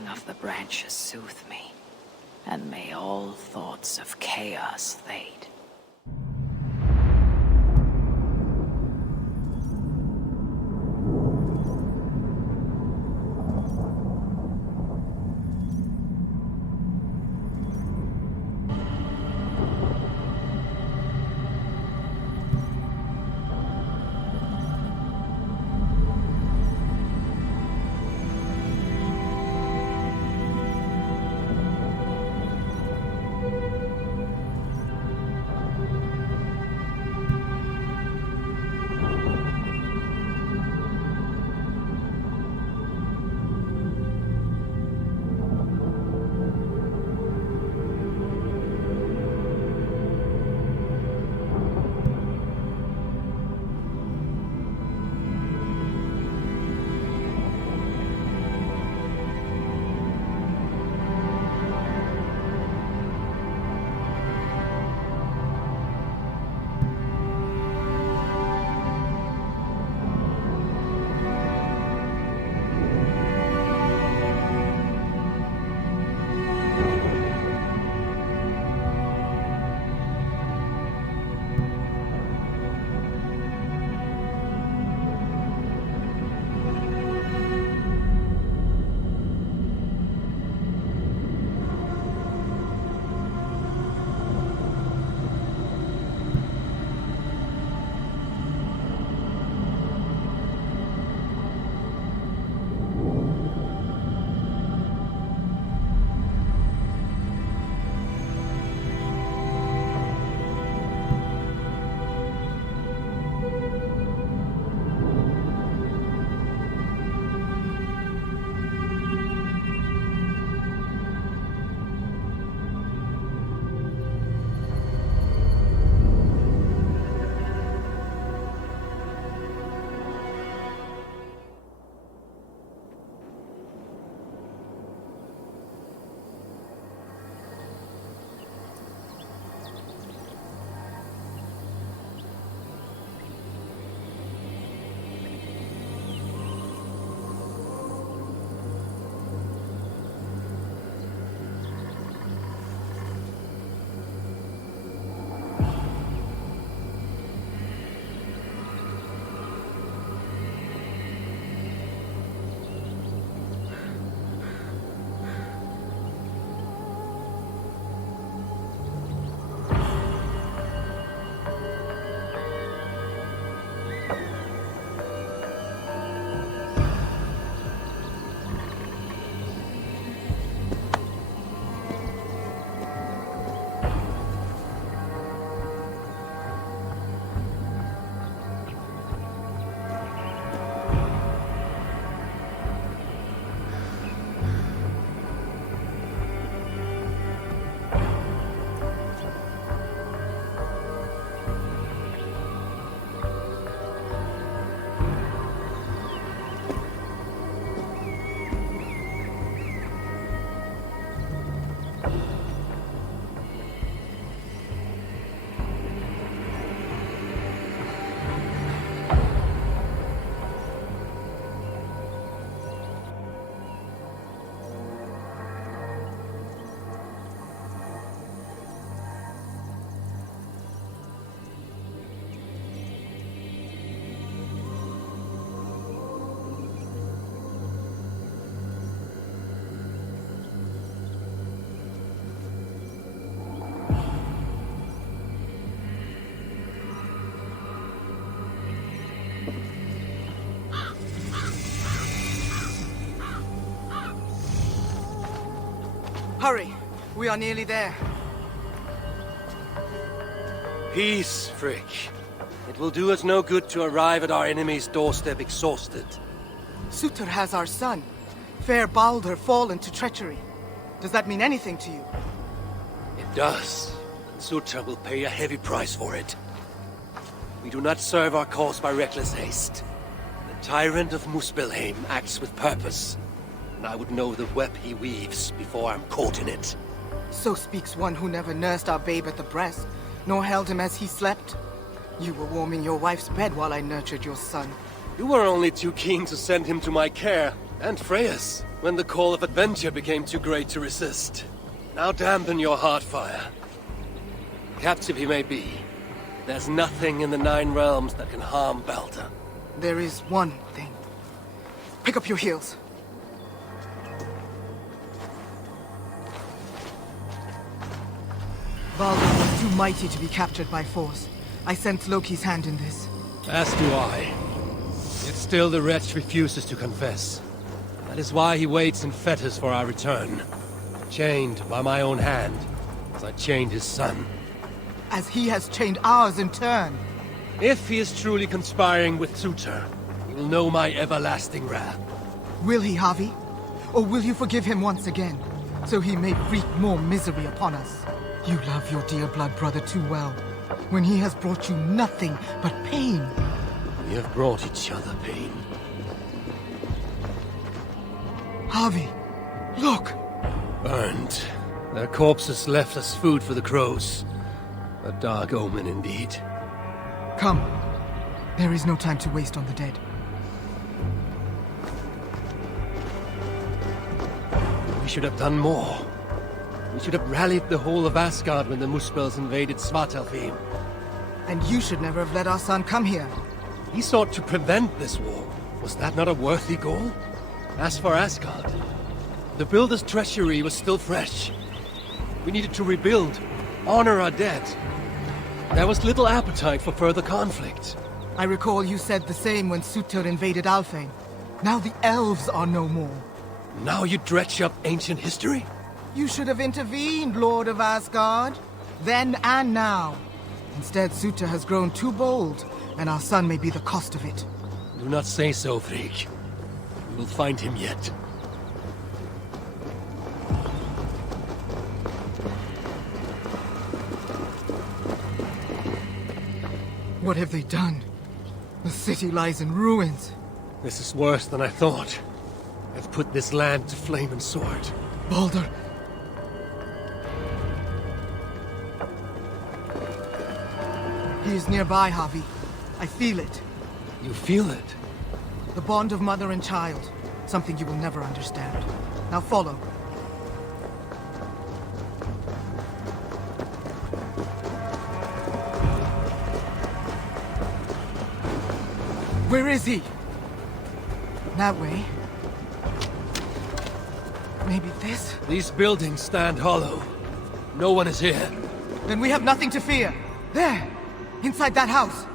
breaking of the branches soothe me, and may all thoughts of chaos fade. Hurry! We are nearly there. Peace, Fritj. It will do us no good to arrive at our enemy's doorstep exhausted. Surtr has our son. Fair Baldr fallen to treachery. Does that mean anything to you? It does. And Surtr will pay a heavy price for it. We do not serve our cause by reckless haste. The tyrant of Muspelheim acts with purpose. And I would know the web he weaves before I'm caught in it. So speaks one who never nursed our babe at the breast, nor held him as he slept. You were warming your wife's bed while I nurtured your son. You were only too keen to send him to my care. And Freya's, when the call of adventure became too great to resist. Now dampen your heart fire. Captive he may be, there's nothing in the Nine Realms that can harm Baldr. There is one thing. Pick up your heels. Baldr was too mighty to be captured by force. I sense Loki's hand in this. As do I. Yet still the wretch refuses to confess. That is why he waits in fetters for our return. Chained by my own hand, as I chained his son. As he has chained ours in turn. If he is truly conspiring with Surtr, he will know my everlasting wrath. Will he, Havi? Or will you forgive him once again, so he may wreak more misery upon us? You love your dear blood brother too well, when he has brought you nothing but pain. We have brought each other pain. Havi, look! Burned. Their corpses left as food for the crows. A dark omen indeed. Come. There is no time to waste on the dead. We should have done more. We should have rallied the whole of Asgard when the Muspels invaded Svartálfaheimr. And you should never have let our son come here. He sought to prevent this war. Was that not a worthy goal? As for Asgard, the Builder's treachery was still fresh. We needed to rebuild, honor our dead. There was little appetite for further conflict. I recall you said the same when Surtr invaded Alfheim. Now the elves are no more. Now you dredge up ancient history? You should have intervened, Lord of Asgard. Then and now. Instead, Surtr has grown too bold, and our son may be the cost of it. Do not say so, Frigg. We will find him yet. What have they done? The city lies in ruins. This is worse than I thought. I've put this land to flame and sword. Baldr! He is nearby, Havi. I feel it. You feel it? The bond of mother and child. Something you will never understand. Now follow. Where is he? That way. Maybe this? These buildings stand hollow. No one is here. Then we have nothing to fear. There! Inside that house!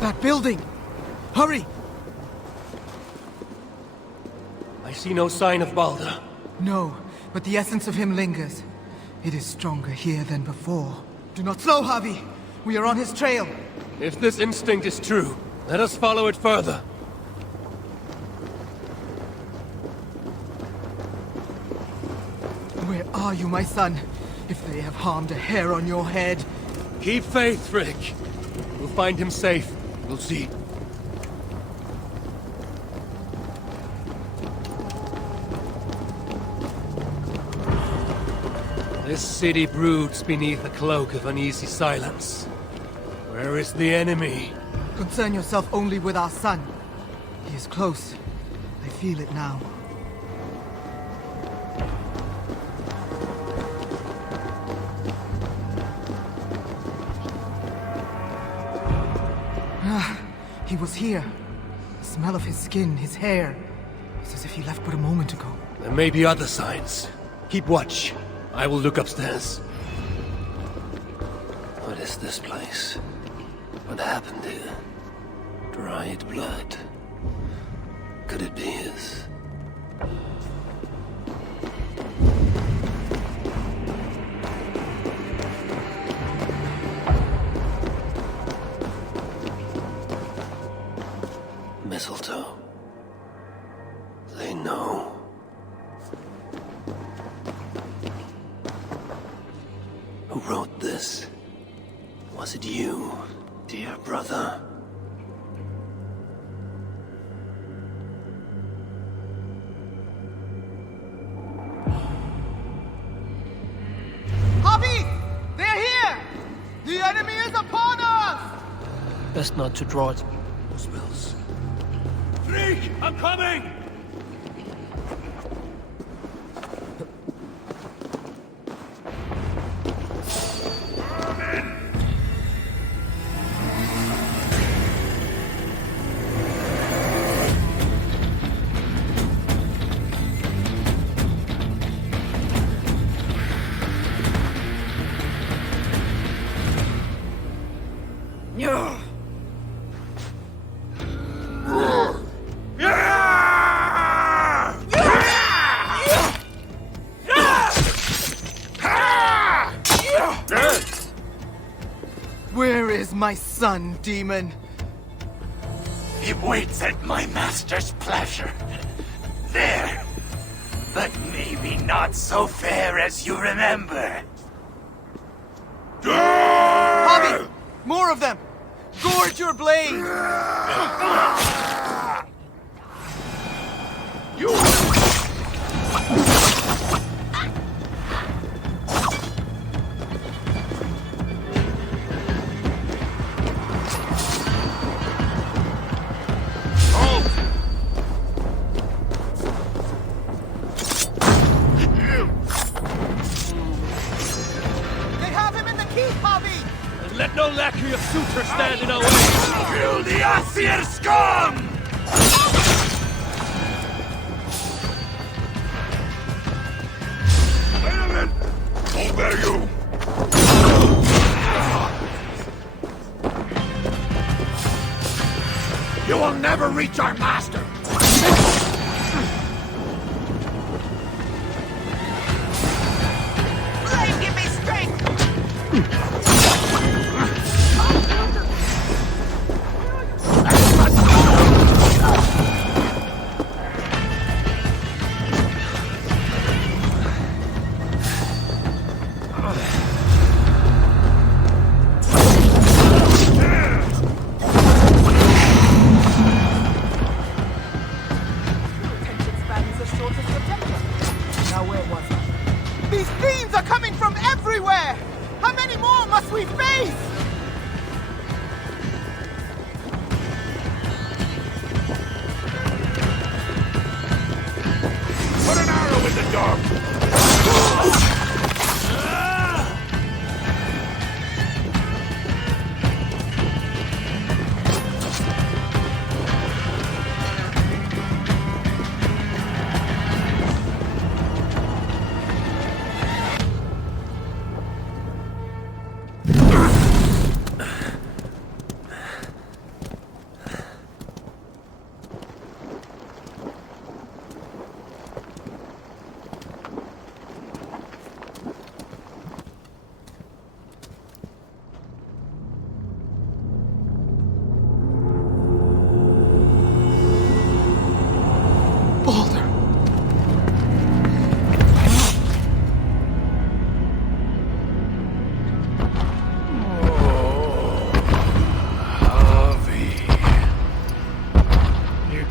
That building! Hurry! I see no sign of Baldr. No, but the essence of him lingers. It is stronger here than before. Do not slow, Havi! We are on his trail! If this instinct is true, let us follow it further. Where are you, my son? If they have harmed a hair on your head... Keep faith, Frigg. We'll find him safe. We'll see. This city broods beneath a cloak of uneasy silence. Where is the enemy? Concern yourself only with our son. He is close. I feel it now. He was here. The smell of his skin, his hair. It's as if he left but a moment ago. There may be other signs. Keep watch. I will look upstairs. What is this place? What happened here? Dried blood. Could it be his? Mistletoe. They know. Who wrote this? Was it you, dear brother? Best not to draw it. Spells. Freak! I'm coming! Where is my son, demon? He waits at my master's pleasure. There. But maybe not so fair as you remember. Hobby! More of them! Gorge your blade! You... Let no lackey of Surtr stand in our way! Kill the Aesir scum! Wait a minute! Over you! You will never reach our master! Blade, give me strength! These fiends are coming from everywhere! How many more must we face? Put an arrow in the dog! Baldr!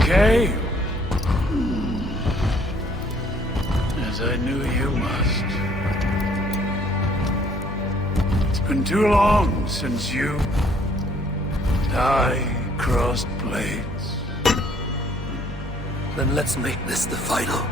came. As I knew you must. It's been too long since you and I crossed blades. Then let's make this the final.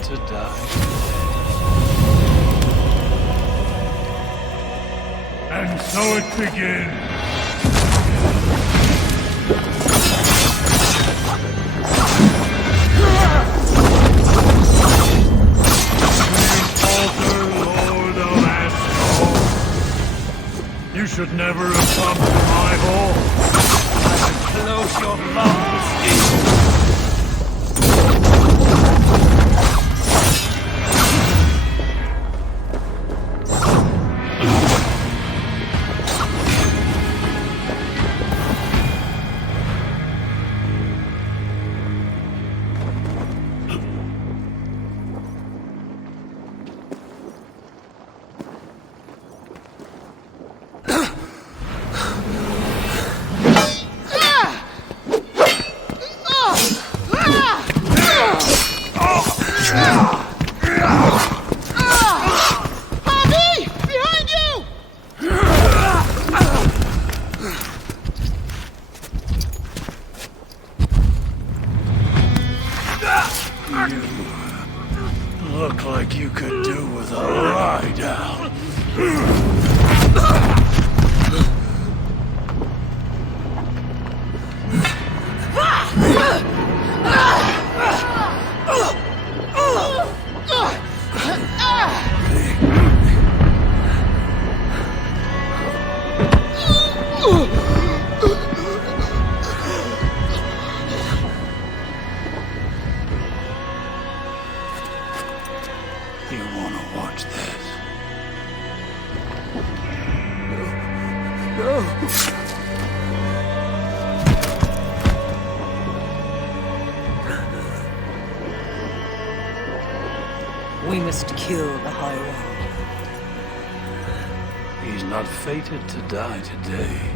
To die. And so it begins. Altar, Lord of Asgard. You should never have come to my hall. Close your mouth, Steve. We must kill the High One. He's not fated to die today.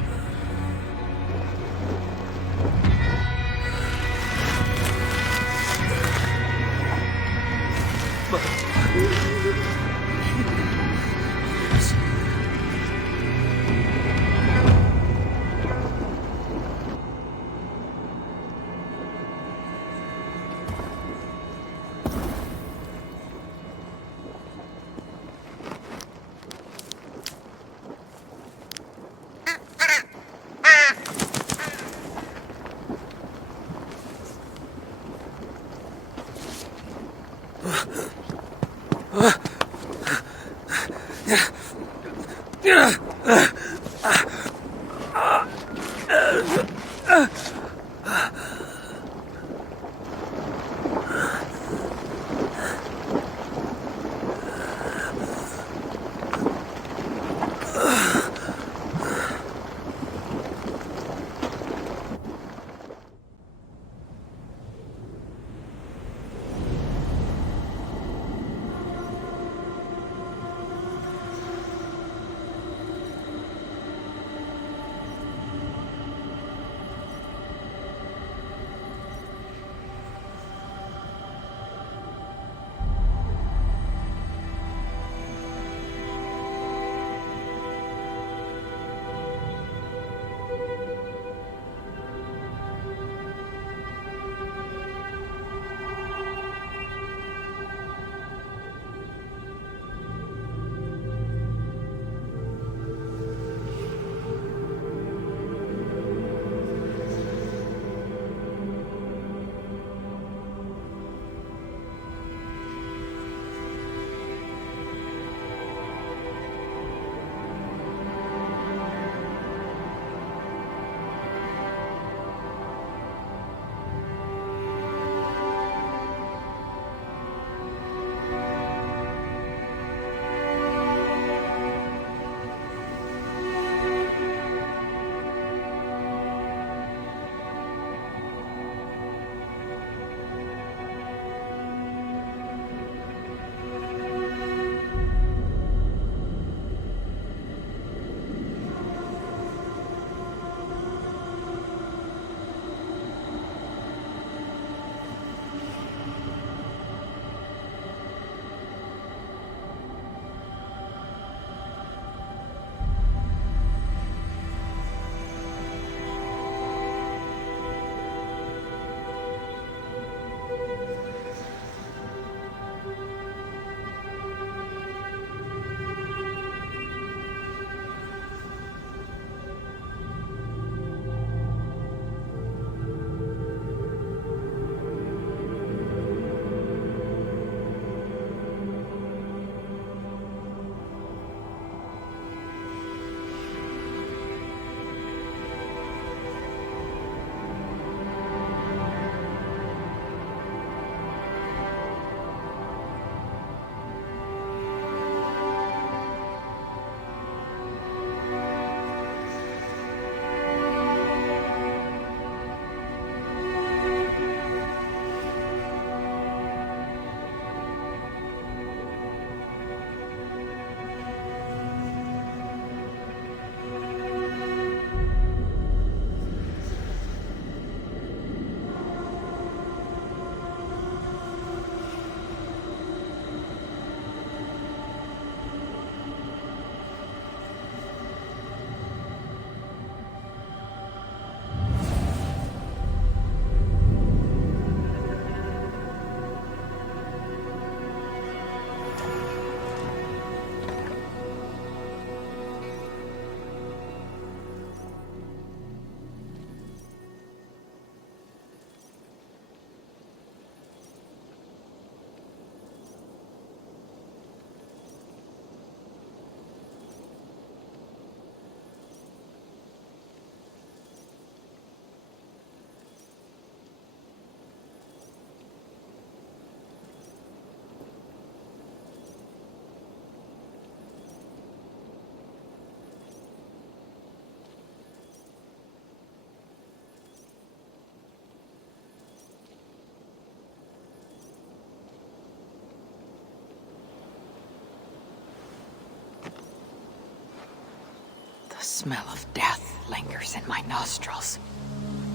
smell of death lingers in my nostrils.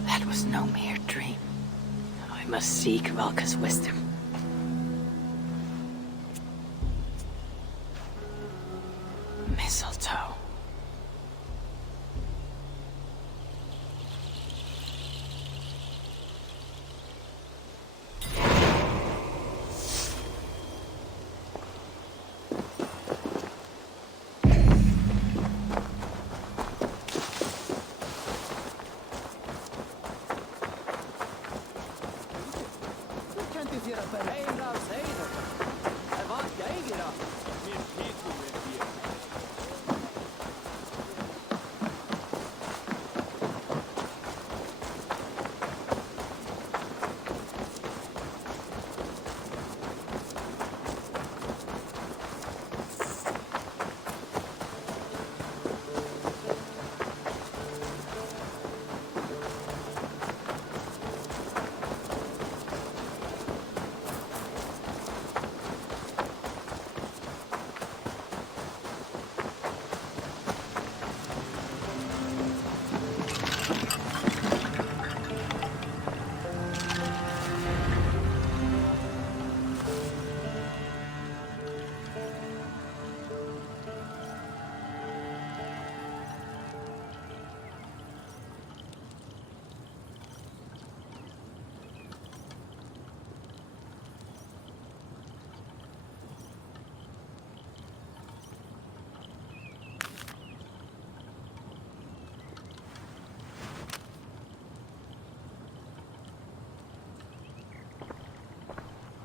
That was no mere dream. I must seek Valka's wisdom. Mistletoe.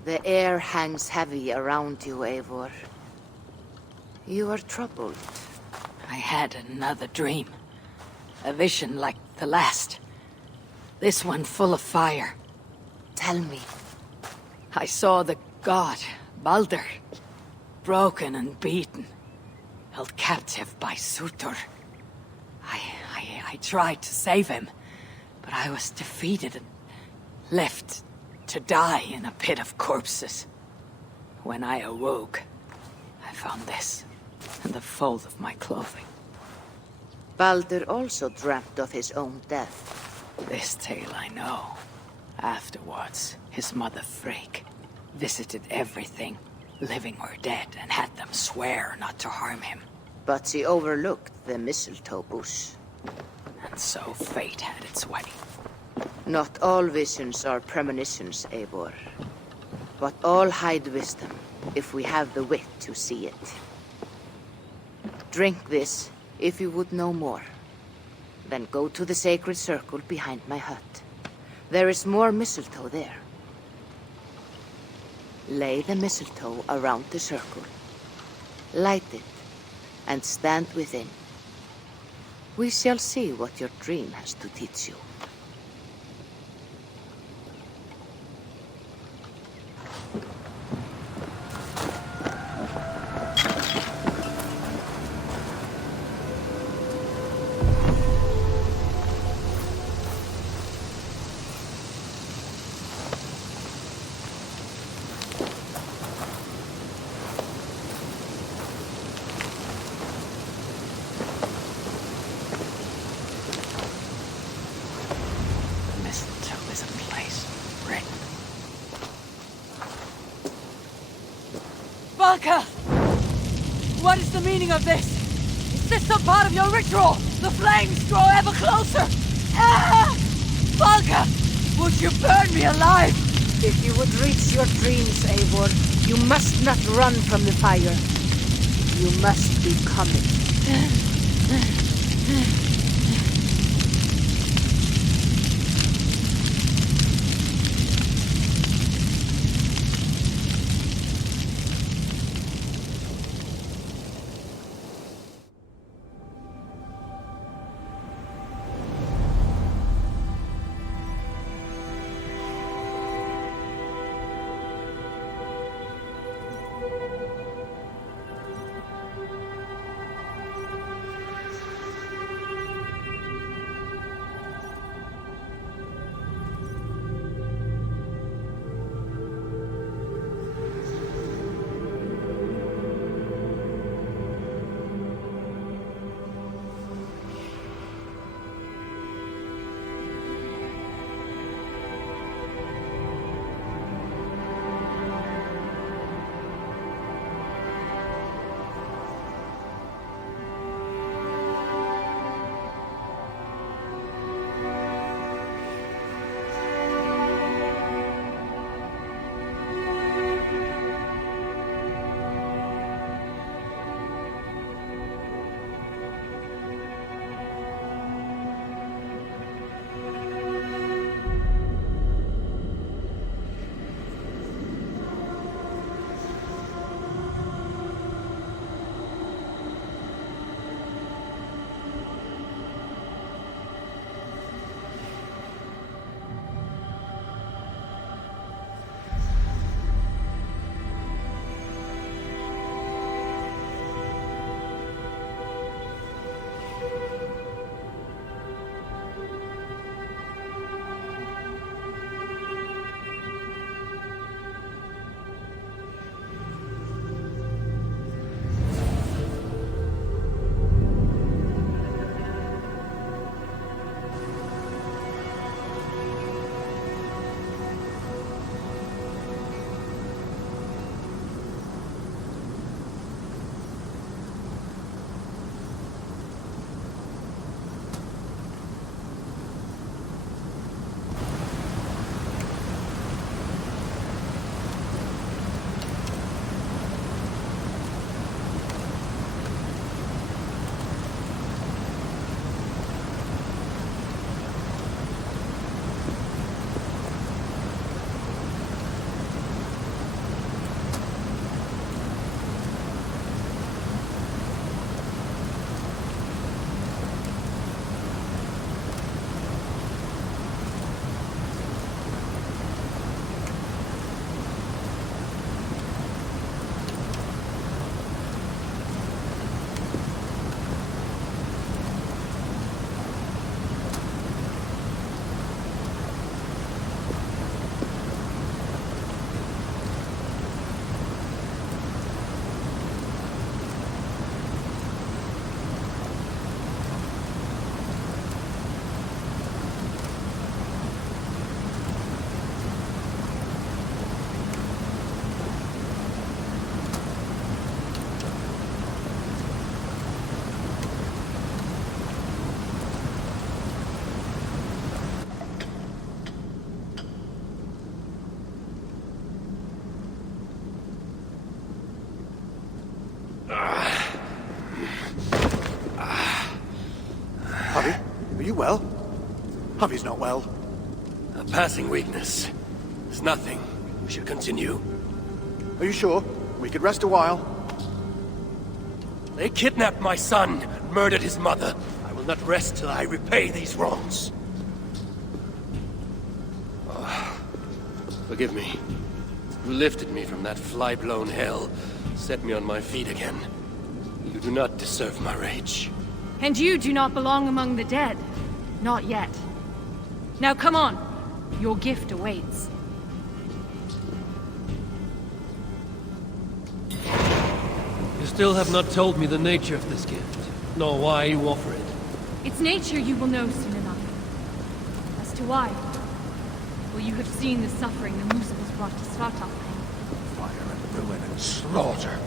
The air hangs heavy around you, Eivor. You are troubled. I had another dream. A vision like the last. This one full of fire. Tell me. I saw the god, Baldr, broken and beaten, held captive by Surtr. I tried to save him, but I was defeated and left to die in a pit of corpses. When I awoke, I found this in the fold of my clothing. Baldr also dreamt of his own death. This tale I know. Afterwards, his mother Frigg visited everything, living or dead, and had them swear not to harm him. But she overlooked the mistletoe bush. And so fate had its way. Not all visions are premonitions, Eivor. But all hide wisdom, if we have the wit to see it. Drink this, if you would know more. Then go to the sacred circle behind my hut. There is more mistletoe there. Lay the mistletoe around the circle. Light it, and stand within. We shall see what your dream has to teach you. What is the meaning of this? Is this some part of your ritual? The flames grow ever closer! Ah! Valka! Would you burn me alive? If you would reach your dreams, Eivor, you must not run from the fire. You must become it. you well? Hubby's not well. A passing weakness. It's nothing. We should continue. Are you sure? We could rest a while. They kidnapped my son, murdered his mother. I will not rest till I repay these wrongs. Oh, forgive me. You lifted me from that fly-blown hell, set me on my feet again. You do not deserve my rage. And you do not belong among the dead. Not yet. Now come on. Your gift awaits. You still have not told me the nature of this gift, nor why you offer it. Its nature you will know soon enough. As to why, well, you have seen the suffering the Muspels brought to Svartálfaheimr. Fire and ruin and slaughter.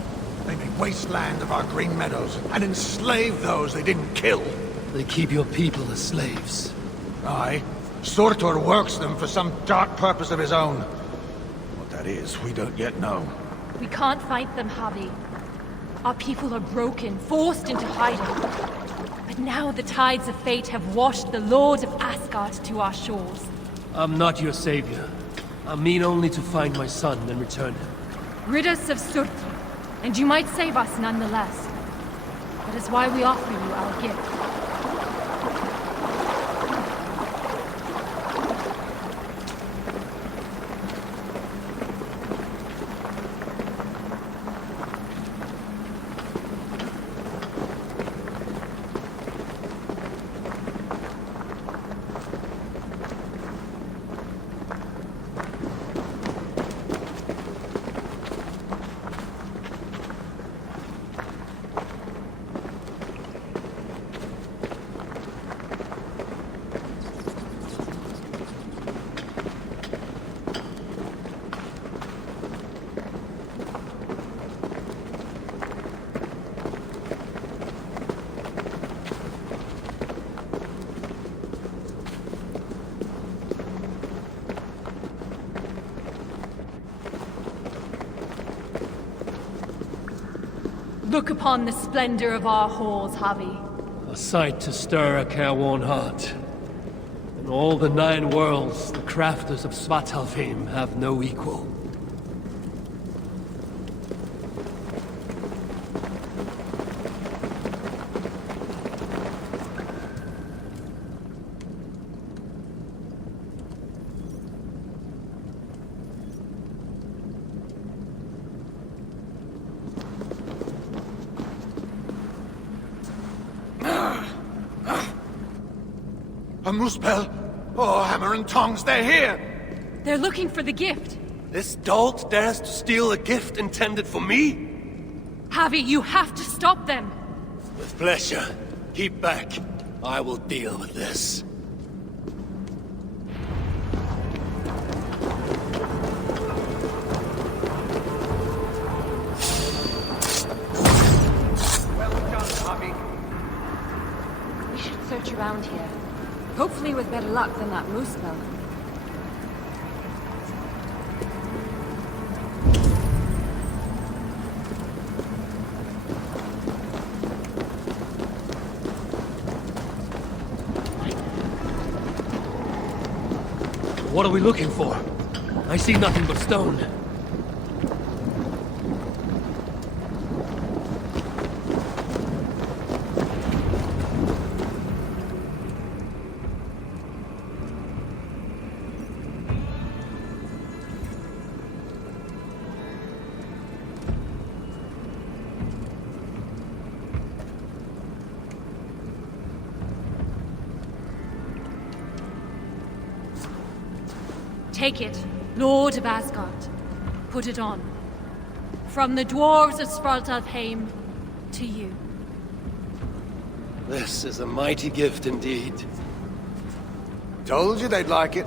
They made wasteland of our green meadows and enslaved those they didn't kill. They keep your people as slaves. Aye. Surtr works them for some dark purpose of his own. What that is, we don't yet know. We can't fight them, Javi. Our people are broken, forced into hiding. But now the tides of fate have washed the Lord of Asgard to our shores. I'm not your savior. I mean only to find my son and return him. Rid us of Surtr, and you might save us nonetheless. That is why we offer you our gift. Look upon the splendor of our halls, Javi. A sight to stir a careworn heart. In all the 9 worlds, the crafters of Svartálfaheimr have no equal. A Muspel! Oh, hammer and tongs, they're here! They're looking for the gift. This dolt dares to steal a gift intended for me? Javi, you have to stop them. With pleasure. Keep back. I will deal with this. Well done, Javi. We should search around here. Hopefully with better luck than that Muspel. What are we looking for? I see nothing but stone. Take it, Lord of Asgard. Put it on. From the dwarves of Svartálfaheimr to you. This is a mighty gift indeed. Told you they'd like it.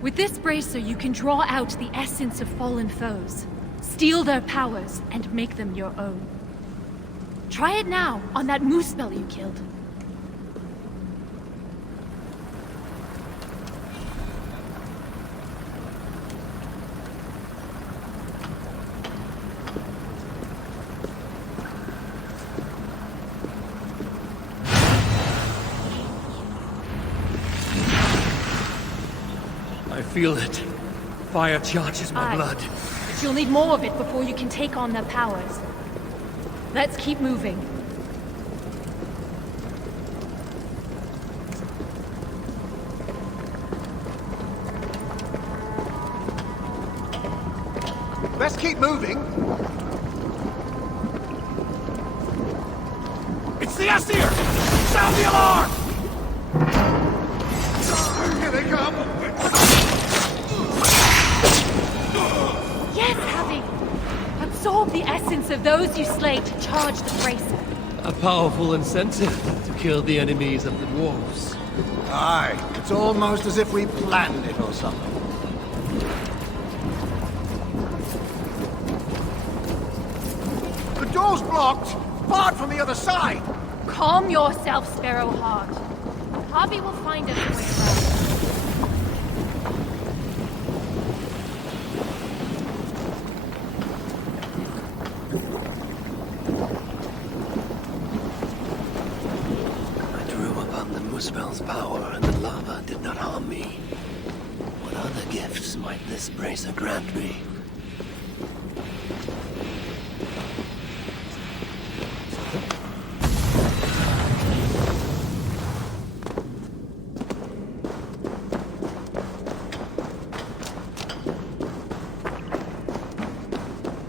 With this bracer, you can draw out the essence of fallen foes, steal their powers, and make them your own. Try it now on that Muspel you killed. feel it. Fire charges my blood. But you'll need more of it before you can take on their powers. Let's keep moving. Let's keep moving. It's the Aesir! Sound the alarm! Here they come! Yes, Havi! Absorb the essence of those you slay to charge the bracer. A powerful incentive to kill the enemies of the dwarves. Aye, it's almost as if we planned it or something. The door's blocked! Barred from the other side! Calm yourself, Sparrowheart. Havi will find us a way around. Muspel's power and the lava did not harm me. What other gifts might this bracer grant me?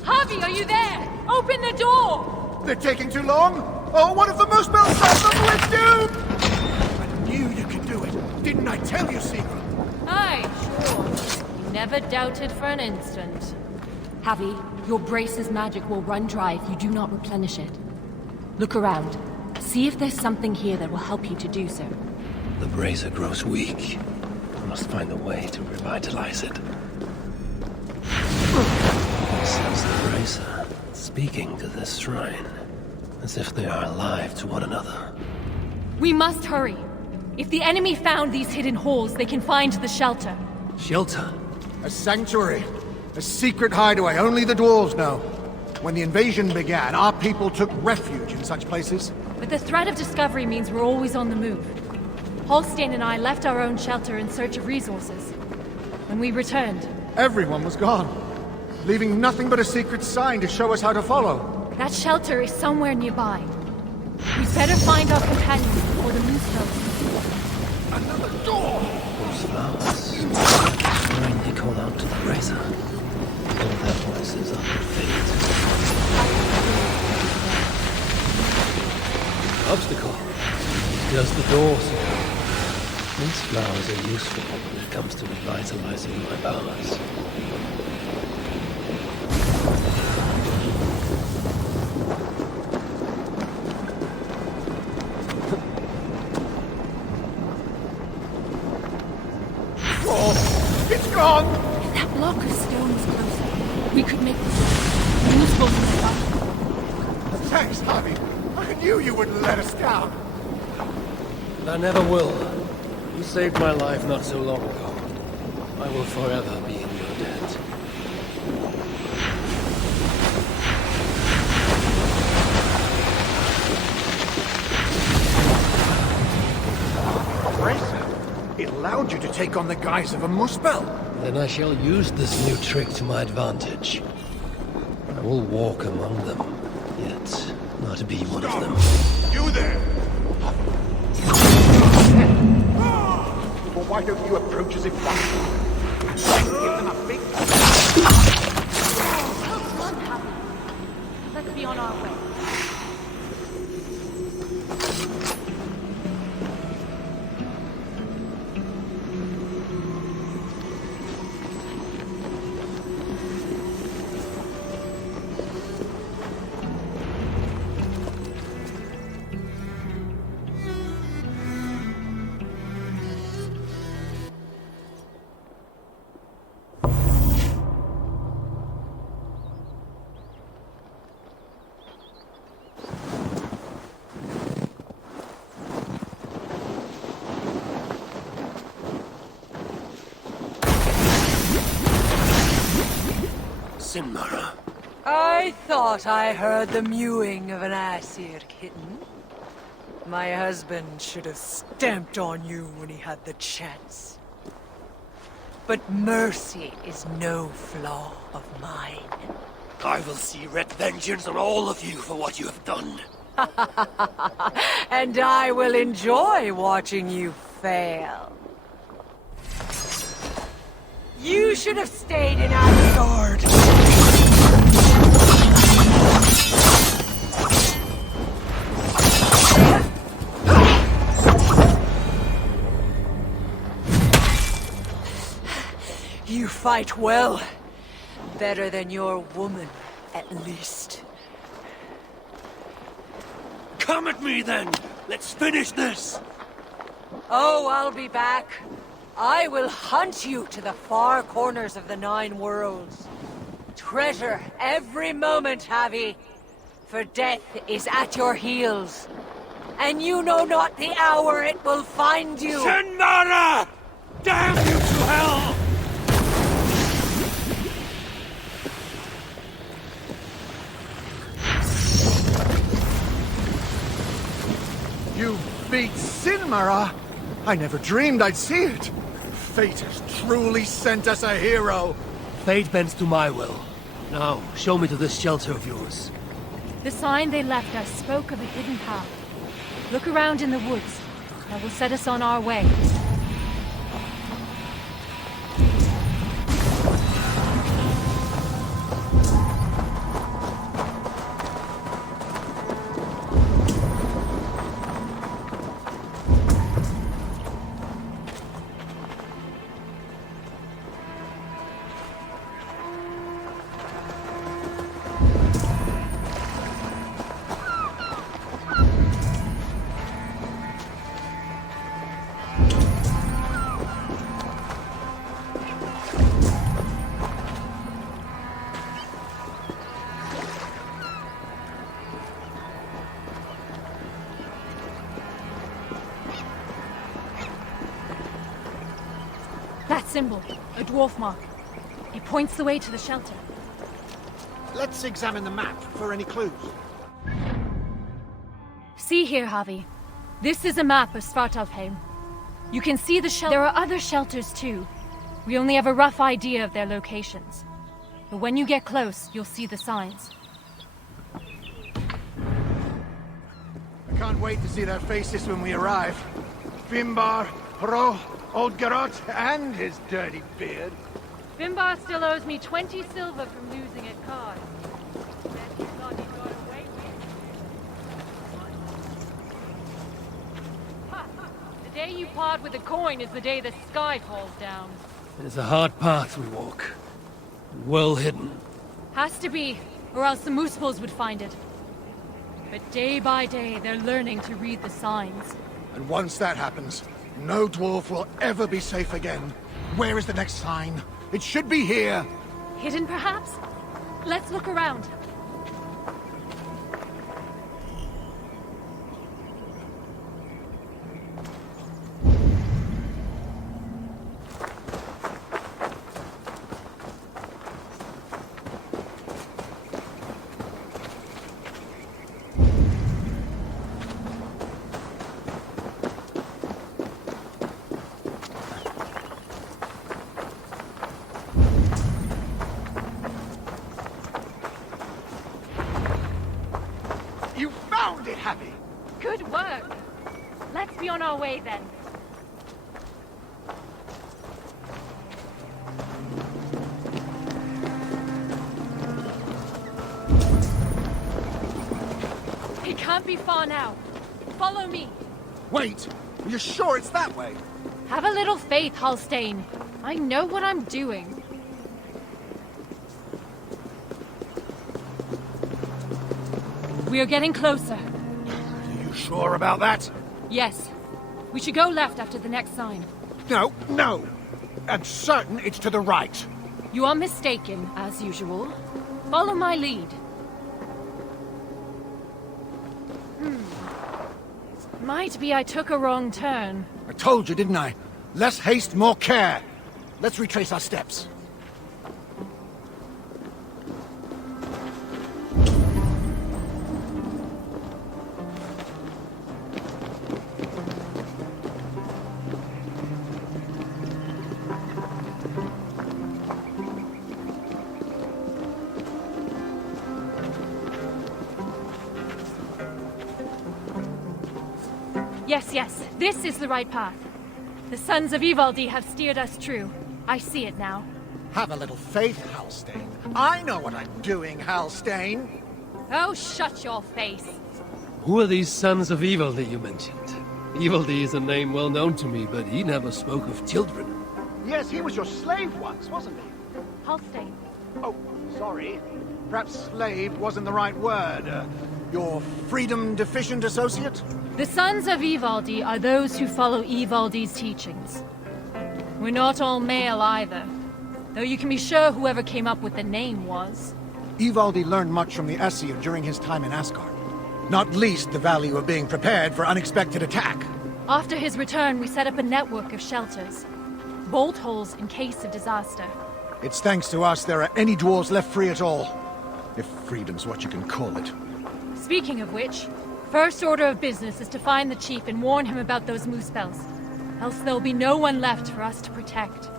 Havi, are you there? Open the door! They're taking too long? Oh, what if the Muspel stops them? We're doomed! Didn't I tell you, Secret? Aye, sure. You never doubted for an instant. Havi, your brace's magic will run dry if you do not replenish it. Look around. See if there's something here that will help you to do so. The bracer grows weak. I must find a way to revitalize it. Sense the bracer speaking to this shrine, as if they are alive to one another. We must hurry. If the enemy found these hidden halls, they can find the shelter. Shelter? A sanctuary. A secret hideaway only the dwarves know. When the invasion began, our people took refuge in such places. But the threat of discovery means we're always on the move. Holstein and I left our own shelter in search of resources. When we returned, everyone was gone, leaving nothing but a secret sign to show us how to follow. That shelter is somewhere nearby. We'd better find our companions before the moose goes. Another door! Those flowers. Shrine they call out to the bracer. All their voices are fate. Obstacle. Just the door, sir. These flowers are useful when it comes to revitalizing my powers. It's gone! If that block of stone was closer, we could make the useful stuff. Thanks, Havi. I knew you wouldn't let us down. I never will. You saved my life not so long ago. I will forever be in your debt. Bracer? It allowed you to take on the guise of a Muspel. Then I shall use this new trick to my advantage. I will walk among them, yet not be one of them. You there! Well, why don't you approach as if possible? Give them a big... Run, Havi. Let's be on our way. I thought I heard the mewing of an Aesir kitten. My husband should have stamped on you when he had the chance. but mercy is no flaw of mine. I will see red vengeance on all of you for what you have done. And I will enjoy watching you fail. You should have stayed in Asgard. You fight well. Better than your woman, at least. Come at me then! Let's finish this! Oh, I'll be back. I will hunt you to the far corners of the 9 worlds. Treasure every moment, Havi, for death is at your heels. And you know not the hour it will find you. Shenmara! Damn you to hell! You beat Sinmara? I never dreamed I'd see it. Fate has truly sent us a hero. Fate bends to my will. Now, show me to this shelter of yours. The sign they left us spoke of a hidden path. Look around in the woods. That will set us on our way. That symbol, a dwarf mark. It points the way to the shelter. Let's examine the map for any clues. See here, Havi. This is a map of Svartálfaheimr. You can see the shelter. There are other shelters too. We only have a rough idea of their locations. But when you get close, you'll see the signs. I can't wait to see their faces when we arrive. Fimbar, Hro, Odgarot, and his dirty beard. Fimbar still owes me 20 silver from losing at cards. The day you part with a coin is the day the sky falls down. It is a hard path we walk. Well hidden. Has to be, or else the Moosples would find it. But day by day, they're learning to read the signs. And once that happens, no dwarf will ever be safe again. Where is the next sign? It should be here. Hidden, perhaps? Let's look around. Good work. Let's be on our way then. It can't be far now. Follow me. Wait! Are you sure it's that way? Have a little faith, Halstein. I know what I'm doing. We are getting closer. Are you sure about that? Yes. We should go left after the next sign. No, no! I'm certain it's to the right. You are mistaken, as usual. Follow my lead. Might be I took a wrong turn. I told you, didn't I? Less haste, more care. Let's retrace our steps. Yes, yes, this is the right path. The sons of Ivaldi have steered us true. I see it now. Have a little faith, Halstein. I know what I'm doing, Halstein. Oh, shut your face. Who are these sons of Ivaldi you mentioned? Ivaldi is a name well known to me, but he never spoke of children. Yes, he was your slave once, wasn't he? Halstein. Oh, sorry. Perhaps slave wasn't the right word. Your freedom-deficient associate? The sons of Ivaldi are those who follow Ivaldi's teachings. We're not all male either, though you can be sure whoever came up with the name was. Ivaldi learned much from the Aesir during his time in Asgard. Not least the value of being prepared for unexpected attack. After his return, we set up a network of shelters. Bolt holes in case of disaster. It's thanks to us there are any dwarves left free at all. If freedom's what you can call it. Speaking of which, first order of business is to find the chief and warn him about those moose spells. Else there'll be no one left for us to protect.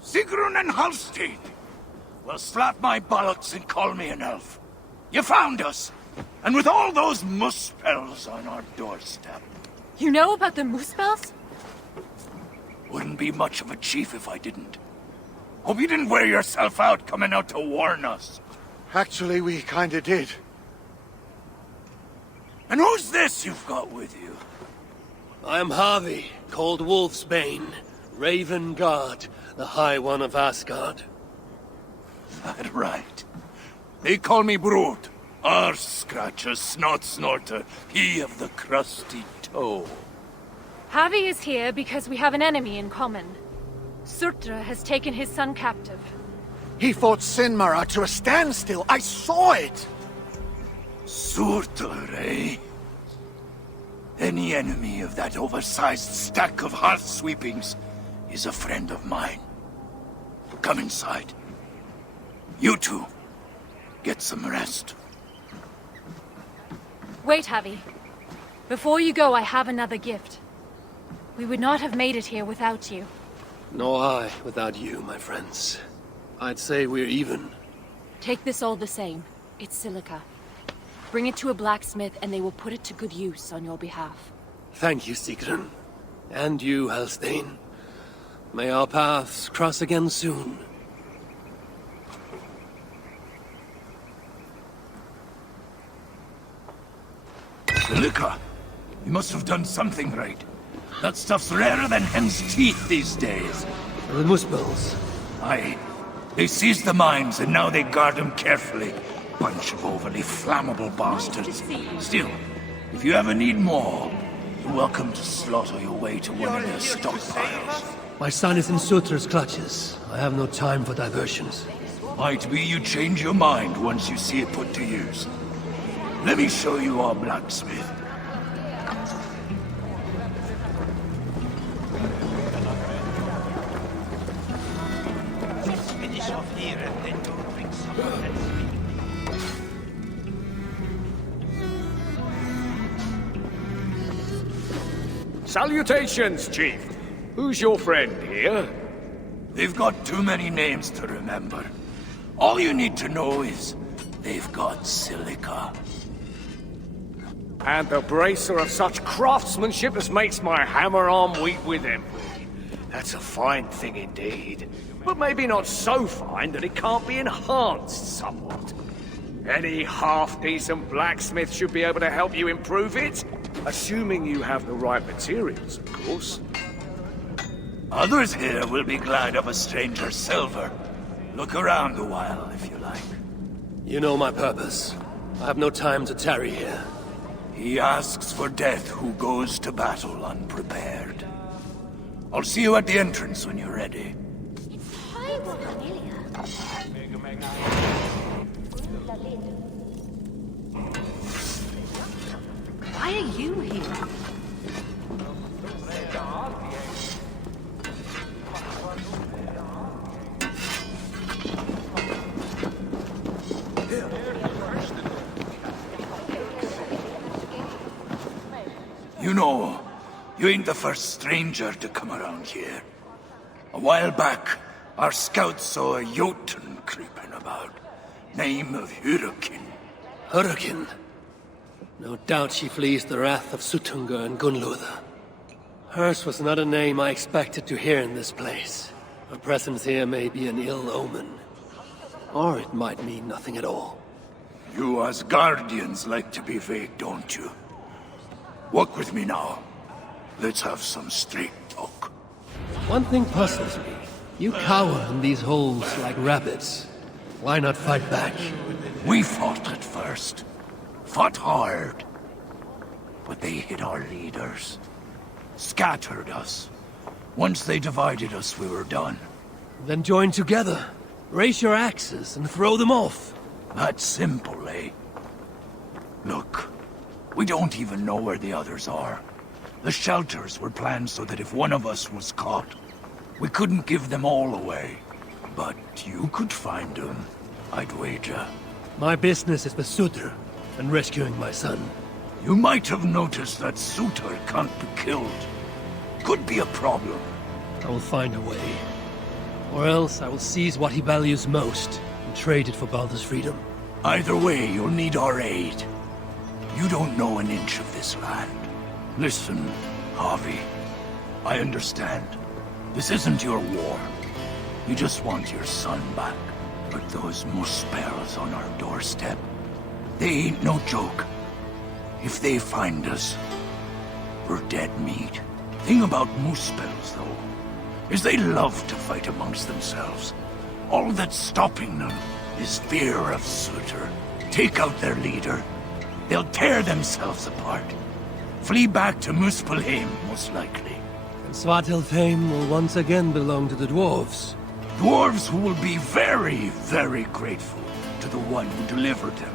Sigrun and Halstein! Well, slap my bollocks and call me an elf. You found us! And with all those moose spells on our doorstep. You know about the moose spells? Wouldn't be much of a chief if I didn't. Hope you didn't wear yourself out coming out to warn us. Actually, we kinda did. And who's this you've got with you? I am Harvey, called Wolfsbane, Raven Guard, the High One of Asgard. That right. They call me Brute. Arse Scratcher, Snot Snorter, he of the crusty toe. Harvey is here because we have an enemy in common. Surtr has taken his son captive. He fought Sinmara to a standstill. I saw it! Surtr, eh? Any enemy of that oversized stack of hearth sweepings is a friend of mine. Come inside. You two, get some rest. Wait, Harvey. Before you go, I have another gift. We would not have made it here without you. Nor I without you, my friends. I'd say we're even. Take this all the same. It's silica. Bring it to a blacksmith and they will put it to good use on your behalf. Thank you, Sigrun. And you, Halstein. May our paths cross again soon. Silica? You must have done something right. That stuff's rarer than hen's teeth these days. The Muspels. Aye. They seized the mines and now they guard them carefully. Bunch of overly flammable bastards. Still, if you ever need more, you're welcome to slaughter your way to one of their stockpiles. My son is in Surtr's clutches. I have no time for diversions. Might be you change your mind once you see it put to use. Let me show you our blacksmith. Let's finish off here and then go drink some and sleep. Salutations, Chief. Who's your friend here? They've got too many names to remember. All you need to know is they've got silica. And the bracer of such craftsmanship as makes my hammer arm weak with envy. That's a fine thing indeed. But maybe not so fine that it can't be enhanced somewhat. Any half-decent blacksmith should be able to help you improve it. Assuming you have the right materials, of course. Others here will be glad of a stranger's silver. Look around a while, if you like. You know my purpose. I have no time to tarry here. He asks for death who goes to battle unprepared. I'll see you at the entrance when you're ready. Why are you here? know, you ain't the first stranger to come around here. A while back, our scouts saw a Jotun creeping about. Name of Hurricane. Hurricane? No doubt she flees the wrath of Suttungr and Gunnlóðr. Hers was not a name I expected to hear in this place. Her presence here may be an ill omen. Or it might mean nothing at all. You as guardians like to be vague, don't you? Walk with me now. Let's have some straight talk. One thing puzzles me. You cower in these holes like rabbits. Why not fight back? We fought at first. Fought hard. But they hit our leaders. Scattered us. Once they divided us, we were done. Then join together. Raise your axes and throw them off. That's simple, eh? Look, we don't even know where the others are. The shelters were planned so that if one of us was caught, we couldn't give them all away. But you could find them, I'd wager. My business is with Surtr and rescuing my son. You might have noticed that Surtr can't be killed. Could be a problem. I will find a way. Or else I will seize what he values most and trade it for Baldr's freedom. Either way, you'll need our aid. You don't know an inch of this land. Listen, Harvey. I understand. This isn't your war. You just want your son back. But those Muspels on our doorstep, they ain't no joke. If they find us, we're dead meat. Thing about Muspels, though, is they love to fight amongst themselves. All that's stopping them is fear of Surtr. Take out their leader, they'll tear themselves apart. Flee back to Muspelheim, most likely. And Svartálfaheimr will once again belong to the dwarves. Dwarves who will be very, very grateful to the one who delivered them.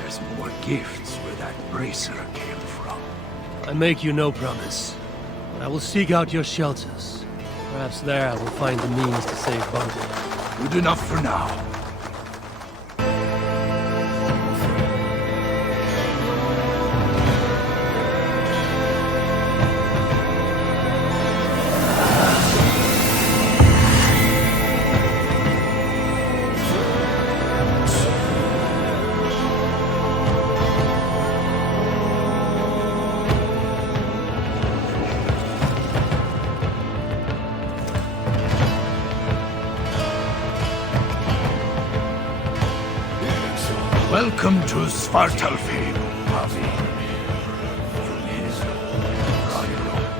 There's more gifts where that bracer came from. I make you no promise. I will seek out your shelters. Perhaps there I will find the means to save Baldr. Good enough for now. Welcome to Svartálfaheimr, Harvey. From his Ragnarok.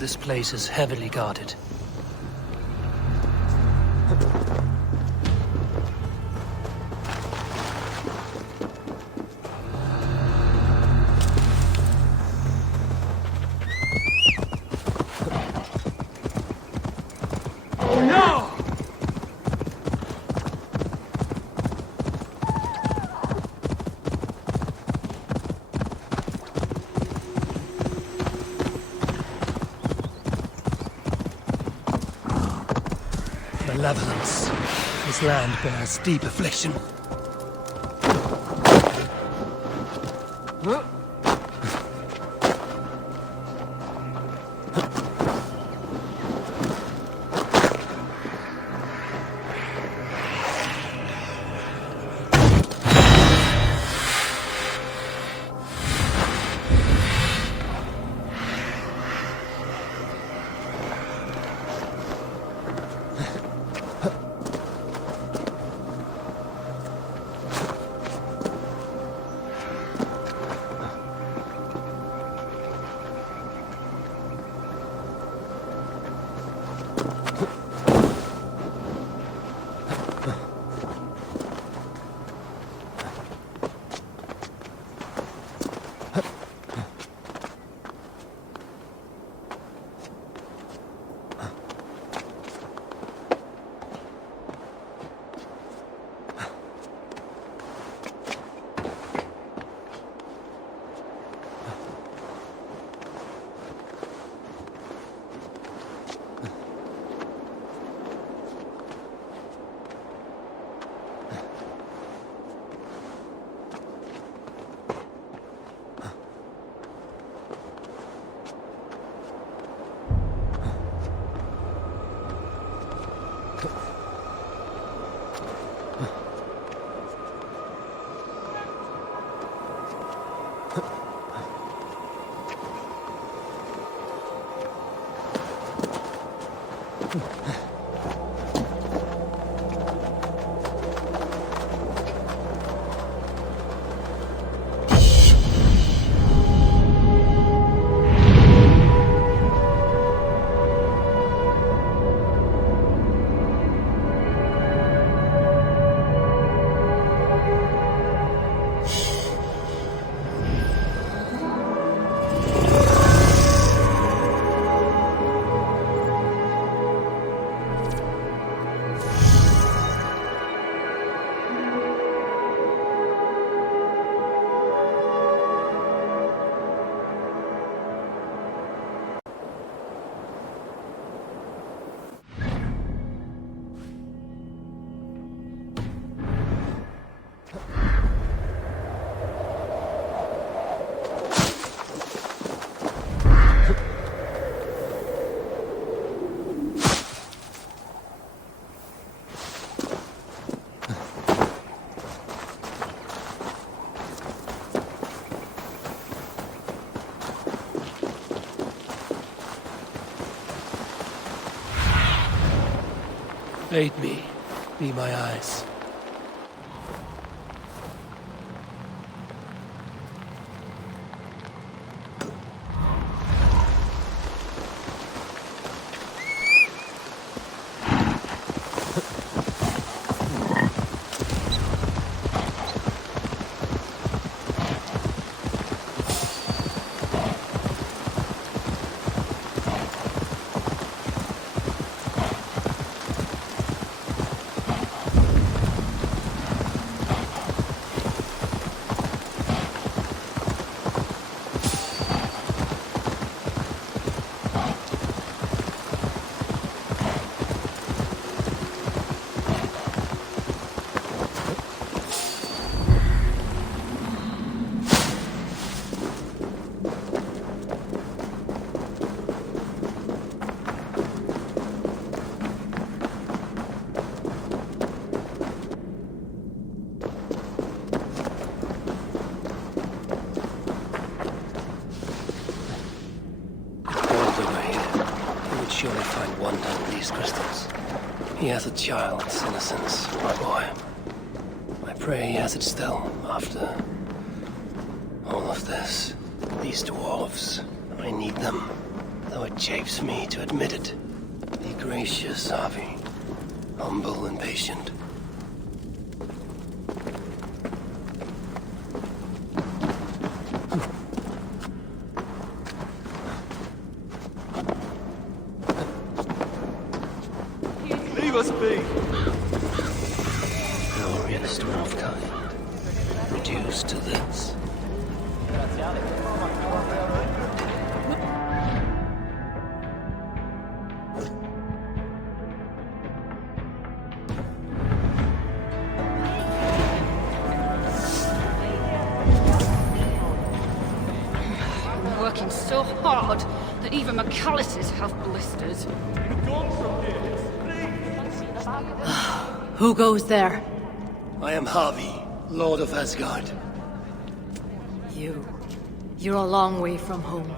This place is heavily guarded. Malevolence. This land bears deep affliction. Aid me. Be my eyes. Surely find wonder in these crystals. He has a child's innocence, my boy. I pray he has it still, after all of this. These dwarves, I need them. though it chafes me to admit it. Be gracious, Havi. Humble and patient. Leave us be! Glorious dwarf-kind. Reduced to this. I'm working so hard that even my calluses have blisters. Who goes there? I am Havi, Lord of Asgard. You're a long way from home.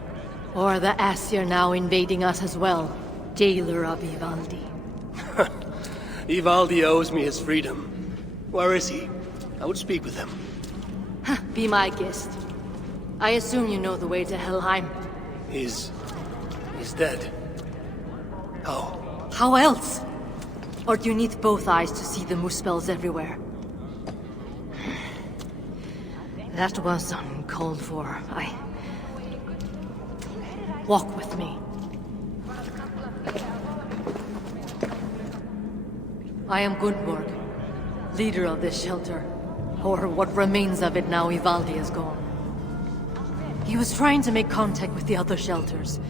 Or the Aesir now invading us as well. Jailer of Ivaldi. Ivaldi owes me his freedom. Where is he? I would speak with him. Be my guest. I assume you know the way to Helheim. He's dead. How? How else? Or do you need both eyes to see the muspels everywhere? That was uncalled for. Walk with me. I am Gunnborg, leader of this shelter. Or what remains of it now Ivaldi is gone. He was trying to make contact with the other shelters.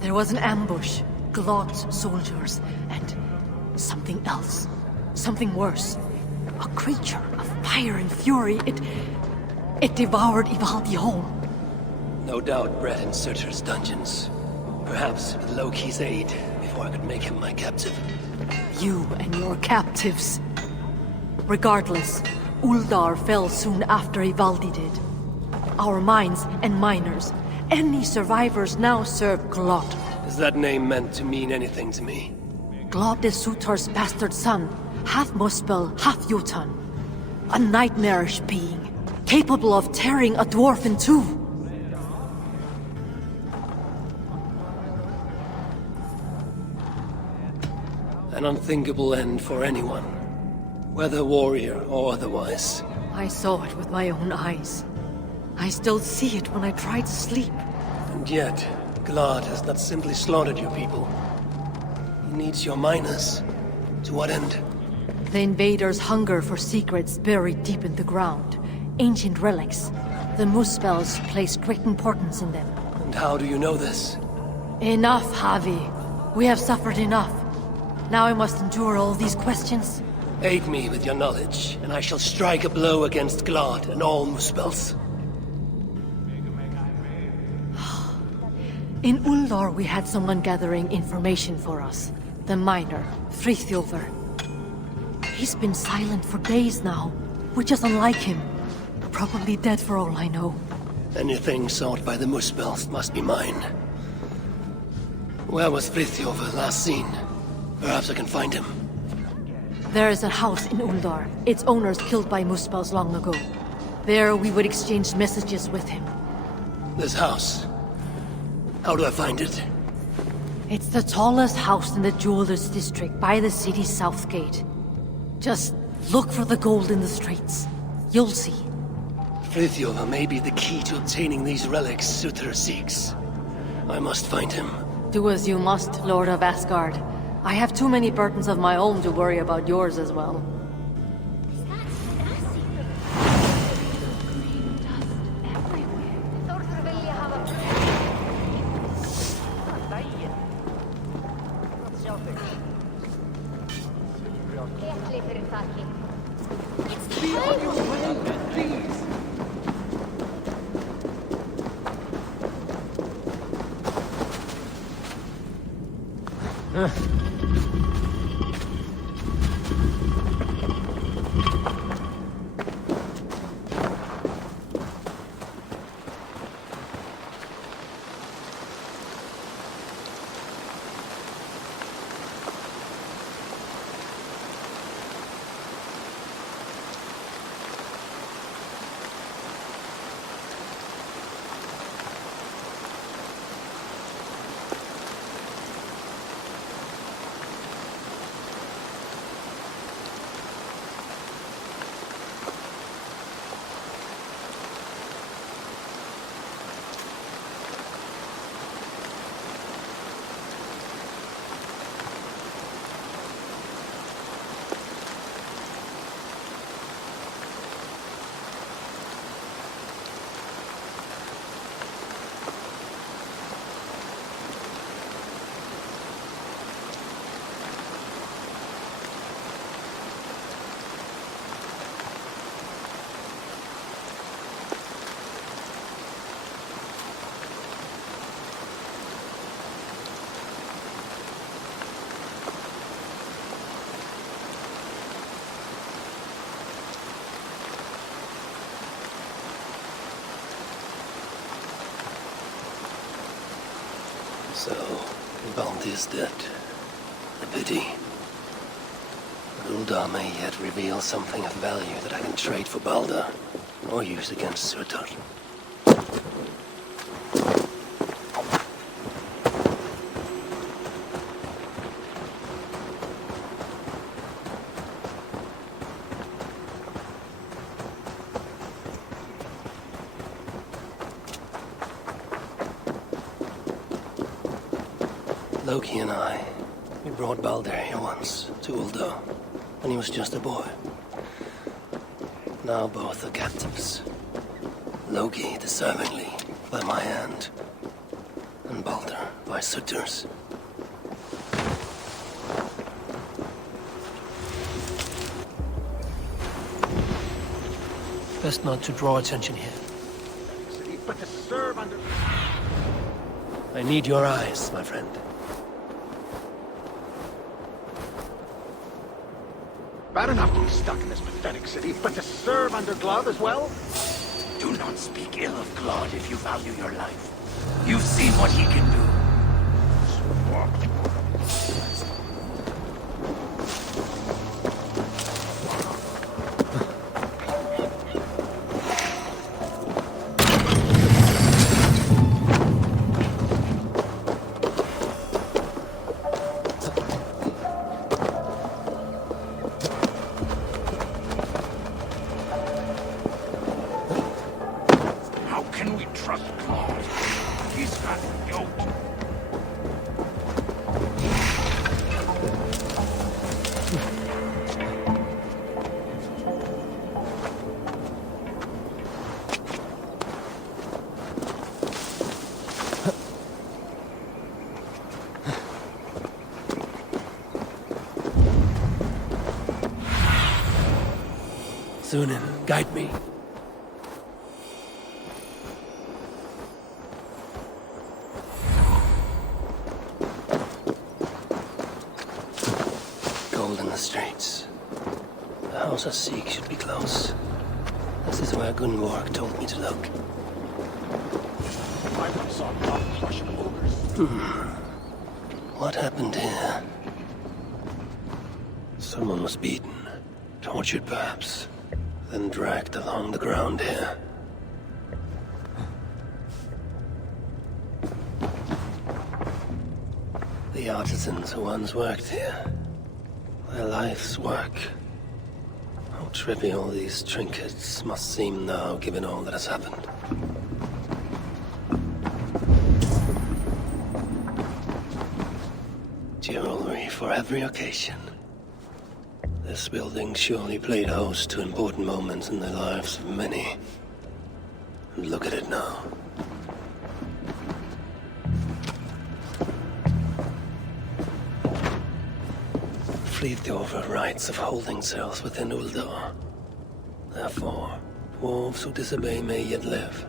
There was an ambush, Glot's soldiers, and something else. Something worse. A creature of fire and fury. It devoured Ivaldi whole. No doubt bred in Surtr's dungeons. Perhaps with Loki's aid, before I could make him my captive. You and your captives. Regardless, Uldar fell soon after Ivaldi did. Our mines and miners, any survivors now serve Glot. Is that name meant to mean anything to me? Glot is Surtr's bastard son, half Muspel, half Jotun. A nightmarish being, capable of tearing a dwarf in two. An unthinkable end for anyone, whether warrior or otherwise. I saw it with my own eyes. I still see it when I try to sleep. And yet, Glad has not simply slaughtered your people. He needs your miners. To what end? The invaders hunger for secrets buried deep in the ground. Ancient relics. The Muspels place great importance in them. And how do you know this? Enough, Havi. We have suffered enough. Now I must endure all these questions? Aid me with your knowledge, and I shall strike a blow against Glad and all Muspels. In Uldar we had someone gathering information for us. The miner, Fritjof. He's been silent for days now, which is unlike him. Probably dead for all I know. Anything sought by the Muspels must be mine. Where was Fritjof last seen? Perhaps I can find him. There is a house in Uldar. Its owners killed by Muspels long ago. There we would exchange messages with him. This house? How do I find it? It's the tallest house in the Jewelers District by the city's south gate. Just look for the gold in the streets. You'll see. Fritjof may be the key to obtaining these relics Surtr seeks. I must find him. Do as you must, Lord of Asgard. I have too many burdens of my own to worry about yours as well. So, Baldr is dead. A pity. But Uldar may yet reveal something of value that I can trade for Baldr, or use against Surtr. Loki and I, we brought Baldr here once, to Uldar, when he was just a boy. Now both are captives. Loki deservingly by my hand, and Baldr by Surtr's. Best not to draw attention here. But to serve under... I need your eyes, my friend. Bad enough to be stuck in this pathetic city, but to serve under Glove as well? Do not speak ill of Glod if you value your life. You've seen what he can do. Sunan, guide me. Gold in the streets. The house I seek should be close. This is where Gunborg told me to look. I once saw blood flush ogres. What happened here? Someone was beaten, tortured perhaps, then dragged along the ground here. The artisans who once worked here. Their life's work. How trivial these trinkets must seem now, given all that has happened. Jewelry for every occasion. This building surely played host to important moments in the lives of many. And look at it now. Fritjof writes of holding cells within Uldar. Therefore, dwarves who disobey may yet live.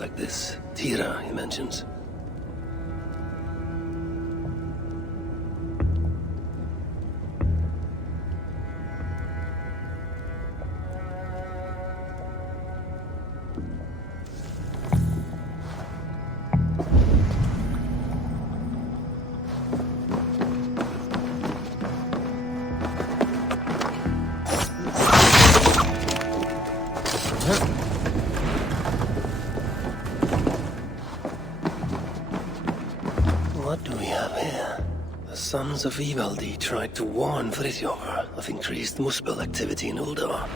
Like this Tira he mentions. What do we have here? The sons of Ivaldi tried to warn Fritjof of increased Muspel activity in Uldar.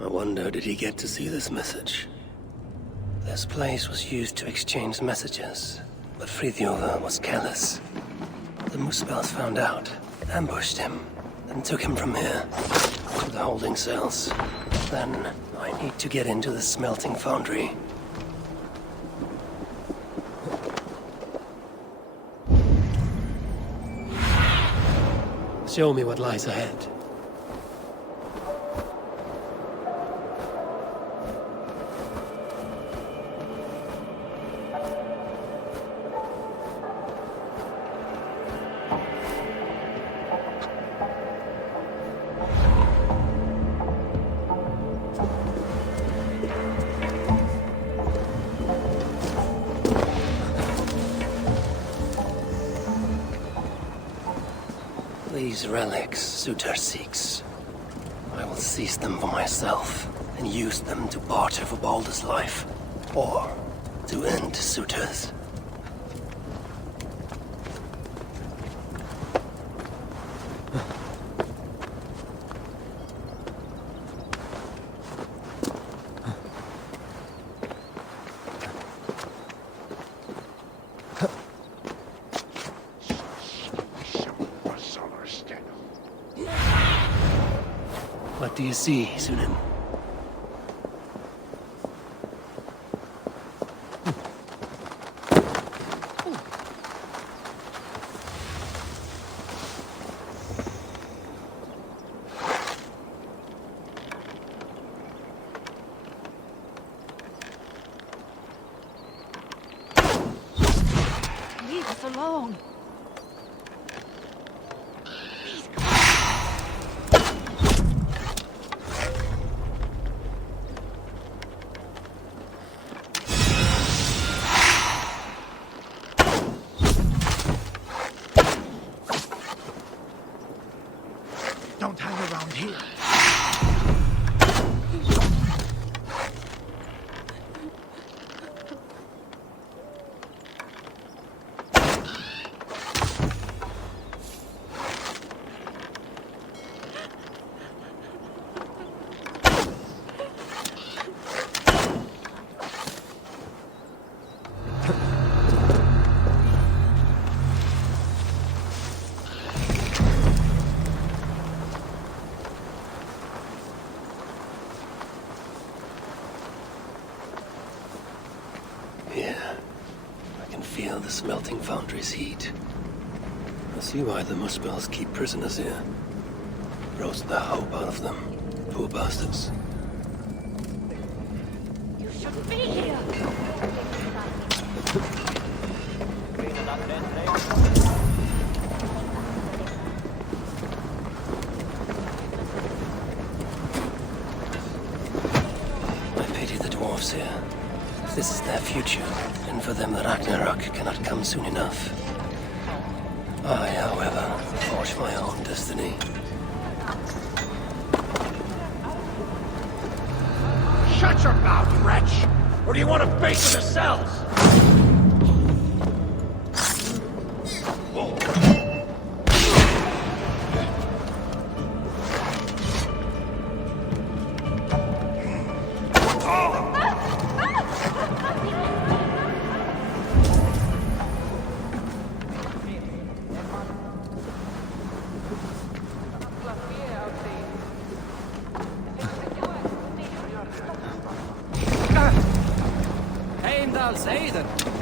I wonder, did he get to see this message? This place was used to exchange messages, but Fritjof was careless. The Muspels found out, ambushed him, and took him from here to the holding cells. Then I need to get into the smelting foundry. Show me what lies ahead. These relics Surtr seeks. I will seize them for myself, and use them to barter for Baldr's life. Or to end Surtr's. What do you see, Sunan? Leave us alone. Don't hang around here. The smelting foundry's heat. I see why the Muspels keep prisoners here. Roast the hope out of them. Poor bastards. You shouldn't be here. I pity the dwarves here. If this is their future, and for them the Ragnarok cannot come soon enough. I, however, forge my own destiny. Shut your mouth, wretch! Or do you want to bait to the cells?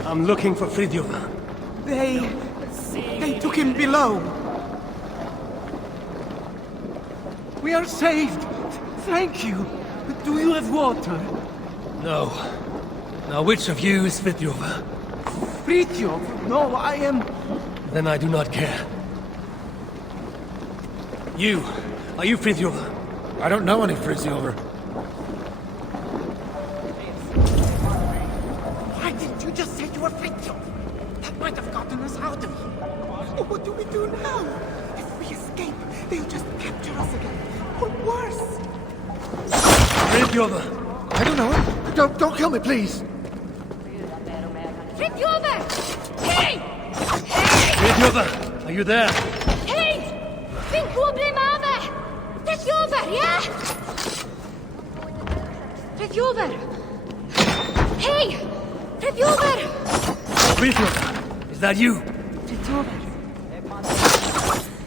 I'm looking for Fritjof. They took him below. We are saved! Thank you! Do you have water? No. Now which of you is Fritjof? Fritjof? No, I am... Then I do not care. You! Are you Fritjof? I don't know any Fritjof. Why didn't you just say you were Fritjof? That might have gotten us out of here. Oh, what do we do now? If we escape, they'll just capture us again. Or worse. Fritjof! I don't know. Don't kill me, please. Fritjof! Hey! Fritjof! Are you there? Hey! Fin crumbling mave! Fritjof, ja? Fritjof! Hey! Fritjof! Fritjof! Is that you? Fritjof!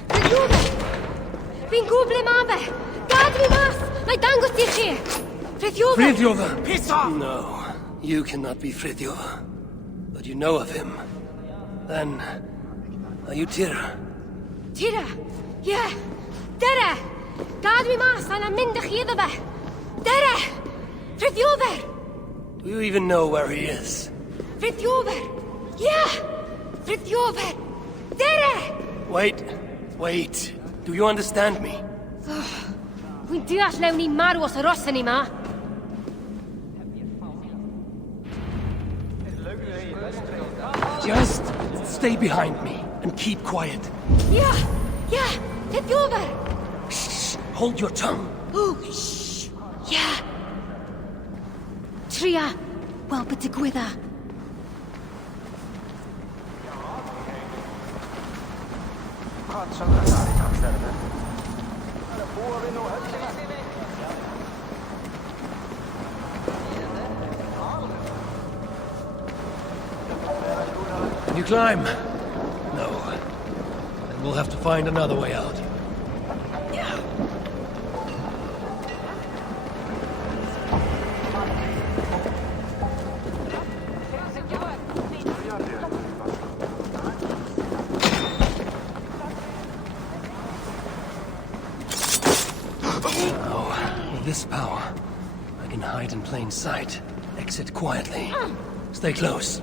Fritjof! Fin crumbling mave! Gad mi mas! My dangos dich hier! Fritjof! Fritjof! Piss off! No, you cannot be Fritjof. But you know of him. Then, are you Tira? Tira? Yeah! Tira! Gad mi mas! Ana mindach hier dabe! Tira! Fritjof! Do you even know where he is? Fritjof! Yeah! Fritjof! Tira! Wait. Do you understand me? Wyn deall lewn ni marw os aros ni ma. Just stay behind me and keep quiet. Yeah! Fritjofer! Shh! Hold your tongue! Oh, shh! Yeah! Tria! Wel bydd digwydda. Can you climb? No. Then we'll have to find another way out. This power, I can hide in plain sight. Exit quietly. Stay close.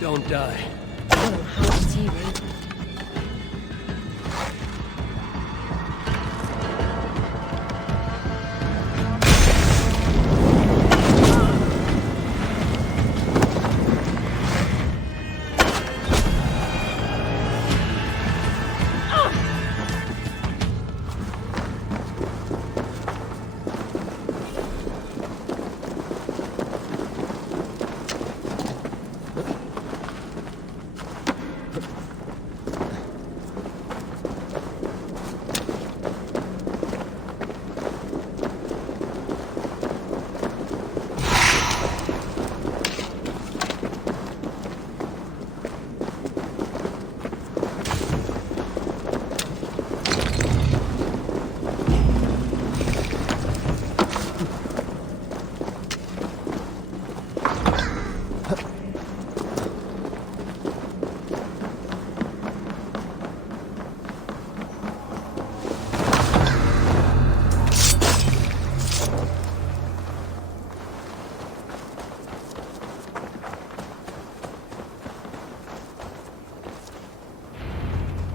Don't die. Oh, how did he read?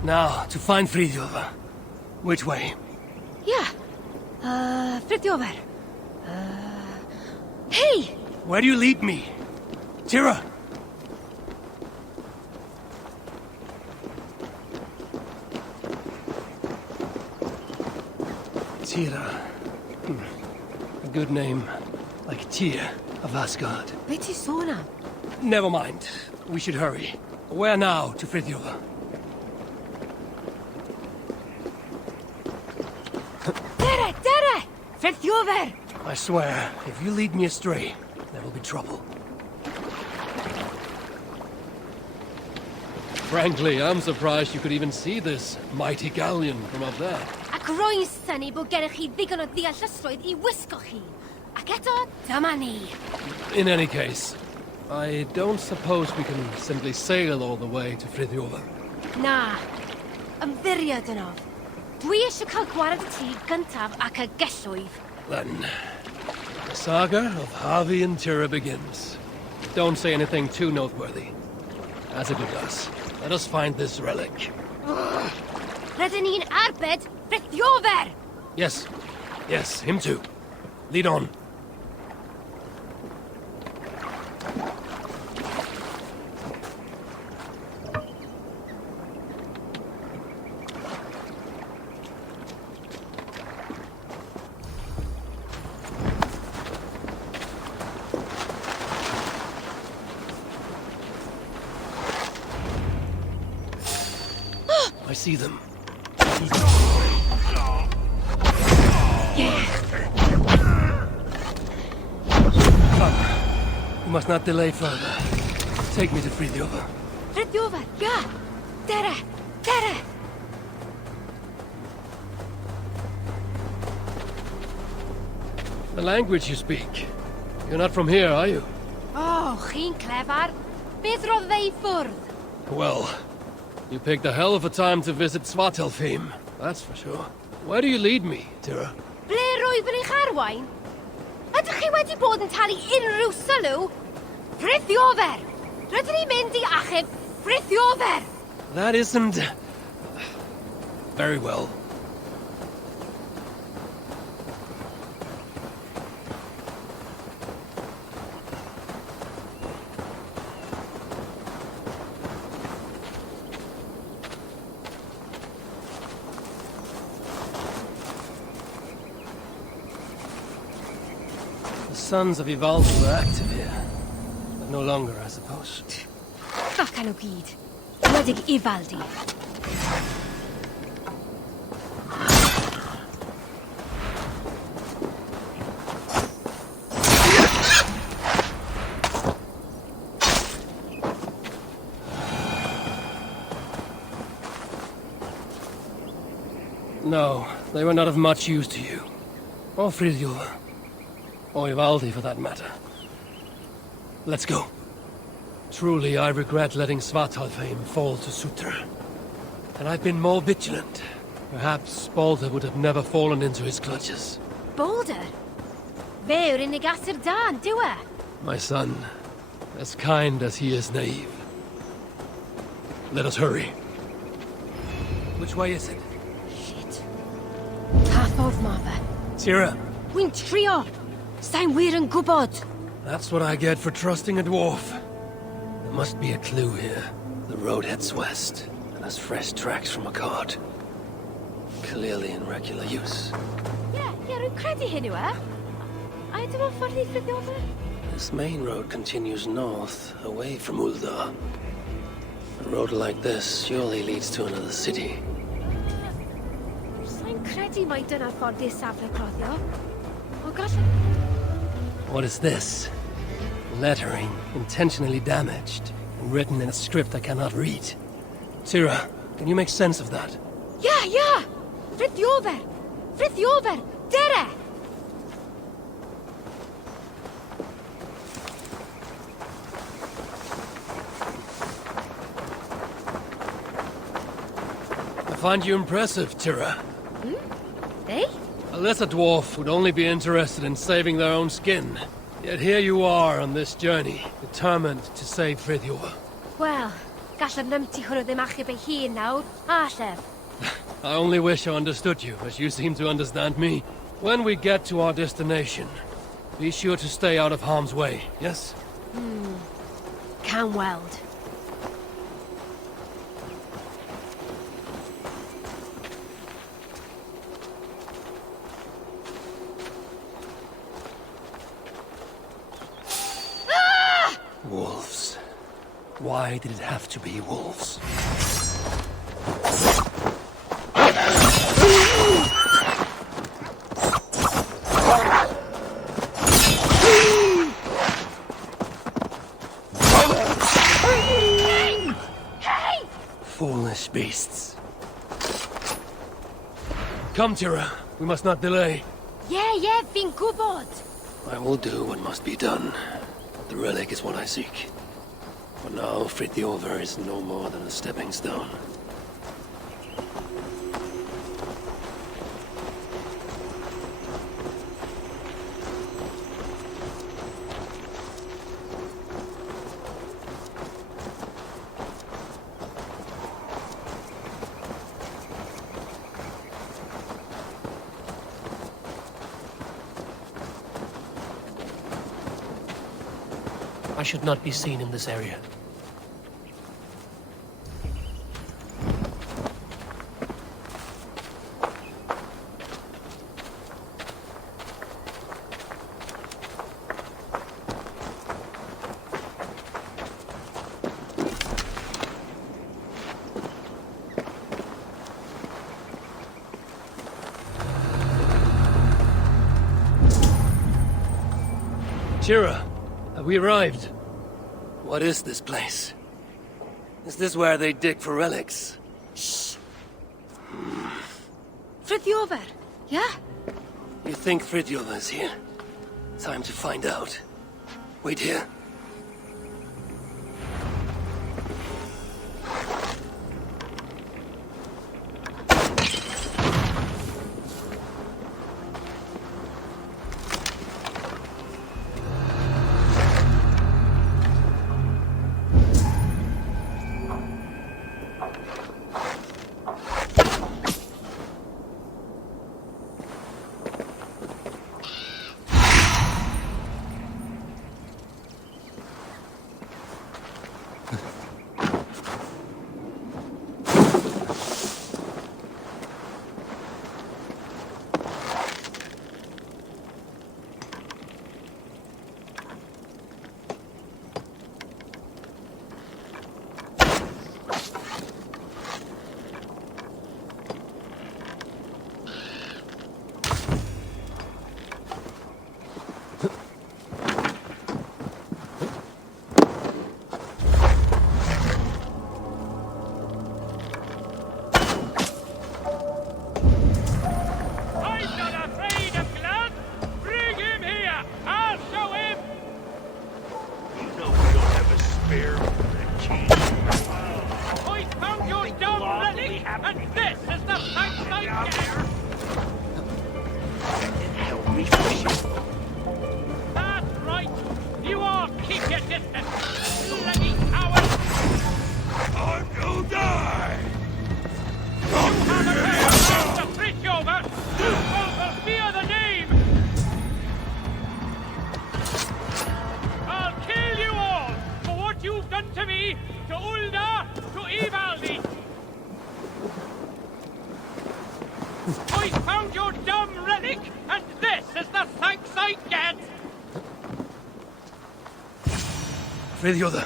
Now, to find Fritjof. Which way? Yeah. Fritjofer. Hey! Where do you lead me? Tira! Tira. A good name. Like Tyr of Asgard. Beti sona. Never mind. We should hurry. Where now to Fritjof? Dere! Fritjofer! I swear, if you lead me astray, there will be trouble. Frankly, I'm surprised you could even see this mighty galleon from up there. Ac roi'n syni bod gennych chi ddigon o ddeallusrwydd I wisgo chi. Ac eto, dyma ni. In any case, I don't suppose we can simply sail all the way to Fritjof. Na. Ymddiried yn of. Dwi eisiau cael gwared y tŷ gyntaf ac y gellwydd. Then, the saga of Havi and Tira begins. Don't say anything too noteworthy. As it does, let us find this relic. Rydyn ni'n arbed Fritjofer! Yes, him too. Lead on. I see them. We must not delay further. Take me to Fritjof. Fritjof, ja! Dere! Dere! The language you speak. You're not from here, are you? Oh, chi'n clever. Beth roedd fe I ffwrdd? Well, you picked a hell of a time to visit Svartálfaheimr, that's for sure. Where do you lead me, Tira? Ble rwyf yn eich arwain? Ydych chi wedi bod yn talu unrhyw sylw? Fritjof! Rydyn ni'n mynd I achub Fritjof! That isn't... very well. The sons of Ivaldi were active here, but no longer, I suppose. Ac nhw gyd. Wedig Ivaldi. No, they were not of much use to you. Or Fritjof. Or Ivaldi, for that matter. Let's go. Truly, I regret letting Svartálfaheimr fall to Surtr. Had I been more vigilant, perhaps Baldr would have never fallen into his clutches. Baldr? Fe yw'r unig Aesir da, dyw e? My son, as kind as he is naive. Let us hurry. Which way is it? Shit. Pa ffordd ma fe? Tira. Wy'n trio. Sa'n wir yn gwybod. That's what I get for trusting a dwarf. There must be a clue here. The road heads west, and has fresh tracks from a cart. Clearly in regular use. Rwy'n credu hyn yw e. A ydw o'n ffordd I Fritjof? This main road continues north, away from Uldar. A road like this surely leads to another city. Sa'n credu mai dyna'r ffordd i'r safle cloddio. O gall... What is this? Lettering, intentionally damaged, and written in a script I cannot read. Tira, can you make sense of that? Ja! Fritjof! Fritjof! Dere! I find you impressive, Tira. Eh? A lesser dwarf would only be interested in saving their own skin. Yet here you are on this journey, determined to save Fritjof. Wel, gallaf nymti hwnnw ddim achub ei hun nawr, a llef. I only wish I understood you, as you seem to understand me. When we get to our destination, be sure to stay out of harm's way, yes? Can weld. Wolves. Why did it have to be wolves? Foolish beasts. Come, Tira. We must not delay. Yeah, fi'n gwybod. I will do what must be done. The relic is what I seek. For now, Fritjof is no more than a stepping stone. I should not be seen in this area. Tira, have we arrived? What is this place? Is this where they dig for relics? Shh! Fritjof, yeah? You think Fritjof is here? Time to find out. Wait here.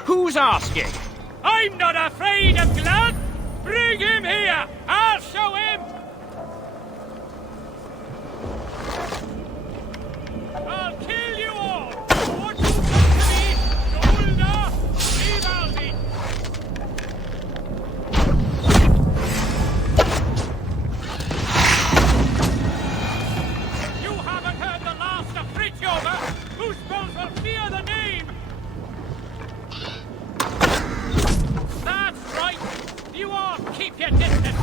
Who's asking? I'm not afraid of blood! Bring him here! I'll show him! I'll kill you all! For what you've done to me, to Ulda, to Ivaldi! You haven't heard the last of Fritjof, whose spells will fear the name! That's right! You all keep your distance!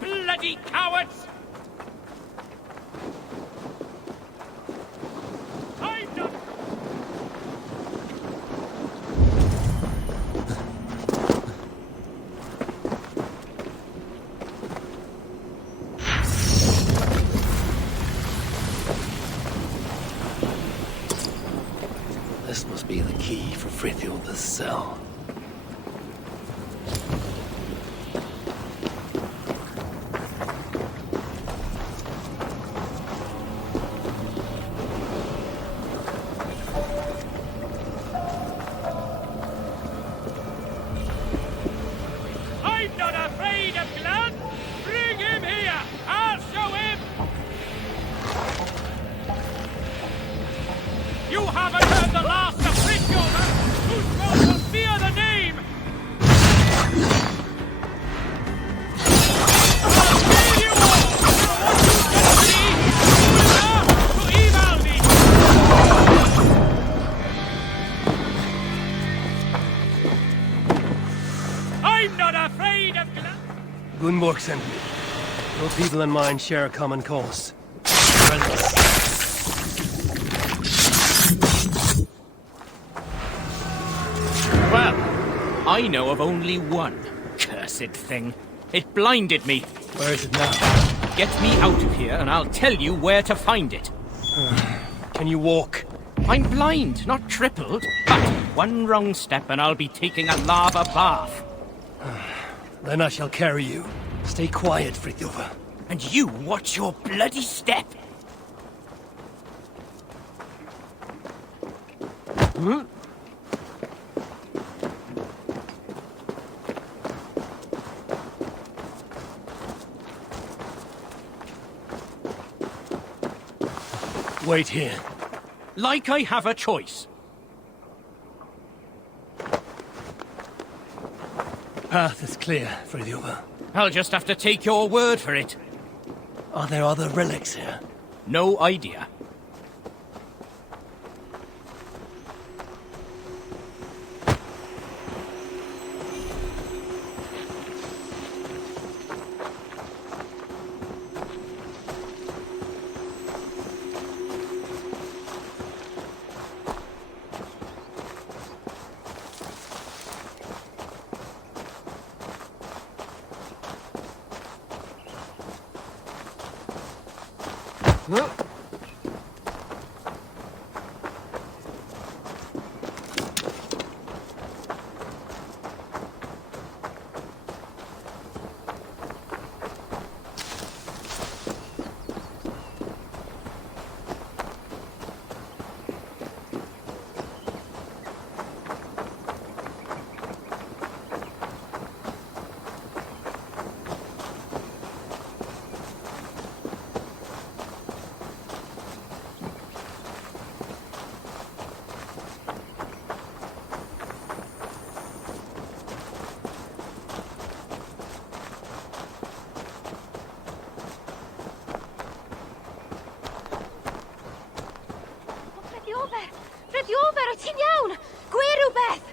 Bloody cowards! This must be the key for Fritjof's cell. I'm not afraid of blood! Bring him here! I'll show him! You haven't heard the last of Fritjof, whose foes will fear the name! I'll kill you all! For what you've done to me, to Ivaldi! I'm not afraid of blood! Gunborg sent me. Your people and mine share a common cause. Friendless. I know of only one. Cursed thing. It blinded me. Where is it now? Get me out of here and I'll tell you where to find it. Can you walk? I'm blind, not crippled. But one wrong step and I'll be taking a lava bath. Then I shall carry you. Stay quiet, Fritjof. And you watch your bloody step. Hmm? Wait here. Like I have a choice. Path is clear, Fritjof. I'll just have to take your word for it. Are there other relics here? No idea. Fritjof, wyt ti'n iawn? Gwe rhywbeth!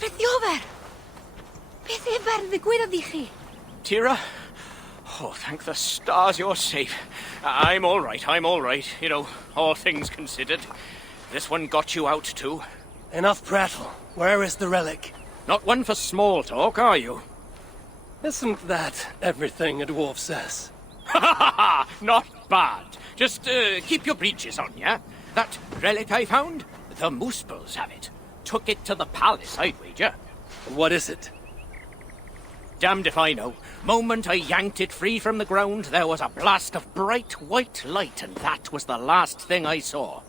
Fritjof! Beth efer ddigwyddodd i chi? Tira? Oh, thank the stars you're safe. I'm all right, You know, all things considered. This one got you out too. Enough prattle. Where is the relic? Not one for small talk, are you? Isn't that everything a dwarf says? Ha ha ha! Not bad. Just keep your breeches on, yeah? That relic I found? The Muspels have it. Took it to the palace, I'd wager. What is it? Damned if I know. Moment I yanked it free from the ground, there was a blast of bright white light, and that was the last thing I saw.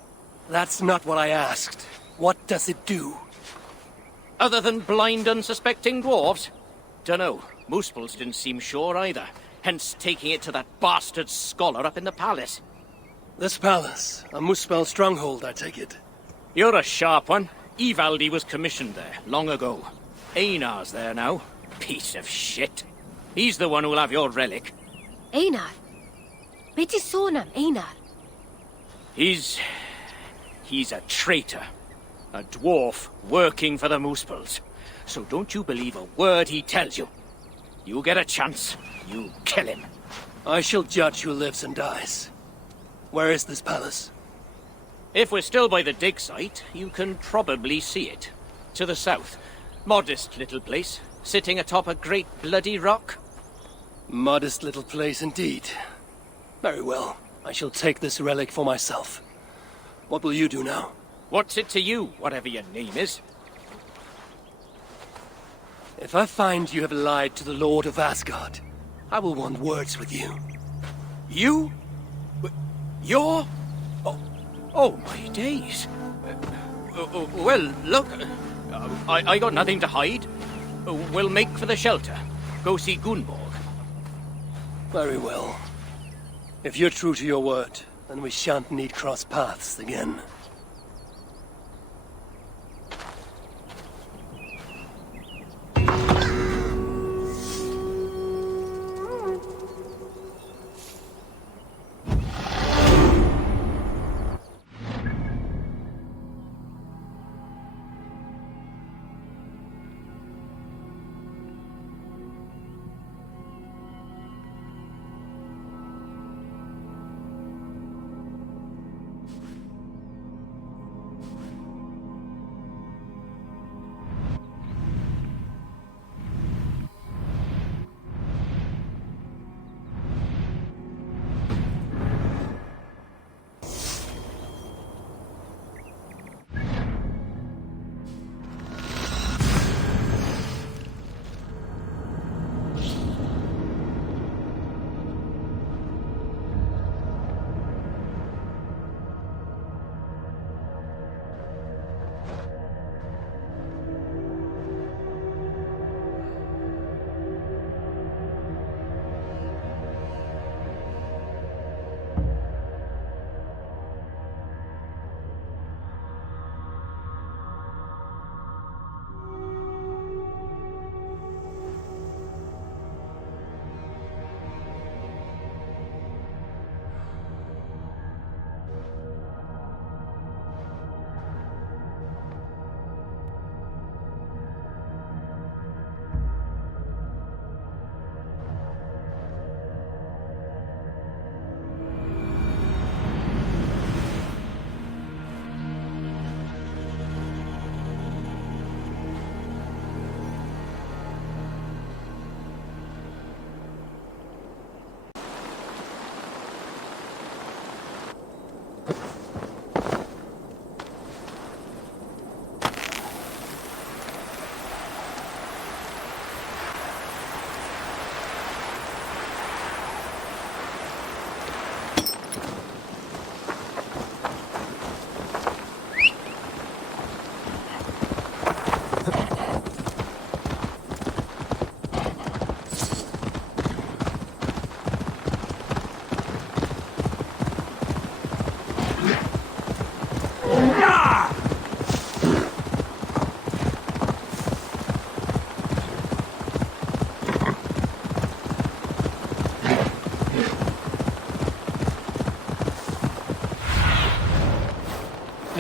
That's not what I asked. What does it do? Other than blind, unsuspecting dwarves? Dunno. Muspels didn't seem sure either, hence taking it to that bastard scholar up in the palace. This palace, a Muspel stronghold, I take it. You're a sharp one. Ivaldi was commissioned there, long ago. Einar's there now. Piece of shit. He's the one who'll have your relic. Einar? Beth is sôn am Einar? He's a traitor. A dwarf working for the Muspels. So don't you believe a word he tells you. You get a chance, you kill him. I shall judge who lives and dies. Where is this palace? If we're still by the dig site, you can probably see it. To the south. Modest little place, sitting atop a great bloody rock. Modest little place indeed. Very well. I shall take this relic for myself. What will you do now? What's it to you, whatever your name is? If I find you have lied to the Lord of Asgard, I will want words with you. You? You're? Oh my days. Well, look, I got nothing to hide. We'll make for the shelter. Go see Gunborg. Very well. If you're true to your word, then we shan't need cross paths again.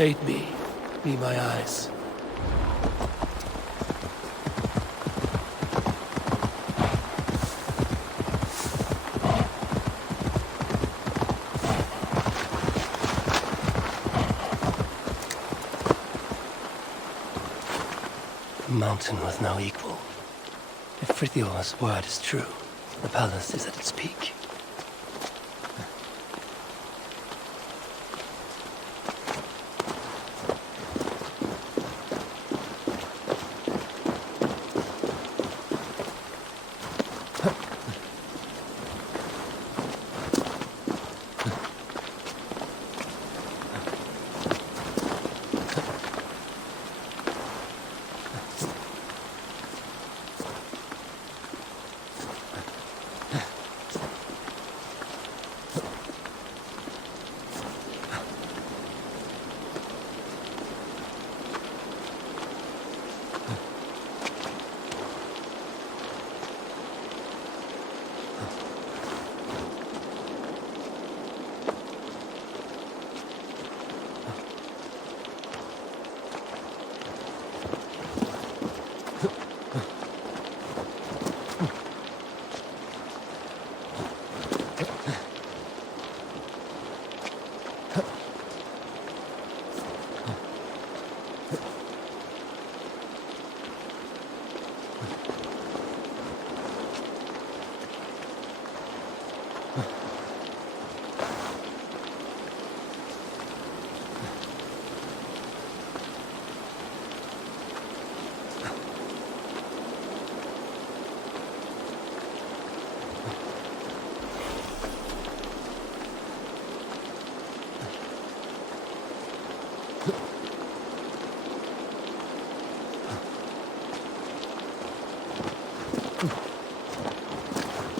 Aid me. Be my eyes. A mountain with no equal. If Fritjof's word is true, the palace is at its peak.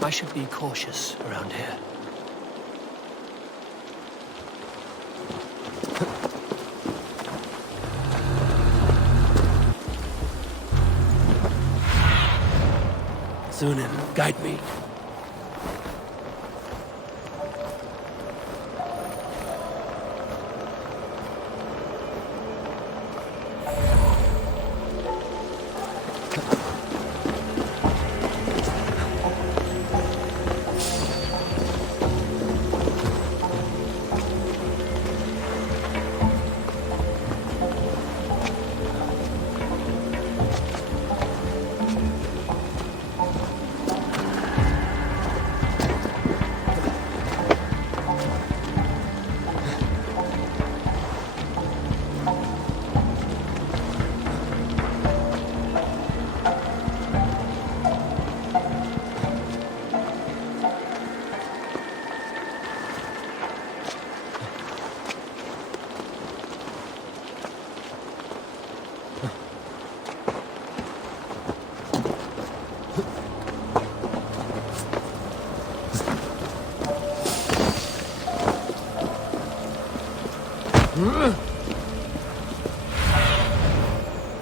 I should be cautious around here. Sunan, guide me.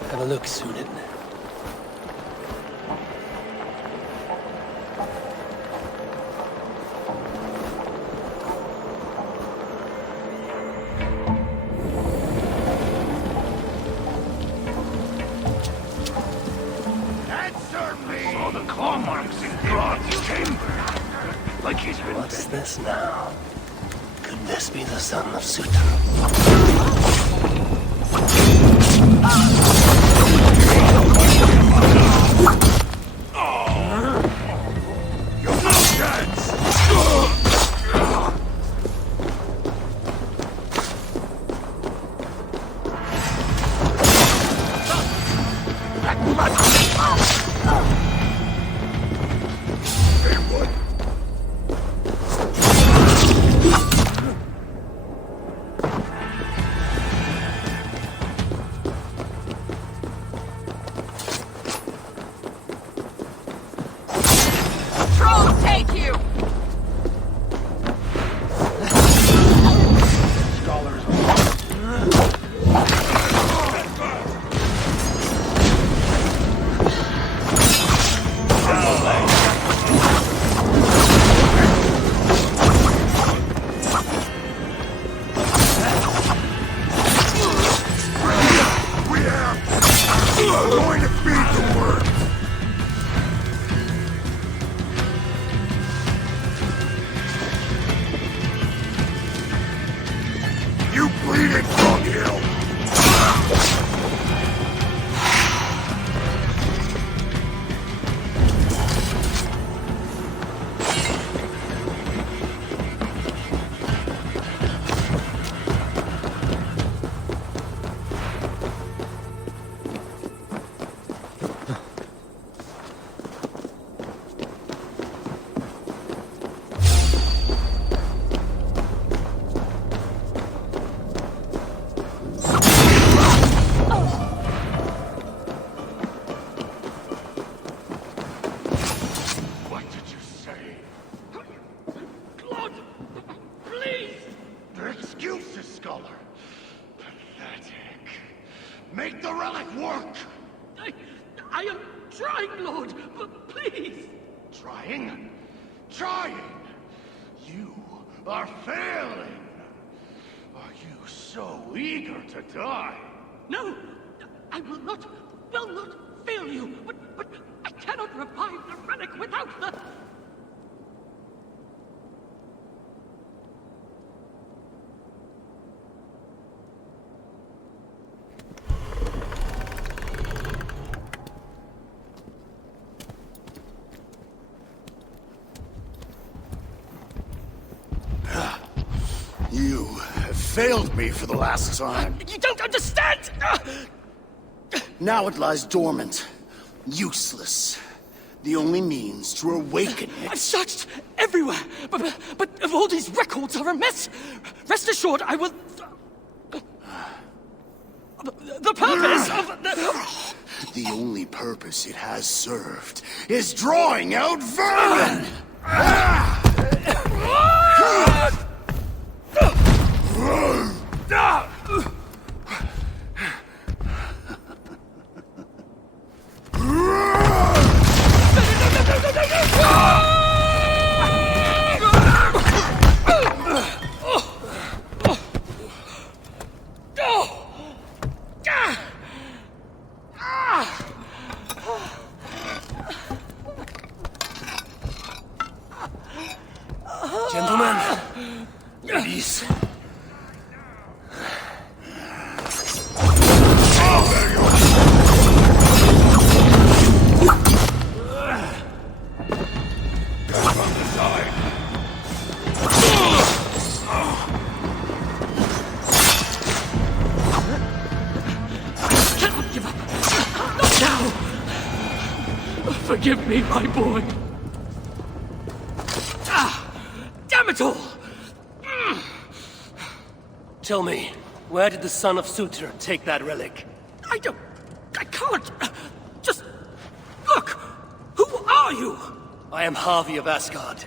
Have a look, Sunan. Saw the claw marks in Bron's chamber. Like he's been... What's this now? Could this be the son of Surtr? You've no chance! scholar. Pathetic. Make the relic work! I am trying, Lord, but please! Trying? Trying! You are failing! Are you so eager to die? No! I will not fail you, but I cannot revive the relic without the... You have failed me for the last time. You don't understand! Now it lies dormant, useless. The only means to awaken it. I've searched everywhere, but all these records are a mess. Rest assured, I will... The purpose of the... The only purpose it has served is drawing out vermin! Gentlemen, ladies. Forgive me, my boy. Damn it all! Tell me, where did the son of Surtr take that relic? I can't. Just look. Who are you? I am Harvey of Asgard.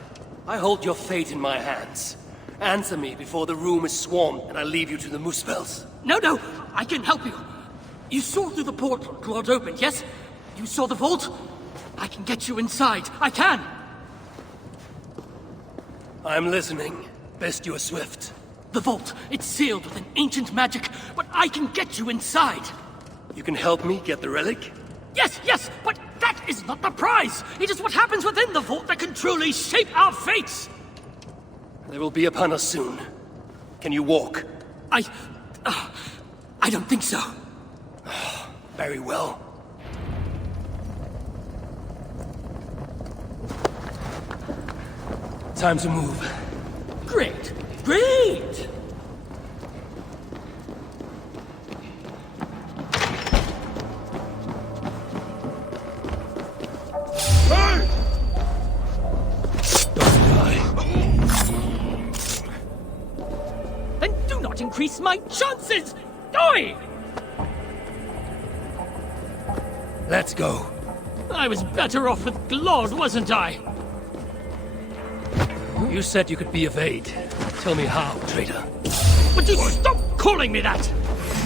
I hold your fate in my hands. Answer me before the room is swarmed and I leave you to the Muspels. No, I can help you. You saw through the portal Claude opened, yes? You saw the vault? I can get you inside. I can! I'm listening. Best you are swift. The vault, it's sealed with an ancient magic, but I can get you inside. You can help me get the relic? Yes, but that is not the prize! It is what happens within the vault that can truly shape our fates! They will be upon us soon. Can you walk? I don't think so. Very well. Time to move. Great! Hey! Don't die. Then do not increase my chances! Die! Let's go. I was better off with Glod, wasn't I? You said you could be of aid. Tell me how, traitor. Would you stop calling me that?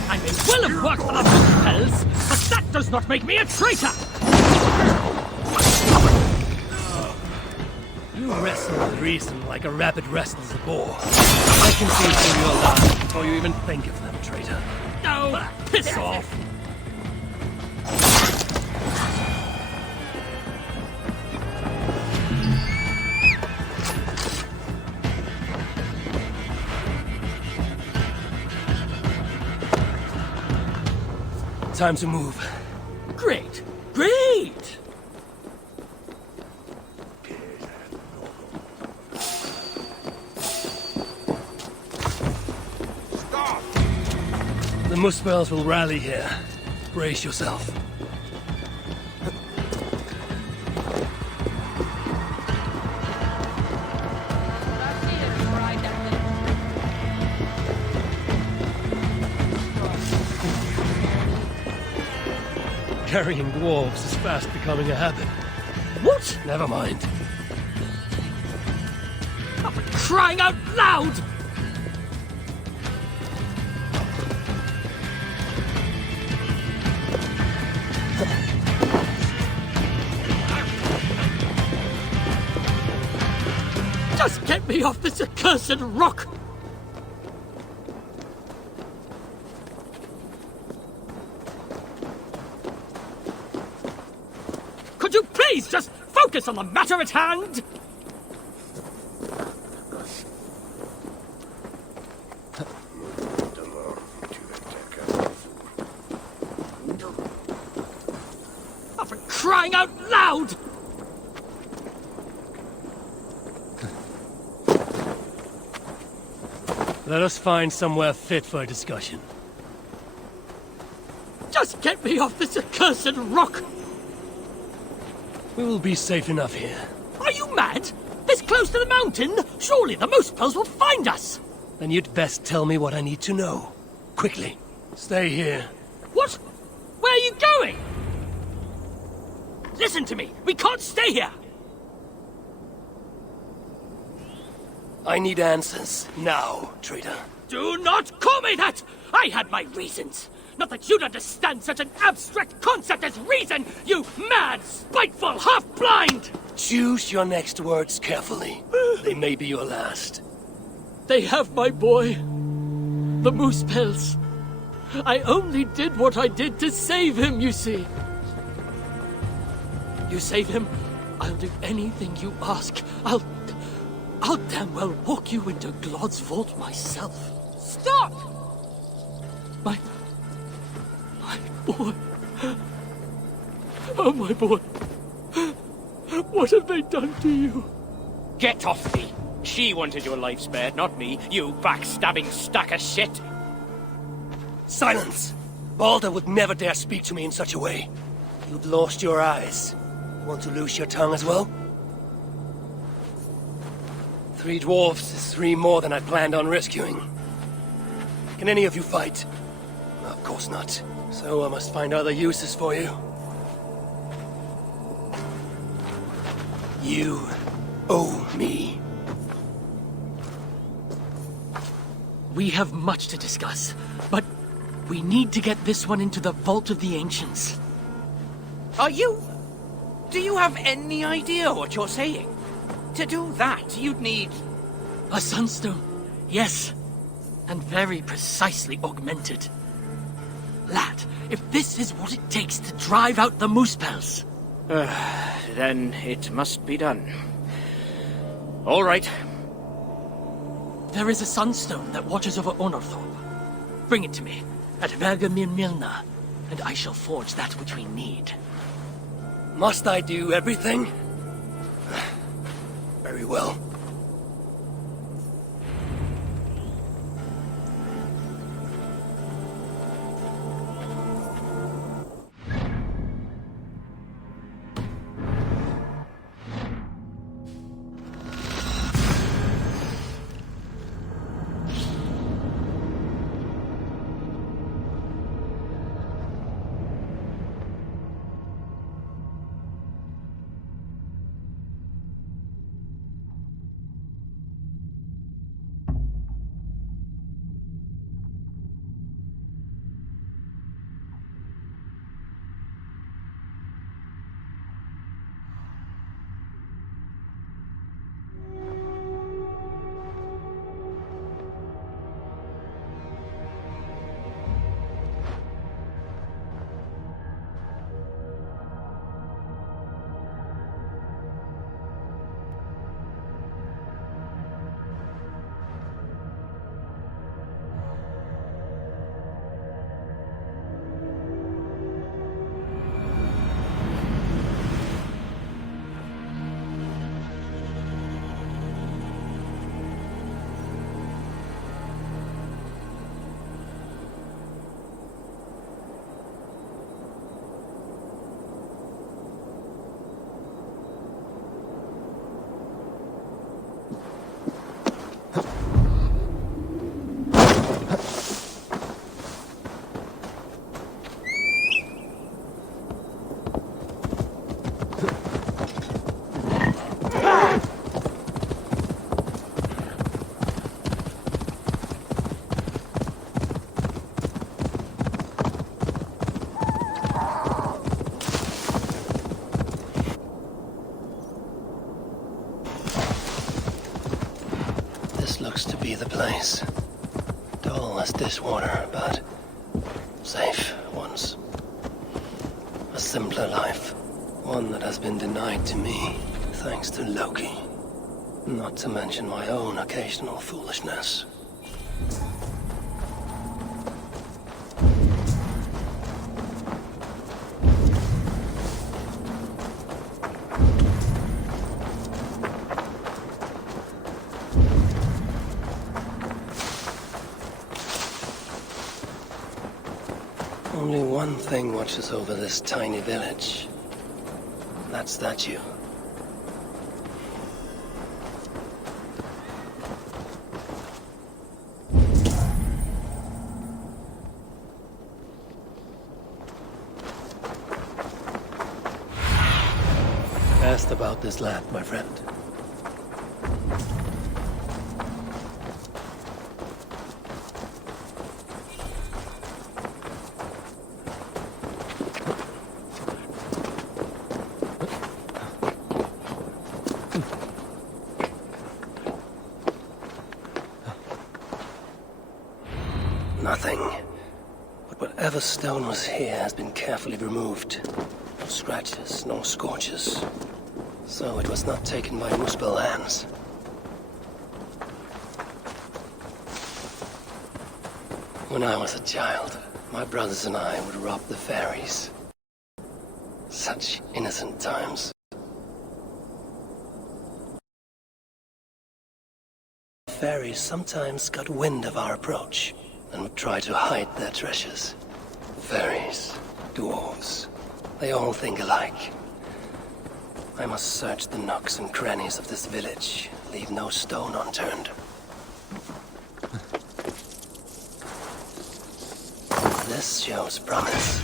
I may well have worked for the Muspels, but that does not make me a traitor! You wrestle with reason like a rabbit wrestles a boar. I can see through your lies before you even think of them, traitor. No, piss off! Time to move. Great! Stop! The Muspels will rally here. Brace yourself. Carrying dwarves is fast becoming a habit. What? Never mind. Oh, for crying out loud! Just get me off this accursed rock! Could you please just focus on the matter at hand? Oh, for crying out loud! Let us find somewhere fit for a discussion. Just get me off this accursed rock! We will be safe enough here. Are you mad? This close to the mountain? Surely the Muspels will find us! Then you'd best tell me what I need to know. Quickly. Stay here. What? Where are you going? Listen to me! We can't stay here! I need answers. Now, traitor. Do not call me that! I had my reasons! Not that you'd understand such an abstract concept as reason, you mad, spiteful, half-blind! Choose your next words carefully. They may be your last. They have my boy. The Muspels. I only did what I did to save him, you see. You save him, I'll do anything you ask. I'll damn well walk you into Glod's vault myself. Stop! My boy. Oh, my boy. What have they done to you? Get off me! She wanted your life spared, not me, you backstabbing stack of shit! Silence! Baldr would never dare speak to me in such a way. You've lost your eyes. Want to lose your tongue as well? 3 dwarves is 3 more than I planned on rescuing. Can any of you fight? Of course not. So I must find other uses for you. You owe me. We have much to discuss, but we need to get this one into the Vault of the Ancients. Do you have any idea what you're saying? To do that, you'd need... A Sunstone, yes. And very precisely augmented. Lad, if this is what it takes to drive out the Muspels... then it must be done. All right. There is a Sunstone that watches over Onorthorpe. Bring it to me, at Vergamir Milna, and I shall forge that which we need. Must I do everything? Very well. the place. Dull as dishwater, but safe once. A simpler life. One that has been denied to me, thanks to Loki. Not to mention my own occasional foolishness. Only one thing watches over this tiny village. That statue. Asked about this lad, my friend. Nothing. But whatever stone was here has been carefully removed. No scratches, no scorches. So it was not taken by Muspel hands. When I was a child, my brothers and I would rob the fairies. Such innocent times. Fairies sometimes got wind of our approach and would try to hide their treasures. Fairies, dwarves, they all think alike. I must search the nooks and crannies of this village, leave no stone unturned. This shows promise.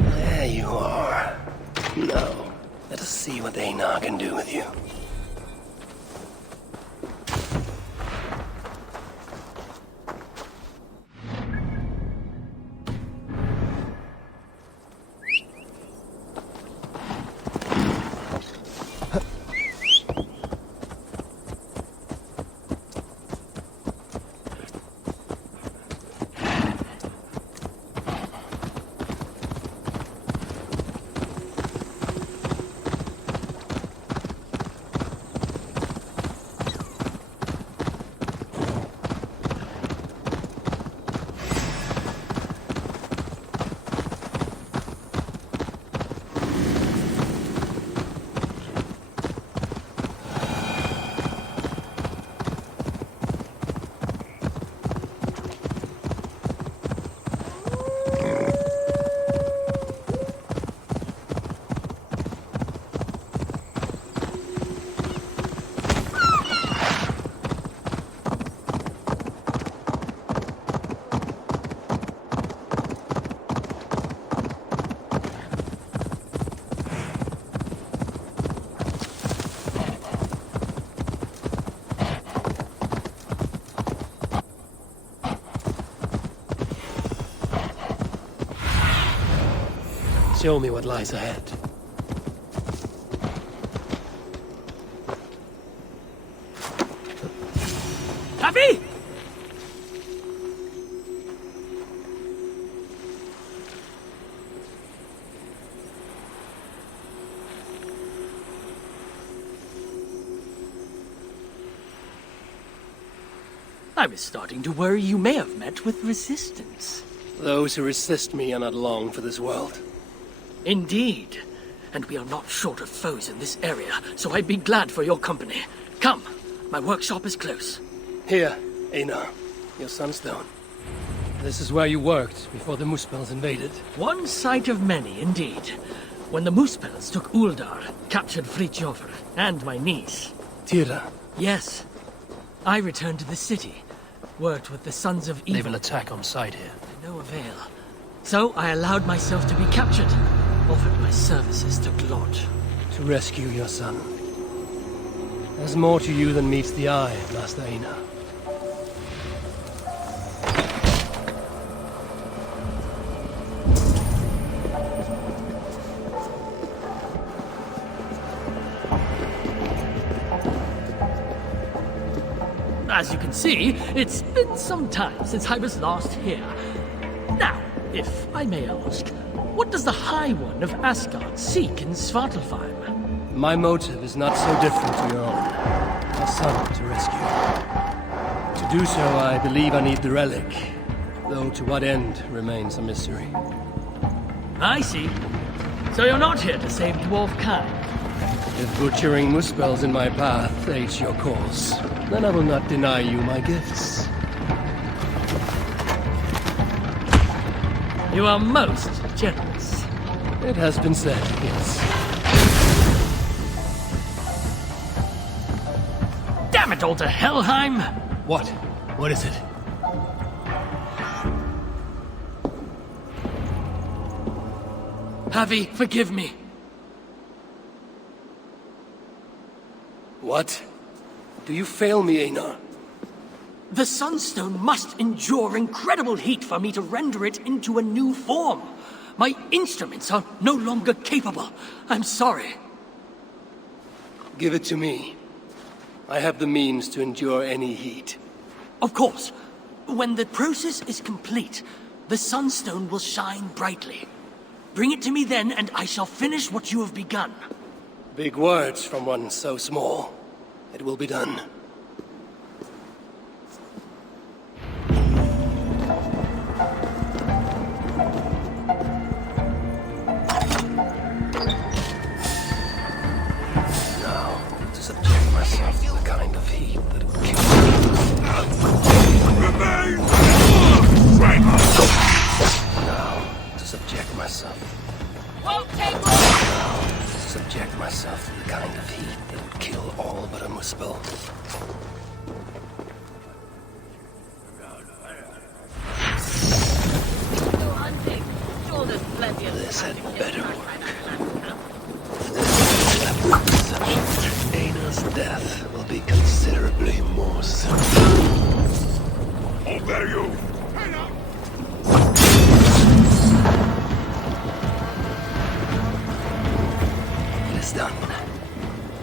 There you are. Now, let us see what Einar can do with you. Show me what lies ahead. Happy? I was starting to worry you may have met with resistance. Those who resist me are not long for this world. Indeed. And we are not short of foes in this area, so I'd be glad for your company. Come, my workshop is close. Here, Einar, your Sunstone. This is where you worked before the Muspels invaded. One sight of many, indeed. When the Muspels took Uldar, captured Fritjof and my niece. Tira. Yes. I returned to the city, worked with the Sons of Evil. They will attack on sight here. To no avail. So I allowed myself to be captured, offered my services to Glod. To rescue your son. There's more to you than meets the eye, Master Einar. As you can see, it's been some time since I was last here. Now, if I may ask, what does the High One of Asgard seek in Svartálfaheimr? My motive is not so different to your own. A son to rescue. To do so, I believe I need the relic, though to what end remains a mystery. I see. So you're not here to save dwarf kind? If butchering Muspel's in my path aids your cause, then I will not deny you my gifts. You are most generous. It has been said, yes. Damn it all to Helheim! What? What is it? Havi, forgive me. What? Do you fail me, Einar? The Sunstone must endure incredible heat for me to render it into a new form. My instruments are no longer capable. I'm sorry. Give it to me. I have the means to endure any heat. Of course. When the process is complete, the Sunstone will shine brightly. Bring it to me then, and I shall finish what you have begun. Big words from one so small. It will be done. Now, to subject myself to the kind of heat that will kill me. Now, to subject myself. To subject myself to the kind of heat that would kill all but a Muspel. This had better work. Such Einar's death will be considerably more certain. How dare you! It is done.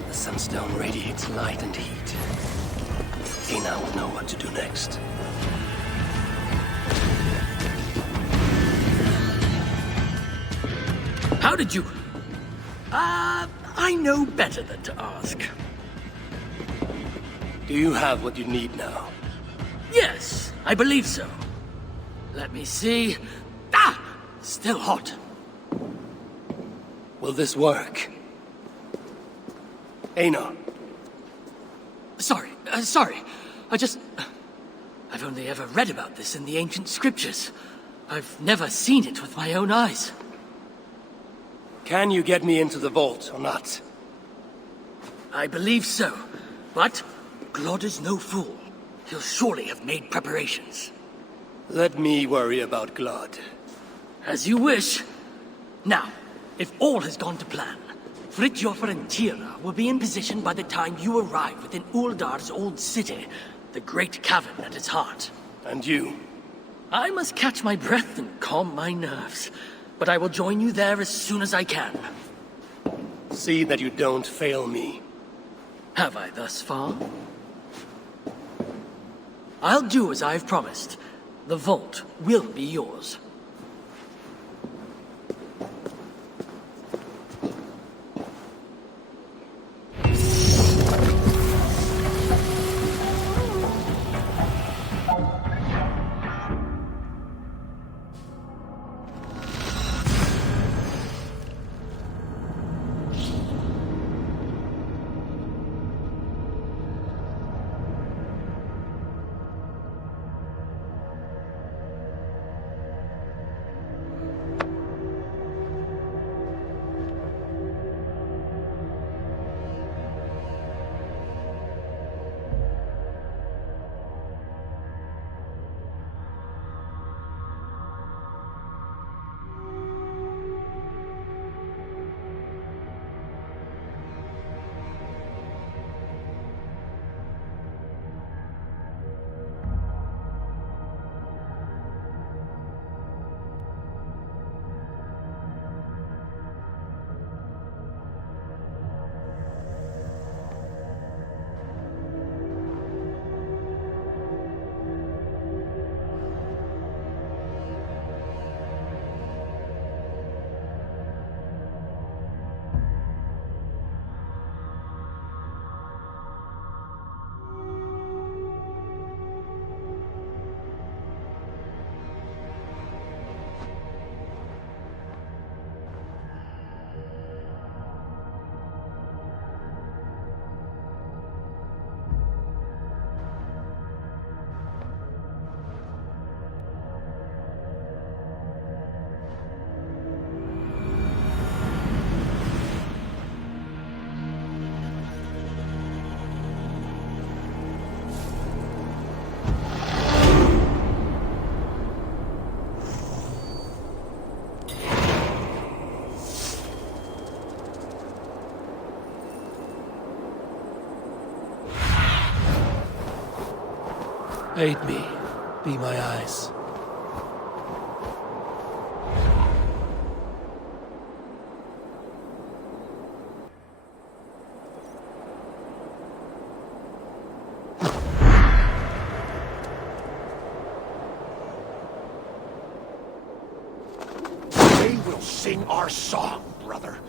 The Sunstone radiates light and heat. Einar will know what to do next. How did you... I know better than to ask. Do you have what you need now? Yes, I believe so. Let me see... Still hot. Will this work? Einar. Sorry. I've only ever read about this in the ancient scriptures. I've never seen it with my own eyes. Can you get me into the vault or not? I believe so. But Glod is no fool. He'll surely have made preparations. Let me worry about Glod. As you wish. Now, if all has gone to plan, Fritjof and Tyra will be in position by the time you arrive within Uldar's old city, the great cavern at its heart. And you? I must catch my breath and calm my nerves, but I will join you there as soon as I can. See that you don't fail me. Have I thus far? I'll do as I've promised. The vault will be yours. Aid me. Be my eyes. They will sing our song, brother.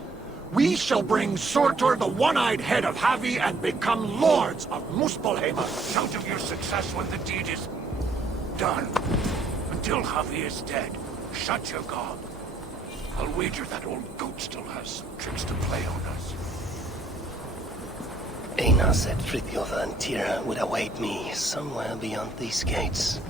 We shall bring Surtr, the one-eyed head of Havi, and become lords of Muspelheim. Shout of your success when the deed is done. Until Havi is dead, shut your gob. I'll wager that old goat still has some tricks to play on us. Einar said Fritjof and Tyr would await me somewhere beyond these gates.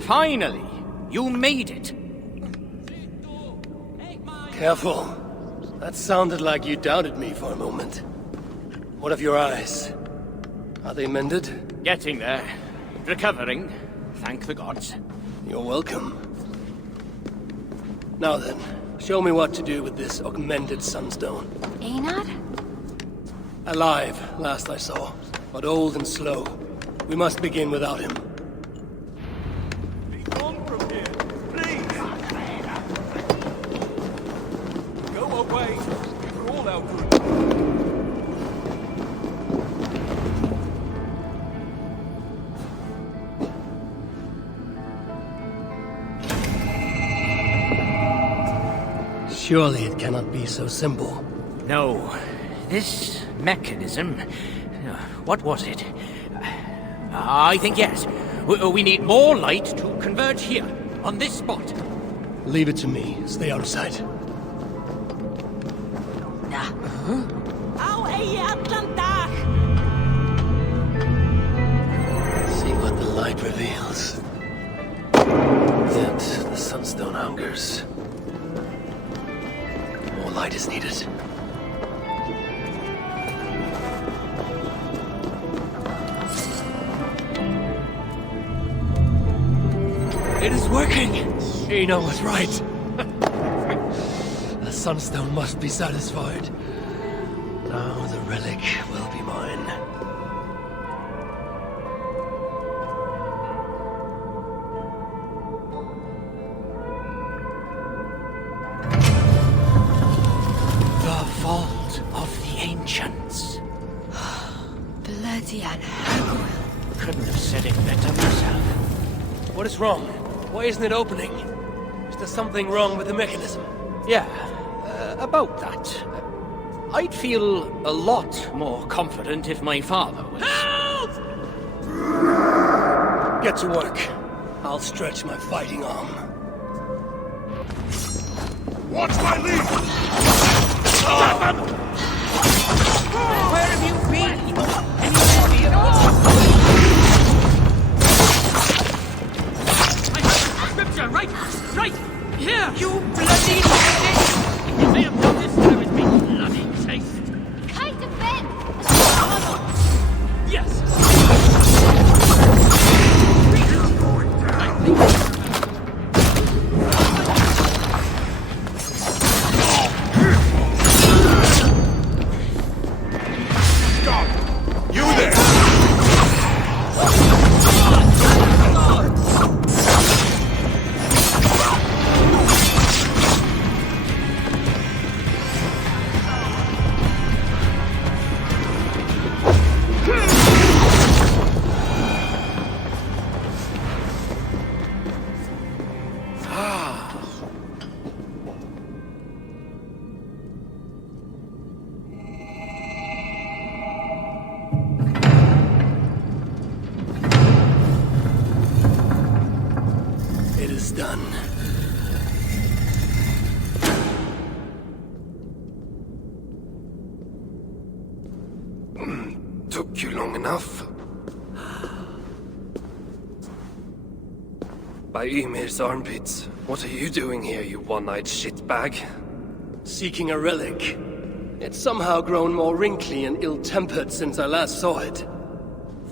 Finally! You made it! Careful. That sounded like you doubted me for a moment. What of your eyes? Are they mended? Getting there. Recovering. Thank the gods. You're welcome. Now then, show me what to do with this augmented Sunstone. Einar? Alive, last I saw, but old and slow. We must begin without him. Surely it cannot be so simple. No. This mechanism... What was it? I think yes. We need more light to converge here, on this spot. Leave it to me. Stay out of sight. See what the light reveals. Yet the Sunstone hungers. More light is needed. It is working! Eno was right. The Sunstone must be satisfied. Now the relic will be mine. The vault of the ancients. Bloody unhappy. Couldn't have said it better myself. What is wrong? Why isn't it opening? Is there something wrong with the mechanism? Yeah, about that. I'd feel a lot more confident if my father was... Help! Get to work. I'll stretch my fighting arm. Watch my lead! Where have you been? Scripture, right here! You bloody You may have noticed there is being bloody taste. Kind of Ben! Yes! Stop! You there! It is done. Took you long enough. By Ymir's armpits, what are you doing here, you one-eyed shitbag? Seeking a relic. It's somehow grown more wrinkly and ill-tempered since I last saw it.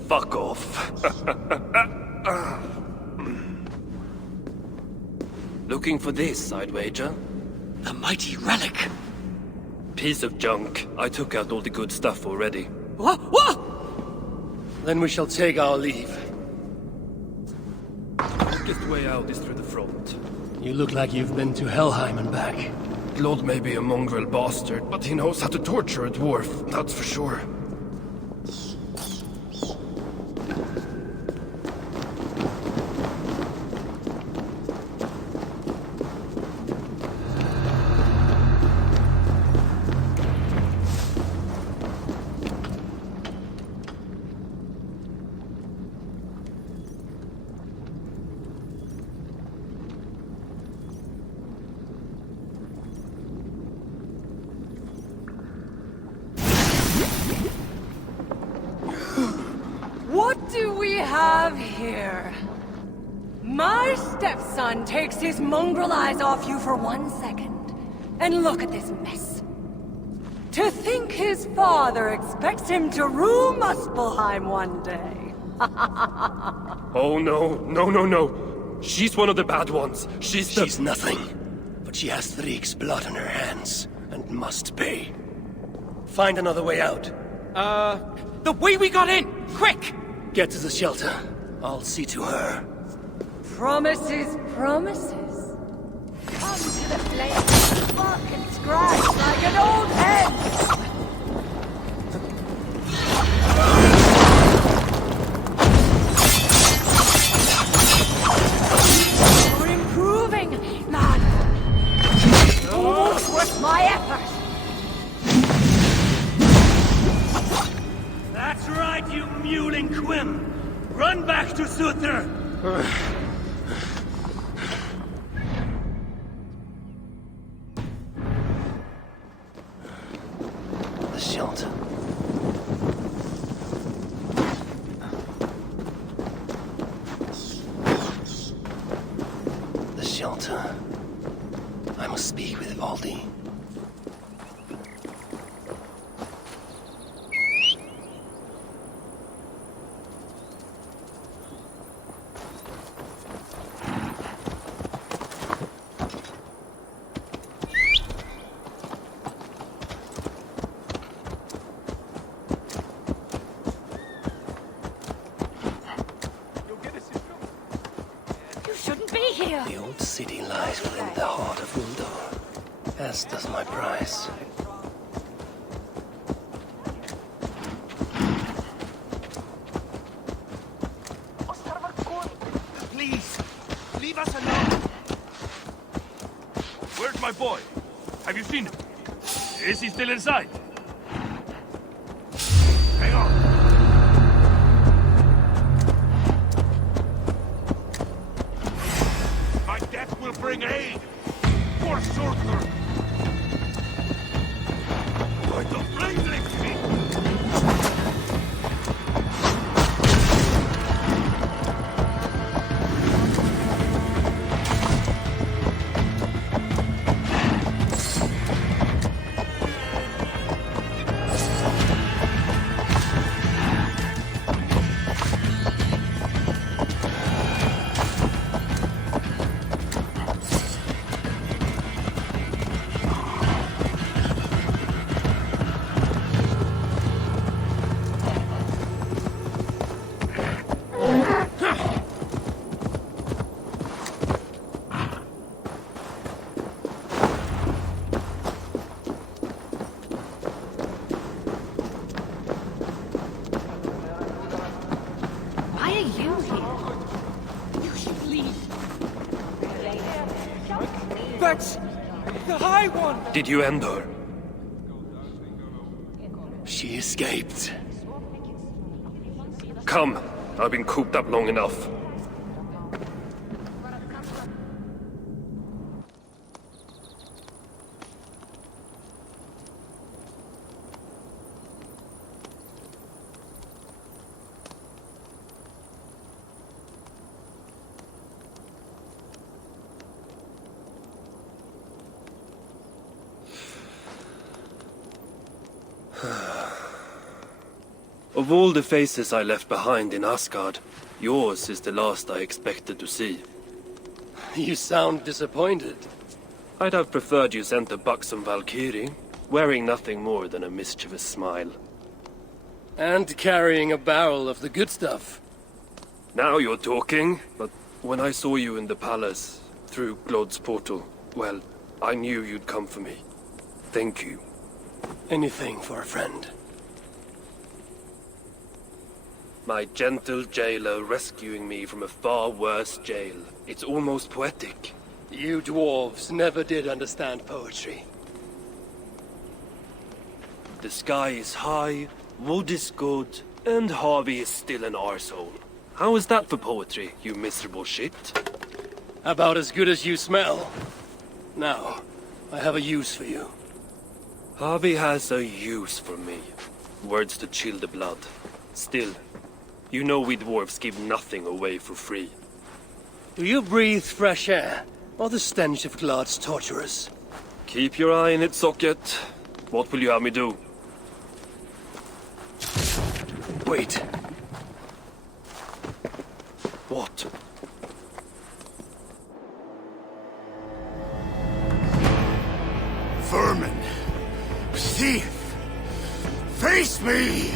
Fuck off. Looking for this, I'd wager. The mighty relic! Piece of junk. I took out all the good stuff already. What? Then we shall take our leave. Quickest way out is through the front. You look like you've been to Helheim and back. Lord may be a mongrel bastard, but he knows how to torture a dwarf, that's for sure. What do we have here? My stepson takes his mongrel eyes off you for 1 second. And look at this mess. To think his father expects him to rule Muspelheim one day. Oh no. She's one of the bad ones. She's nothing. But she has Threek's blood on her hands, and must pay. Find another way out. The way we got in! Quick! Get to the shelter. I'll see to her. Promises. Come to the flame, fuck and scratch like an old hen! You're improving, man! Almost worth my effort! That's right, you mewling quim! Run back to Surtr! The shelter. The shelter. I must speak with Valdi. The old city lies within the heart of Uldor, as does my prize. Please, leave us alone. Where's my boy? Have you seen him? Is he still inside? Hang on. bring aid! For Surtr! By the blade king! That's the High One! Did you end her? She escaped. Come, I've been cooped up long enough. Of all the faces I left behind in Asgard, yours is the last I expected to see. You sound disappointed. I'd have preferred you sent a buxom Valkyrie, wearing nothing more than a mischievous smile. And carrying a barrel of the good stuff. Now you're talking, but when I saw you in the palace, through Glod's portal, well, I knew you'd come for me. Thank you. Anything for a friend. My gentle jailer rescuing me from a far worse jail. It's almost poetic. You dwarves never did understand poetry. The sky is high, wood is good, and Harvey is still an arsehole. How is that for poetry, you miserable shit? About as good as you smell. Now, I have a use for you. Harvey has a use for me. Words to chill the blood. Still, you know we dwarves give nothing away for free. Do you breathe fresh air, or the stench of Glad's torturers? Keep your eye in its socket. What will you have me do? Wait. What? Vermin! Thief! Face me!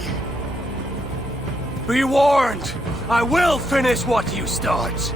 Be warned! I will finish what you start!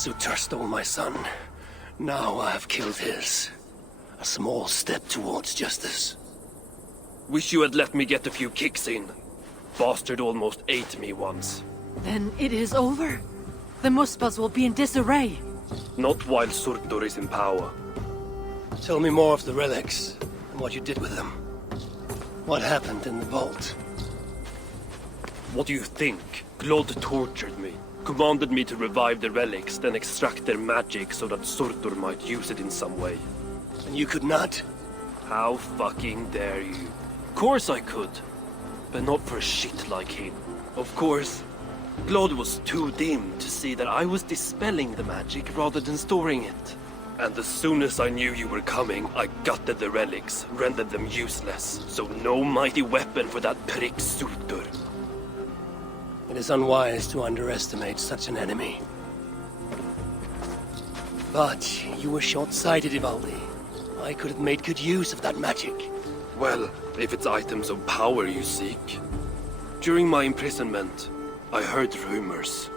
Surtr stole my son. Now I have killed his. A small step towards justice. Wish you had let me get a few kicks in. Bastard almost ate me once. Then it is over? The Muspels will be in disarray. Not while Surtr is in power. Tell me more of the relics, and what you did with them. What happened in the vault? What do you think? Glod tortured me, commanded me to revive the relics, then extract their magic so that Surtr might use it in some way. And you could not? How fucking dare you? Of course I could. But not for a shit like him. Of course, Glod was too dim to see that I was dispelling the magic rather than storing it. And as soon as I knew you were coming, I gutted the relics, rendered them useless, so no mighty weapon for that prick Surtr. It is unwise to underestimate such an enemy. But you were short-sighted, Ivaldi. I could have made good use of that magic. Well, if it's items of power you seek. During my imprisonment, I heard rumors.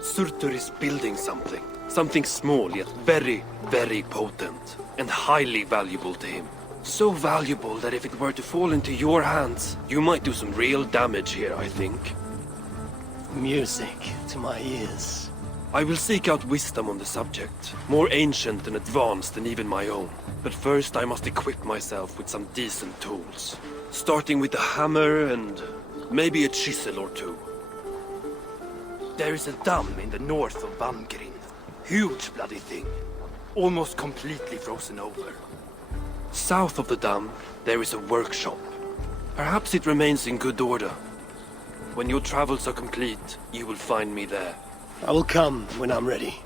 Surtr is building something. Something small, yet very, very potent. And highly valuable to him. So valuable that if it were to fall into your hands, you might do some real damage here, I think. Music to my ears. I will seek out wisdom on the subject. More ancient and advanced than even my own. But first I must equip myself with some decent tools. Starting with a hammer and maybe a chisel or two. There is a dam in the north of Vangrinn. Huge bloody thing. Almost completely frozen over. South of the dam, there is a workshop. Perhaps it remains in good order. When your travels are complete, you will find me there. I will come when I'm ready.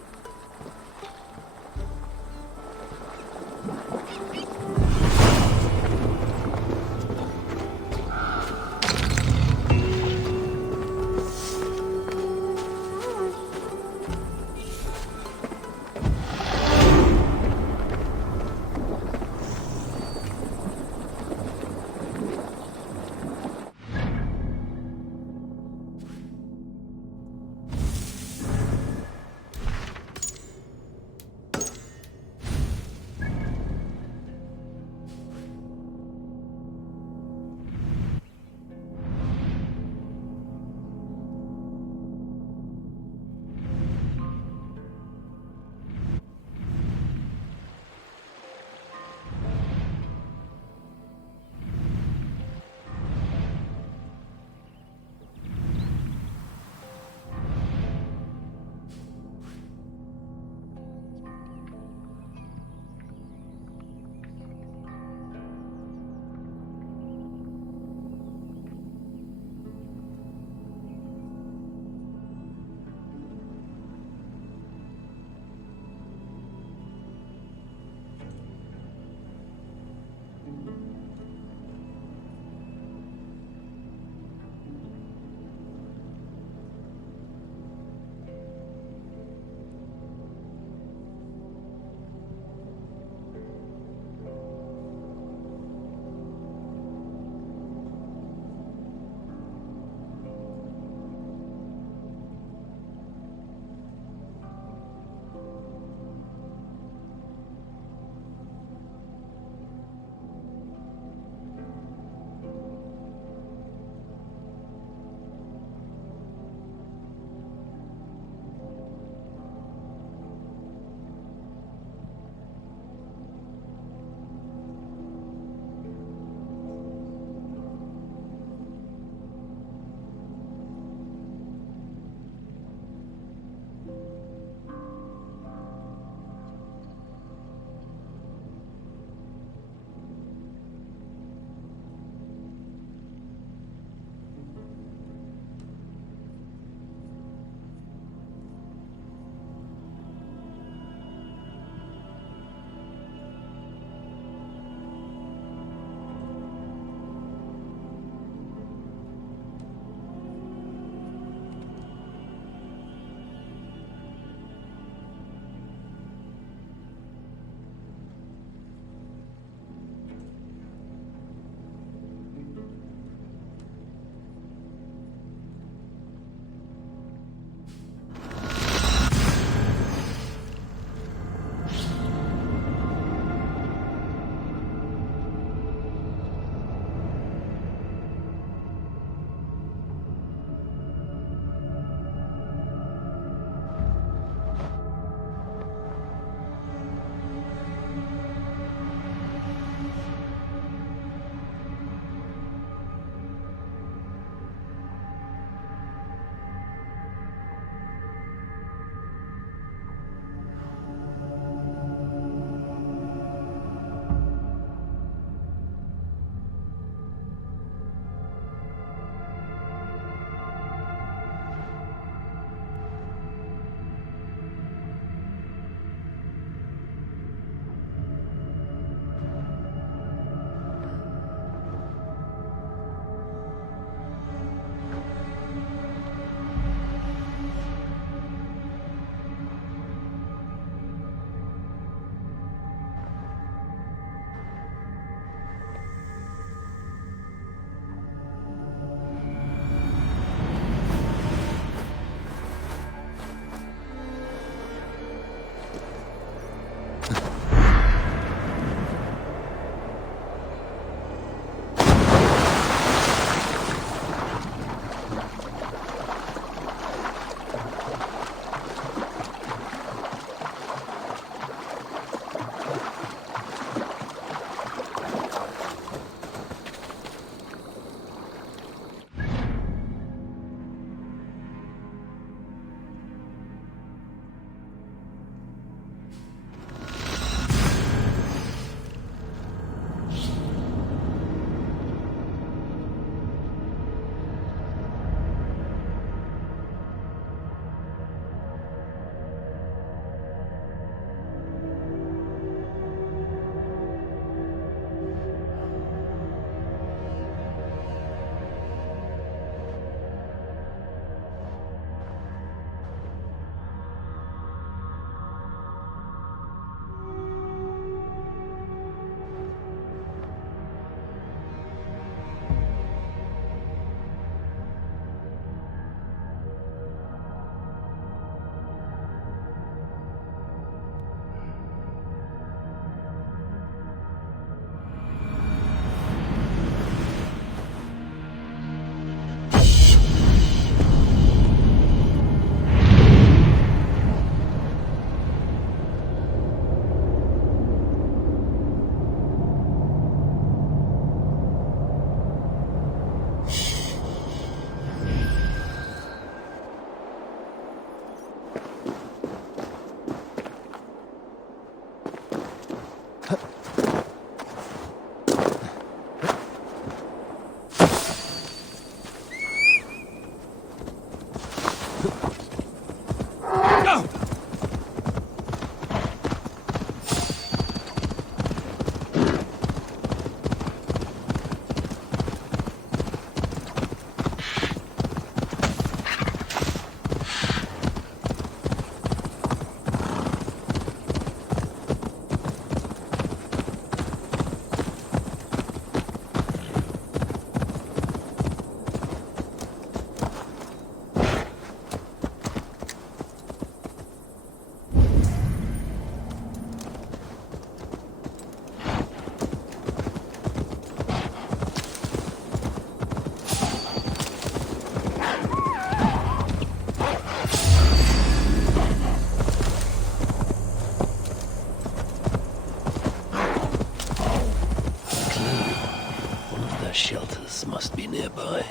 Shelters must be nearby.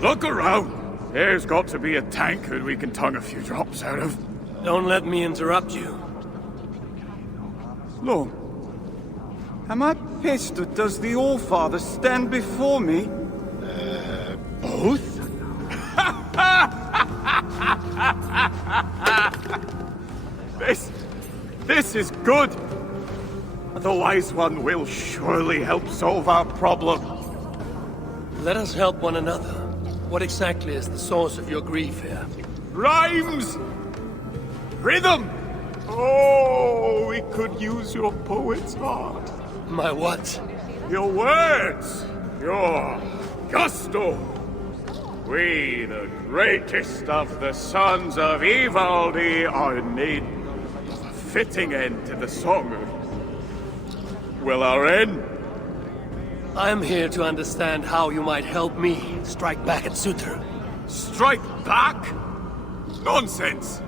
Look around. There's got to be a tankard we can tongue a few drops out of. Don't let me interrupt you. Lord, am I pissed or does the Allfather stand before me? Both? This is good. The Wise One will surely help solve our problem. Let us help one another. What exactly is the source of your grief here? Rhymes! Rhythm! Oh, we could use your poet's heart. My what? Your words! Your gusto! We, the greatest of the sons of Ivaldi, are in need of a fitting end to the song of... well, our end. I'm here to understand how you might help me strike back at Surtr. Strike back? Nonsense!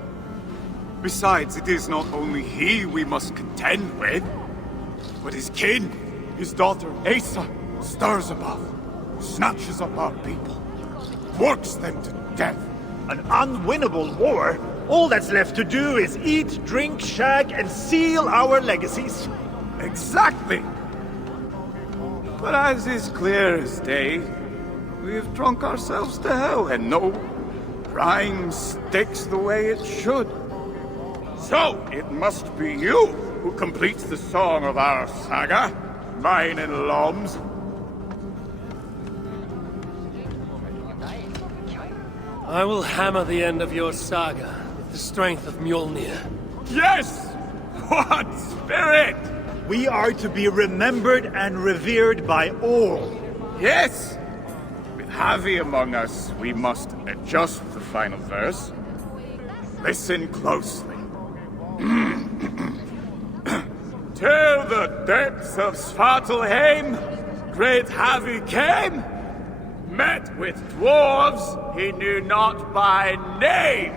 Besides, it is not only he we must contend with, but his kin. His daughter, Aesir, stirs above, snatches up our people, works them to death. An unwinnable war? All that's left to do is eat, drink, shag, and seal our legacies. Exactly! But as is clear as day, we have drunk ourselves to hell, and no rhyme sticks the way it should. So, it must be you who completes the song of our saga, mine and Lom's. I will hammer the end of your saga with the strength of Mjolnir. Yes! What spirit! We are to be remembered and revered by all. Yes! With Havi among us, we must adjust the final verse. Listen closely. Till the depths of Svartálfaheimr, great Havi came, met with dwarves he knew not by name.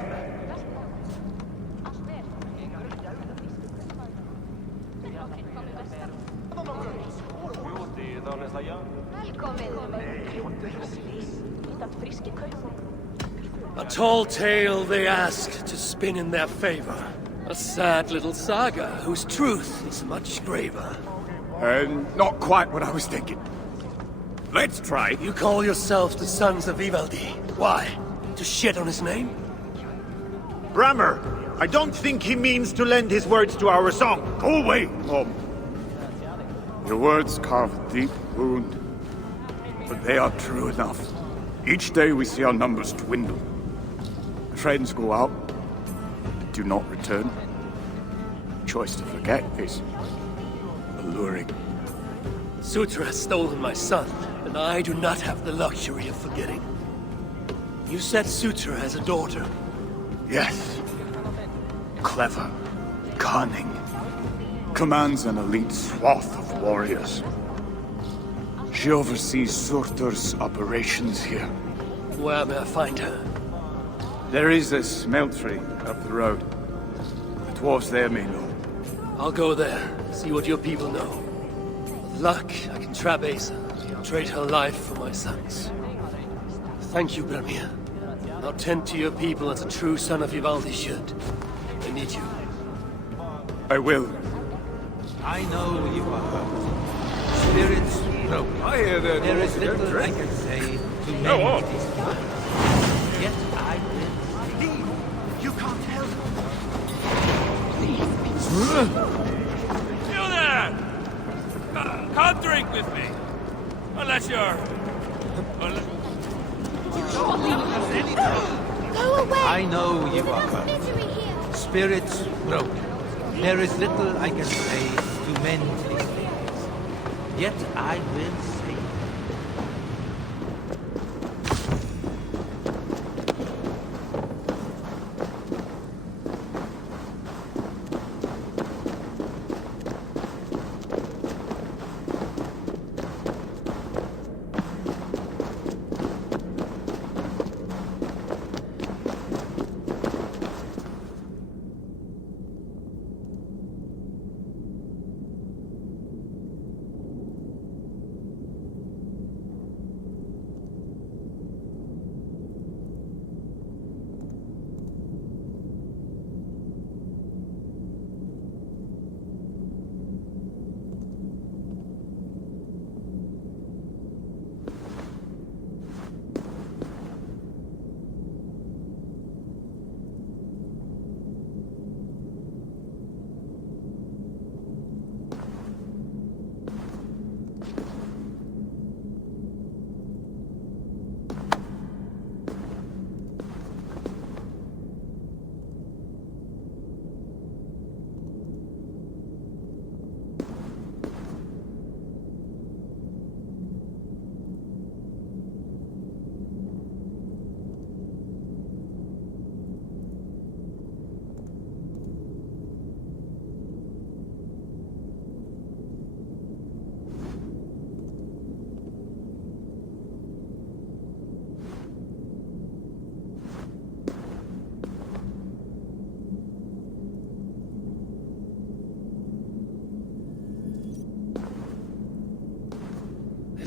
A tall tale they ask to spin in their favor. A sad little saga whose truth is much graver. And not quite what I was thinking. Let's try. You call yourselves the Sons of Ivaldi. Why? To shit on his name? Brammer, I don't think he means to lend his words to our song. Go away, Mom. Your words carve a deep wound. But they are true enough. Each day we see our numbers dwindle. Friends go out, do not return. choice to forget is alluring. Surtr has stolen my son, and I do not have the luxury of forgetting. You said Surtr has a daughter. Yes. Clever. Cunning. Commands an elite swath of warriors. She oversees Surtr's operations here. Where may I find her? There is a smeltery up the road. The dwarves there may know. I'll go there, see what your people know. With luck, I can trap Aesir, trade her life for my son's. Thank you, Bramir. Now tend to your people as a true son of Ivaldi should. I need you. I will. I know you are hurt. Spirits broken. I hear that there is little I can say to mend these wounds. Yet I will. Leave! You can't help. You there! Come drink with me. Unless you're... Go away! I know you are hurt. Spirits broken. There is little I can say to mend these things. Yet I will say.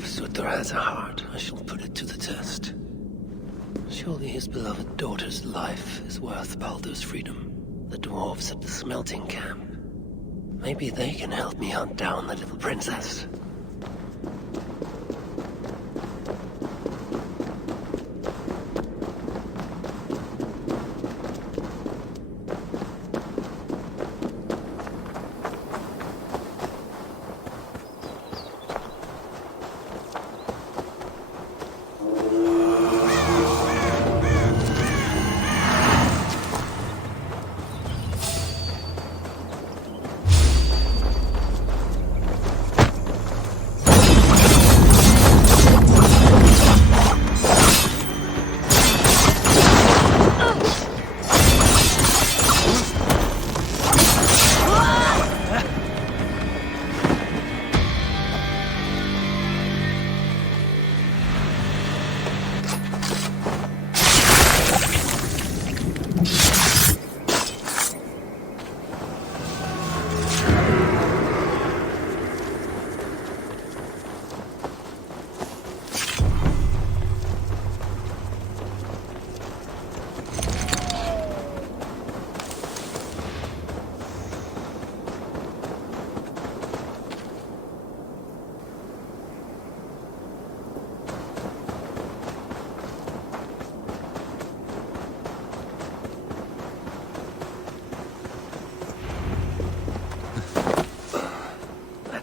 Surtr has a heart, I shall put it to the test. Surely his beloved daughter's life is worth Baldr's freedom. The dwarves at the smelting camp. Maybe they can help me hunt down the little princess.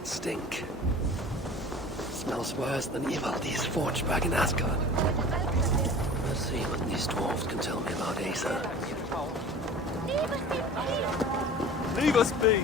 Stink. Smells worse than Ivaldi's forge back in Asgard. Let's see what these dwarves can tell me about Aesir. Leave us be.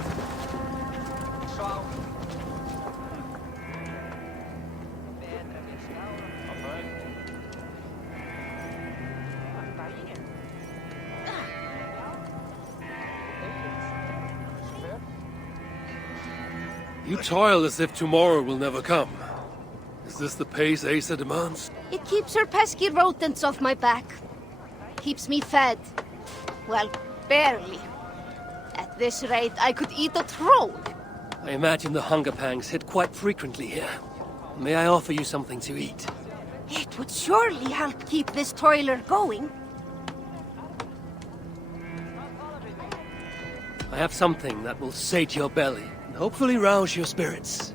You toil as if tomorrow will never come. Is this the pace Aesir demands? It keeps her pesky rodents off my back. Keeps me fed. Well, barely. At this rate, I could eat a troll. I imagine the hunger pangs hit quite frequently here. May I offer you something to eat? It would surely help keep this toiler going. I have something that will sate your belly and hopefully rouse your spirits.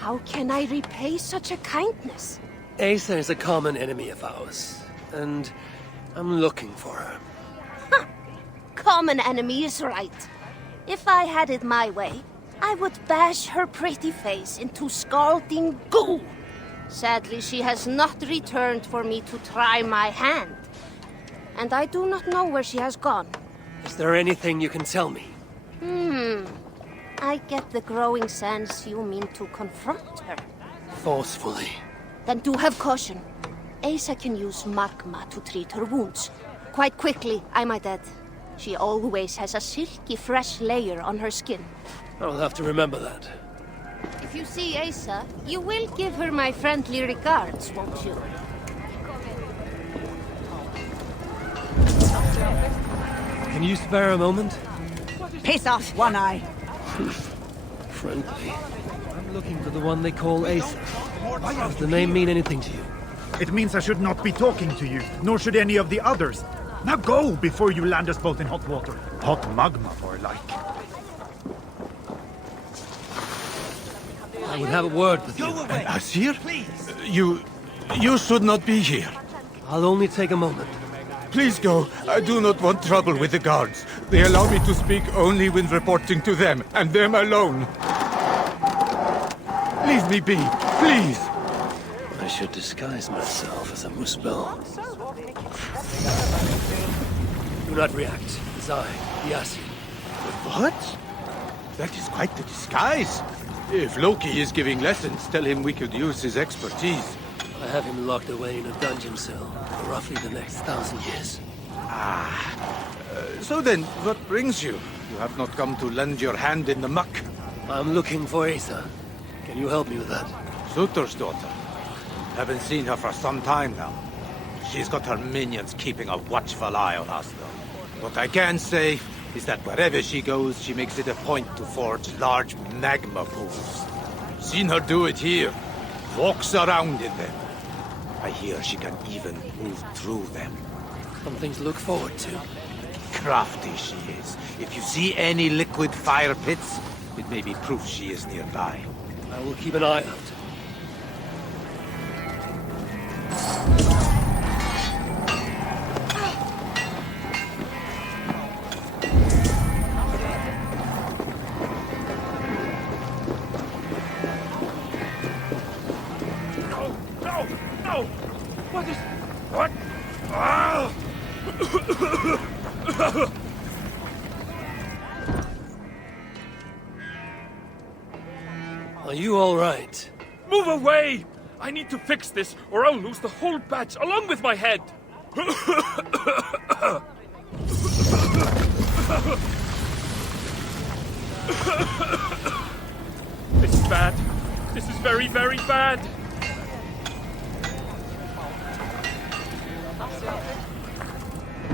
How can I repay such a kindness? Aesir is a common enemy of ours, and I'm looking for her. Common enemy is right. If I had it my way, I would bash her pretty face into scalding goo. Sadly, she has not returned for me to try my hand. And I do not know where she has gone. Is there anything you can tell me? I get the growing sense you mean to confront her. Forcefully. Then do have caution. Aesir can use magma to treat her wounds. Quite quickly, I might add. She always has a silky fresh layer on her skin. I'll have to remember that. If you see Aesir, you will give her my friendly regards, won't you? Can you spare a moment? Piss off, One Eye! Friendly. I'm looking for the one they call Aesir. Does the name mean anything to you? It means I should not be talking to you, nor should any of the others. Now go, before you land us both in hot water. Hot magma, more like. I would have a word with you. Aesir? You should not be here. I'll only take a moment. Please go. I do not want trouble with the guards. They allow me to speak only when reporting to them, and them alone. Leave me be, please. I should disguise myself as a Muspel. Do not react. It's I, the Aesir. What? That is quite the disguise. If Loki is giving lessons, tell him we could use his expertise. I have him locked away in a dungeon cell for roughly the next 1,000 years. So then, what brings you? You have not come to lend your hand in the muck. I'm looking for Aesir. Can you help me with that? Surtr's daughter. Haven't seen her for some time now. She's got her minions keeping a watchful eye on us, though. What I can say is that wherever she goes, she makes it a point to forge large magma pools. Seen her do it here. Walks around in them. I hear she can even move through them. Something to look forward to. Crafty she is. If you see any liquid fire pits, it may be proof she is nearby. I will keep an eye out. Are you all right? Move away! I need to fix this, or I'll lose the whole batch along with my head! This is bad. This is very, very bad.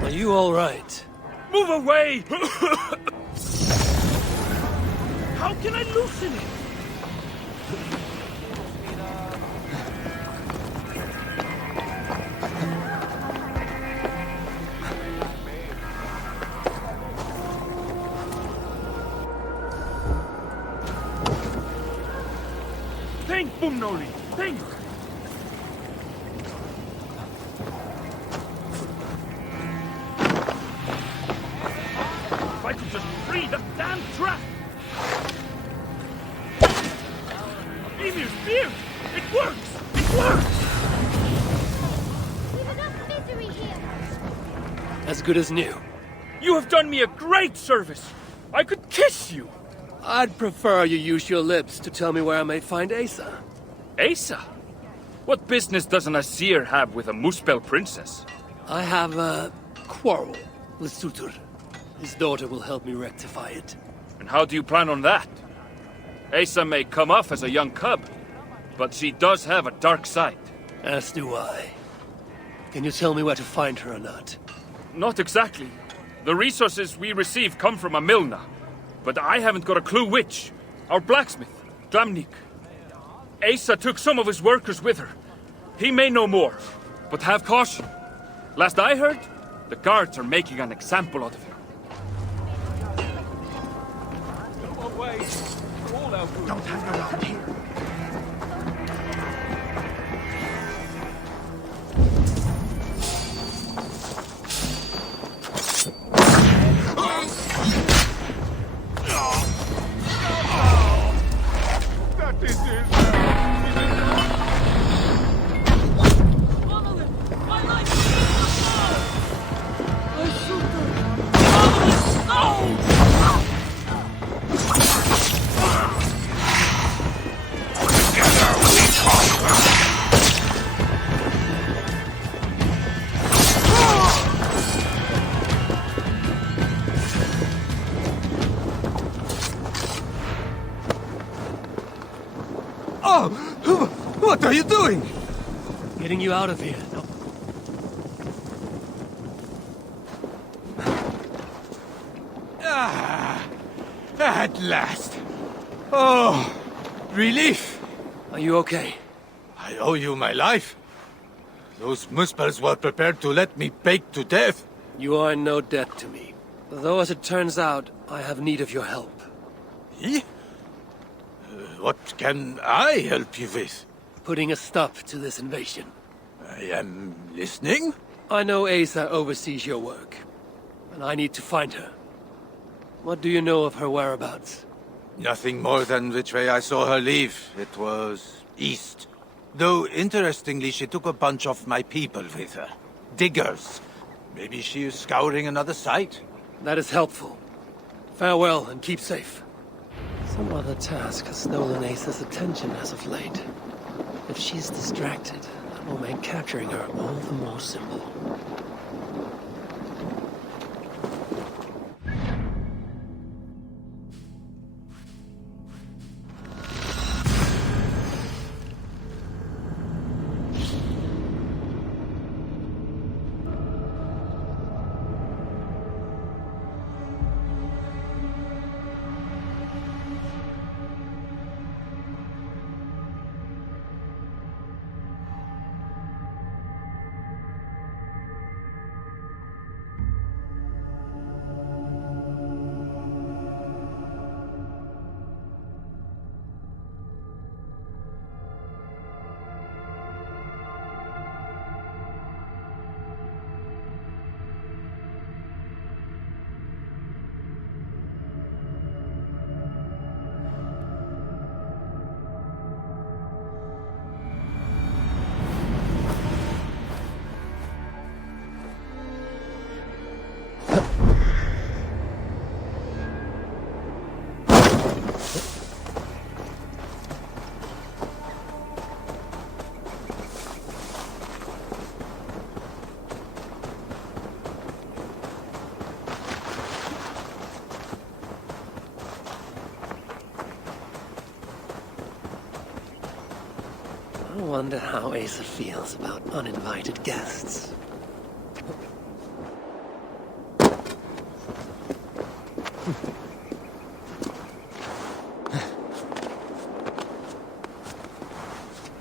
Are you all right? Move away! How can I loosen it? Think, Bumnoli! Think! If I could just free the damn trap! Emir's beard! It works! It works! We've enough misery here. As good as new. You have done me a great service! I could kiss you! I'd prefer you use your lips to tell me where I may find Asa. Asa? What business does an Aesir have with a Muspel princess? I have a quarrel with Surtr. His daughter will help me rectify it. And how do you plan on that? Asa may come off as a young cub, but she does have a dark side. As do I. Can you tell me where to find her or not? Not exactly. The resources we receive come from a Milna, but I haven't got a clue which. Our blacksmith, Glamnik. Asa took some of his workers with her. He may know more, but have caution. Last I heard, the guards are making an example out of him. Go away. For all our good. Don't hang around here. That is it. What are you doing? Getting you out of here. No. At last. Oh, relief. Are you okay? I owe you my life. Those Muspels were prepared to let me bake to death. You are in no debt to me. Though, as it turns out, I have need of your help. Me? What can I help you with? Putting a stop to this invasion. I am listening. I know Asa oversees your work, and I need to find her. What do you know of her whereabouts? Nothing more than which way I saw her leave. It was east. Though, interestingly, she took a bunch of my people with her. Diggers. Maybe she is scouring another site. That is helpful. Farewell, and keep safe. Some other task has stolen Asa's attention as of late. If she's distracted, that will make capturing her all the more simple. I wonder how Asa feels about uninvited guests.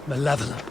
Malevolent.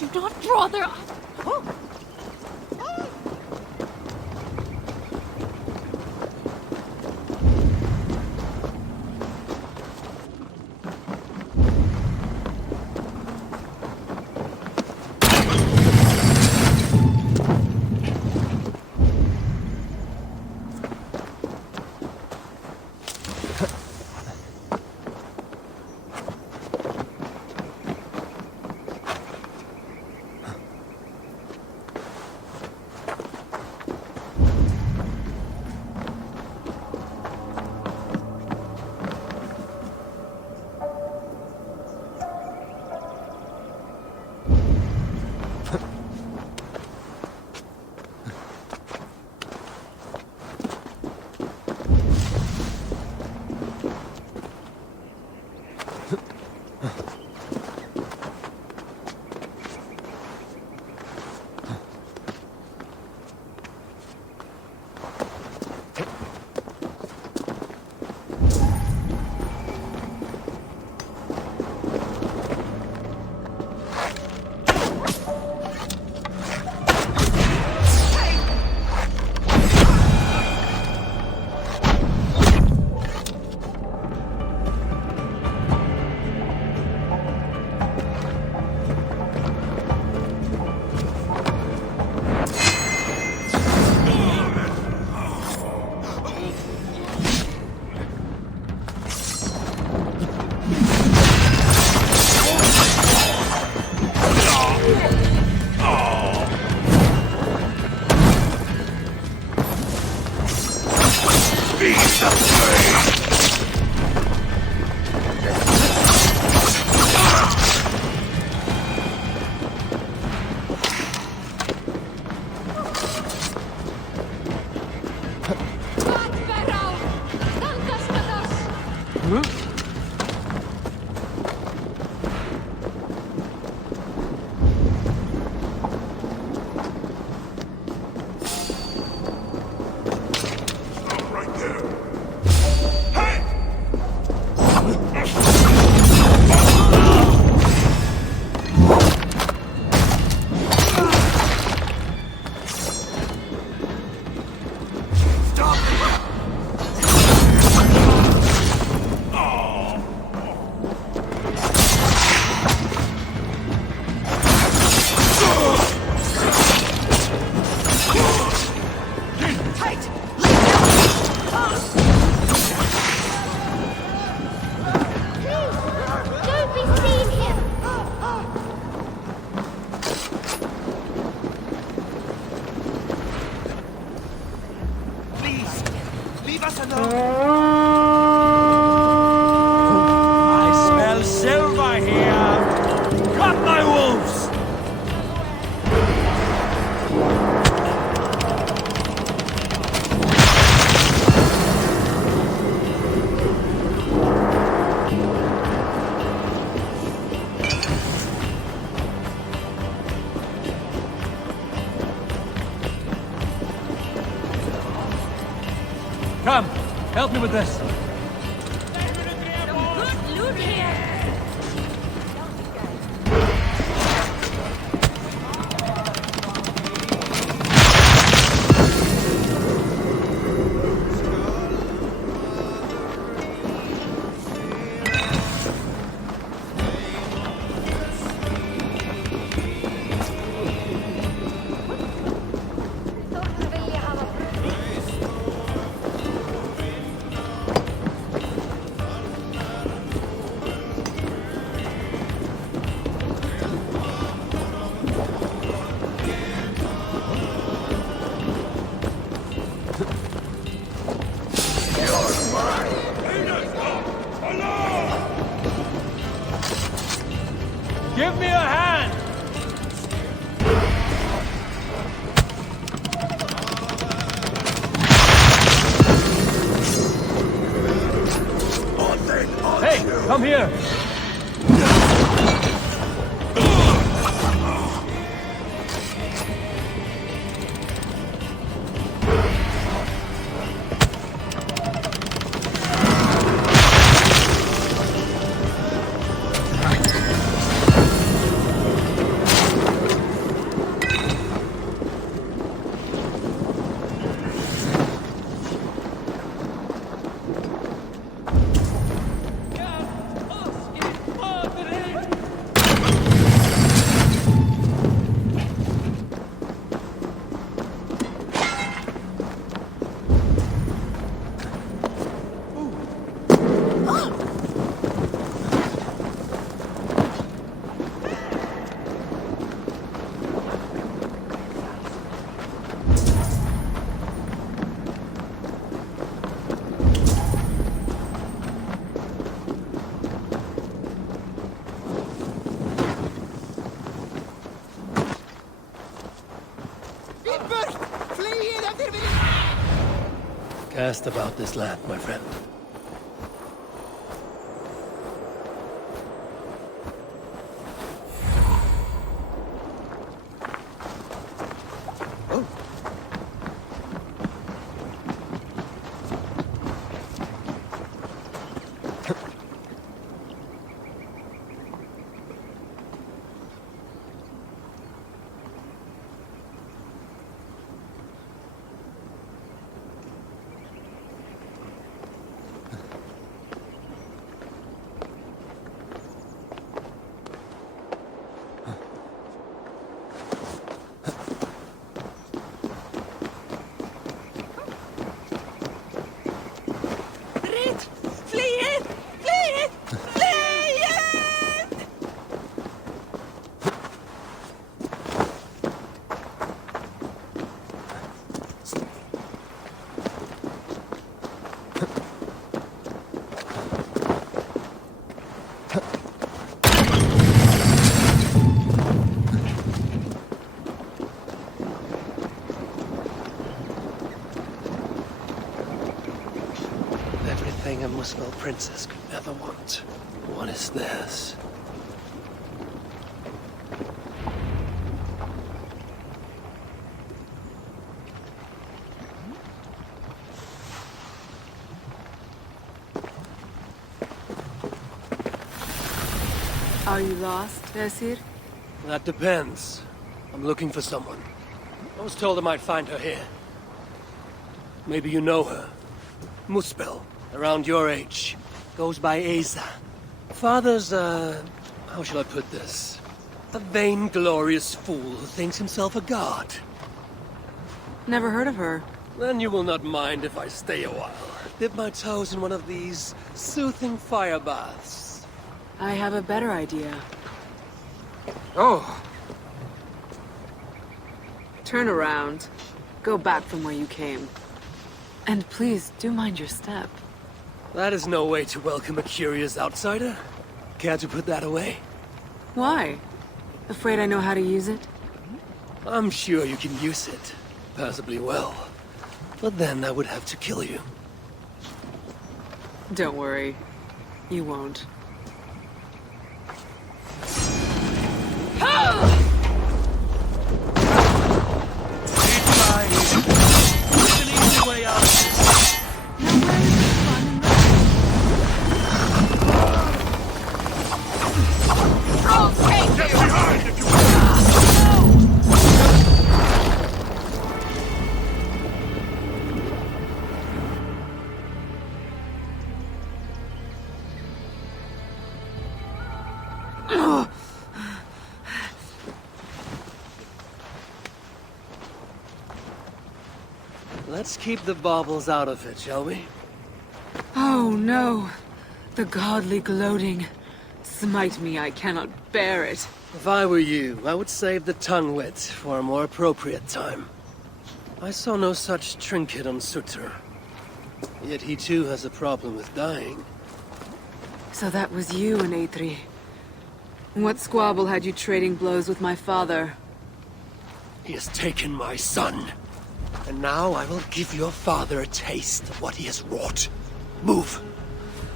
Do not draw their... Come, help me with this. Good loot here. Give me a hand! Hey, come here! Cast about this land, my friend. Everything a Muspel princess could ever want. What is this? Are you lost, Aesir? That depends. I'm looking for someone. I was told I might find her here. Maybe you know her. Muspel, around your age. Goes by Asa. Father's, how shall I put this? A vainglorious fool who thinks himself a god. Never heard of her. Then you will not mind if I stay a while. Dip my toes in one of these soothing fire baths. I have a better idea. Oh! Turn around. Go back from where you came. And please, do mind your step. That is no way to welcome a curious outsider. Care to put that away? Why? Afraid I know how to use it? I'm sure you can use it. Passably well. But then I would have to kill you. Don't worry. You won't. Let's keep the baubles out of it, shall we? Oh no! The godly gloating. Smite me, I cannot bear it. If I were you, I would save the tongue wit for a more appropriate time. I saw no such trinket on Surtr. Yet he too has a problem with dying. So that was you and Eitri. What squabble had you trading blows with my father? He has taken my son. And now I will give your father a taste of what he has wrought. Move,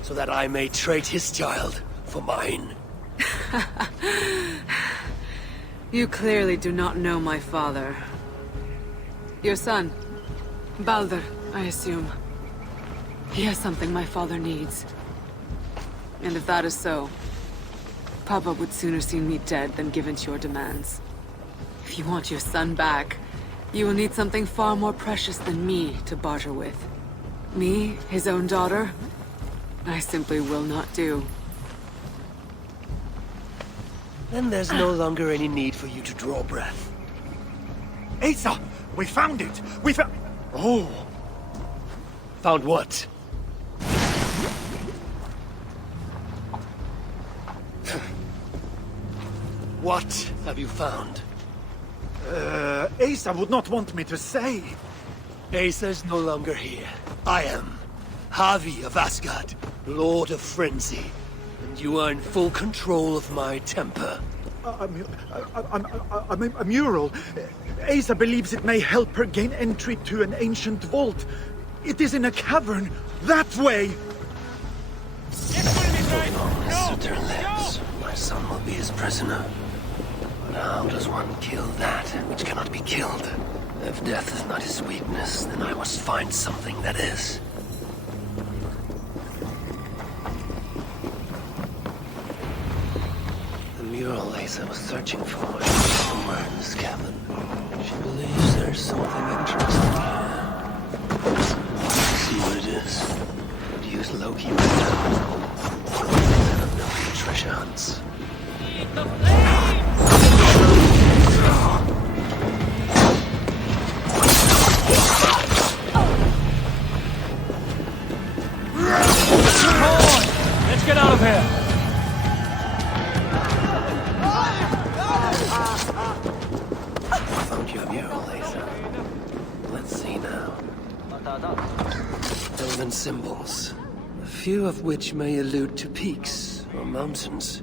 so that I may trade his child for mine. You clearly do not know my father. Your son, Baldr, I assume. He has something my father needs. And if that is so, Papa would sooner see me dead than give in to your demands. If you want your son back, you will need something far more precious than me to barter with. Me, his own daughter? I simply will not do. Then there's no longer any need for you to draw breath. Asa! We found it! We found... Oh! Found what? What have you found? Asa would not want me to say. Asa is no longer here. I am. Havi of Asgard, Lord of Frenzy. And you are in full control of my temper. A mural. Asa believes it may help her gain entry to an ancient vault. It is in a cavern. That way! Surtr lives. My son will be his prisoner. But how does one kill that which cannot be killed? If death is not his weakness, then I must find something that is. The mural Aesir was searching for is somewhere in this cabin. She believes there's something interesting here. Let's see what it is. Could use Loki right now. Instead of milking treasure hunts. Let's get out of here! Found your mural, Aesir. Let's see now. Elven symbols. A few of which may allude to peaks or mountains.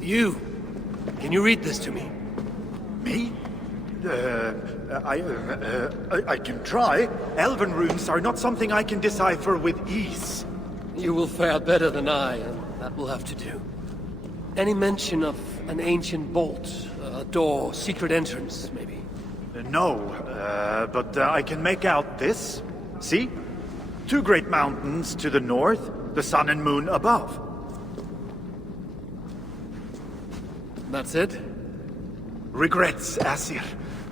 You! Can you read this to me? Me? I can try. Elven runes are not something I can decipher with ease. You will fare better than I, and that will have to do. Any mention of an ancient bolt, a door, secret entrance, maybe? No, but I can make out this. See? 2 great mountains to the north, the sun and moon above. That's it? Regrets, Aesir.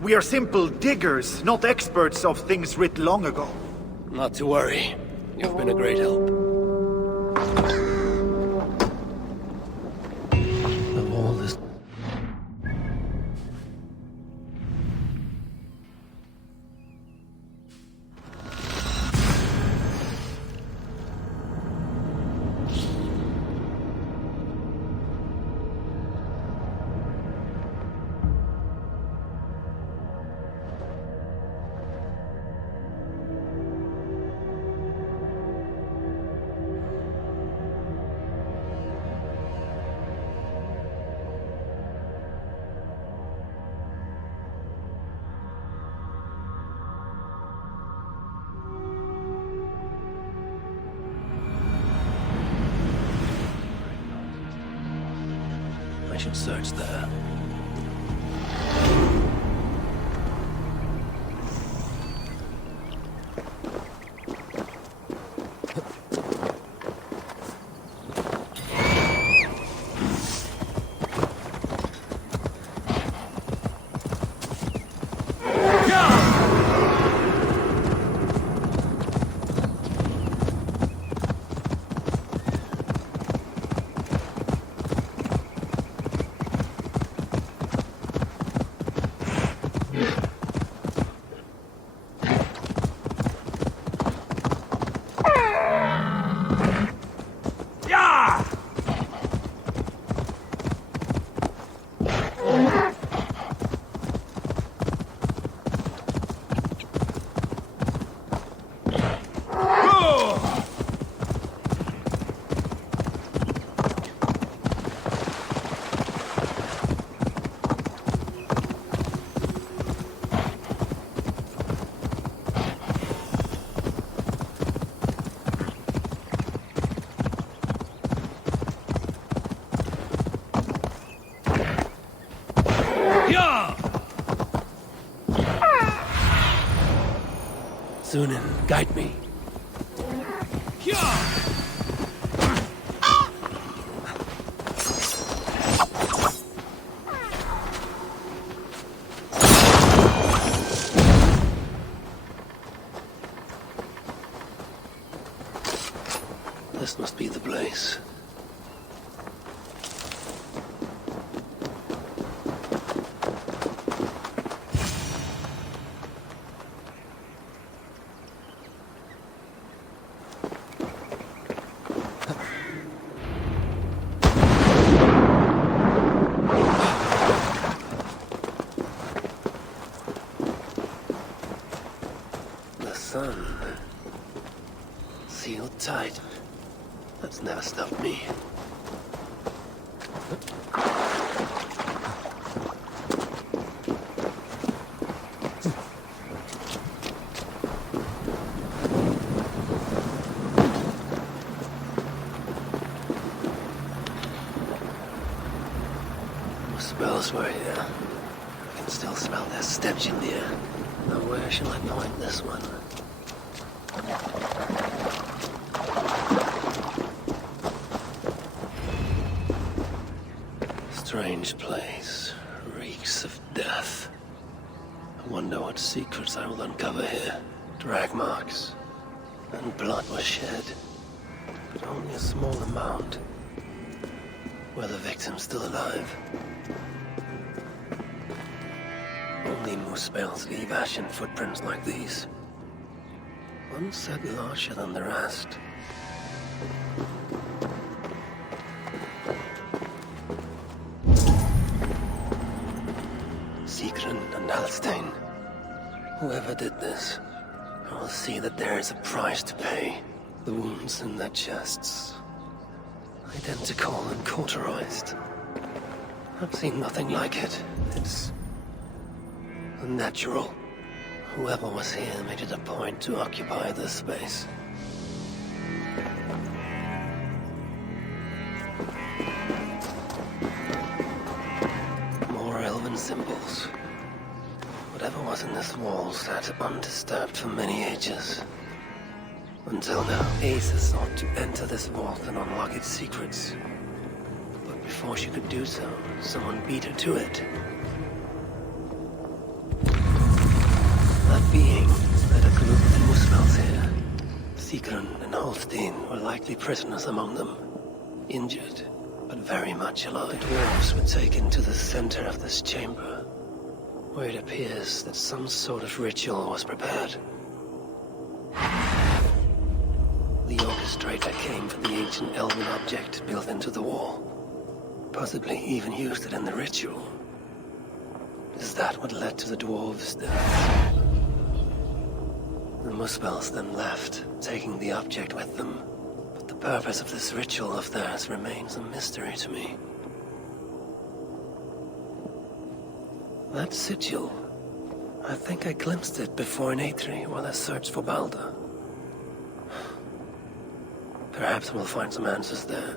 We are simple diggers, not experts of things writ long ago. Not to worry. You've been a great help. Of all this... I should search there. Sunan, guide me. This must be the place. Sealed tight. That's never stopped me. Spells were here. I can still smell their stench in the air. Now where shall I point this one? Strange place. Reeks of death. I wonder what secrets I will uncover here. Drag marks. And blood was shed. But only a small amount. Were the victims still alive? Only Muspel's leave ashen footprints like these. One set larger than the rest. Sigrun and Alstein. Whoever did this, I will see that there is a price to pay. The wounds in their chests. Identical and cauterized. I've seen nothing like it. It's unnatural. Whoever was here made it a point to occupy this space. More elven symbols. Whatever was in this wall sat undisturbed for many ages. Until now, Aesir sought to enter this vault and unlock its secrets. But before she could do so, someone beat her to it. That being led a group of Muspels here. Sigrun and Holstein were likely prisoners among them. Injured, but very much alive. The dwarves were taken to the center of this chamber, where it appears that some sort of ritual was prepared. The orchestrator came for the ancient elven object built into the wall. Possibly even used it in the ritual. Is that what led to the dwarves' death? The Muspels then left, taking the object with them. But the purpose of this ritual of theirs remains a mystery to me. That sigil. I think I glimpsed it before in Eitri while I searched for Baldr. Perhaps we'll find some answers there.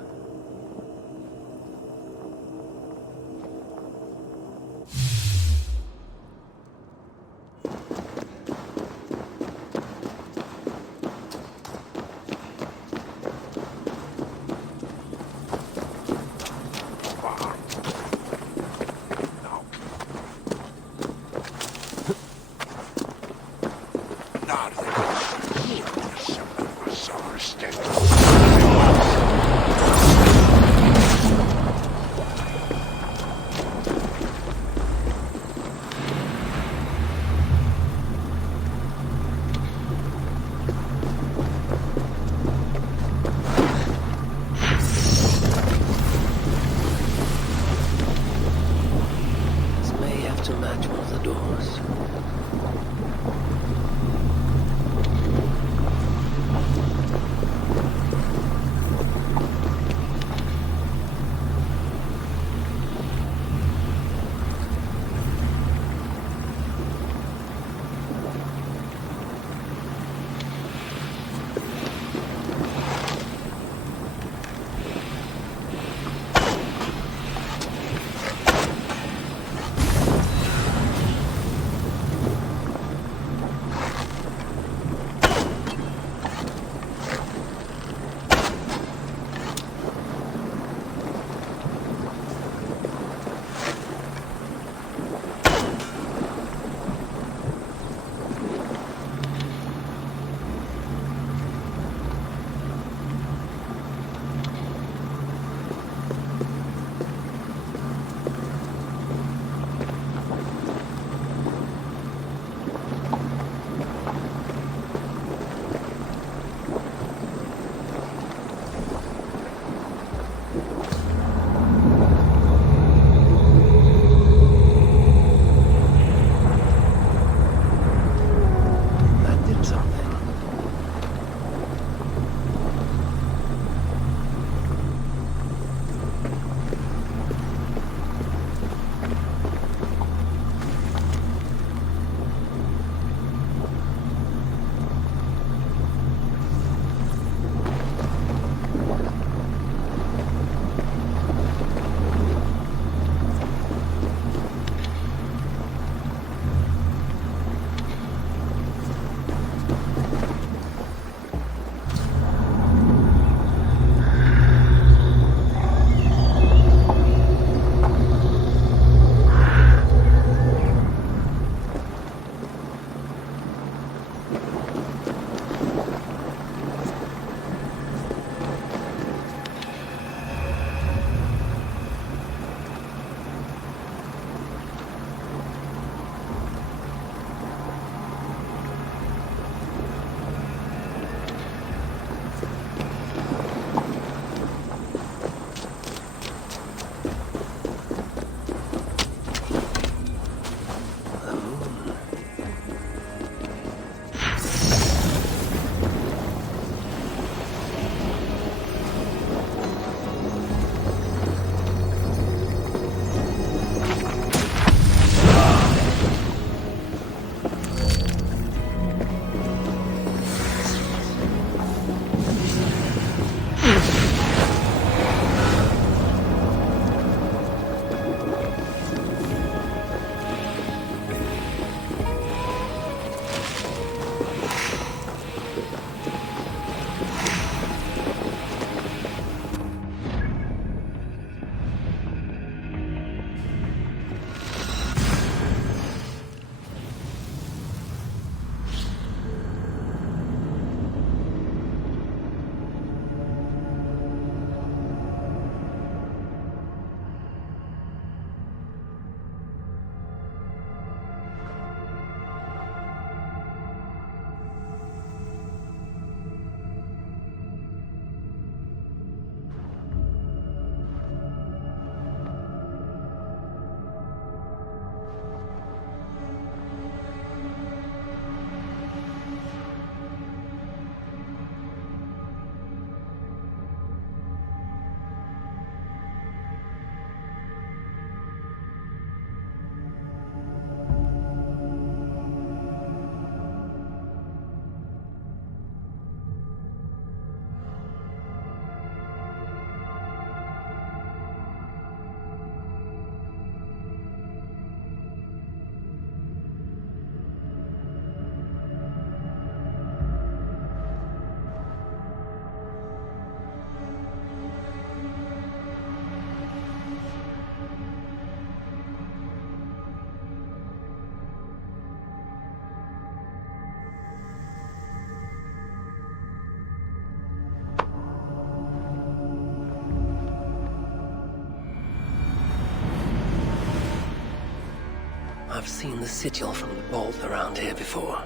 I've seen the sigil from the bolt around here before.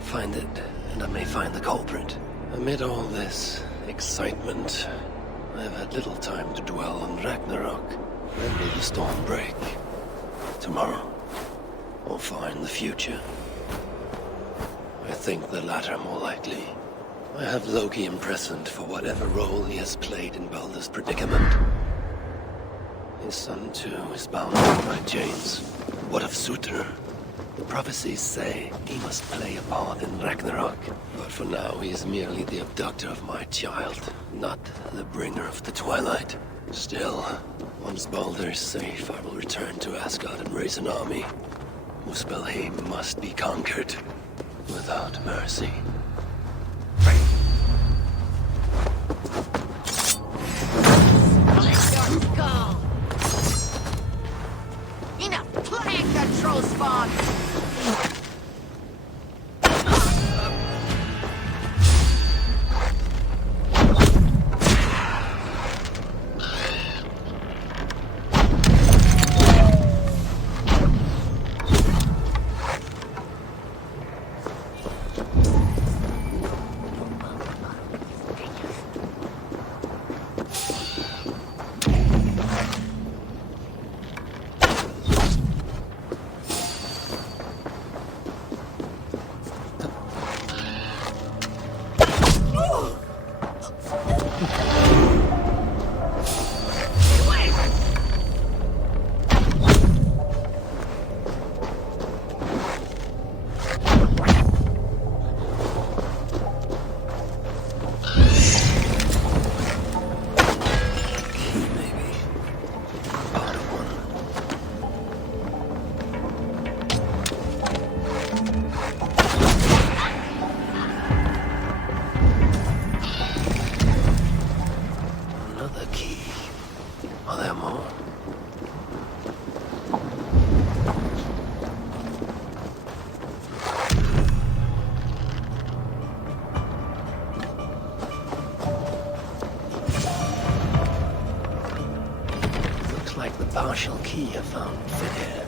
Find it, and I may find the culprit. Amid all this excitement, I have had little time to dwell on Ragnarok. When will the storm break? Tomorrow? Or far in the future? I think the latter more likely. I have Loki imprisoned for whatever role he has played in Baldr's predicament. His son, too, is bound by chains. What of Surtr? The prophecies say he must play a part in Ragnarok. But for now, he is merely the abductor of my child, not the bringer of the Twilight. Still, once Baldr is safe, I will return to Asgard and raise an army. Muspelheim must be conquered without mercy. Go! Enough playing control spawn! Partial key I found fit here.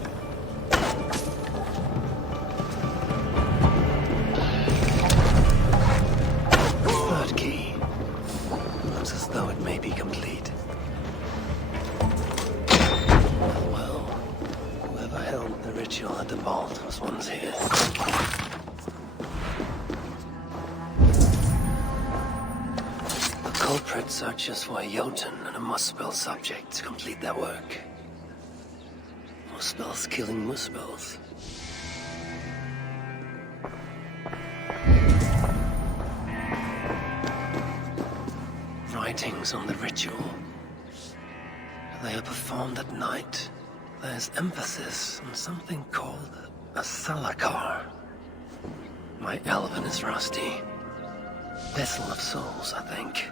Third key. Looks as though it may be complete. Well, whoever held the ritual at the vault was once here. The culprit searches for a Jotun and a Muspel subject to complete their work. Muspels killing Muspels. Writings on the ritual. They are performed at night. There's emphasis on something called a salakar. My elven is rusty. Vessel of souls, I think.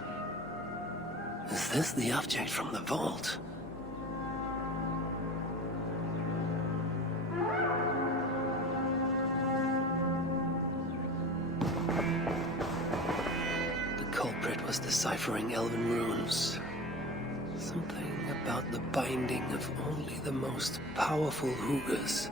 Is this the object from the vault? Was deciphering elven runes. Something about the binding of only the most powerful Hugers.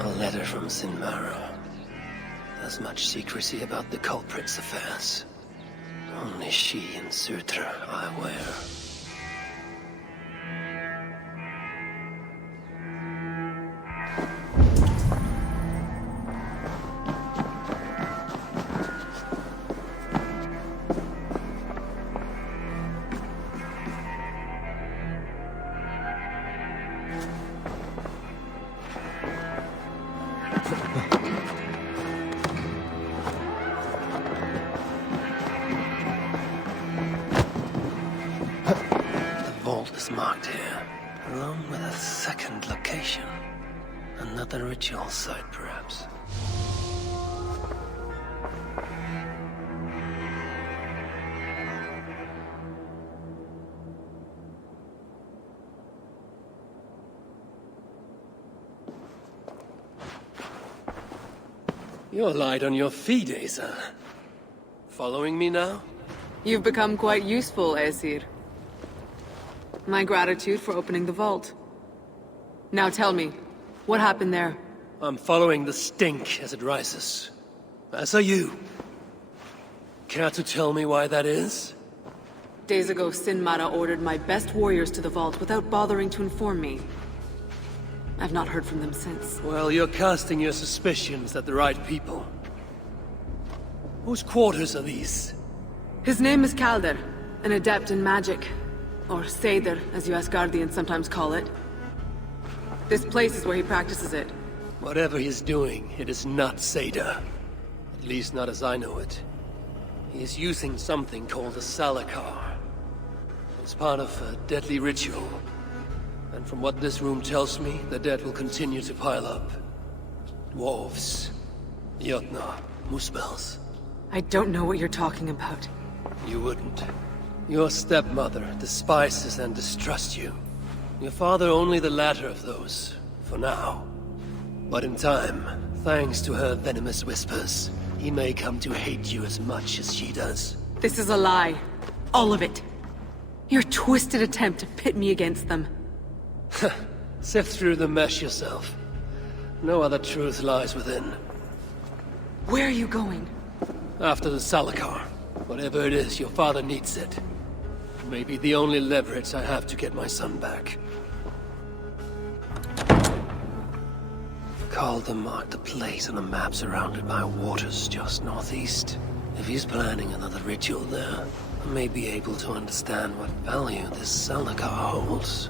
A letter from Sinmara. There's much secrecy about the culprit's affairs. Only she and Surtr are aware. Marked here, along with a second location. Another ritual site, perhaps. You're light on your feet, Aesir. Following me now? You've become quite useful, Aesir. My gratitude for opening the vault. Now tell me, what happened there? I'm following the stink as it rises. As are you. Care to tell me why that is? Days ago, Sinmara ordered my best warriors to the vault without bothering to inform me. I've not heard from them since. Well, you're casting your suspicions at the right people. Whose quarters are these? His name is Kaldr, an adept in magic. Or Seidr, as you Asgardians sometimes call it. This place is where he practices it. Whatever he's doing, it is not Seidr. At least not as I know it. He is using something called a Salakar. It's part of a deadly ritual. And from what this room tells me, the dead will continue to pile up. Dwarves, Jotnar, Muspels. I don't know what you're talking about. You wouldn't. Your stepmother despises and distrusts you. Your father only the latter of those, for now. But in time, thanks to her venomous whispers, he may come to hate you as much as she does. This is a lie. All of it. Your twisted attempt to pit me against them. Sift through the mesh yourself. No other truth lies within. Where are you going? After the Salakar. Whatever it is, your father needs it. It may be the only leverage I have to get my son back. Kaldr marked a place on a map surrounded by waters just northeast. If he's planning another ritual there, I may be able to understand what value this Salakar holds.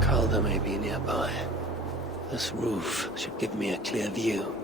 Kaldr may be nearby. This roof should give me a clear view.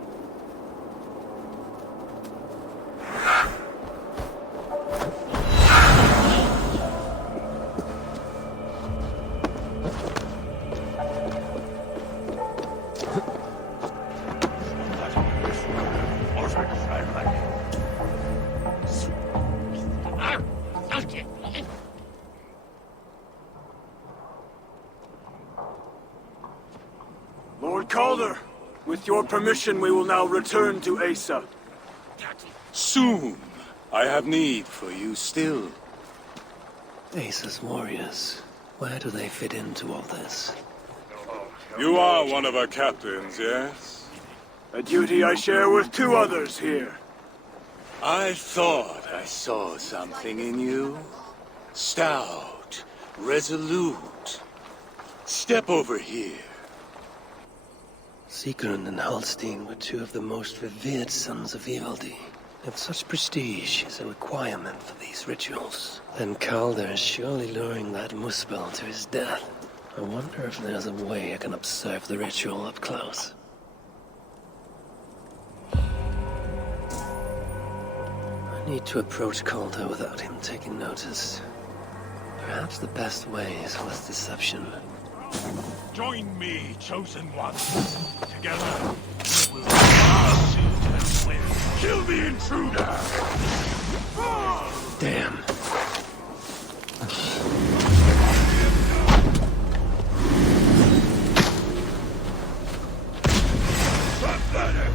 Lord Kaldr, with your permission, we will now return to Aesir. Soon. I have need for you still. Aesir's warriors. Where do they fit into all this? You are one of our captains, yes? A duty I share with two others here. I thought I saw something in you. Stout, resolute. Step over here. Sigrun and Halstein were two of the most revered sons of Ivaldi. If such prestige is a requirement for these rituals, then Kaldr is surely luring that Muspel to his death. I wonder if there's a way I can observe the ritual up close. I need to approach Kaldr without him taking notice. Perhaps the best way is with deception. Join me, chosen ones. Together, we will march into the wind. Kill the intruder! Damn. Pathetic!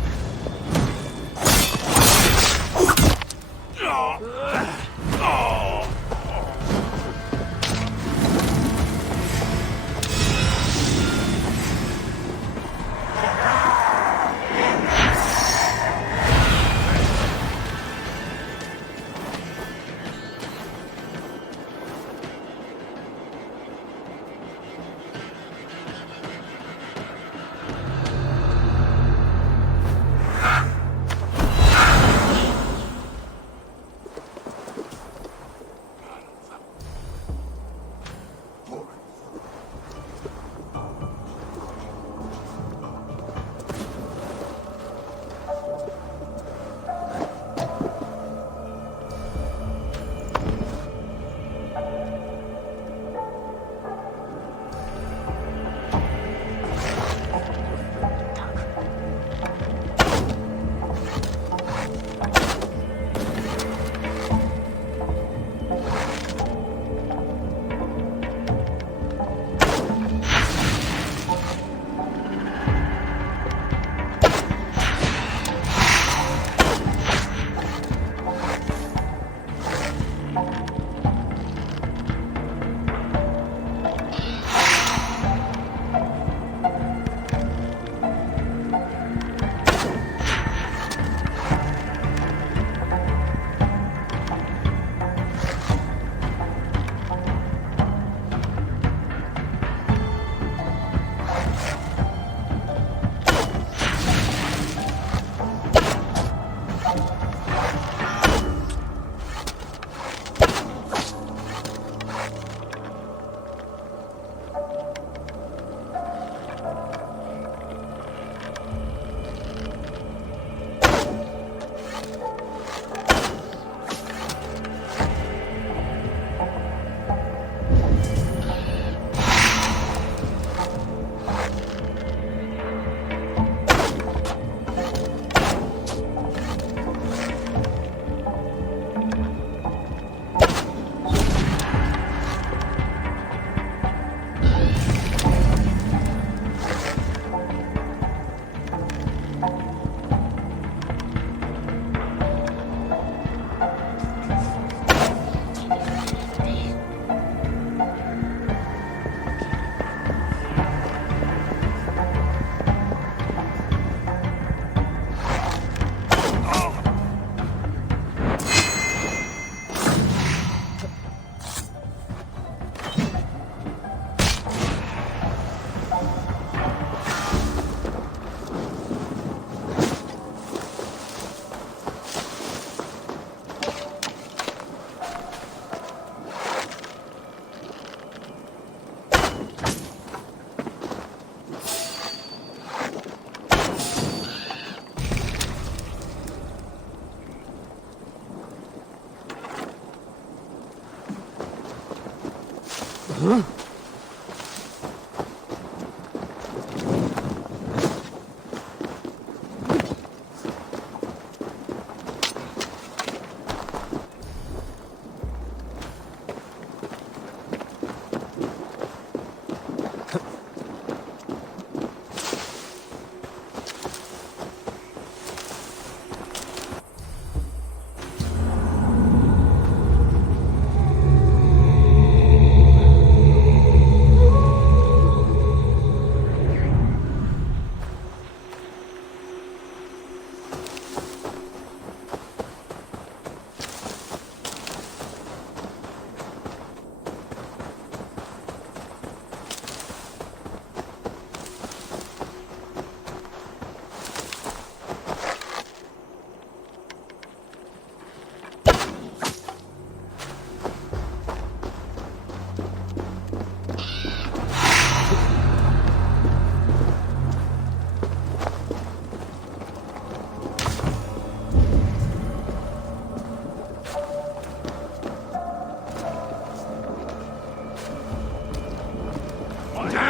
Huh?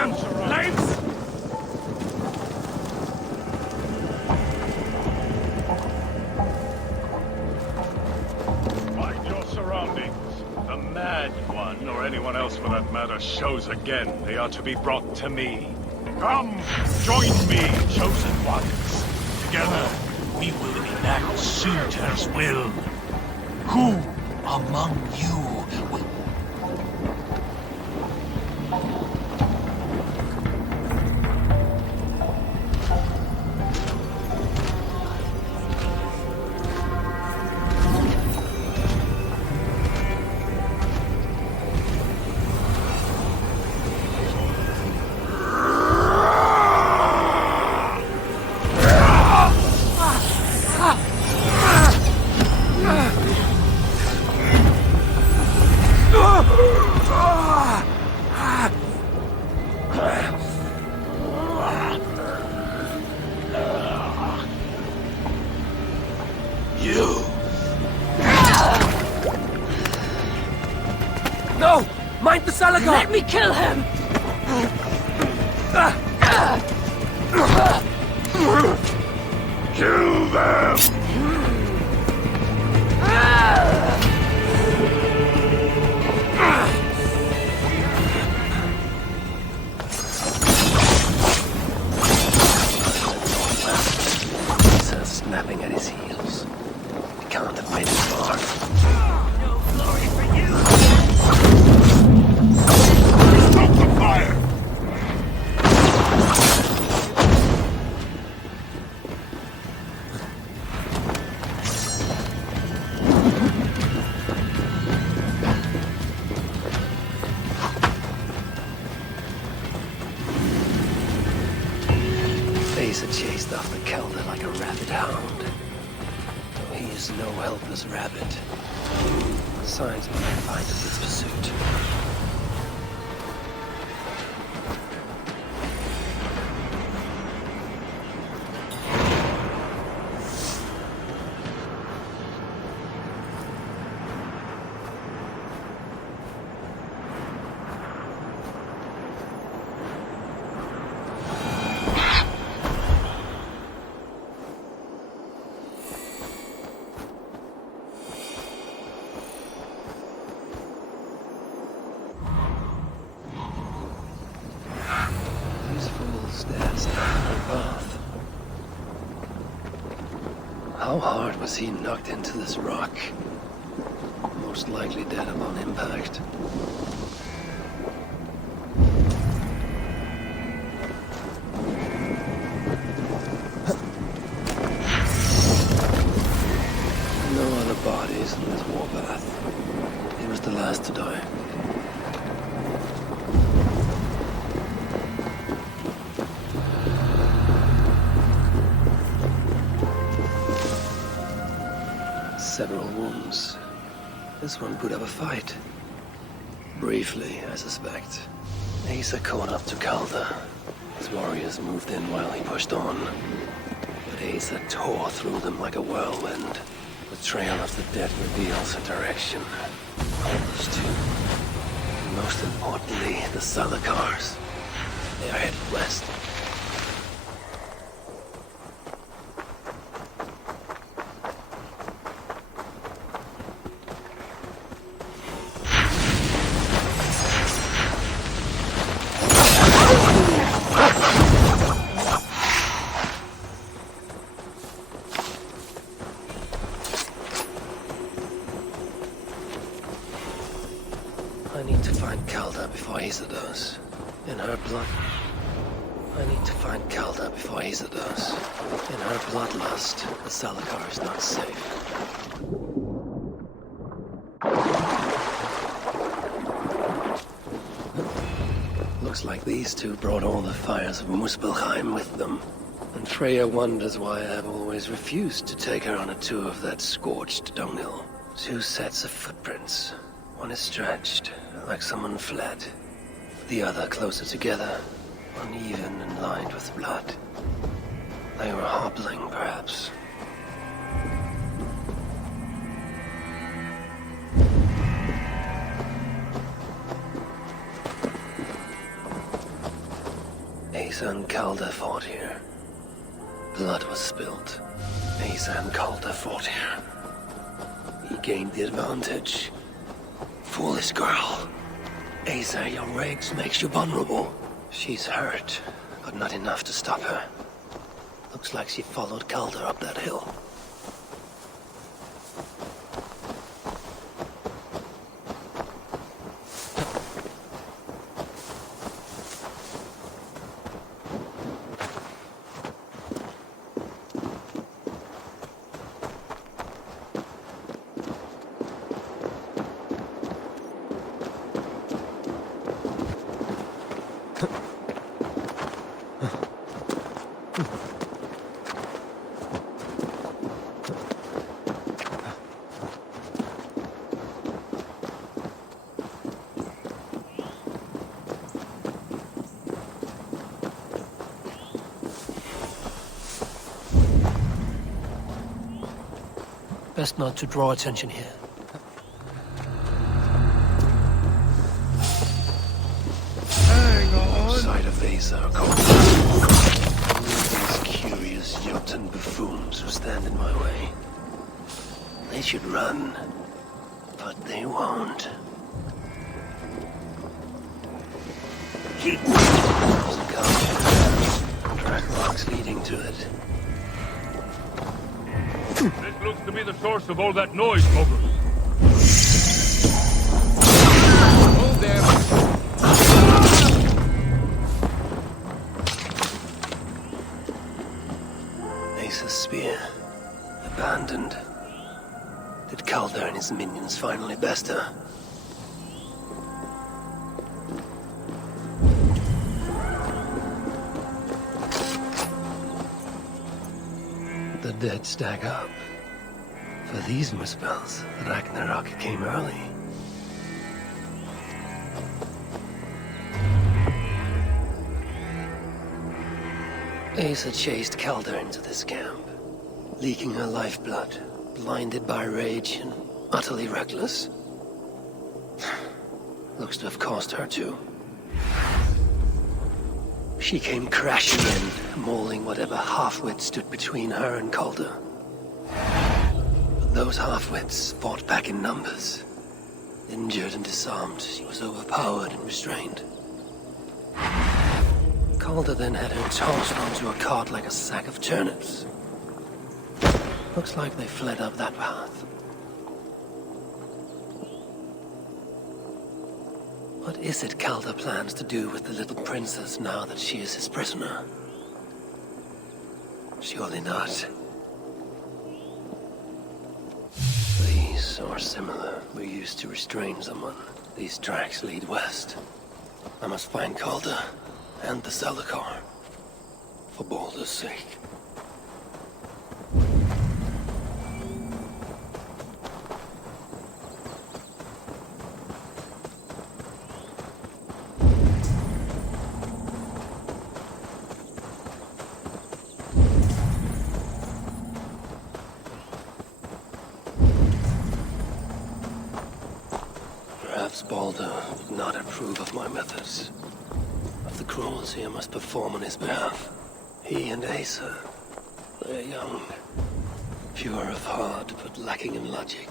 them! Laves! Mind your surroundings. The Mad One, or anyone else for that matter, shows again. They are to be brought to me. Come, join me, chosen ones. Together, we will enact Surtr's will. Who among you will... No! Mind the Svaladal! Let me kill him! Kill them! He's snapping at his heels. He can't have made it far. No glory for you! Stop the fire! Aesir chased after Kelda like a rabid hound. Though he is no helpless rabbit. Signs might find of its pursuit. How hard was he knocked into this rock? Most likely dead upon impact. No other bodies in this warpath. He was the last to die. Several wounds. This one put up a fight. Briefly, I suspect. Aesir caught up to Kelda. His warriors moved in while he pushed on. But Aesir tore through them like a whirlwind. The trail of the dead reveals a direction. Others too. And most importantly, the Salakars. They are headed west. I need to find Kelda before Aesir does. In her blood... I need to find Kelda before Aesir does. In her bloodlust, the Salakar is not safe. Looks like these two brought all the fires of Muspelheim with them. And Freya wonders why I have always refused to take her on a tour of that scorched dunghill. 2 sets of footprints. One is stretched, like someone fled. The other closer together, uneven and lined with blood. They were hobbling, perhaps. Asa and Calder fought here. Blood was spilled. Asa and Calder fought here. He gained the advantage. Foolish girl. Asa, your rage makes you vulnerable. She's hurt, but not enough to stop her. Looks like she followed Calder up that hill. Best not to draw attention here. Hang on! Sight of Aesir, these curious Jotun buffoons who stand in my way. They should run, but they won't. There's a cave. Track marks leading to it. This looks to be the source of all that noise, Mogul. Hold there. Asa's spear. Abandoned. Did Calder and his minions finally best her? The dead stack up. For these Muspels, Ragnarok came early. Asa chased Calder into this camp, leaking her lifeblood, blinded by rage and utterly reckless. Looks to have cost her too. She came crashing in, mauling whatever half-wit stood between her and Calder. But those half-wits fought back in numbers. Injured and disarmed, she was overpowered and restrained. Calder then had her tossed onto a cart like a sack of turnips. Looks like they fled up that path. What is it Calder plans to do with the little princess now that she is his prisoner? Surely not. These, or similar, were used to restrain someone. These tracks lead west. I must find Calder and the Salakar, for Baldr's sake. Perhaps Baldr would not approve of my methods, of the cruelty I must perform on his behalf. He and Aesir, they're young, pure of heart, but lacking in logic.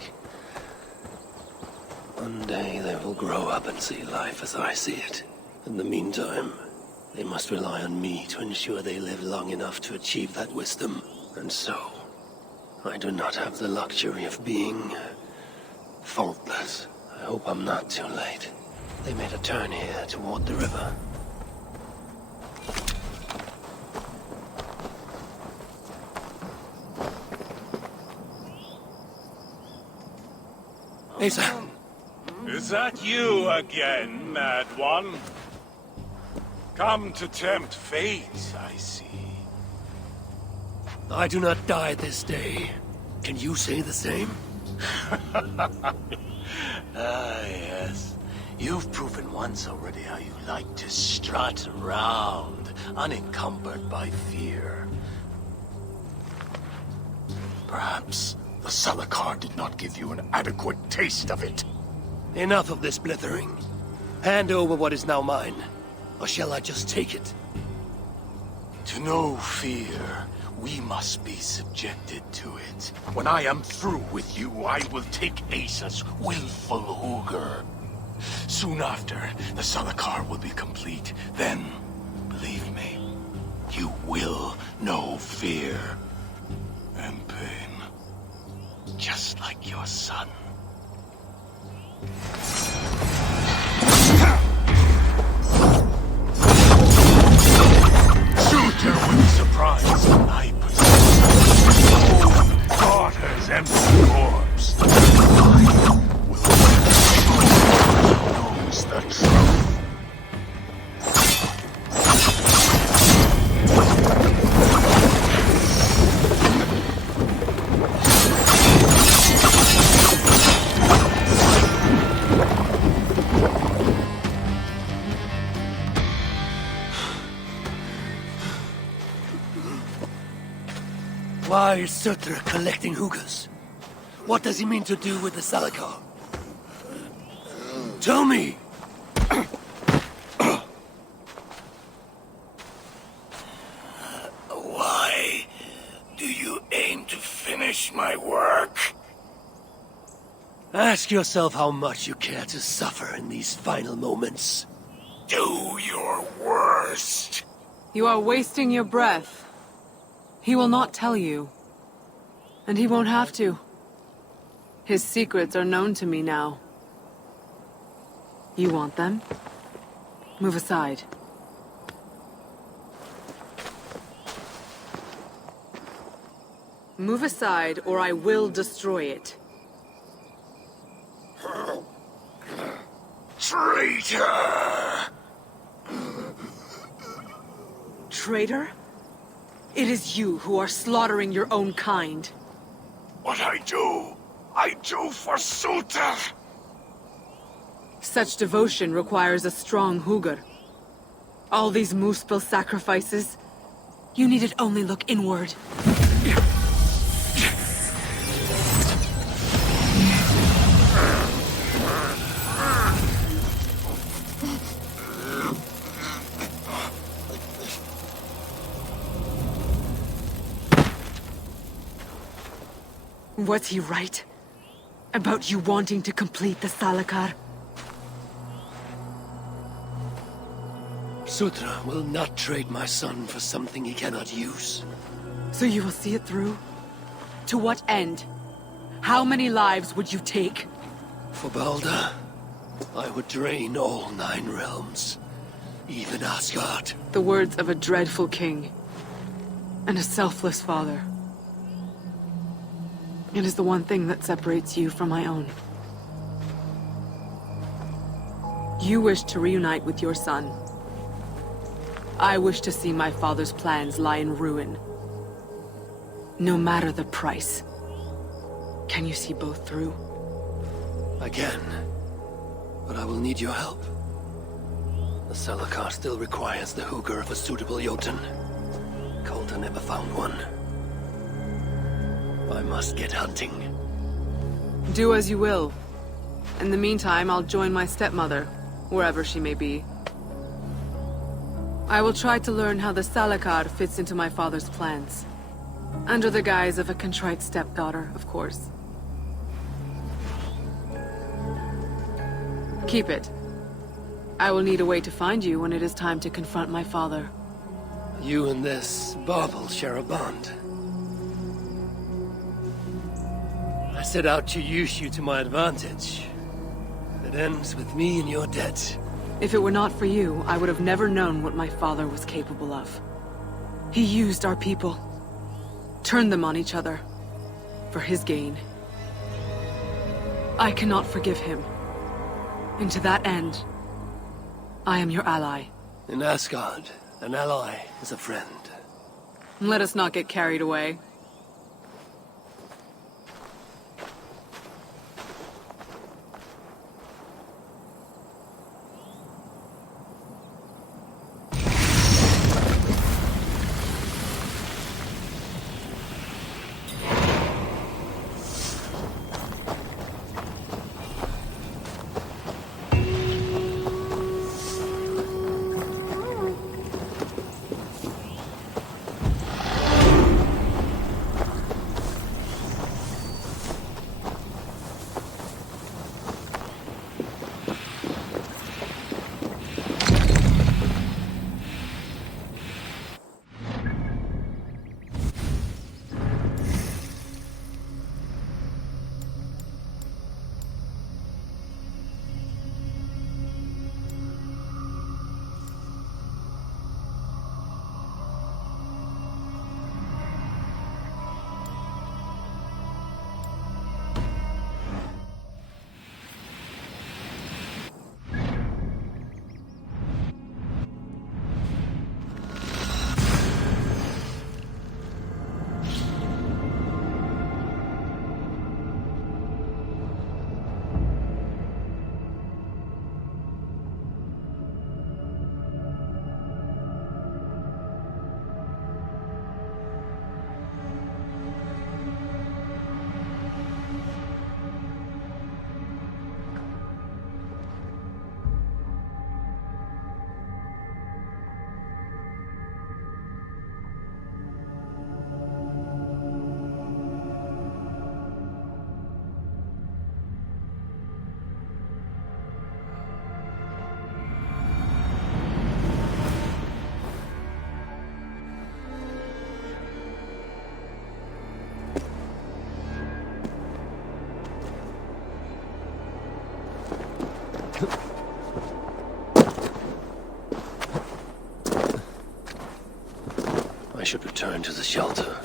One day they will grow up and see life as I see it. In the meantime, they must rely on me to ensure they live long enough to achieve that wisdom. And so, I do not have the luxury of being faultless. I hope I'm not too late. They made a turn here toward the river. Asa! Is that you again, Mad One? Come to tempt fate, I see. I do not die this day. Can you say the same? Ah, yes. You've proven once already how you like to strut around, unencumbered by fear. Perhaps the Salakar did not give you an adequate taste of it. Enough of this blithering. Hand over what is now mine, or shall I just take it? To know fear, we must be subjected to it. When I am through with you, I will take Asa's willful Hugr. Soon after, the Salakar will be complete. Then, believe me, you will know fear and pain. Just like your son. Surtr will be surprised when I possess his own daughter's empty corpse. I will knows the truth. Why is Surtr collecting Hugrs? What does he mean to do with the Salakar? Tell me! Why do you aim to finish my work? Ask yourself how much you care to suffer in these final moments. Do your worst. You are wasting your breath. He will not tell you. And he won't have to. His secrets are known to me now. You want them? Move aside. Move aside, or I will destroy it. Traitor! Traitor? It is you who are slaughtering your own kind. What I do for Surtr! Such devotion requires a strong Hugr. All these Muspel sacrifices, you needed only look inward. Was he right? About you wanting to complete the Salakar? Surtr will not trade my son for something he cannot use. So you will see it through? To what end? How many lives would you take? For Baldr, I would drain all 9 realms. Even Asgard. The words of a dreadful king. And a selfless father. It is the one thing that separates you from my own. You wish to reunite with your son. I wish to see my father's plans lie in ruin. No matter the price. Can you see both through? I can. But I will need your help. The Salakar still requires the Hugr of a suitable Jotun. Coulter never found one. I must get hunting. Do as you will. In the meantime, I'll join my stepmother, wherever she may be. I will try to learn how the Salakar fits into my father's plans. Under the guise of a contrite stepdaughter, of course. Keep it. I will need a way to find you when it is time to confront my father. You and this bauble share a bond. I set out to use you to my advantage. It ends with me in your debt. If it were not for you, I would have never known what my father was capable of. He used our people. Turned them on each other. For his gain. I cannot forgive him. And to that end, I am your ally. In Asgard, an ally is a friend. Let us not get carried away. should return to the shelter.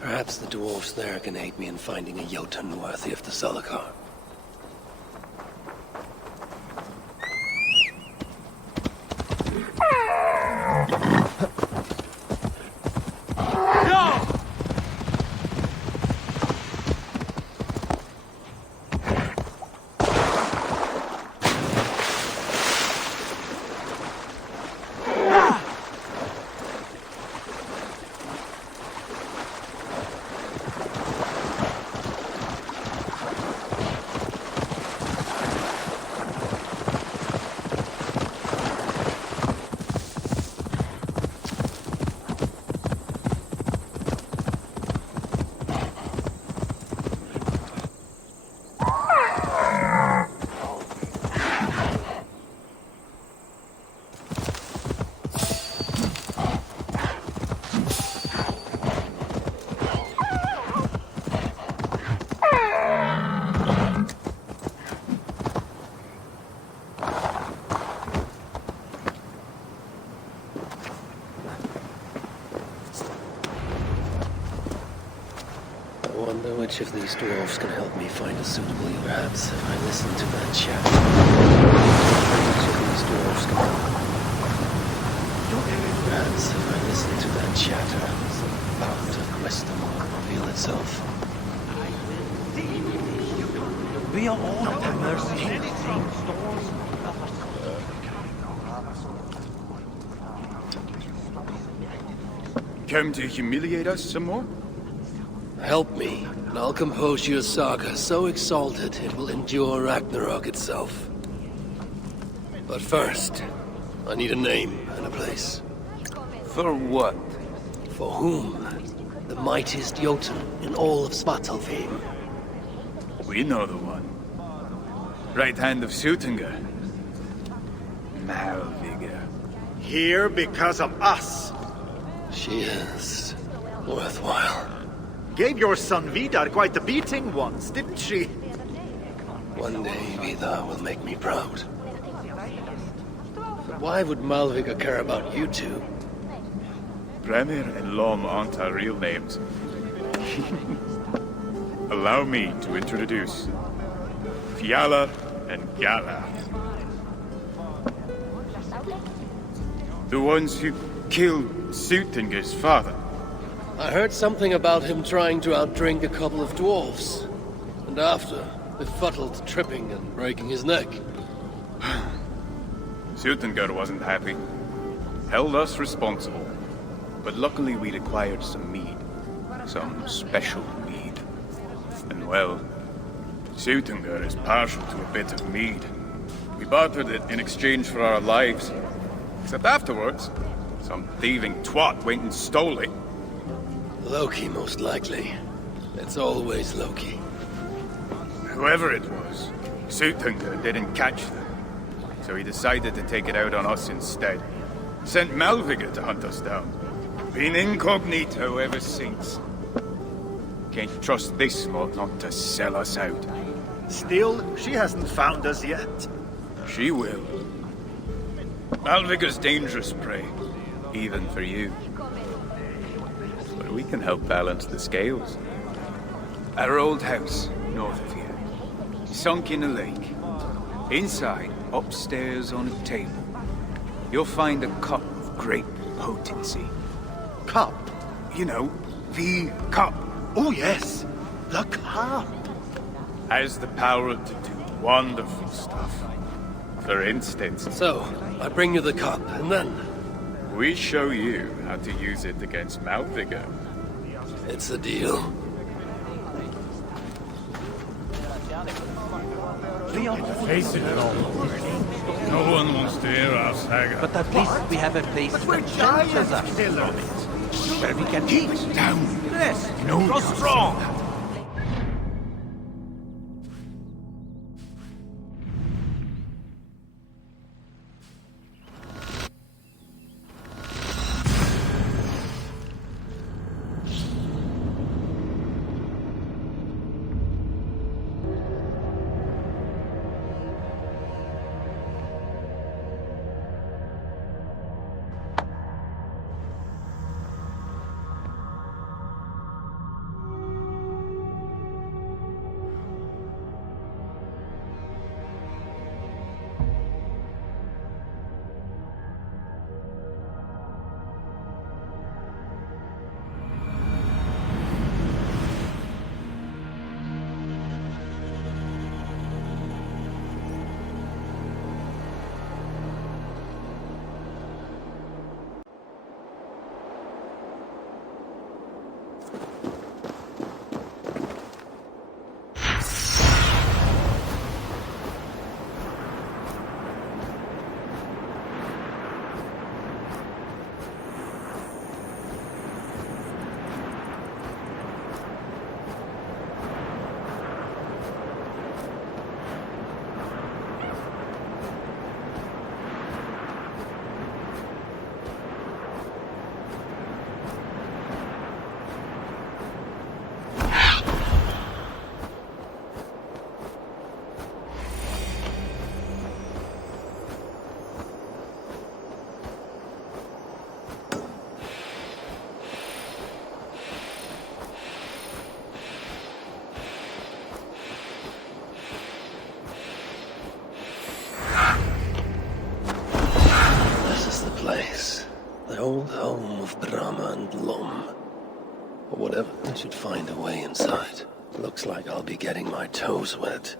Perhaps the dwarves there can aid me in finding a Jotun worthy of the Salakar. Which of these dwarves can help me find a suitable perhaps if I listen to that chat? Which of these dwarves can perhaps if I listen to that chatter, some part of wisdom will reveal itself. We are all at mercy. Come to humiliate us some more? Help me, and I'll compose your saga so exalted it will endure Ragnarok itself. But first, I need a name and a place. For what? For whom? The mightiest Jotun in all of Svartálfaheimr. We know the one. Right hand of Suttungr. Malvigr. Here because of us. She is worthwhile. Gave your son Vidar quite the beating once, didn't she? One day Vidar will make me proud. But why would Malvigr care about you two? Premier and Lom aren't our real names. Allow me to introduce Fjalar and Galar. The ones who killed Suttungr's father. I heard something about him trying to outdrink a couple of dwarves. And after, befuddled, tripping and breaking his neck. Suttungr wasn't happy. Held us responsible. But luckily we'd acquired some mead. Some special mead. And well, Suttungr is partial to a bit of mead. We bartered it in exchange for our lives. Except afterwards, some thieving twat went and stole it. Loki, most likely. It's always Loki. Whoever it was, Suttungr didn't catch them. So he decided to take it out on us instead. Sent Malvigr to hunt us down. Been incognito ever since. Can't trust this lot not to sell us out. Still, she hasn't found us yet. She will. Malvigr's dangerous prey, even for you. But we can help balance the scales. Our old house, north of here, sunk in a lake. Inside, upstairs on a table, you'll find a cup of great potency. Cup? You know, the cup. Oh yes, the cup. Has the power to do wonderful stuff. For instance... So, I bring you the cup, and then... we show you how to use it against Malvigr. It's a deal. Facing it all. No one wants to hear our saga. But at least we have a place that shelters us from it. Where we can eat. Down. Yes. No, grow strong. The old home of Brahma and Lom. Or whatever. I should find a way inside. Looks like I'll be getting my toes wet.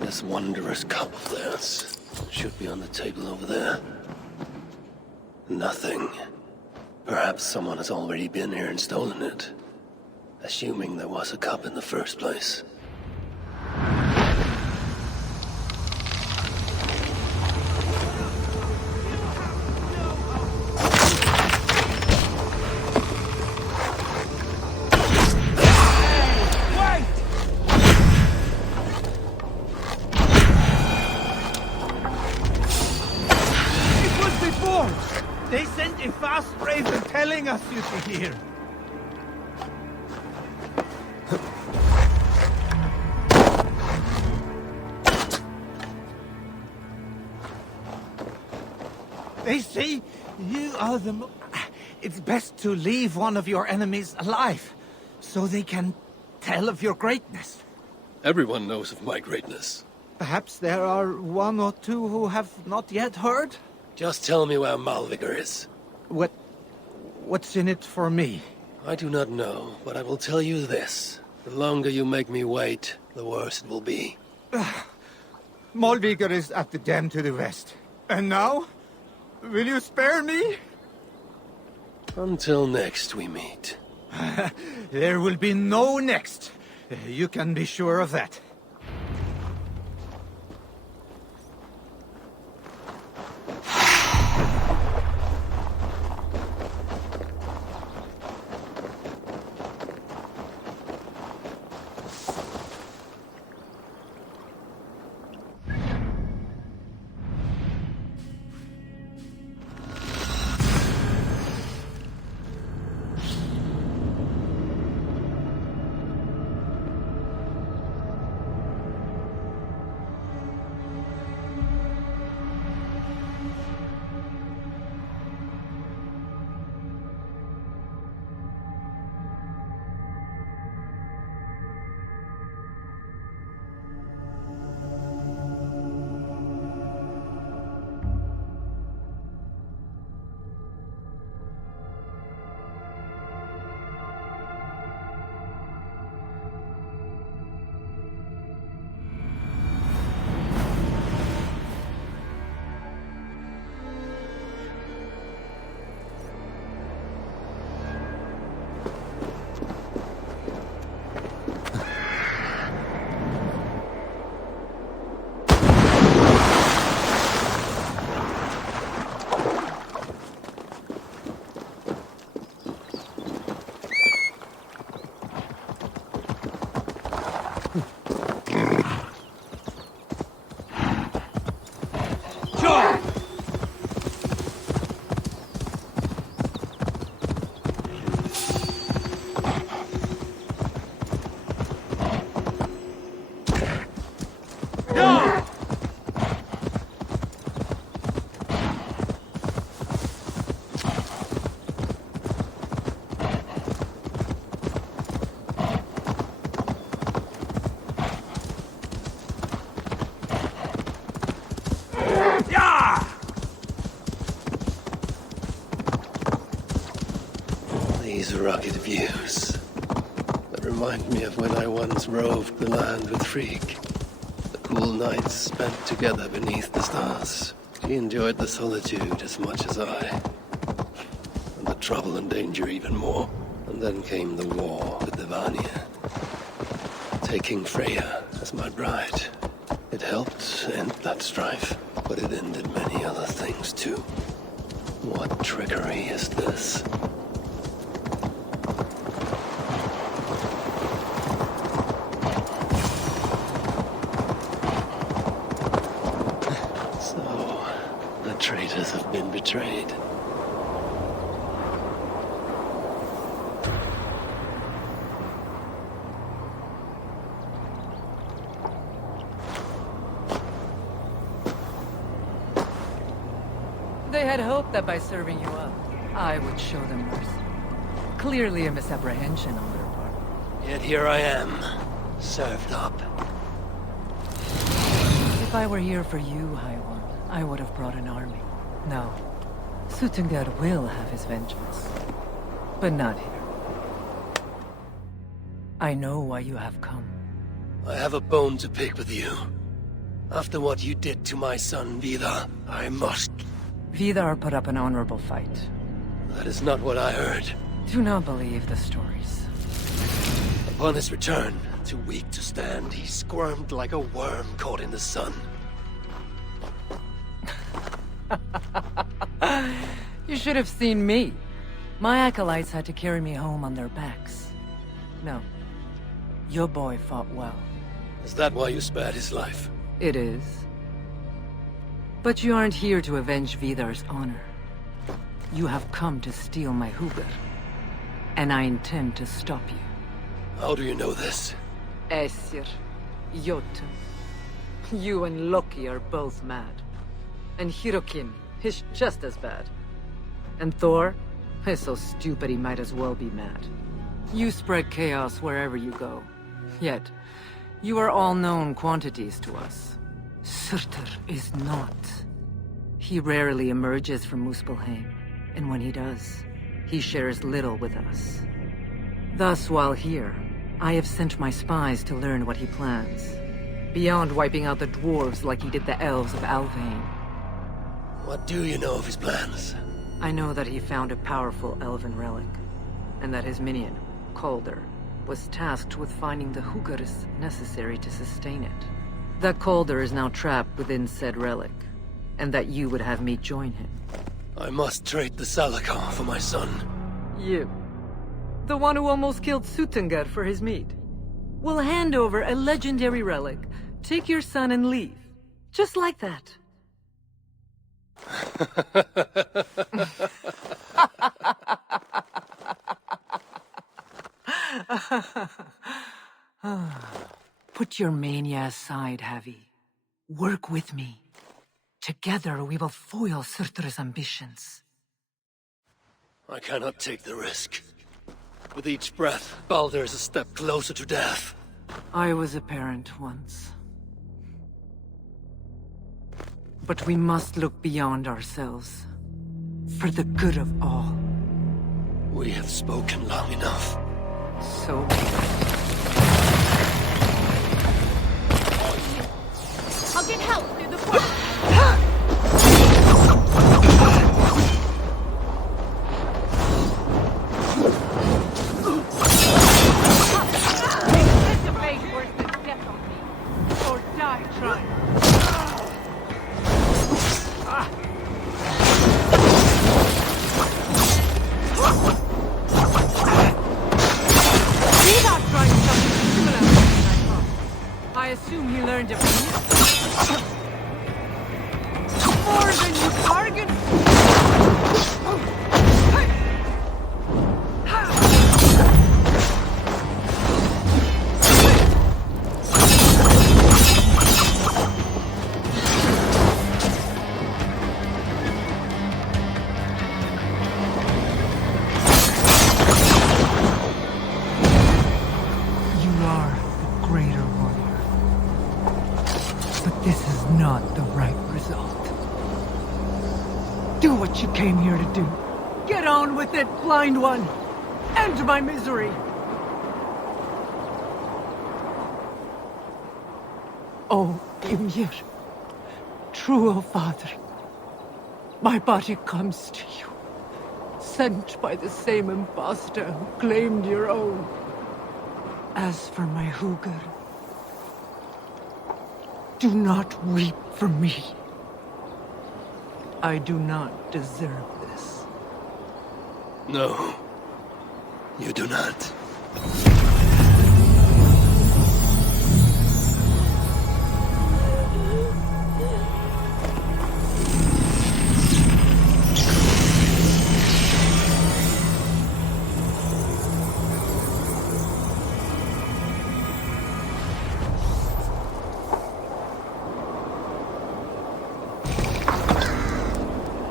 This wondrous cup of theirs should be on the table over there. Nothing. Perhaps someone has already been here and stolen it. Assuming there was a cup in the first place. They sent a fast raven telling us you'd be here. They say you are the It's best to leave one of your enemies alive, so they can tell of your greatness. Everyone knows of my greatness. Perhaps there are one or two who have not yet heard? Just tell me where Malvigr is. What's in it for me? I do not know, but I will tell you this. The longer you make me wait, the worse it will be. Malvigr is at the dam to the west. And now? Will you spare me? Until next we meet. There will be no next. You can be sure of that. rugged views. That remind me of when I once roved the land with Frigg. The cool nights spent together beneath the stars. She enjoyed the solitude as much as I. And the trouble and danger even more. And then came the war with the Vanir. Taking Freya as my bride. It helped end that strife, but it ended many other things too. What trickery is this? So, the traitors have been betrayed. They had hoped that by serving you up, I would show them mercy. Clearly a misapprehension on their part. Yet here I am, served up. If I were here for you, High One, I would have brought an army. No. Suttungr will have his vengeance. But not here. I know why you have come. I have a bone to pick with you. After what you did to my son, Vidar, I must... Vidar put up an honorable fight. That is not what I heard. Do not believe the stories. Upon his return, too weak to stand, he squirmed like a worm caught in the sun. You should have seen me. My acolytes had to carry me home on their backs. No. Your boy fought well. Is that why you spared his life? It is. But you aren't here to avenge Vidar's honor. You have come to steal my Hugr. And I intend to stop you. How do you know this? Aesir, Jotun. You and Loki are both mad. And Hirokin is just as bad. And Thor is so stupid he might as well be mad. You spread chaos wherever you go. Yet, you are all known quantities to us. Surtr is not. He rarely emerges from Muspelheim, and when he does, he shares little with us. Thus, while here, I have sent my spies to learn what he plans. Beyond wiping out the dwarves like he did the elves of Alvain. What do you know of his plans? I know that he found a powerful elven relic, and that his minion, Baldr, was tasked with finding the Hugrs necessary to sustain it. That Baldr is now trapped within said relic, and that you would have me join him. I must trade the Salakar for my son. You. The one who almost killed Suttungr for his meat. Will hand over a legendary relic, take your son and leave. Just like that. Put your mania aside, Havi. Work with me. Together we will foil Surtr's ambitions. I cannot take the risk. With each breath, Baldr is a step closer to death. I was a parent once. But we must look beyond ourselves. For the good of all. We have spoken long enough. So... I'll get help through the portal. I assume he learned it from you. More than you bargained. You are the greater warrior. But this is not the right result. Do what you came here to do. Get on with it, blind one. End my misery! Oh, Ymir, true, O Father, my body comes to you, sent by the same impostor who claimed your own. As for my Hugr, do not weep for me. I do not deserve this. No, you do not.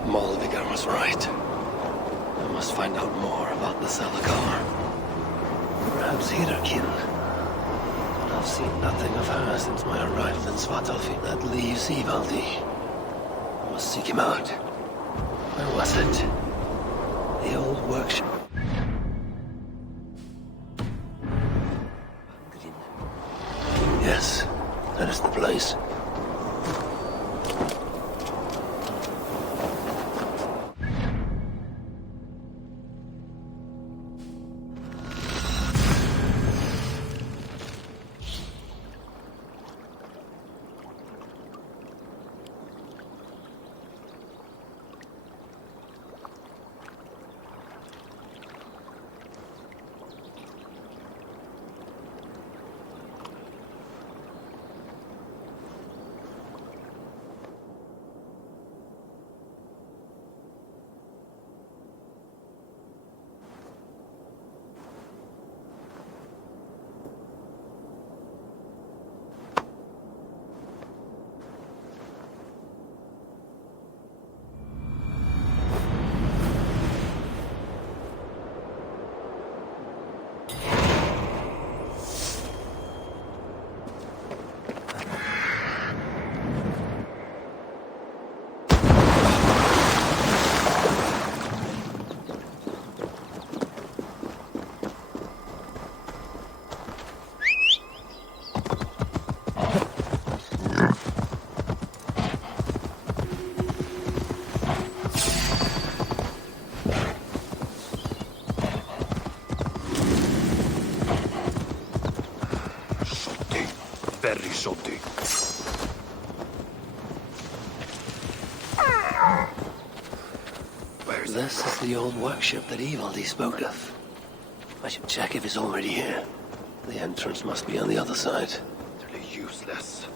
Malvigr was right. I must find out more about the Svaladal. Perhaps Hirakin. But I've seen nothing of her since my arrival in Svartálfaheimr. That leaves Ivaldi. I must seek him out. Where was it? The old workshop. Yes, that is the place. Very shoddy. This is the old workshop that Ivaldi spoke of. I should check if he's already here. The entrance must be on the other side. Utterly useless.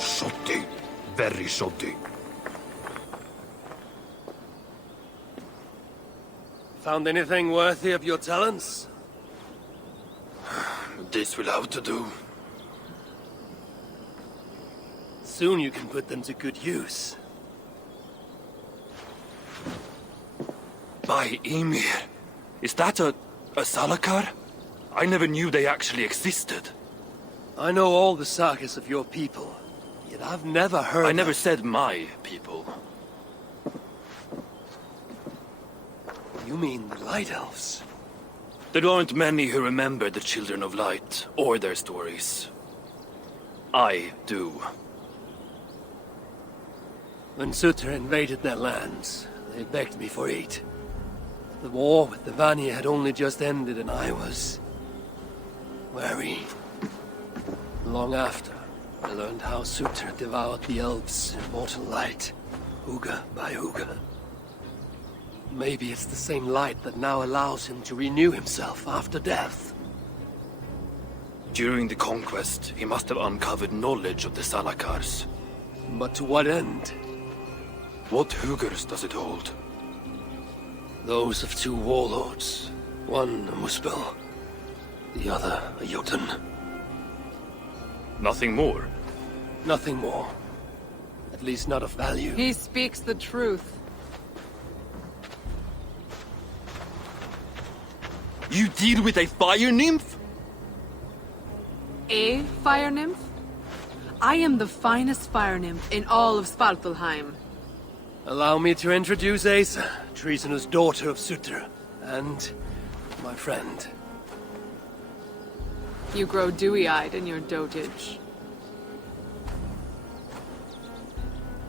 Shoddy. Very shoddy. Found anything worthy of your talents? This will have to do. Soon you can put them to good use. By Ymir. Is that a Salakar? I never knew they actually existed. I know all the sagas of your people, yet I've never heard I never said my people. You mean the Light Elves? There aren't many who remember the Children of Light, or their stories. I do. When Surtr invaded their lands, they begged me for aid. The war with the Vanir had only just ended and I was wary. Long after, I learned how Surtr devoured the elves' immortal light, Hugr by Hugr. Maybe it's the same light that now allows him to renew himself after death. During the conquest, he must have uncovered knowledge of the Salakars. But to what end? What Hugrs does it hold? Those of two warlords. One a Muspel, the other a Jotun. Nothing more? Nothing more. At least not of value. He speaks the truth. You deal with a fire nymph? A fire nymph? I am the finest fire nymph in all of Svartálfaheimr. Allow me to introduce Aesir, treasonous daughter of Surtr, and my friend. You grow dewy-eyed in your dotage.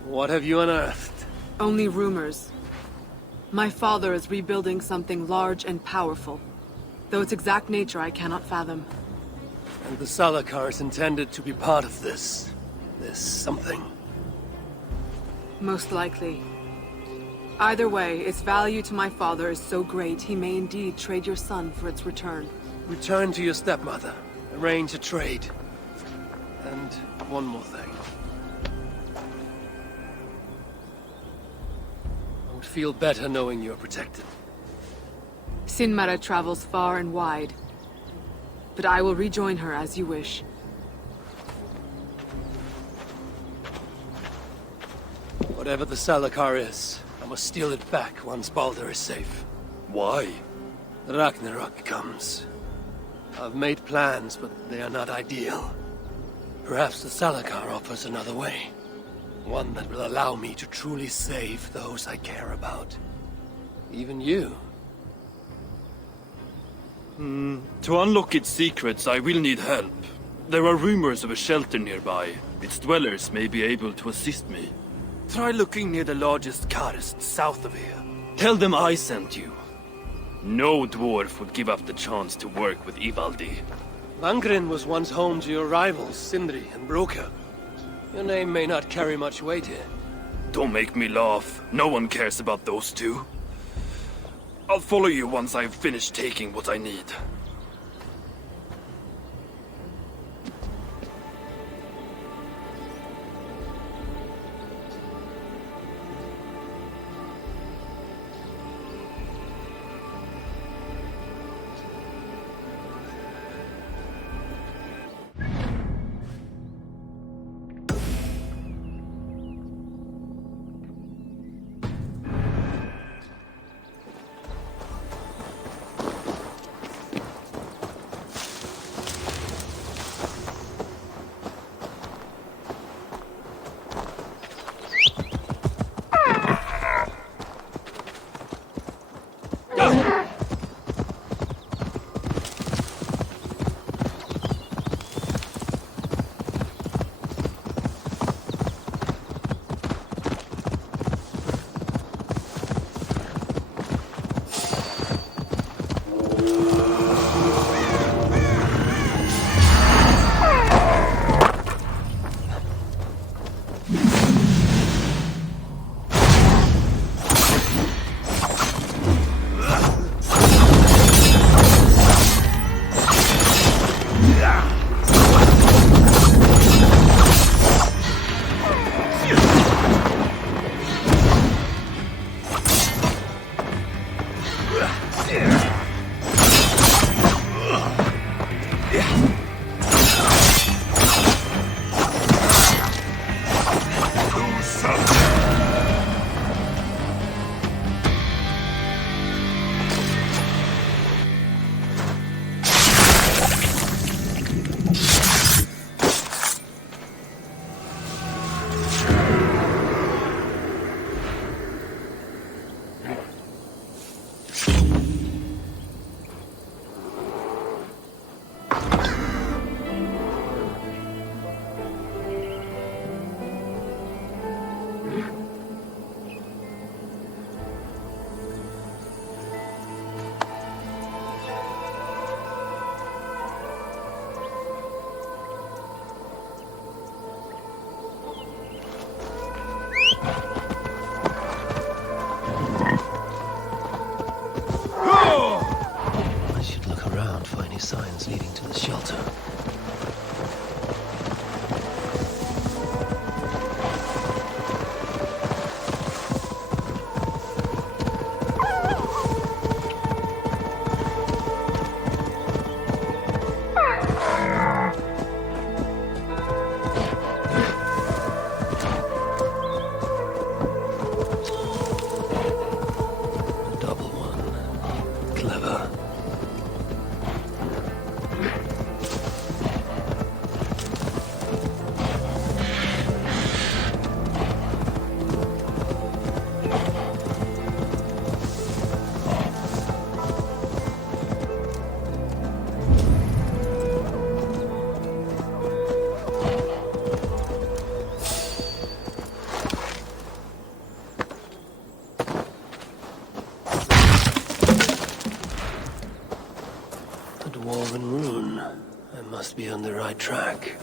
What have you unearthed? Only rumors. My father is rebuilding something large and powerful, though its exact nature I cannot fathom. And the Salakar is intended to be part of this something. Most likely. Either way, its value to my father is so great he may indeed trade your son for its return. Return to your stepmother. Arrange a trade. And one more thing. I would feel better knowing you're protected. Sinmara travels far and wide, but I will rejoin her as you wish. Whatever the Salakar is, I must steal it back once Baldr is safe. Why? Ragnarok comes. I've made plans, but they are not ideal. Perhaps the Salakar offers another way. One that will allow me to truly save those I care about. Even you. To unlock its secrets, I will need help. There are rumors of a shelter nearby. Its dwellers may be able to assist me. Try looking near the largest forests south of here. Tell them I sent you. No dwarf would give up the chance to work with Ivaldi. Vangrinn was once home to your rivals, Sindri and Broka. Your name may not carry much weight here. Don't make me laugh. No one cares about those two. I'll follow you once I've finished taking what I need. signs leading to the shelter. right track.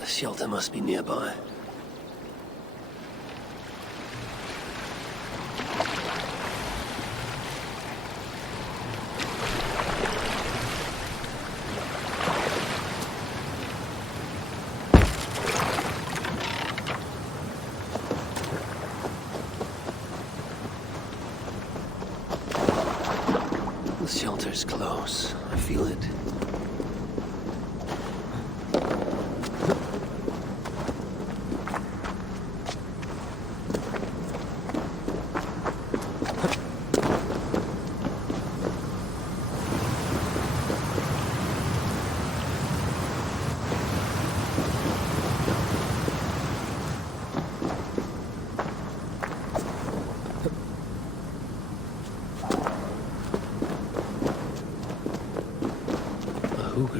The shelter must be nearby. The shelter's close. I feel it.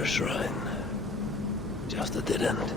Shrine. Just a dead end.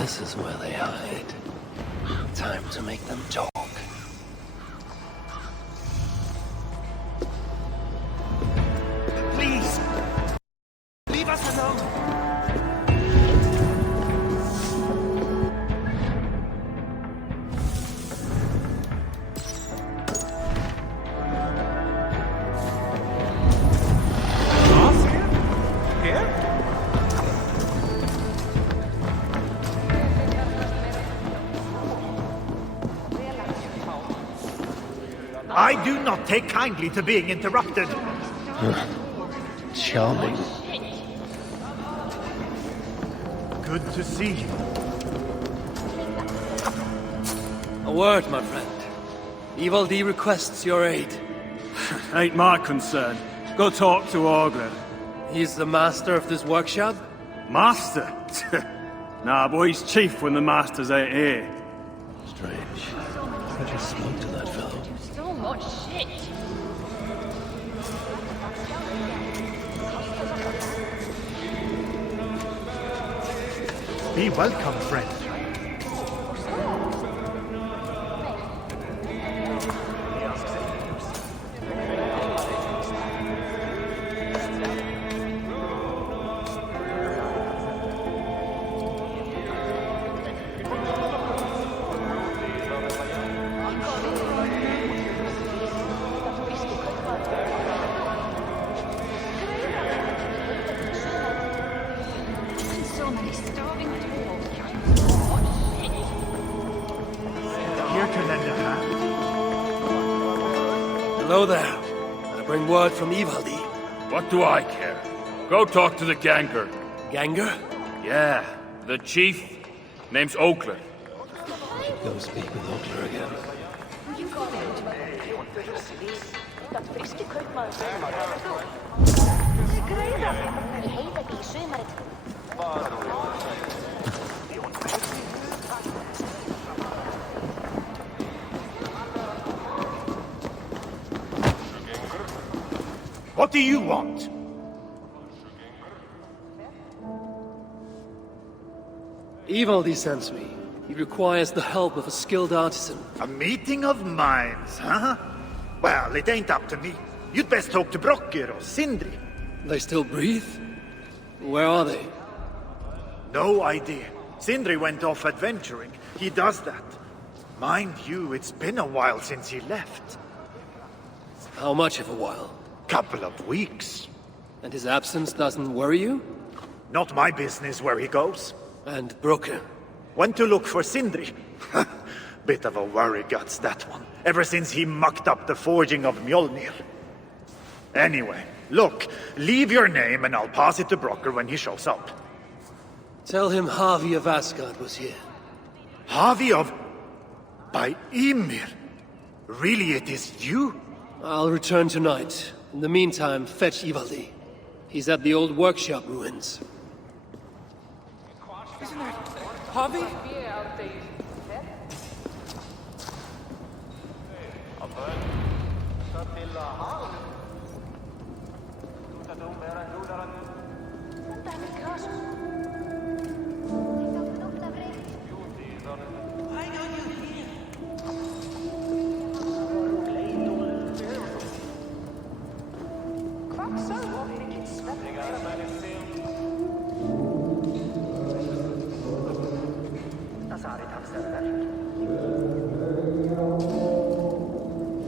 This is where they hide. Time to make them talk. Please! Leave us alone! I do not take kindly to being interrupted. Charming. Good to see you. A word, my friend. Ivaldi requests your aid. Ain't my concern. Go talk to Ogre. He's the master of this workshop? Master? Nah, boy, he's chief when the masters ain't here. Strange. I just spoke to that fellow. So much shit. Be welcome, friend. Hello there. I bring word from Ivaldi. What do I care? Go talk to the Ganger. Ganger? Yeah, the chief. Name's Oakler. Go speak with Oakler again. What do you want? Ivaldi sends me. He requires the help of a skilled artisan. A meeting of minds, huh? Well, it ain't up to me. You'd best talk to Brokkr or Sindri. They still breathe? Where are they? No idea. Sindri went off adventuring. He does that. Mind you, it's been a while since he left. How much of a while? Couple of weeks. And his absence doesn't worry you? Not my business where he goes. And Brokkr? Went to look for Sindri. Bit of a worry guts, that one. Ever since he mucked up the forging of Mjolnir. Anyway, look, leave your name and I'll pass it to Brokkr when he shows up. Tell him Havi of Asgard was here. Havi of... by Ymir? Really, it is you? I'll return tonight. In the meantime, fetch Ivaldi. He's at the old workshop ruins. Isn't that Havi?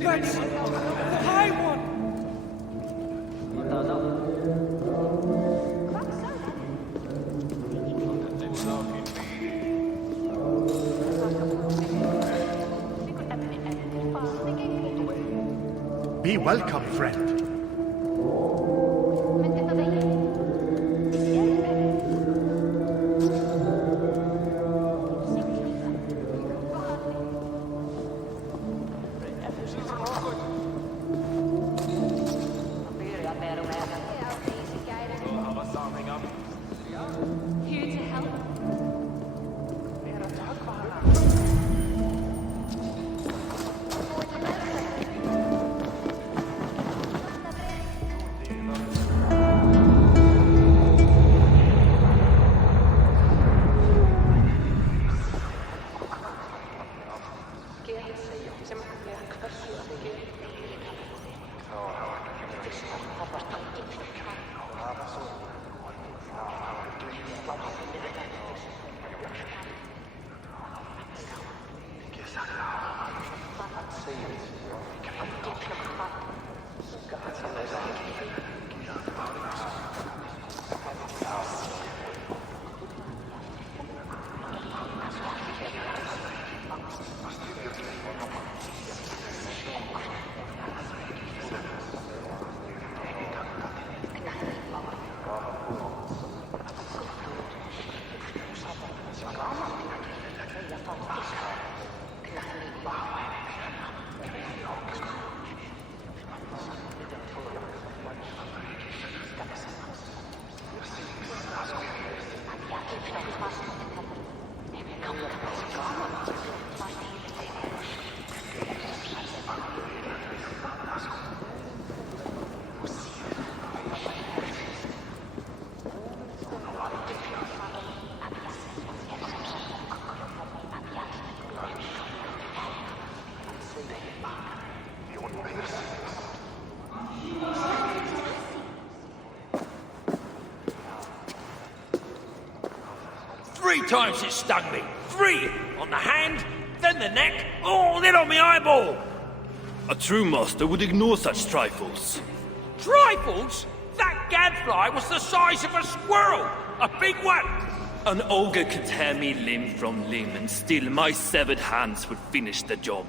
That's the High One! Be welcome, friend. Three times it stung me. 3! On the hand, then the neck, oh, then on my eyeball! A true master would ignore such trifles. Trifles? That gadfly was the size of a squirrel! A big one! An ogre could tear me limb from limb, and still my severed hands would finish the job.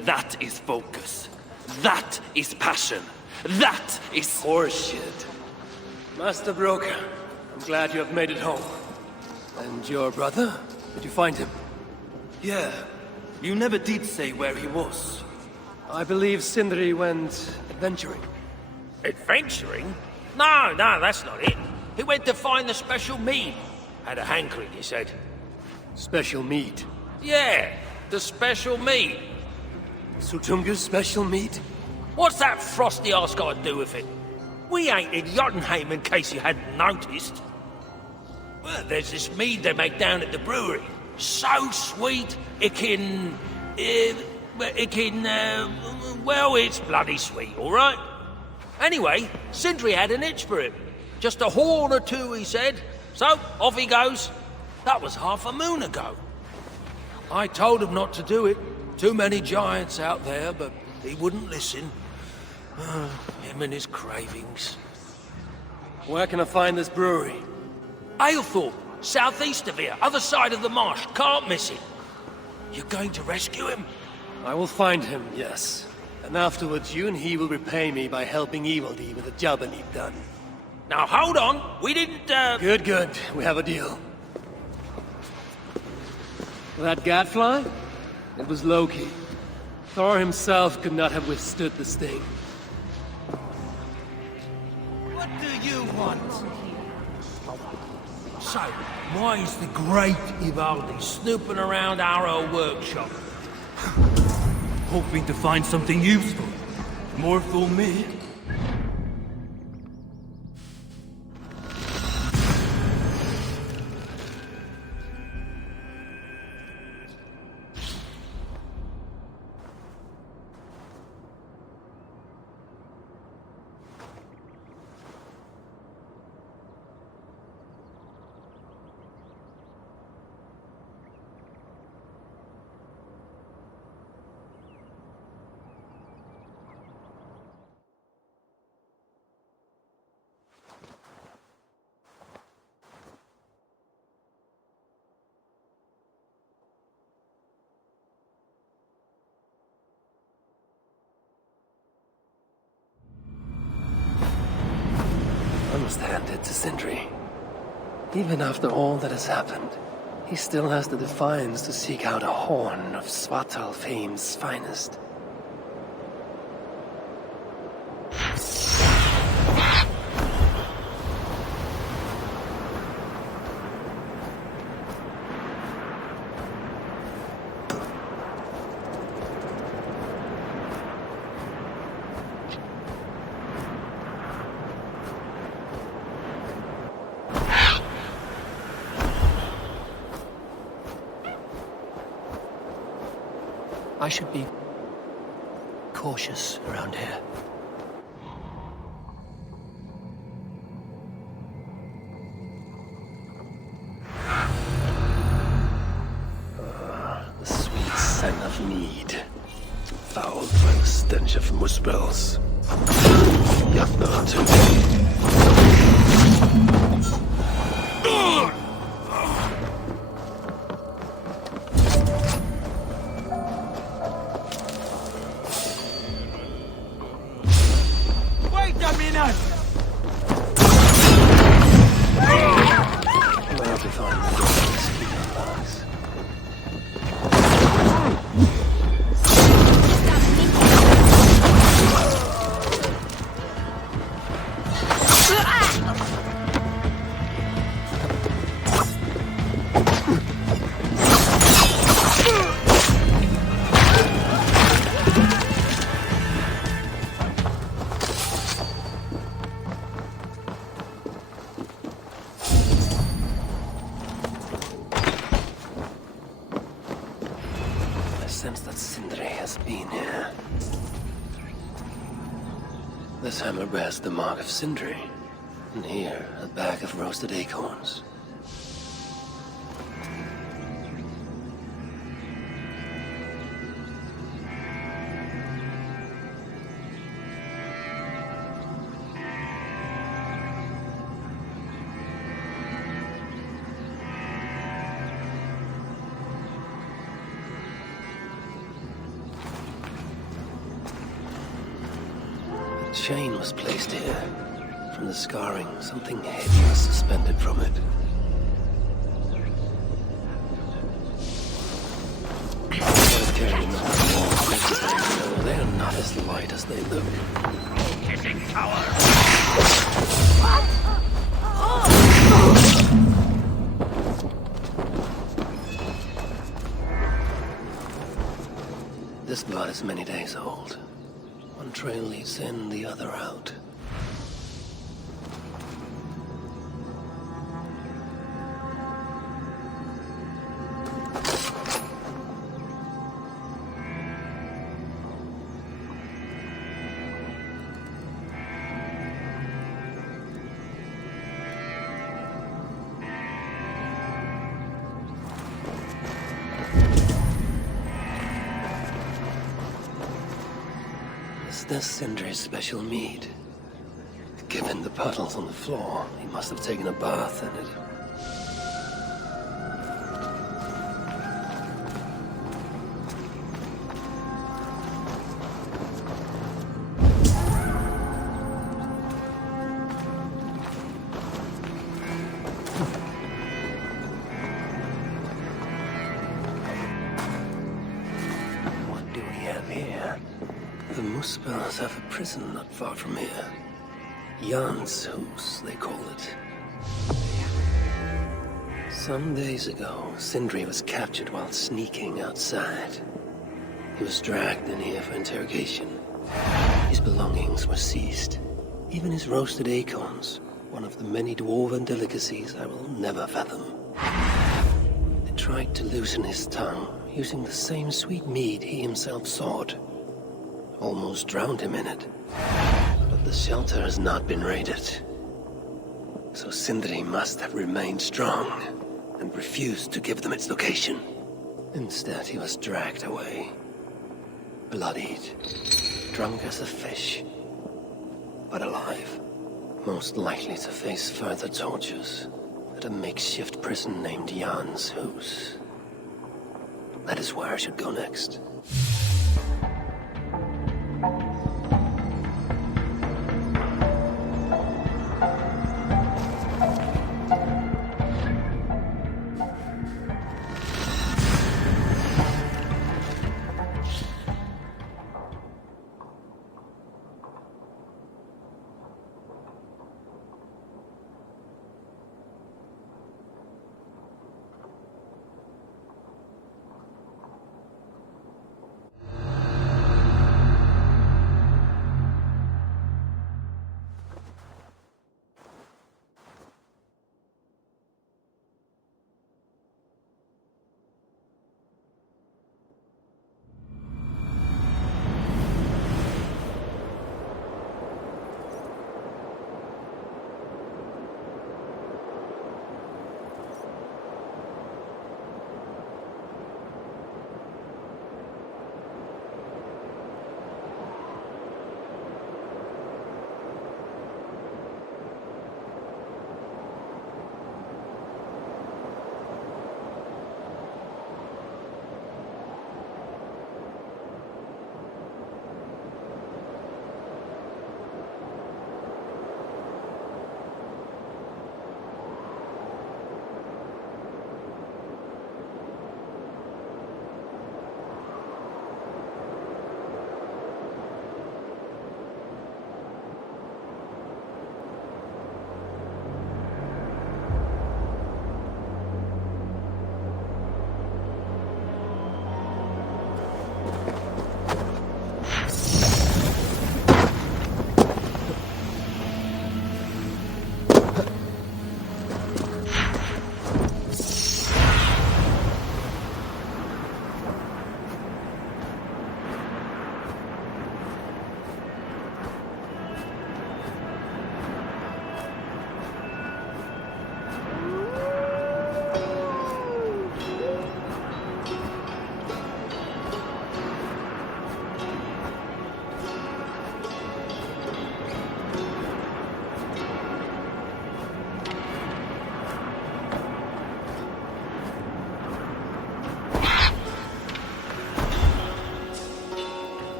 That is focus. That is passion. That is horseshit. Master Brokkr, I'm glad you have made it home. And your brother? Did you find him? Yeah. You never did say where he was. I believe Sindri went adventuring. Adventuring? No, that's not it. He went to find the special mead. Had a hankering, he said. Special mead? Yeah, the special mead. Sutunga's special mead? What's that frosty ass got to do with it? We ain't in Jotunheim, in case you hadn't noticed. Well, there's this mead they make down at the brewery. So sweet, well, it's bloody sweet, all right? Anyway, Sindri had an itch for it. Just a horn or two, he said. So, off he goes. That was half a moon ago. I told him not to do it. Too many giants out there, but he wouldn't listen. Him and his cravings. Where can I find this brewery? Aelthorpe, southeast of here, other side of the marsh. Can't miss it. You're going to rescue him? I will find him, yes. And afterwards you and he will repay me by helping Evildee with the job I need done. Now hold on, we didn't, Good. We have a deal. That gadfly? It was Loki. Thor himself could not have withstood the sting. What do you want? So, why is the great Ivaldi snooping around our old workshop? Hoping to find something useful. More for me. I must hand it to Sindri. Even after all that has happened, he still has the defiance to seek out a horn of Svartálfaheimr's finest. I should be cautious around here. The sweet scent of mead, fouled by the stench of muspels. Gather too. This hammer bears the mark of Sindri, and here a bag of roasted acorns. A chain was placed here. From the scarring, something heavy was suspended from it. They are not as light as they look. Kissing tower! This blood is many days old. One trail leads in, the other out. Is this Sindri's special mead? Given the puddles on the floor, he must have taken a bath in it. What do we have here? The Muspels have a prison not far from here. Jan's Hus, they call it. Some days ago, Sindri was captured while sneaking outside. He was dragged in here for interrogation. His belongings were seized. Even his roasted acorns, one of the many dwarven delicacies I will never fathom. They tried to loosen his tongue, using the same sweet mead he himself sought. Almost drowned him in it. The shelter has not been raided. So Sindri must have remained strong and refused to give them its location. Instead, he was dragged away. Bloodied, drunk as a fish, but alive. Most likely to face further tortures at a makeshift prison named Jan's Hus. That is where I should go next.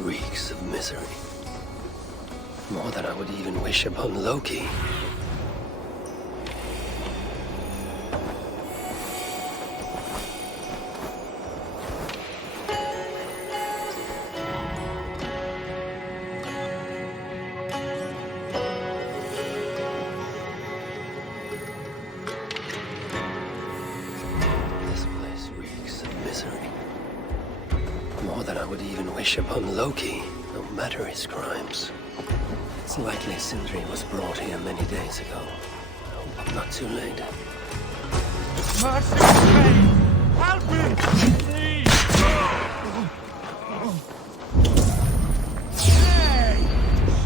Reeks of misery. More than I would even wish upon Loki. wish upon Loki, no matter his crimes. It's likely Sindri was brought here many days ago. I hope I'm not too late. Mercy! Help me! Please! Hey!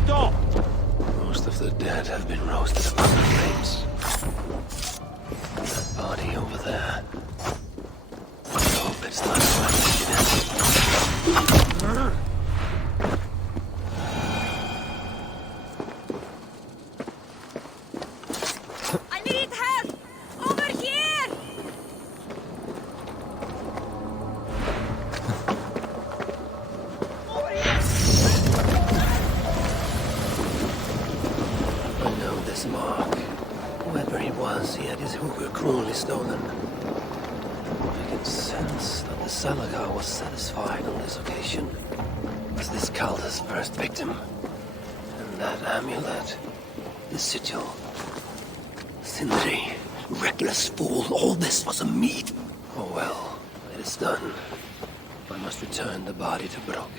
Stop! Most of the dead have been roasted above the flames. That body over there. I hope it's not I need help! Over here! I know this mark. Whoever he was, he had his hooker cruelly stolen. I can sense that the Svaladal was satisfied on this occasion. Was this Kalda's first victim? And that amulet, the sigil. Sindri, reckless fool, all this was a meat. Oh well, it is done. I must return the body to Brok.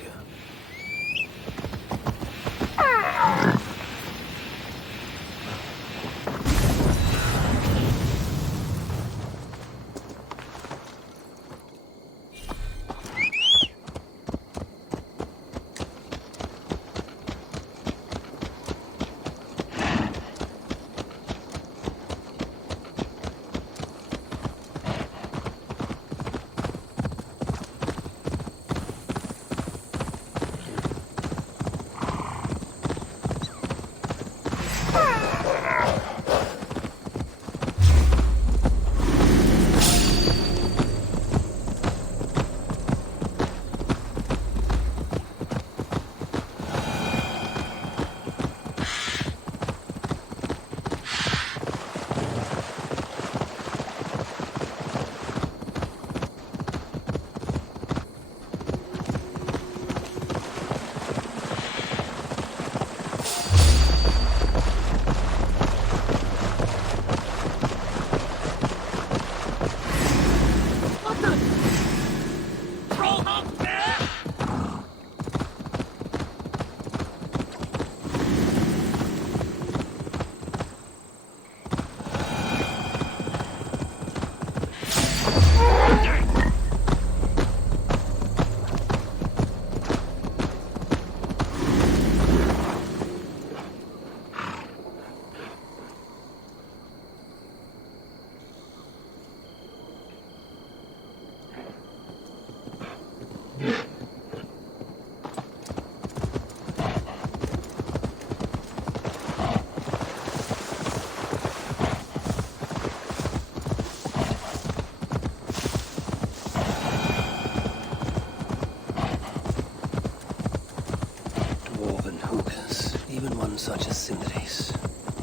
Such as Sindri's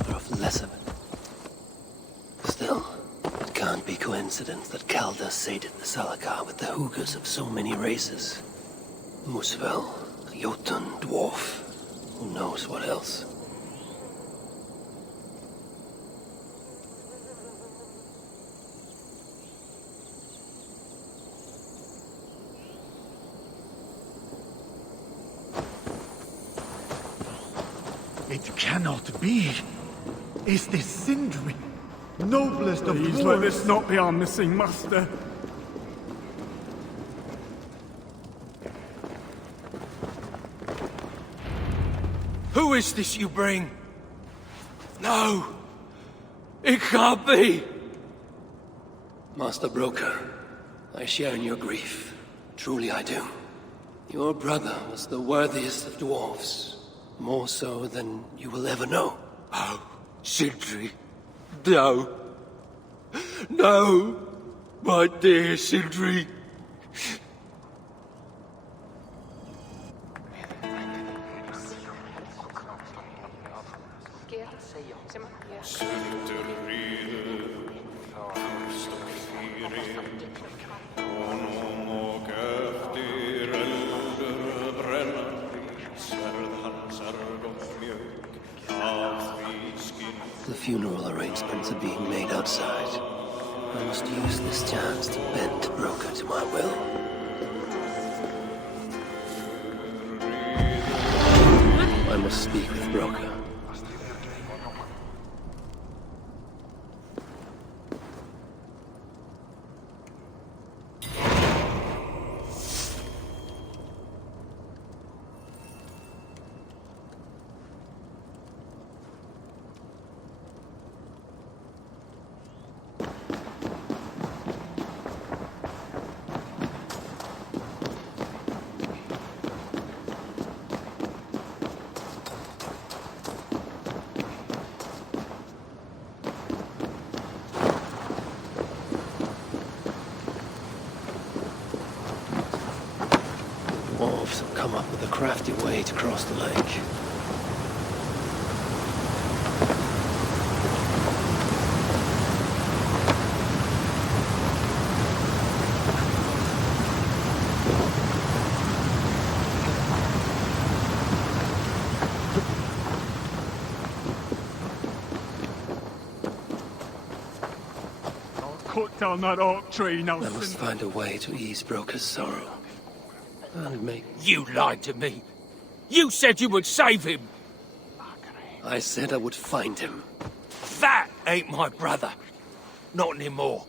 are of less of it. Still, it can't be coincidence that Kalda sated the Svaladal with the hookers of so many races. Muspel, Jotun, dwarf, who knows what else. It cannot be. Is this Sindri? Noblest of dwarves? Please let this not be our missing master. Who is this you bring? No! It can't be! Master Broker, I share in your grief. Truly I do. Your brother was the worthiest of dwarves. More so than you will ever know. Oh, Sindri. No. No! My dear Sindri. The funeral arrangements are being made outside. I must use this chance to bend Broker to my will. must speak with Broker. Dwarves have come up with a crafty way to cross the lake. Cut down that oak tree now. I must find a way to ease Broker's sorrow. And make... You lied to me. You said you would save him. I said I would find him. That ain't my brother. Not anymore.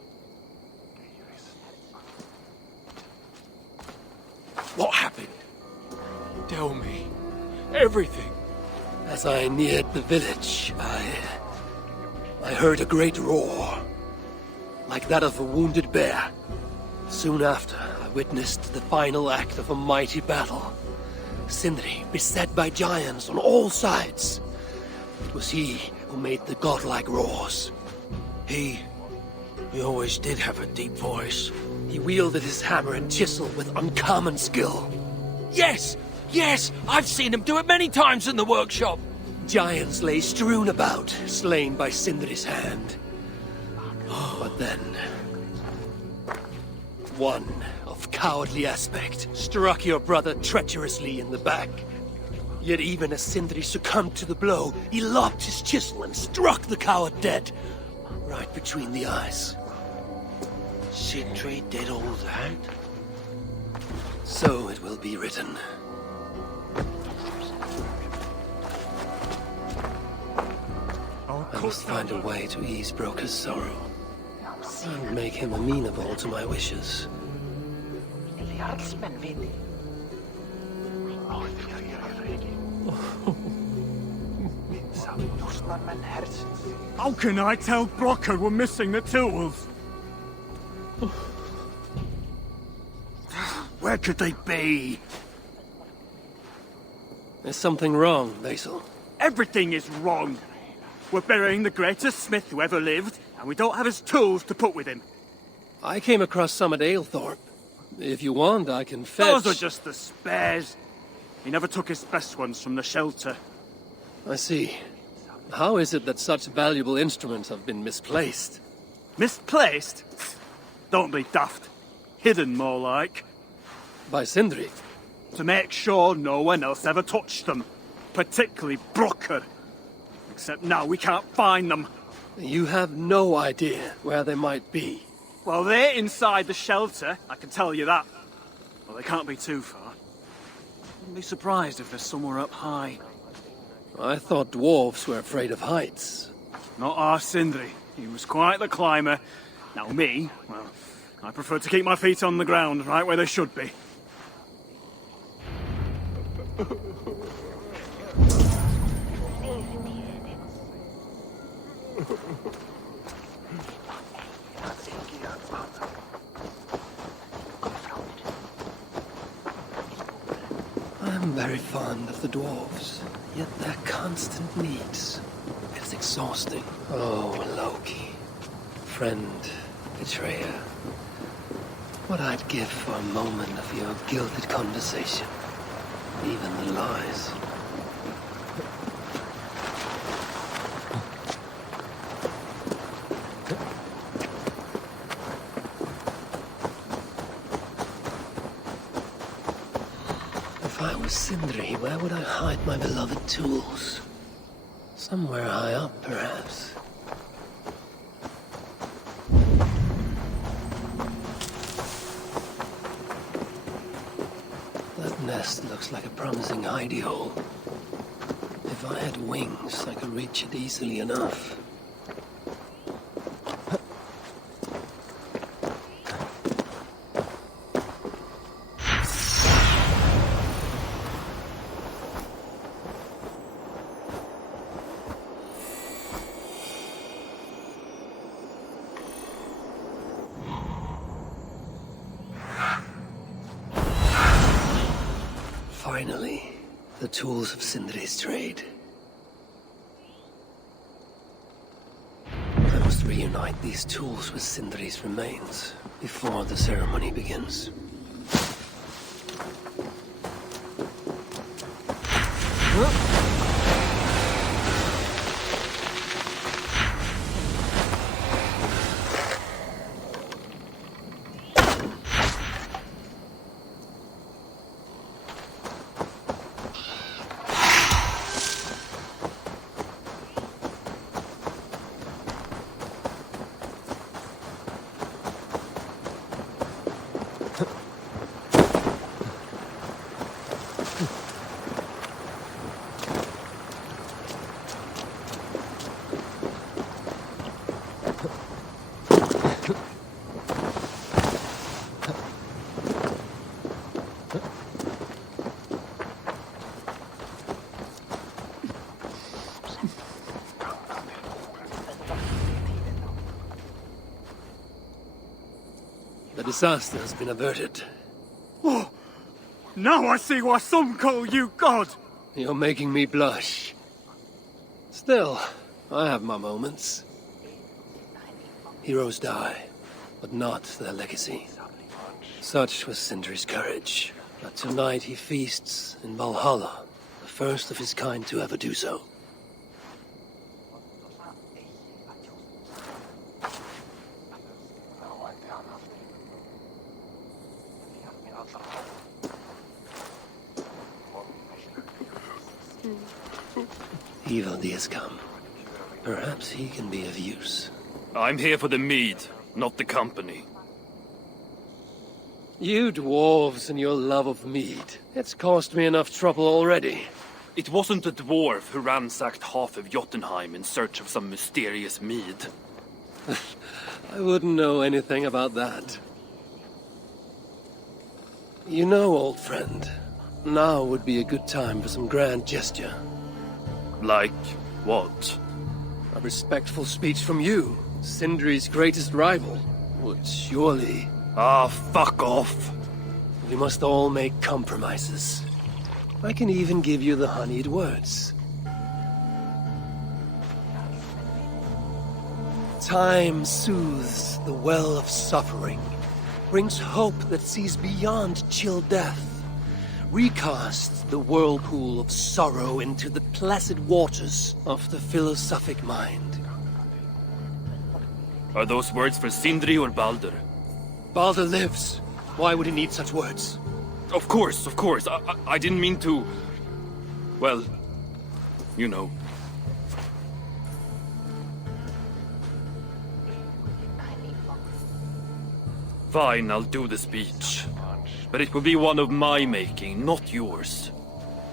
What happened? Tell me. Everything. As I neared the village, I heard a great roar. Like that of a wounded bear. Soon after, I witnessed the final act of a mighty battle. Sindri beset by giants on all sides. It was he who made the godlike roars. He always did have a deep voice. He wielded his hammer and chisel with uncommon skill. Yes! Yes! I've seen him do it many times in the workshop! Giants lay strewn about, slain by Sindri's hand. But then... one of cowardly aspect struck your brother treacherously in the back. Yet even as Sindri succumbed to the blow, he locked his chisel and struck the coward dead, right between the eyes. Sindri did all that? So it will be written. I must find a way to ease Broker's sorrow, and make him amenable to my wishes. How can I tell Brocker we're missing the tools? Where could they be? There's something wrong, Basil. Everything is wrong. We're burying the greatest smith who ever lived, and we don't have his tools to put with him. I came across some at Aelthorpe. If you want, I can fetch... Those are just the spares. He never took his best ones from the shelter. I see. How is it that such valuable instruments have been misplaced? Misplaced? Don't be daft. Hidden, more like. By Sindri? To make sure no one else ever touched them. Particularly Brocker. Except now we can't find them. You have no idea where they might be. Well, they're inside the shelter, I can tell you that. Well, they can't be too far. Wouldn't be surprised if they're somewhere up high. I thought dwarves were afraid of heights. Not our Sindri. He was quite the climber. Now me, well, I prefer to keep my feet on the ground, right where they should be. I'm very fond of the dwarves, yet their constant needs. It's exhausting. Oh, Loki. Friend, betrayer. What I'd give for a moment of your gilded conversation. Even the lies. If I was Sindri, where would I hide my beloved tools? Somewhere high up, perhaps. That nest looks like a promising hidey hole. If I had wings, I could reach it easily enough. Finally, the tools of Sindri's trade. I must reunite these tools with Sindri's remains before the ceremony begins. The disaster has been averted. Oh, now I see why some call you God! You're making me blush. Still, I have my moments. Heroes die, but not their legacy. Such was Sindri's courage. But tonight he feasts in Valhalla, the first of his kind to ever do so. Ivaldi has come. Perhaps he can be of use. I'm here for the mead, not the company. You dwarves and your love of mead. It's caused me enough trouble already. It wasn't a dwarf who ransacked half of Jotunheim in search of some mysterious mead. I wouldn't know anything about that. You know, old friend, now would be a good time for some grand gesture. Like what? A respectful speech from you, Sindri's greatest rival, would surely... Ah, fuck off! We must all make compromises. I can even give you the honeyed words. Time soothes the well of suffering, brings hope that sees beyond chill death, recasts the whirlpool of sorrow into the placid waters of the philosophic mind. Are those words for Sindri or Baldr? Baldr lives. Why would he need such words? Of course. I didn't mean to... Well, you know. Fine, I'll do the speech. But it will be one of my making, not yours.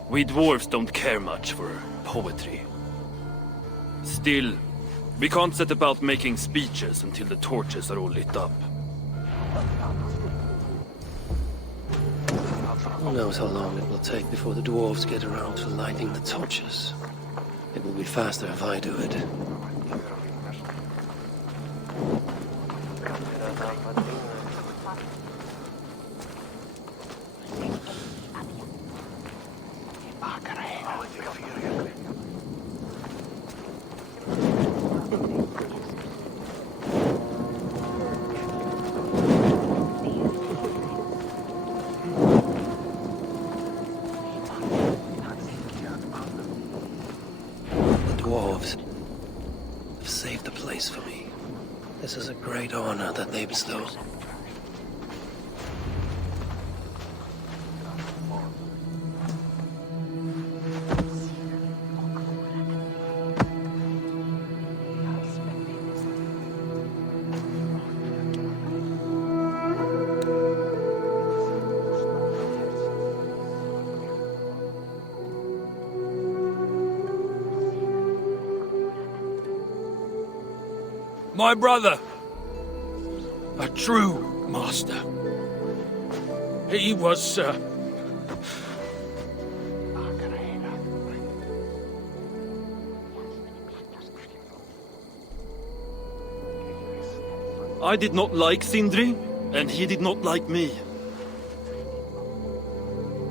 We dwarves don't care much for poetry. Still, we can't set about making speeches until the torches are all lit up. Who knows how long it will take before the dwarves get around to lighting the torches. It will be faster if I do it. This is a great honor that they bestow. My brother. A true master. He was, I did not like Sindri, and he did not like me.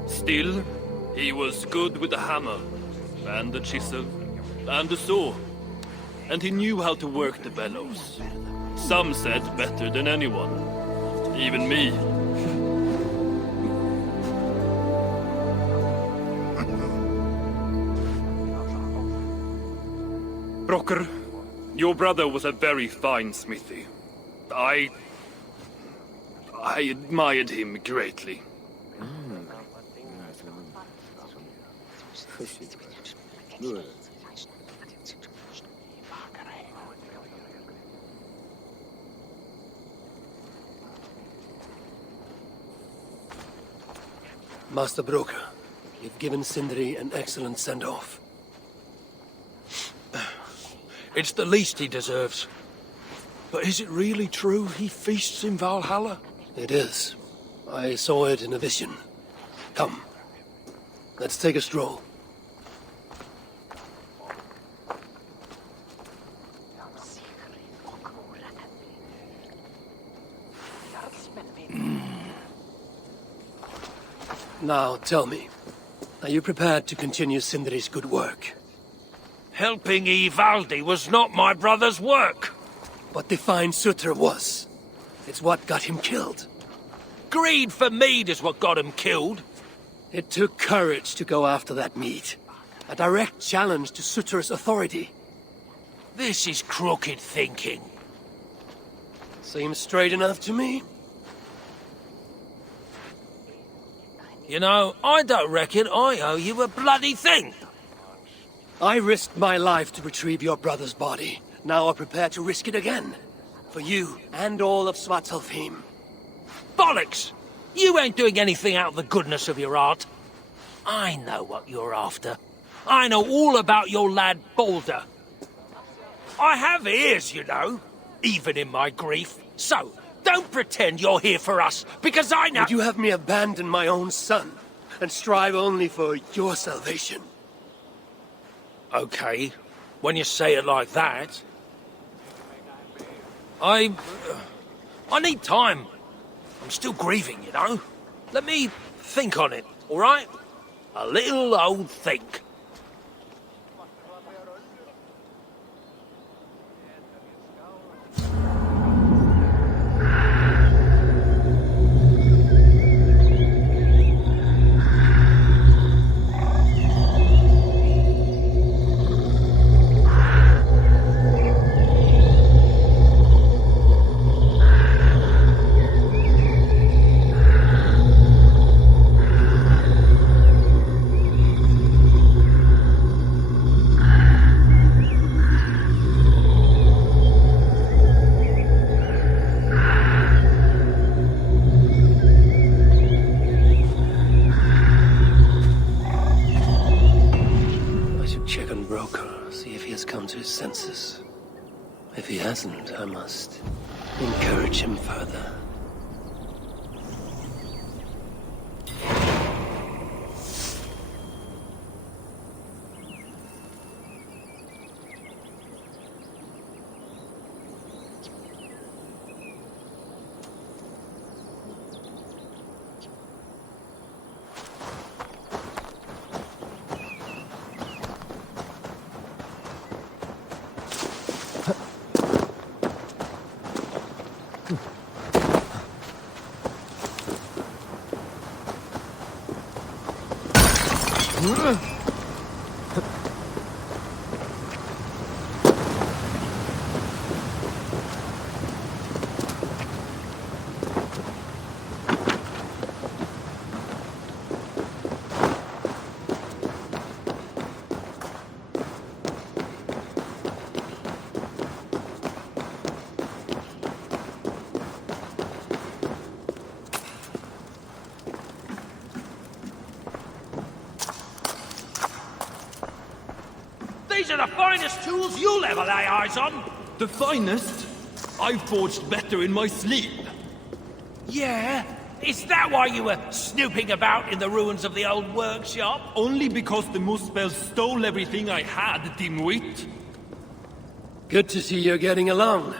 Still, he was good with the hammer, and the chisel, and the saw. And he knew how to work the bellows. Some said better than anyone. Even me. Brokkr, your brother was a very fine smithy. I admired him greatly. Master Brokkr, you've given Sindri an excellent send-off. it's the least he deserves. But is it really true he feasts in Valhalla? It is. I saw it in a vision. Come. Let's take a stroll. Now, tell me, are you prepared to continue Sindri's good work? Helping Ivaldi was not my brother's work. But to find Surtr was. It's what got him killed. Greed for mead is what got him killed. It took courage to go after that mead. A direct challenge to Surtr's authority. This is crooked thinking. Seems straight enough to me. You know, I don't reckon I owe you a bloody thing. I risked my life to retrieve your brother's body. Now I'm prepared to risk it again. For you and all of Svartálfaheimr. Bollocks! You ain't doing anything out of the goodness of your heart. I know what you're after. I know all about your lad Baldr. I have ears, you know, even in my grief. So, don't pretend you're here for us, because I know— Would you have me abandon my own son, and strive only for your salvation? Okay, when you say it like that. I need time. I'm still grieving, you know. Let me think on it, all right? A little old think. Senses. If he hasn't, I must encourage him further. These are the finest tools you'll ever lay eyes on. The finest? I forged better in my sleep. Yeah? Is that why you were snooping about in the ruins of the old workshop? Only because the Muspel stole everything I had, dimwit. Good to see you're getting along.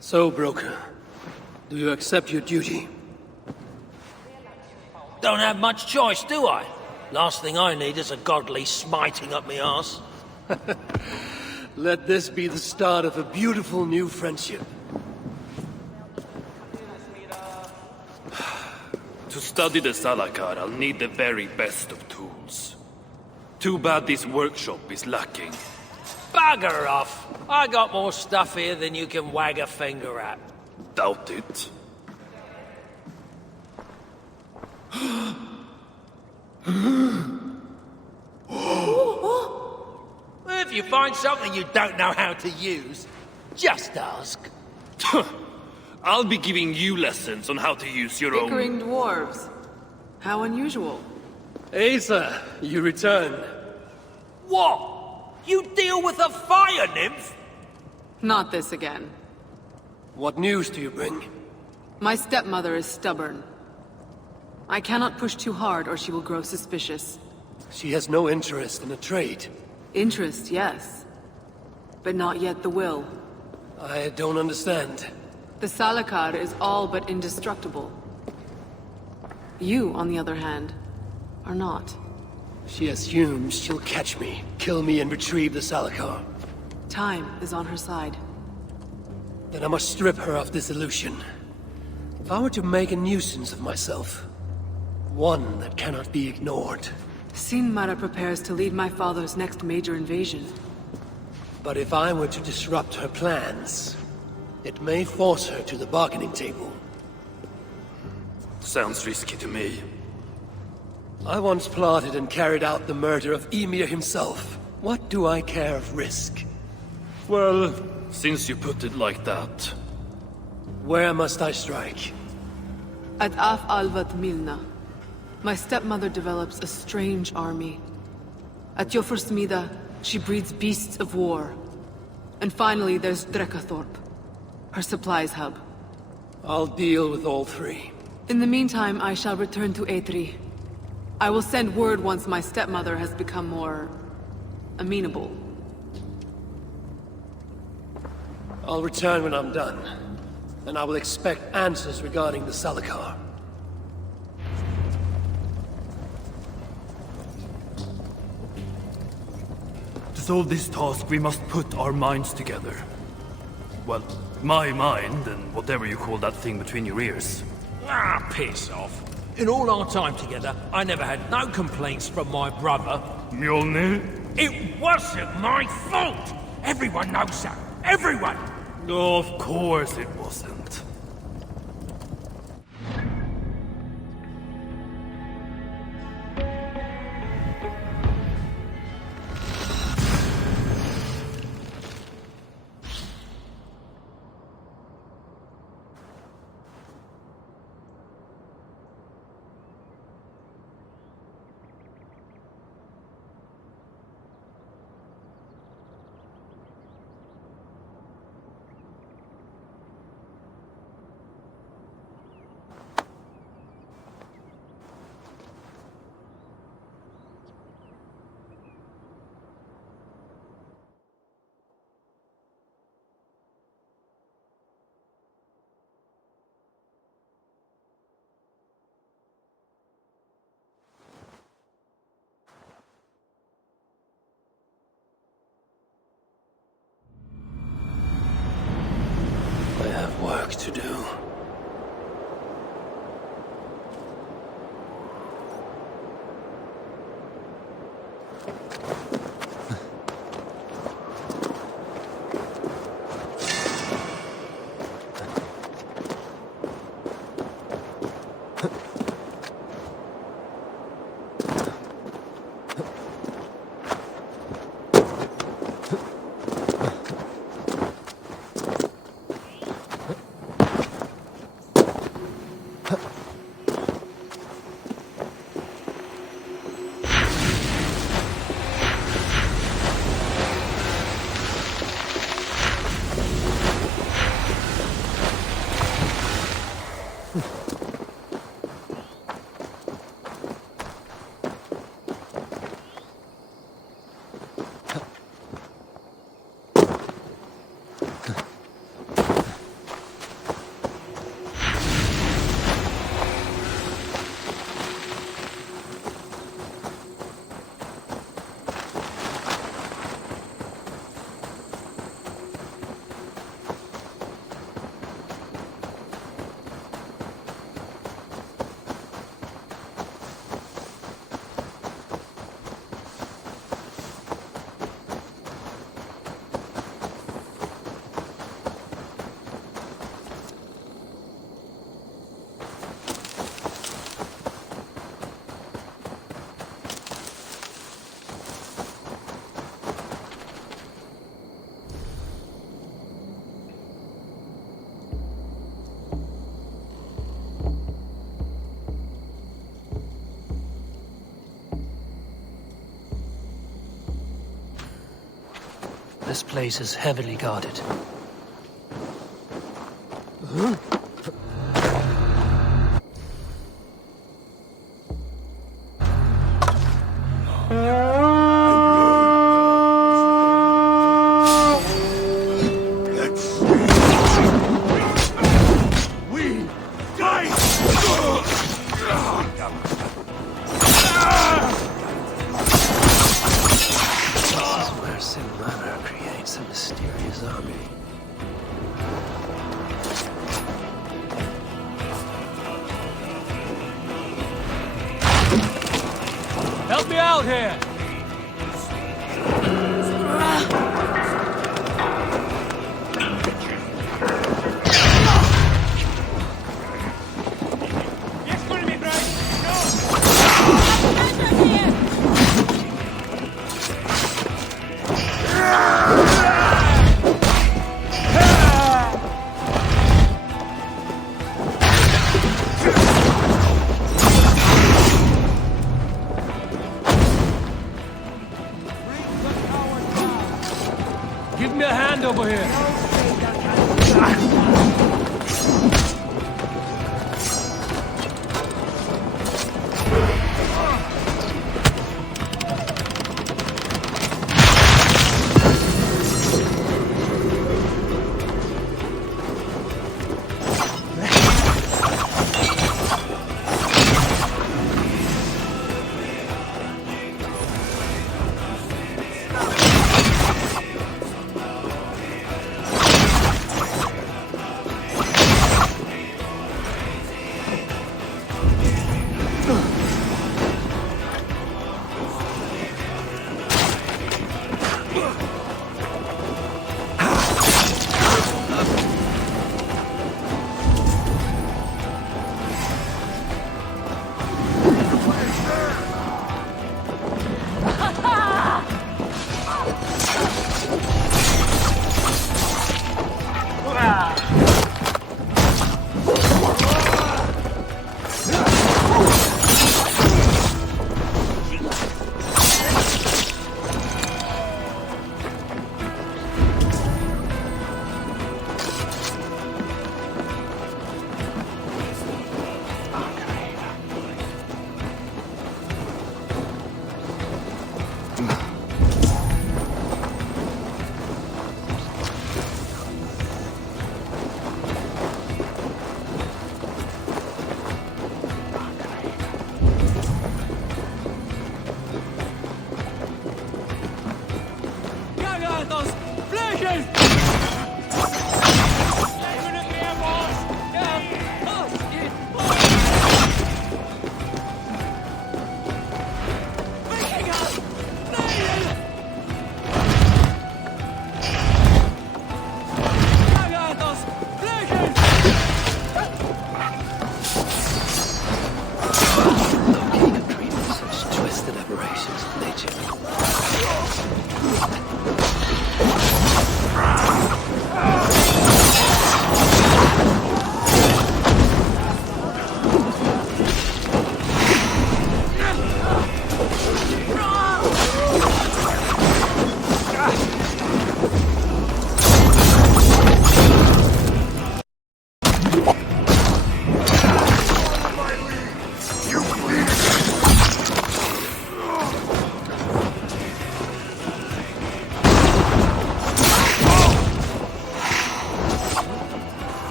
So, broker, do you accept your duty? Don't have much choice, do I? Last thing I need is a godly smiting up me arse. Let this be the start of a beautiful new friendship. To study the Salakar, I'll need the very best of tools. Too bad this workshop is lacking. Bugger off! I got more stuff here than you can wag a finger at. Doubt it. If you find something you don't know how to use, just ask. I'll be giving you lessons on how to use your own... Bickering dwarves. How unusual. Asa, you return. What? You deal with a fire nymph? Not this again. What news do you bring? My stepmother is stubborn. I cannot push too hard or she will grow suspicious. She has no interest in a trade. Interest, yes. But not yet the will. I don't understand. The Salakar is all but indestructible. You, on the other hand, are not. She assumes she'll catch me, kill me, and retrieve the Salakar. Time is on her side. Then I must strip her of this illusion. If I were to make a nuisance of myself, one that cannot be ignored. Sinmara prepares to lead my father's next major invasion. But if I were to disrupt her plans, it may force her to the bargaining table. Sounds risky to me. I once plotted and carried out the murder of Ymir himself. What do I care of risk? Well, since you put it like that... Where must I strike? At Af Alvat Milna, my stepmother develops a strange army. At Jofursmida, she breeds beasts of war. And finally, there's Drekathorp, her supplies hub. I'll deal with all three. In the meantime, I shall return to Eitri. I will send word once my stepmother has become more... amenable. I'll return when I'm done. And I will expect answers regarding the Salakar. To solve this task, we must put our minds together. Well, my mind, and whatever you call that thing between your ears. Ah, piss off. In all our time together, I never had no complaints from my brother. Mjolnir? It wasn't my fault! Everyone knows that. Everyone! Of course it wasn't. Work to do. This place is heavily guarded. Help me out here! Give me a hand over here.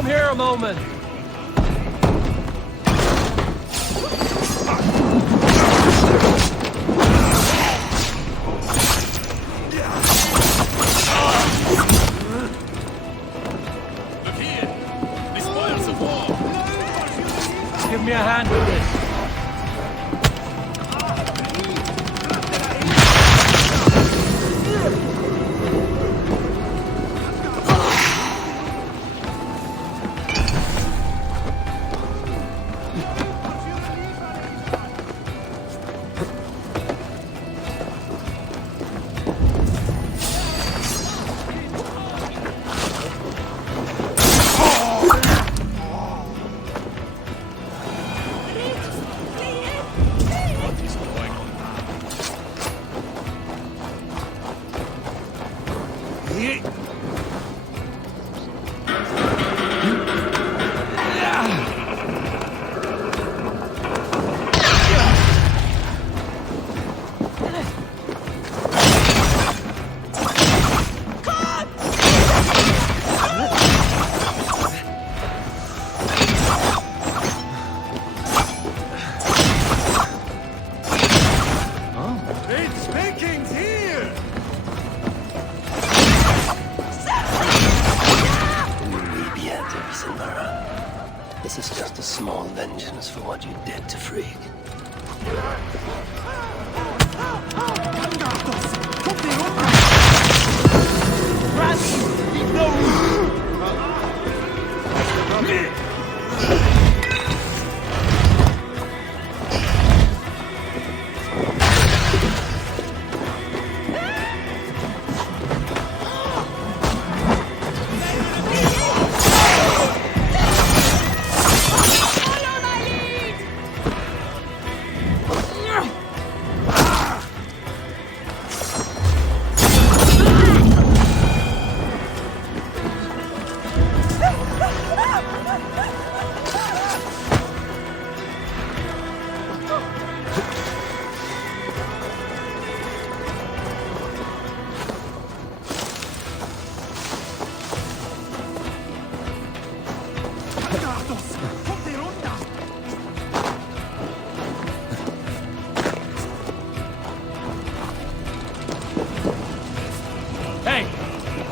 Come here a moment. me a hand with this. This is just a small vengeance for what you did to Frigg. Leave no room!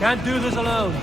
Can't do this alone.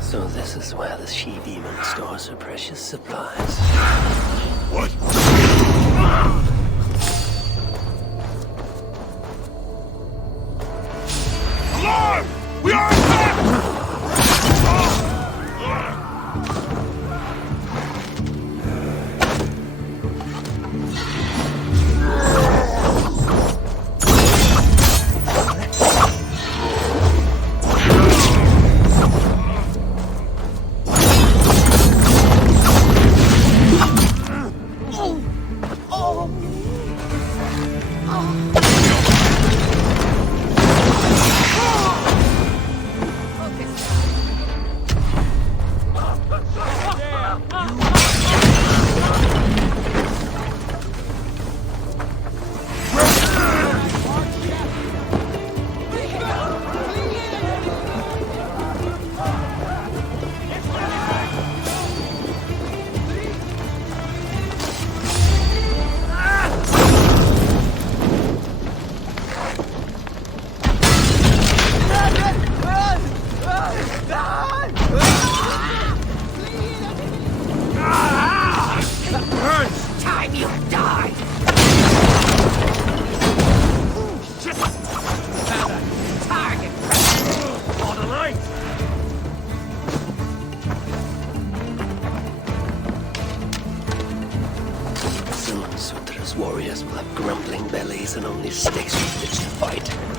So this is where the she-demon stores her precious supplies. What? Alarm! We are attacked! Oh! warriors will have grumbling bellies and only sticks with which to fight.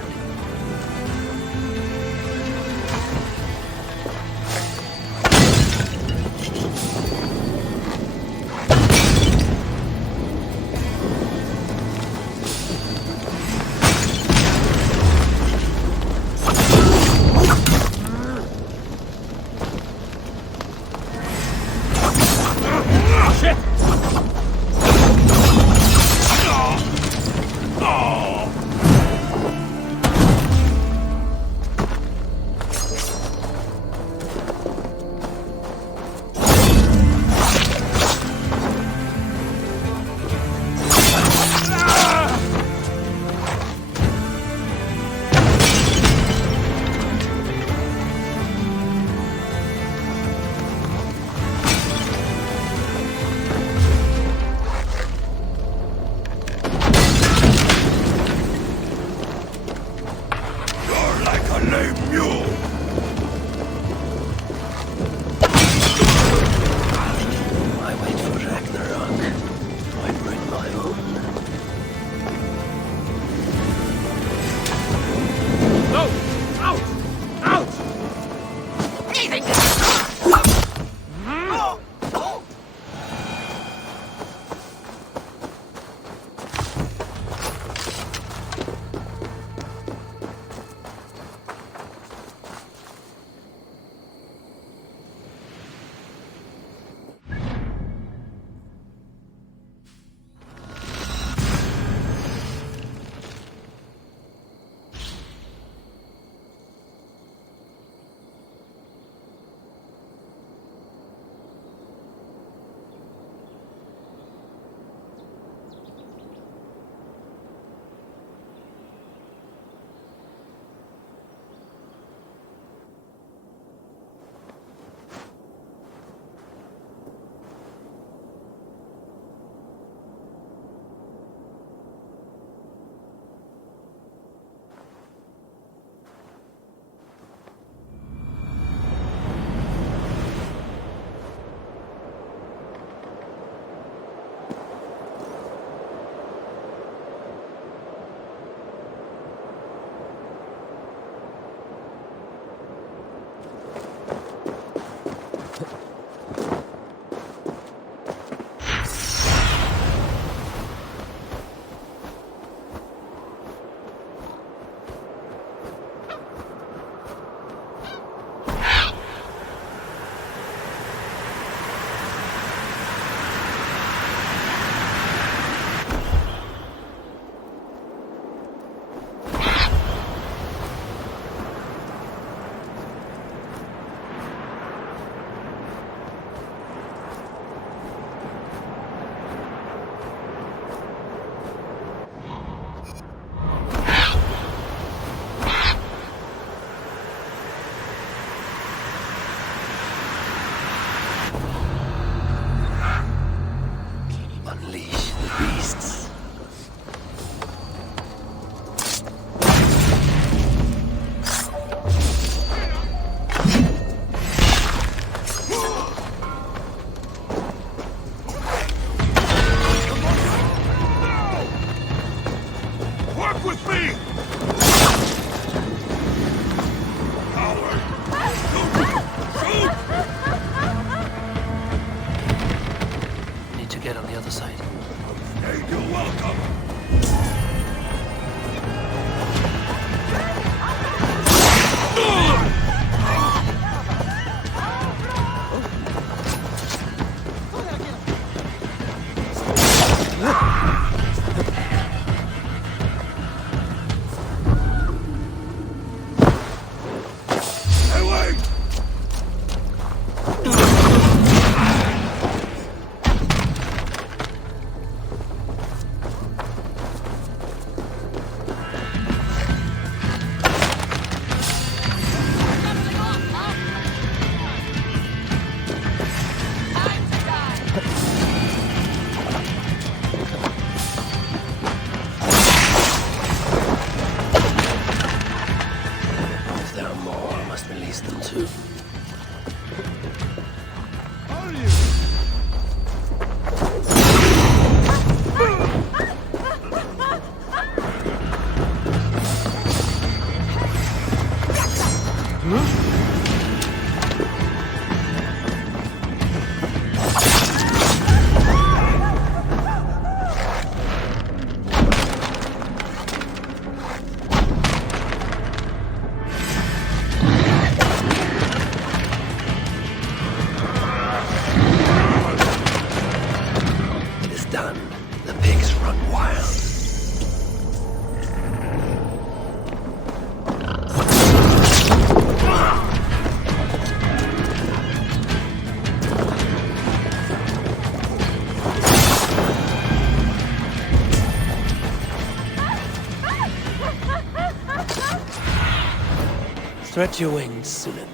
Stretch your wings, Sunan.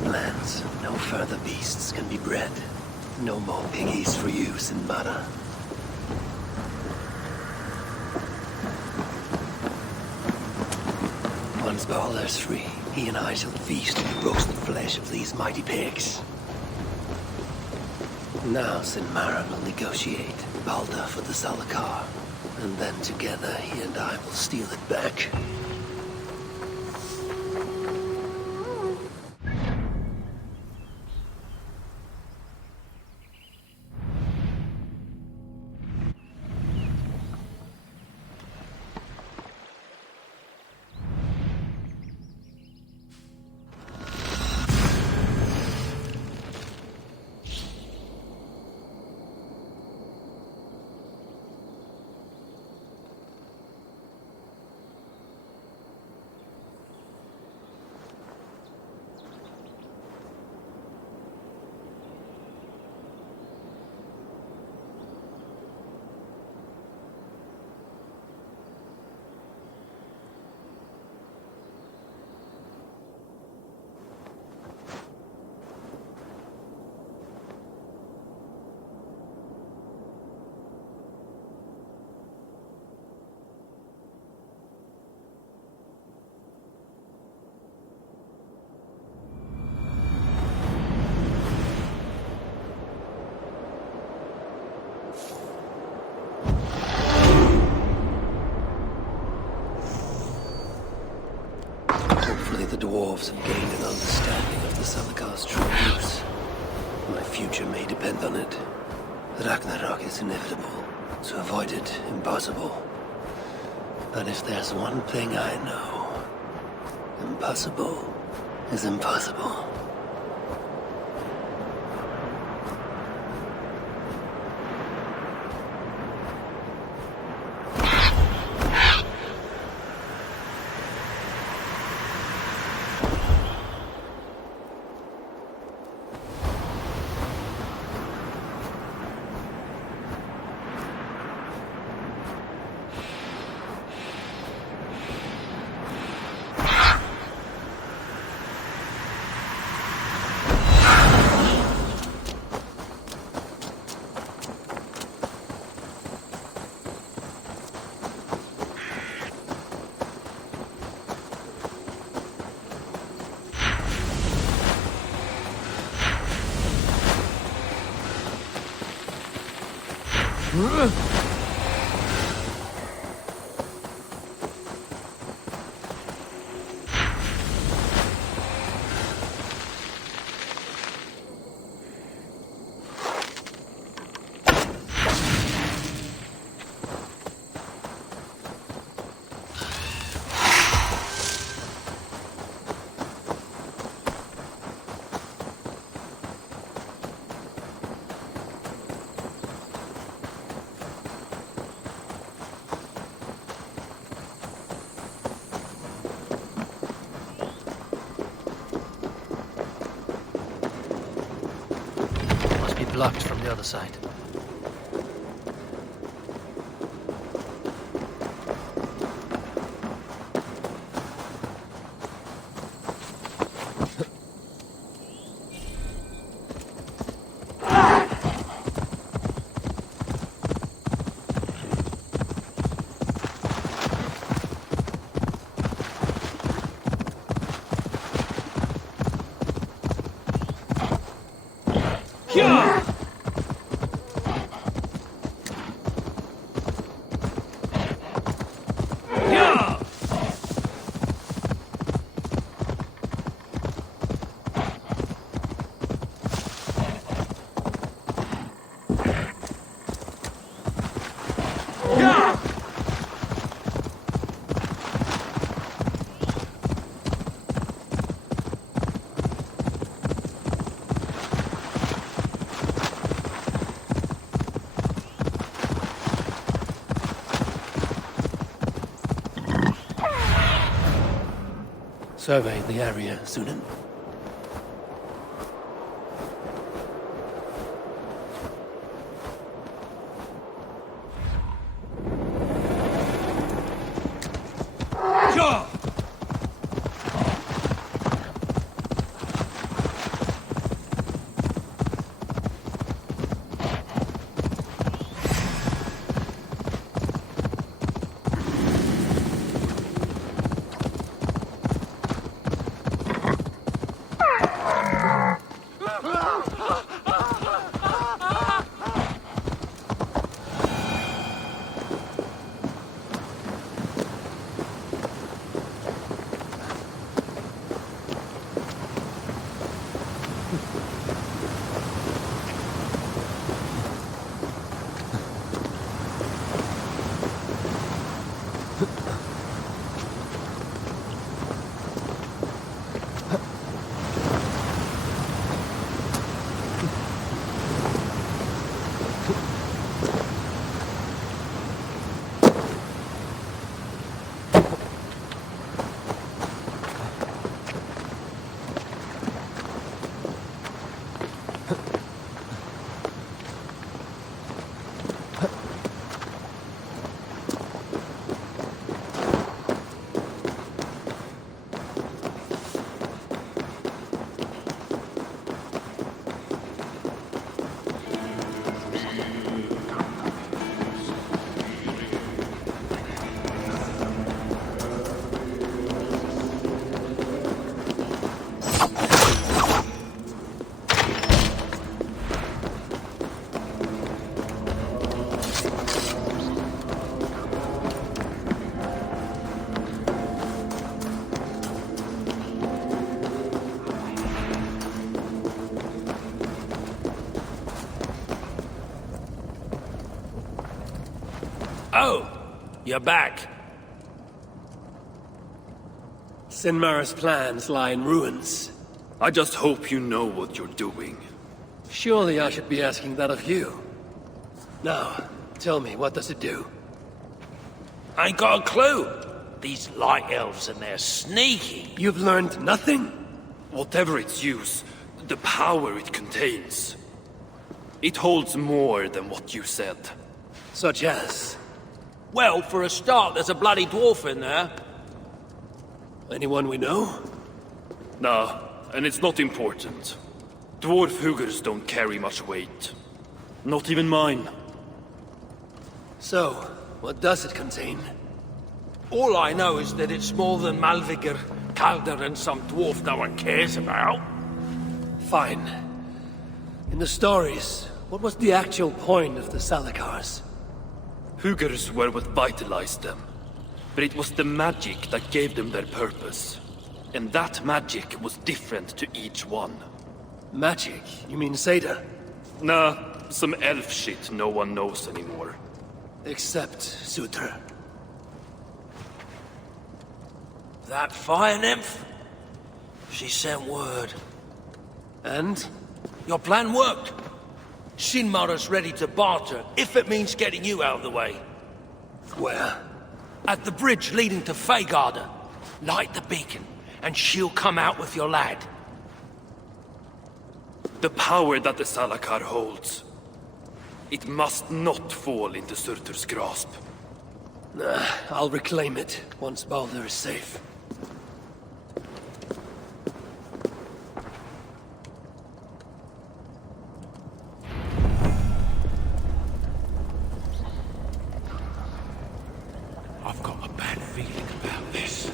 Plans. No further beasts can be bred. No more piggies for use in Mara. Once Baldr's free, he and I shall feast on the roasted flesh of these mighty pigs. Now Sinmara will negotiate Baldr for the Salakar, and then together he and I will steal it back. The dwarves have gained an understanding of the Salakar's true use. My future may depend on it. Ragnarok is inevitable. To avoid it, impossible. But if there's one thing I know, impossible is impossible. blocked from the other side. Survey the area, Sunan. Oh, you're back. Sinmar's plans lie in ruins. I just hope you know what you're doing. Surely I should be asking that of you. Now, tell me, what does it do? I ain't got a clue. These light elves and they're sneaky. You've learned nothing? Whatever its use, the power it contains. It holds more than what you said. Such as? Well, for a start, there's a bloody dwarf in there. Anyone we know? Nah, and it's not important. Dwarf hugers don't carry much weight. Not even mine. So, what does it contain? All I know is that it's more than Malvigr, Baldr, and some dwarf no one cares about. Fine. In the stories, what was the actual point of the Salakars? Hugers were what vitalized them. But it was the magic that gave them their purpose. And that magic was different to each one. Magic? You mean Seda? Nah, some elf shit no one knows anymore. Except Surtr. That fire nymph? She sent word. And? Your plan worked. Sinmar's ready to barter, if it means getting you out of the way. Where? At the bridge leading to Feygarda. Light the beacon, and she'll come out with your lad. the power that the Salakar holds. It must not fall into Surtr's grasp. Nah, I'll reclaim it once Baldr is safe. I've got a bad feeling about this.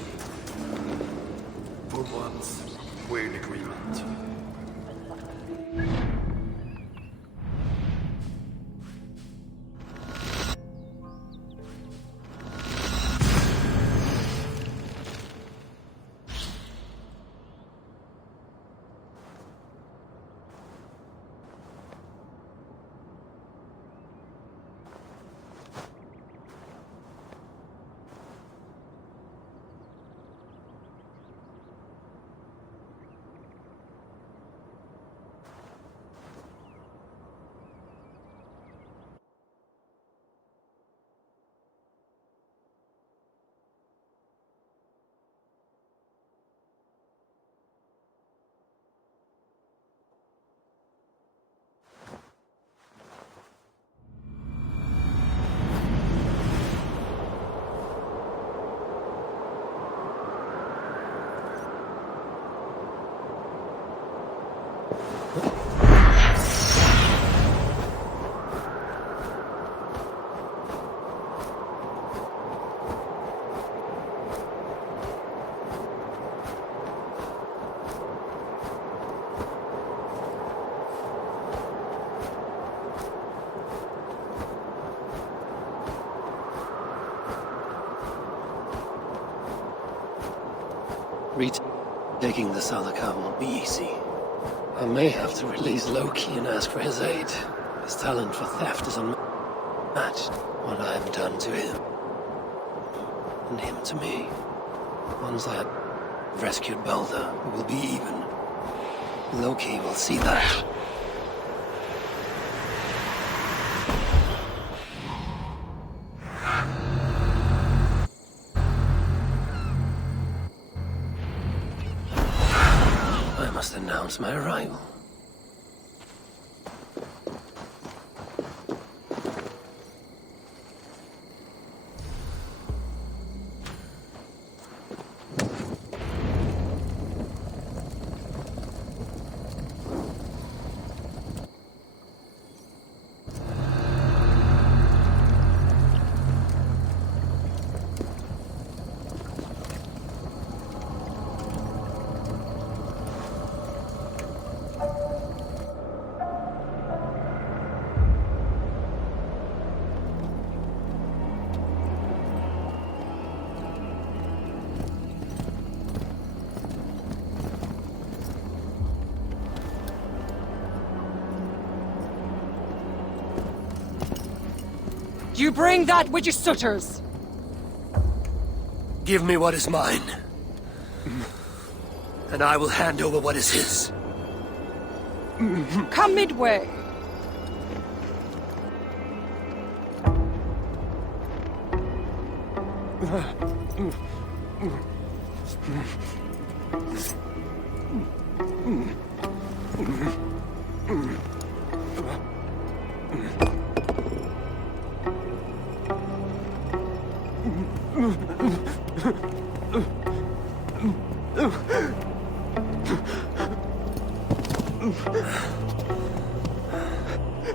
For once, we're in agreement. Taking the Salakar won't be easy. I may have to release Loki and ask for his aid. His talent for theft is unmatched. What I have done to him, and him to me. Once I have rescued Baldr, we will be even. Loki will see that. Announce my arrival. You bring that which is Surtr's. Give me what is mine, and I will hand over what is his. Come midway.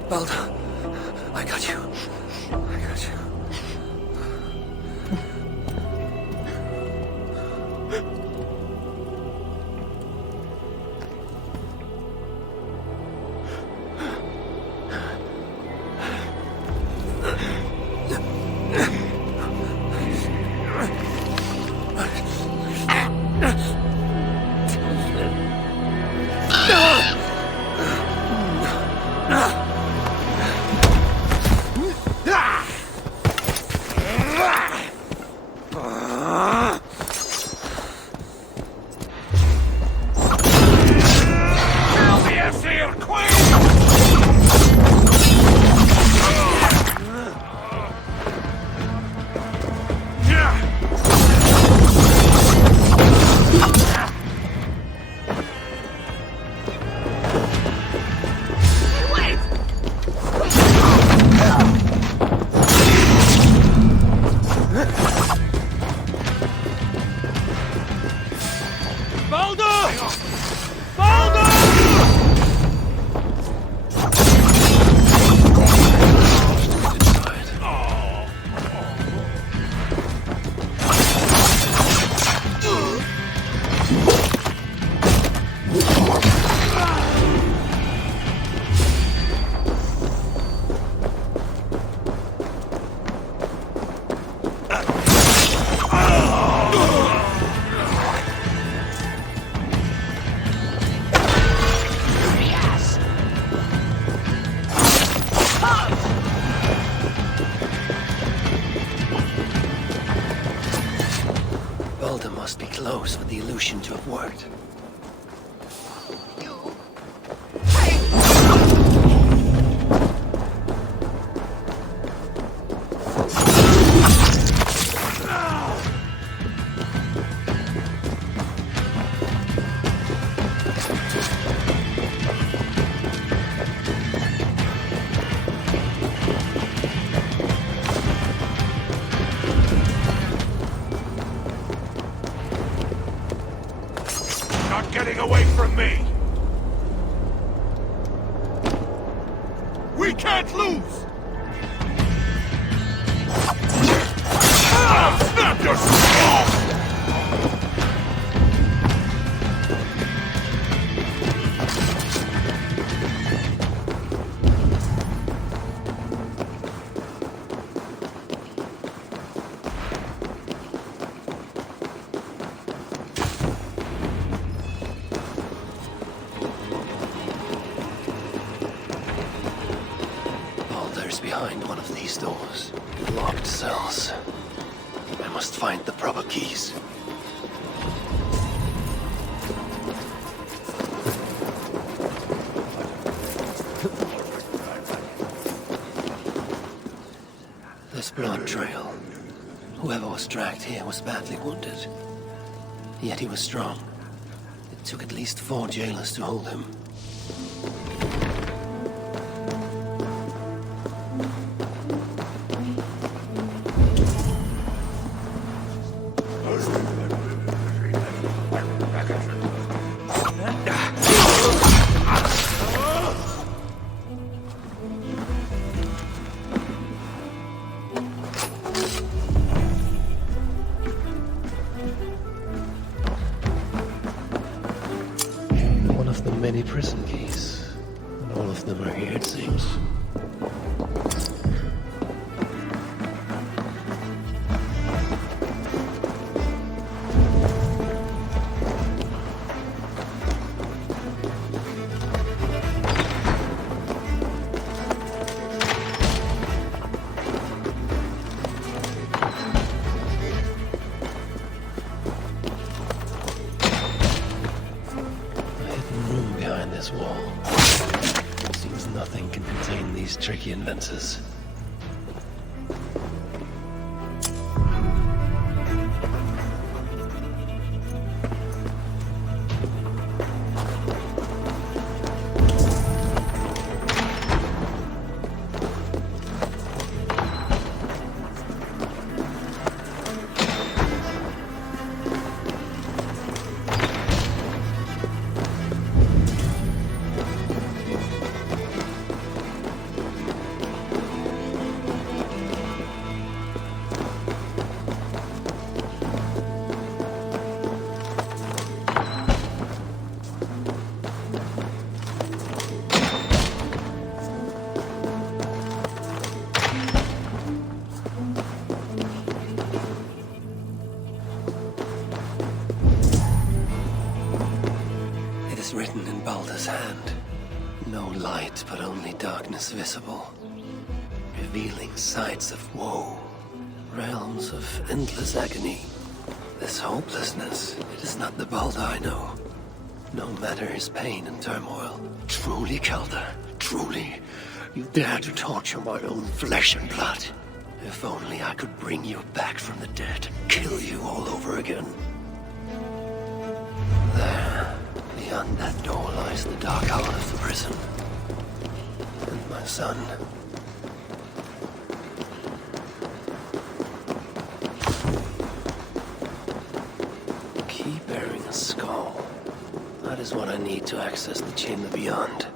Baldr, I got you. I got you. Baldr! Baldr! Must be close for the illusion to have worked. Getting away from me! We can't lose! I'll snap your skull! Behind one of these doors. Locked cells. I must find the proper keys. This blood trail. Whoever was dragged here was badly wounded. Yet he was strong. It took at least 4 jailers to hold him. Many prison keys, and all of them are here, it seems. Wall. Seems nothing can contain these tricky inventors. Written in Baldr's hand. No light, but only darkness visible. Revealing sights of woe. Realms of endless agony. This hopelessness, it is not the Baldr I know. No matter his pain and turmoil. Truly, Baldr, truly, you dare to torture my own flesh and blood. If only I could bring you back from the dead and kill you all over again. There. Beyond that door lies the dark heart of the prison. And my son. Key bearing a skull. That is what I need to access the chamber beyond.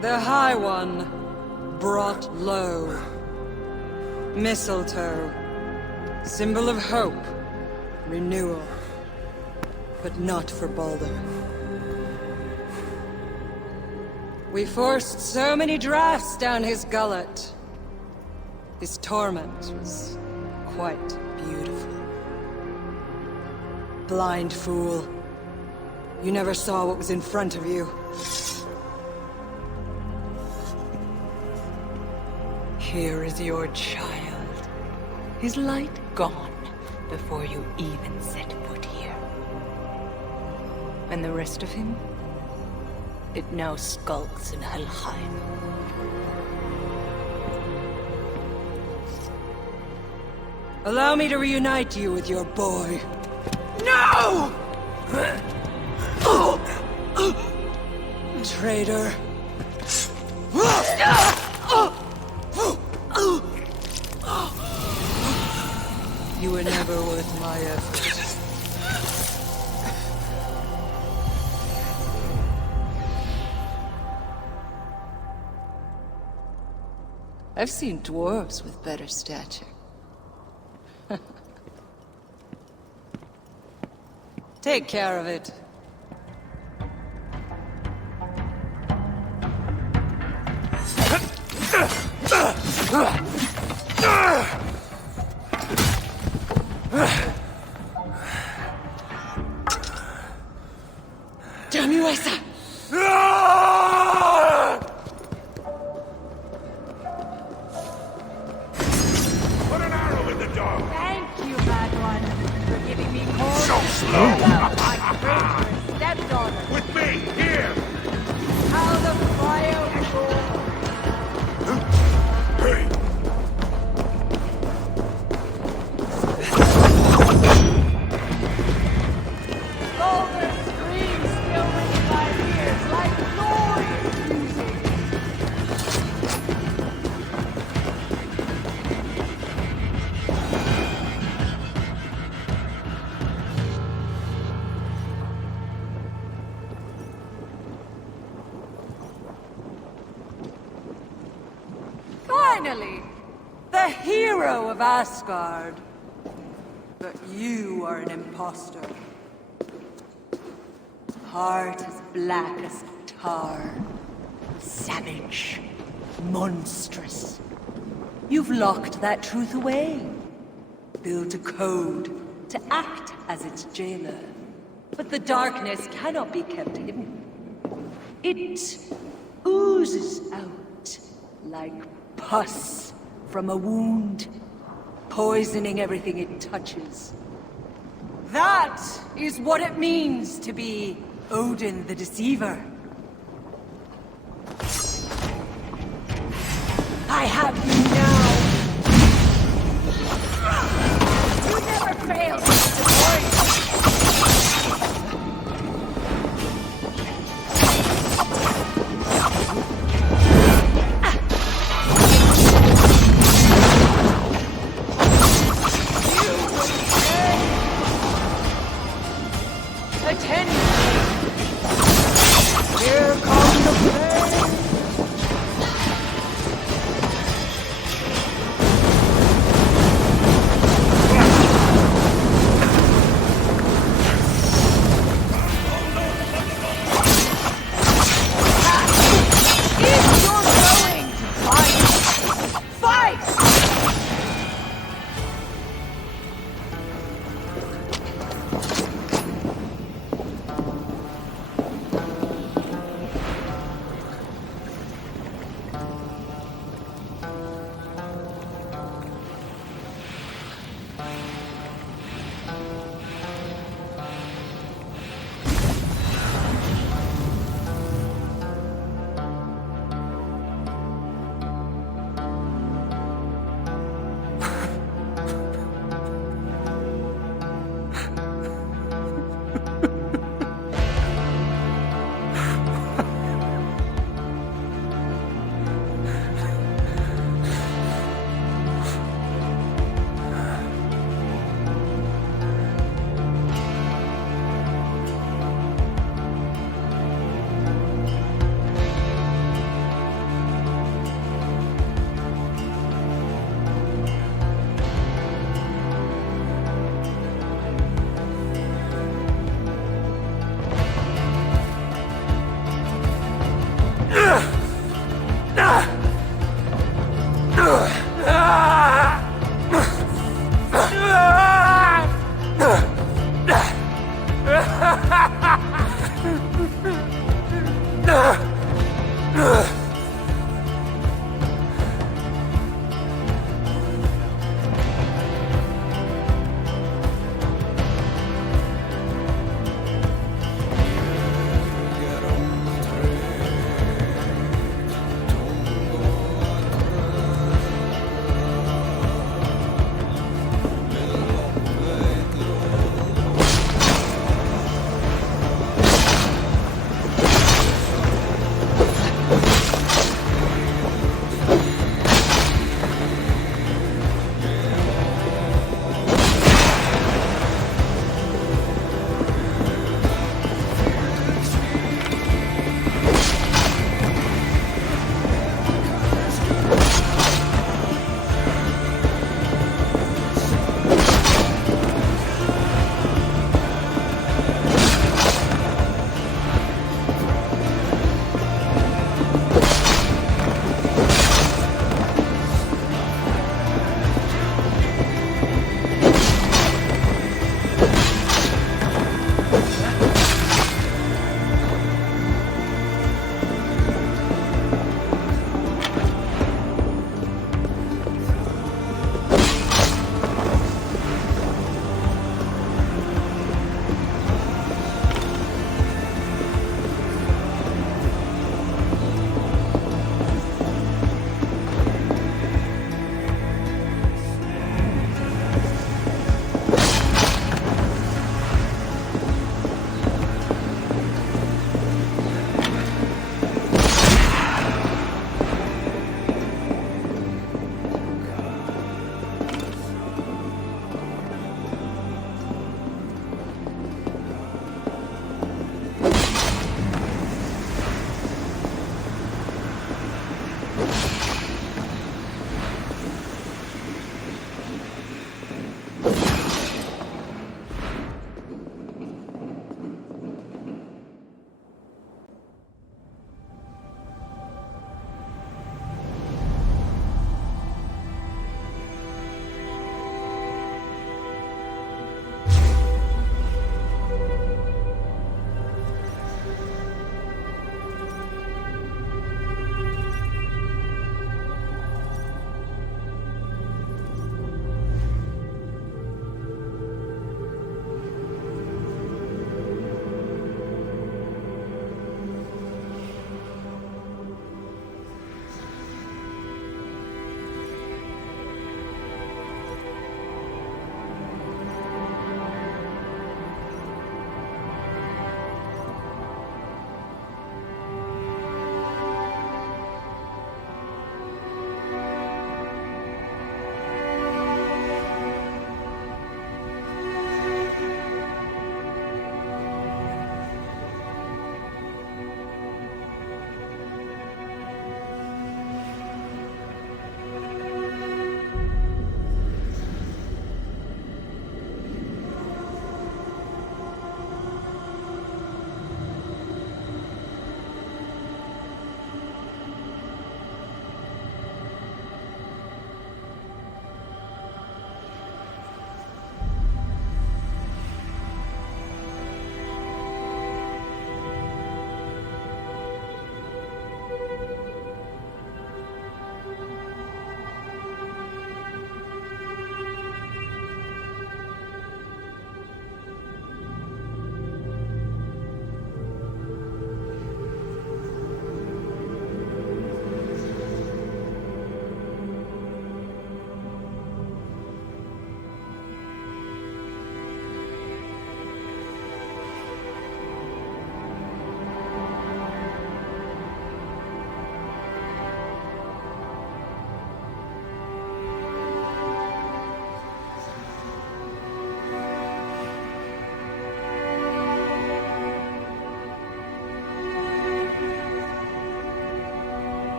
The High One, brought low. Mistletoe, symbol of hope, renewal. But not for Baldr. We forced so many drafts down his gullet. His torment was quite beautiful. Blind fool. You never saw what was in front of you. Here is your child. His light gone before you even set foot here. And the rest of him? It now skulks in Helheim. Allow me to reunite you with your boy. No! Traitor. You were never worth my effort. I've seen dwarves with better stature. Take care of it. Damn you, Asa! Put an arrow in the dog! Thank you, bad one, for giving me more So slow! my traitor stepdaughter. With me, here! How the fire Hey! Baldr screams still ring in my ears like glorious music. Finally! The hero of Asgard! But you are an imposter. Heart as black as tar. Savage. Monstrous. You've locked that truth away. Built a code to act as its jailer. But the darkness cannot be kept hidden. It oozes out like pus from a wound, poisoning everything it touches. That is what it means to be Odin the Deceiver. I have you now. You never failed to disappoint. Attend! Here comes the flame! If you're going to fight, fight!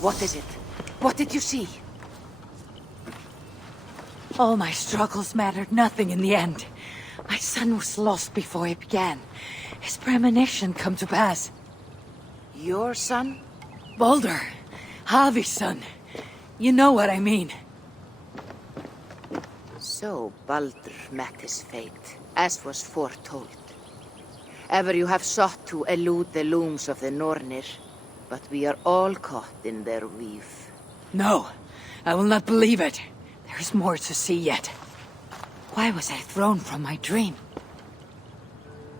What is it? What did you see? All my struggles mattered nothing in the end. My son was lost before it began. His premonition come to pass. Your son? Baldr. Havi's son. You know what I mean. So Baldr met his fate, as was foretold. Ever you have sought to elude the looms of the Nornir, but we are all caught in their weave. No, I will not believe it. There is more to see yet. Why was I thrown from my dream?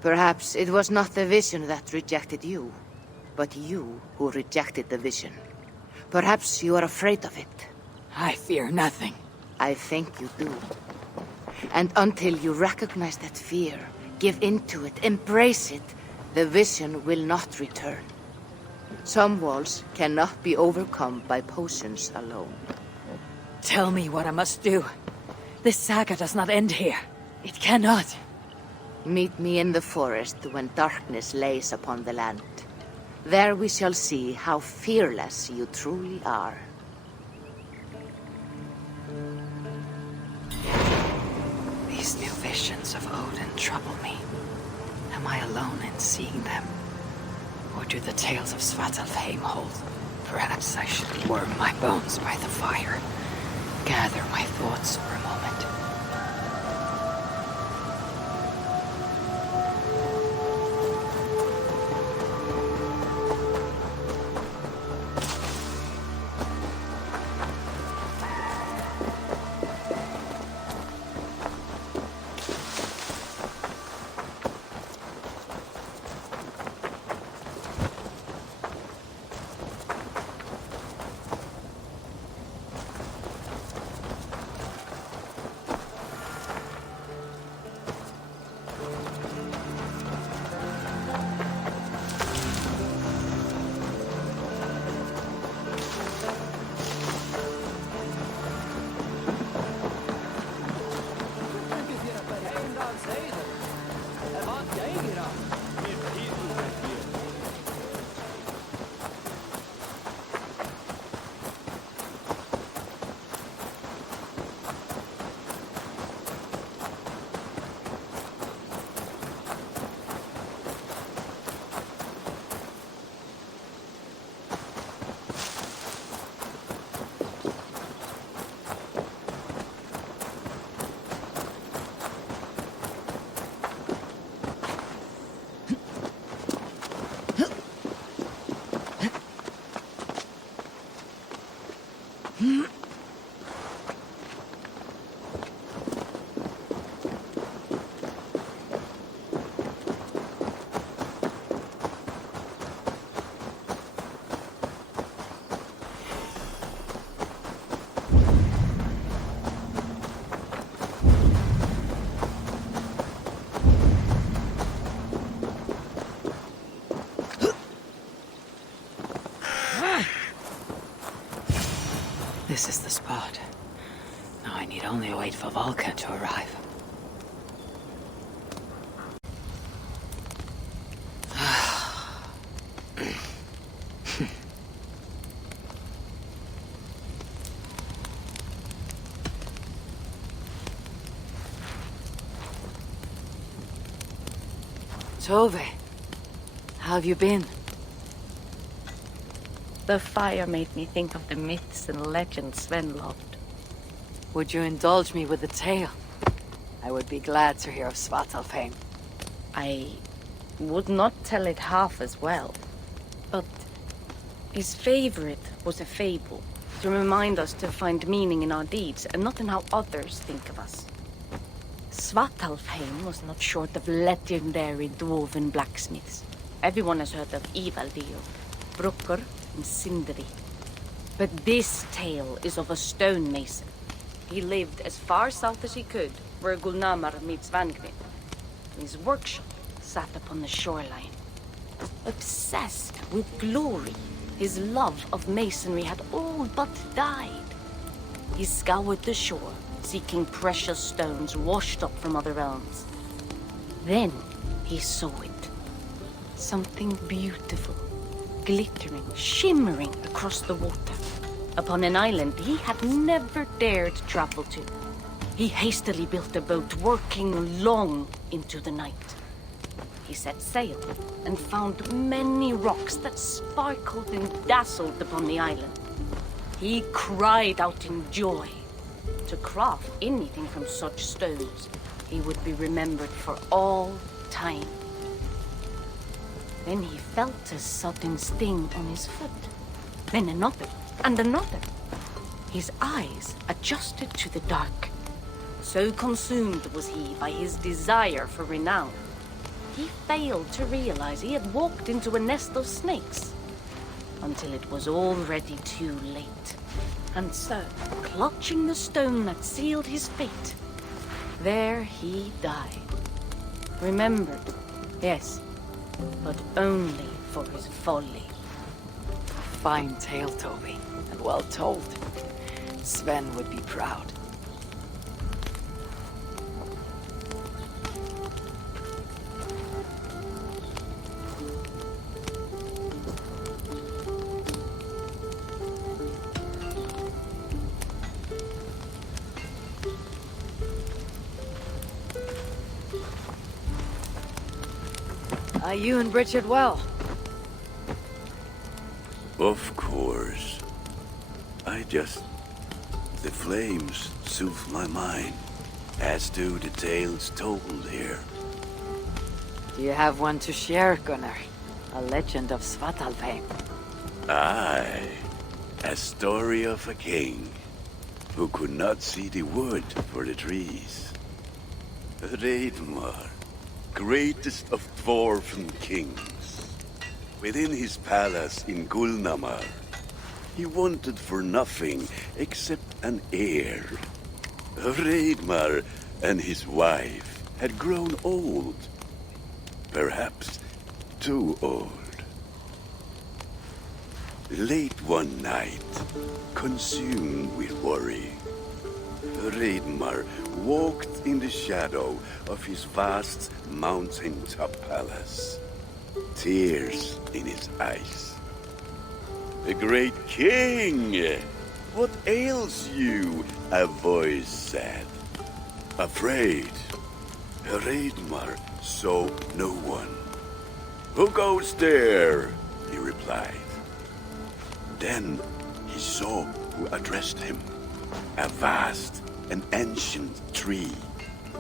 Perhaps it was not the vision that rejected you, but you who rejected the vision. Perhaps you are afraid of it. I fear nothing. I think you do. And until you recognize that fear, give in to it, embrace it, the vision will not return. Some walls cannot be overcome by potions alone. Tell me what I must do. This saga does not end here. It cannot. Meet me in the forest when darkness lays upon the land. There we shall see how fearless you truly are. These new visions of Odin trouble me. Am I alone in seeing them? Or do the tales of Svartálfaheimr hold? Perhaps I should warm my bones by the fire. Gather my thoughts for a moment. This is the spot. Now I need only wait for Vulcan to arrive. Tove, how have you been? The fire made me think of the myths and legends Sven loved. Would you indulge me with a tale? I would be glad to hear of Svartálfaheimr. I would not tell it half as well, but his favorite was a fable, to remind us to find meaning in our deeds and not in how others think of us. Svartálfaheimr was not short of legendary dwarven blacksmiths. Everyone has heard of Ivaldir, Brucker, and Sindri. But this tale is of a stonemason. He lived as far south as he could, where Gullnámar meets Vangrinn. His workshop sat upon the shoreline. Obsessed with glory, his love of masonry had all but died. He scoured the shore, seeking precious stones washed up from other realms. Then he saw it. Something beautiful, glittering, shimmering across the water, upon an island he had never dared travel to. He hastily built a boat, working long into the night. He set sail and found many rocks that sparkled and dazzled upon the island. He cried out in joy. To craft anything from such stones, he would be remembered for all time. Then he felt a sudden sting on his foot. Then another, and another. His eyes adjusted to the dark. So consumed was he by his desire for renown, he failed to realize he had walked into a nest of snakes, until it was already too late. And so, clutching the stone that sealed his fate, there he died. Remembered, yes, but only for his folly. Fine tale, Toby, and well told. Sven would be proud. You and Richard well? Of course. The flames soothe my mind, as do the tales told here. Do you have one to share, Gunnar? A legend of Svartálfaheimr. Aye, a story of a king who could not see the wood for the trees. Ragnarök, greatest of dwarven kings. Within his palace in Gullnámar, he wanted for nothing except an heir. Ragnarök and his wife had grown old. Perhaps too old. Late one night, consumed with worry, Ragnarök walked in the shadow of his vast mountain-top palace, tears in his eyes. "The great king! What ails you?" a voice said. Afraid, Ragnarök saw no one. "Who goes there?" he replied. Then he saw who addressed him. A vast and ancient tree,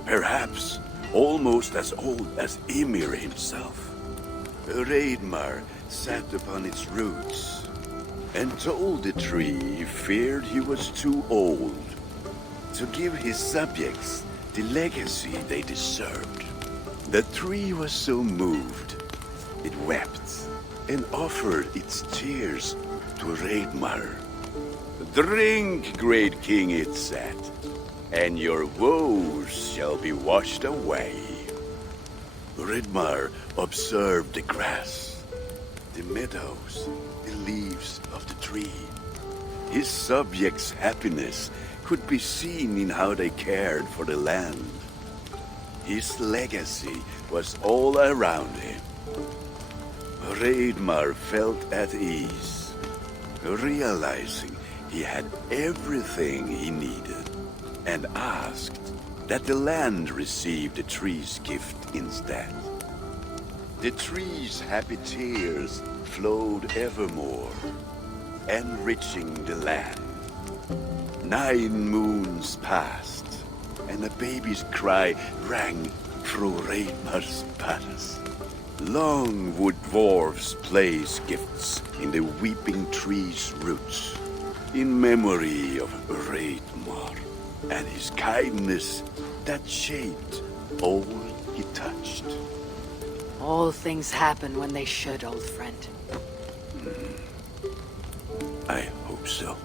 perhaps almost as old as Ymir himself. Ragnarök sat upon its roots and told the tree he feared he was too old to give his subjects the legacy they deserved. The tree was so moved, it wept and offered its tears to Ragnarök. "Drink, great king," it said, "and your woes shall be washed away." Ragnarök observed the grass, the meadows, the leaves of the tree. His subjects' happiness could be seen in how they cared for the land. His legacy was all around him. Ragnarök felt at ease, realizing he had everything he needed, and asked that the land receive the tree's gift instead. The tree's happy tears flowed evermore, enriching the land. 9 moons passed, and a baby's cry rang through Ragnarök's palace. Long would dwarves place gifts in the weeping tree's roots, in memory of Ragnarök and his kindness that shaped all he touched. All things happen when they should, old friend. I hope so.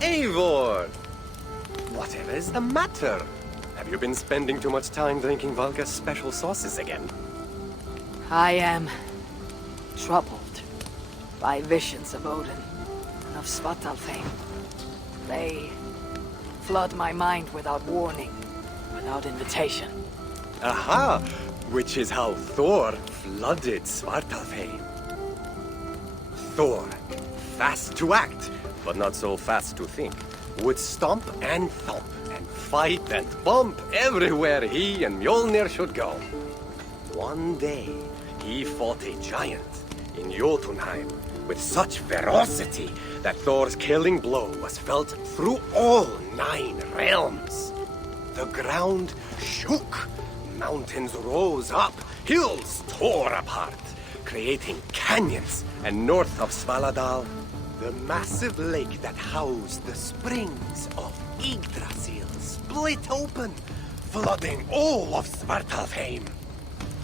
Eivor! Whatever is the matter? Have you been spending too much time drinking Valka's special sauces again? I am troubled by visions of Odin and of Svartálfaheimr. They flood my mind without warning, without invitation. Aha! Which is how Thor flooded Svartálfaheimr. Thor, fast to act, but not so fast to think, would stomp and thump and fight and bump everywhere he and Mjolnir should go. One day, he fought a giant in Jotunheim with such ferocity that Thor's killing blow was felt through all 9 realms. The ground shook, mountains rose up, hills tore apart, creating canyons, and north of Svaladal, the massive lake that housed the springs of Yggdrasil split open, flooding all of Svartálfaheimr.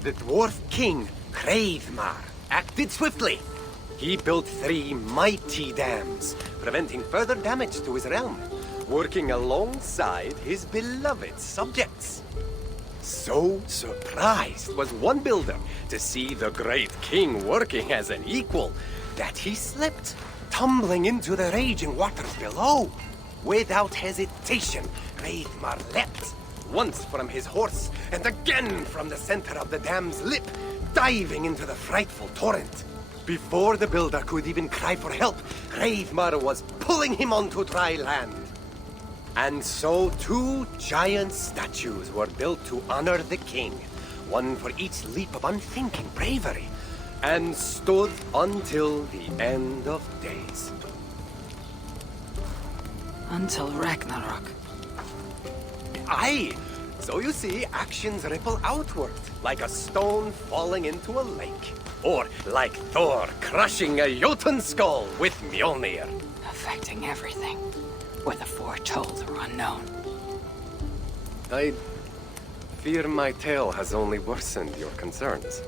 The dwarf king, Hreidmar, acted swiftly. He built 3 mighty dams, preventing further damage to his realm, working alongside his beloved subjects. So surprised was one builder to see the great king working as an equal that he slipped, tumbling into the raging waters below. Without hesitation, Hreidmar leapt, once from his horse and again from the center of the dam's lip, diving into the frightful torrent. Before the builder could even cry for help, Hreidmar was pulling him onto dry land. And so 2 giant statues were built to honor the king, one for each leap of unthinking bravery, and stood until the end of days. Until Ragnarok. Aye! So you see, actions ripple outward, like a stone falling into a lake. Or like Thor crushing a Jotun skull with Mjolnir. Affecting everything, whether foretold or unknown. I fear my tale has only worsened your concerns.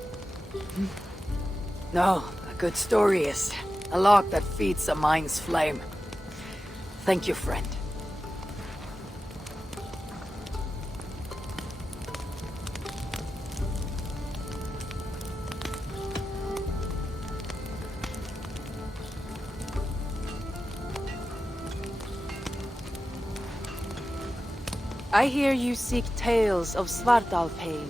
No, a good story is a log that feeds a mind's flame. Thank you, friend. I hear you seek tales of Svartálfaheimr.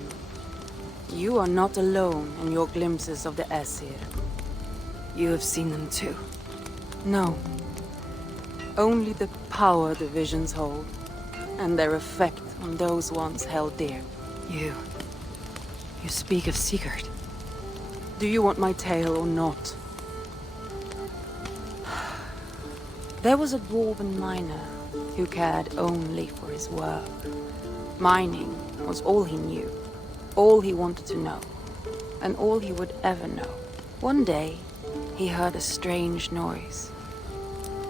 You are not alone in your glimpses of the Aesir. You have seen them too? No. Only the power the visions hold, and their effect on those once held dear. You speak of Sigurd. Do you want my tale or not? There was a dwarven miner who cared only for his work. Mining was all he knew, all he wanted to know, and all he would ever know. One day, he heard a strange noise.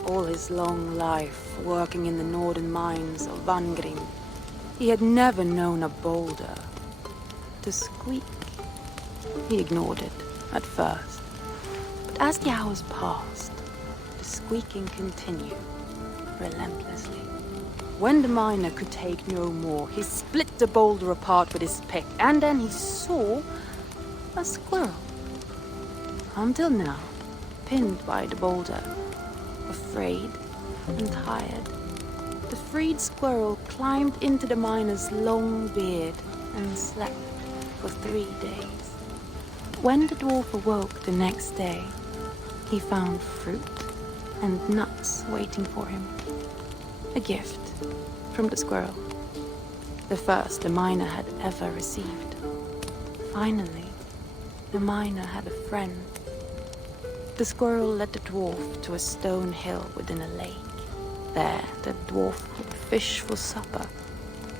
All his long life, working in the northern mines of Vangrinn, he had never known a boulder to squeak. He ignored it at first, but as the hours passed, the squeaking continued relentlessly. When the miner could take no more, he split the boulder apart with his pick, and then he saw a squirrel. Until now, pinned by the boulder, afraid and tired, the freed squirrel climbed into the miner's long beard and slept for 3 days. When the dwarf awoke the next day, he found fruit and nuts waiting for him. A gift from the squirrel, the first the miner had ever received. Finally, the miner had a friend. The squirrel led the dwarf to a stone hill within a lake. There, the dwarf would fish for supper,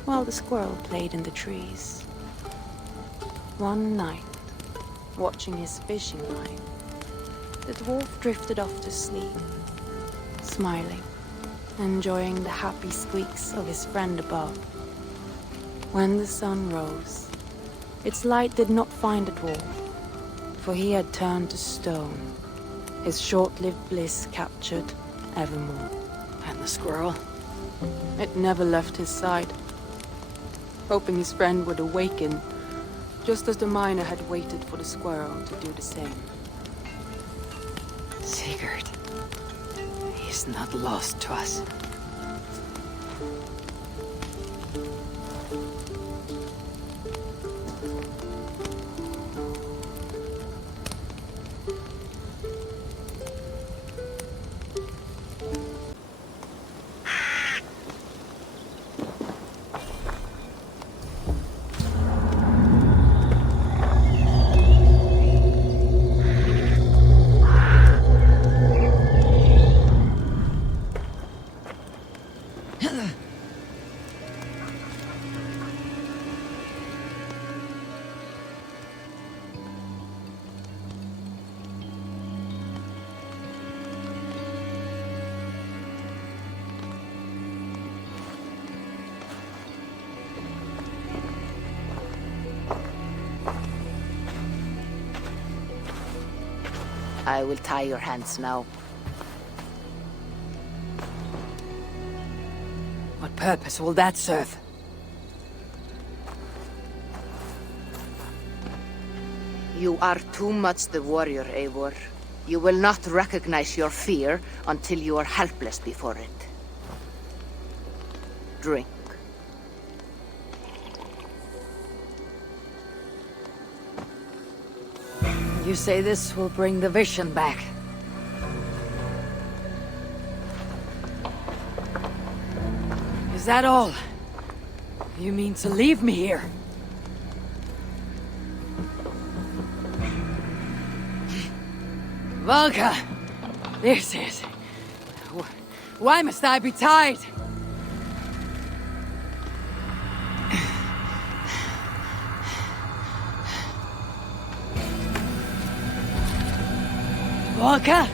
while the squirrel played in the trees. One night, watching his fishing line, the dwarf drifted off to sleep, smiling, enjoying the happy squeaks of his friend above. When the sun rose, its light did not find the dwarf, for he had turned to stone, his short-lived bliss captured evermore. And the squirrel? It never left his side, hoping his friend would awaken, just as the miner had waited for the squirrel to do the same. Sigurd. He's not lost to us. I will tie your hands now. What purpose will that serve? You are too much the warrior, Eivor. You will not recognize your fear until you are helpless before it. Drink. You say this will bring the vision back. Is that all? You mean to leave me here? Valka! This is... Why must I be tied? Valka!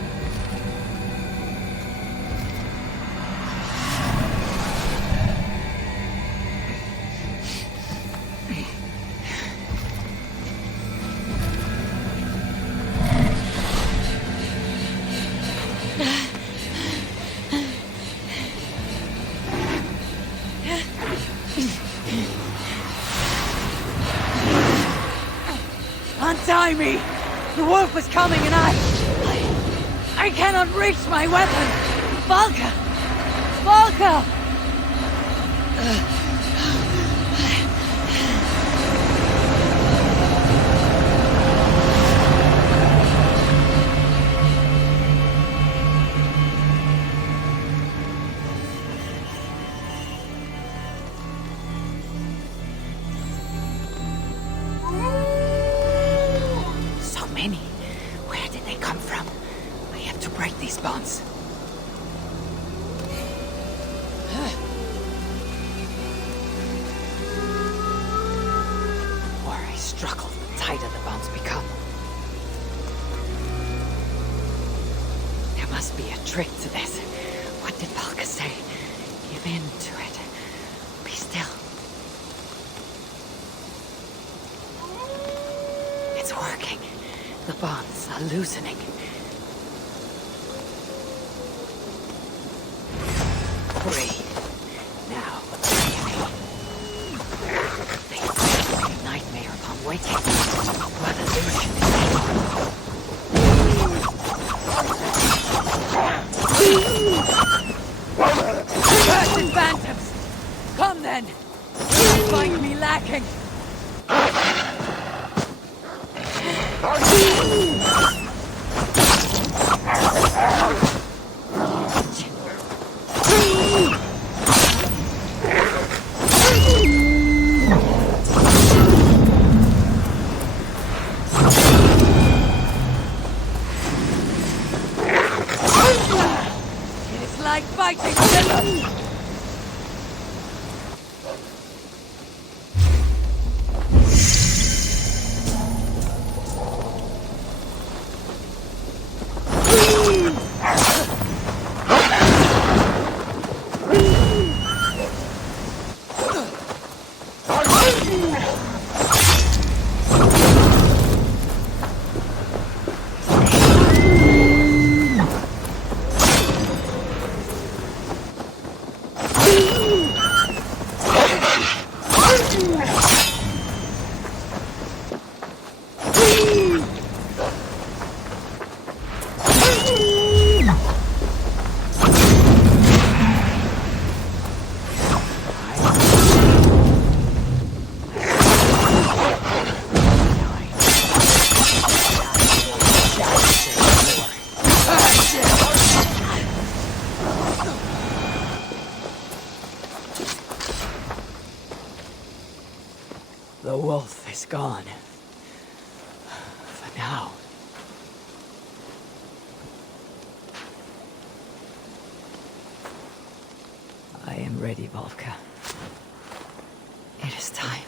Untie me! The wolf is coming and I cannot reach my weapon! Valka! Valka! So many. Where did they come from? I have to break these bonds. The more I struggle, the tighter the bonds become. There must be a trick to this. What did Valka say? Give in to it. Be still. It's working. The bonds are loosening. Breathe. Now, they a nightmare upon waking. What illusion Cursed phantoms! Come then! You'll find me lacking! It is like fighting villains! wolf is gone. For now. I am ready, Volka. It is time.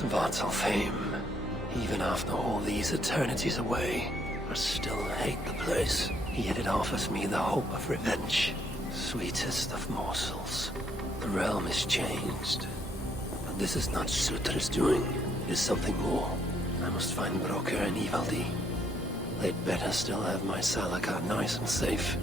Svartálfaheimr, even after all these eternities away, I still hate the place. Yet it offers me the hope of revenge. Sweetest of morsels. The realm is changed. But this is not Surtr's doing. It is something more. I must find Baldr and Ivaldi. They'd better still have my Salakar nice and safe.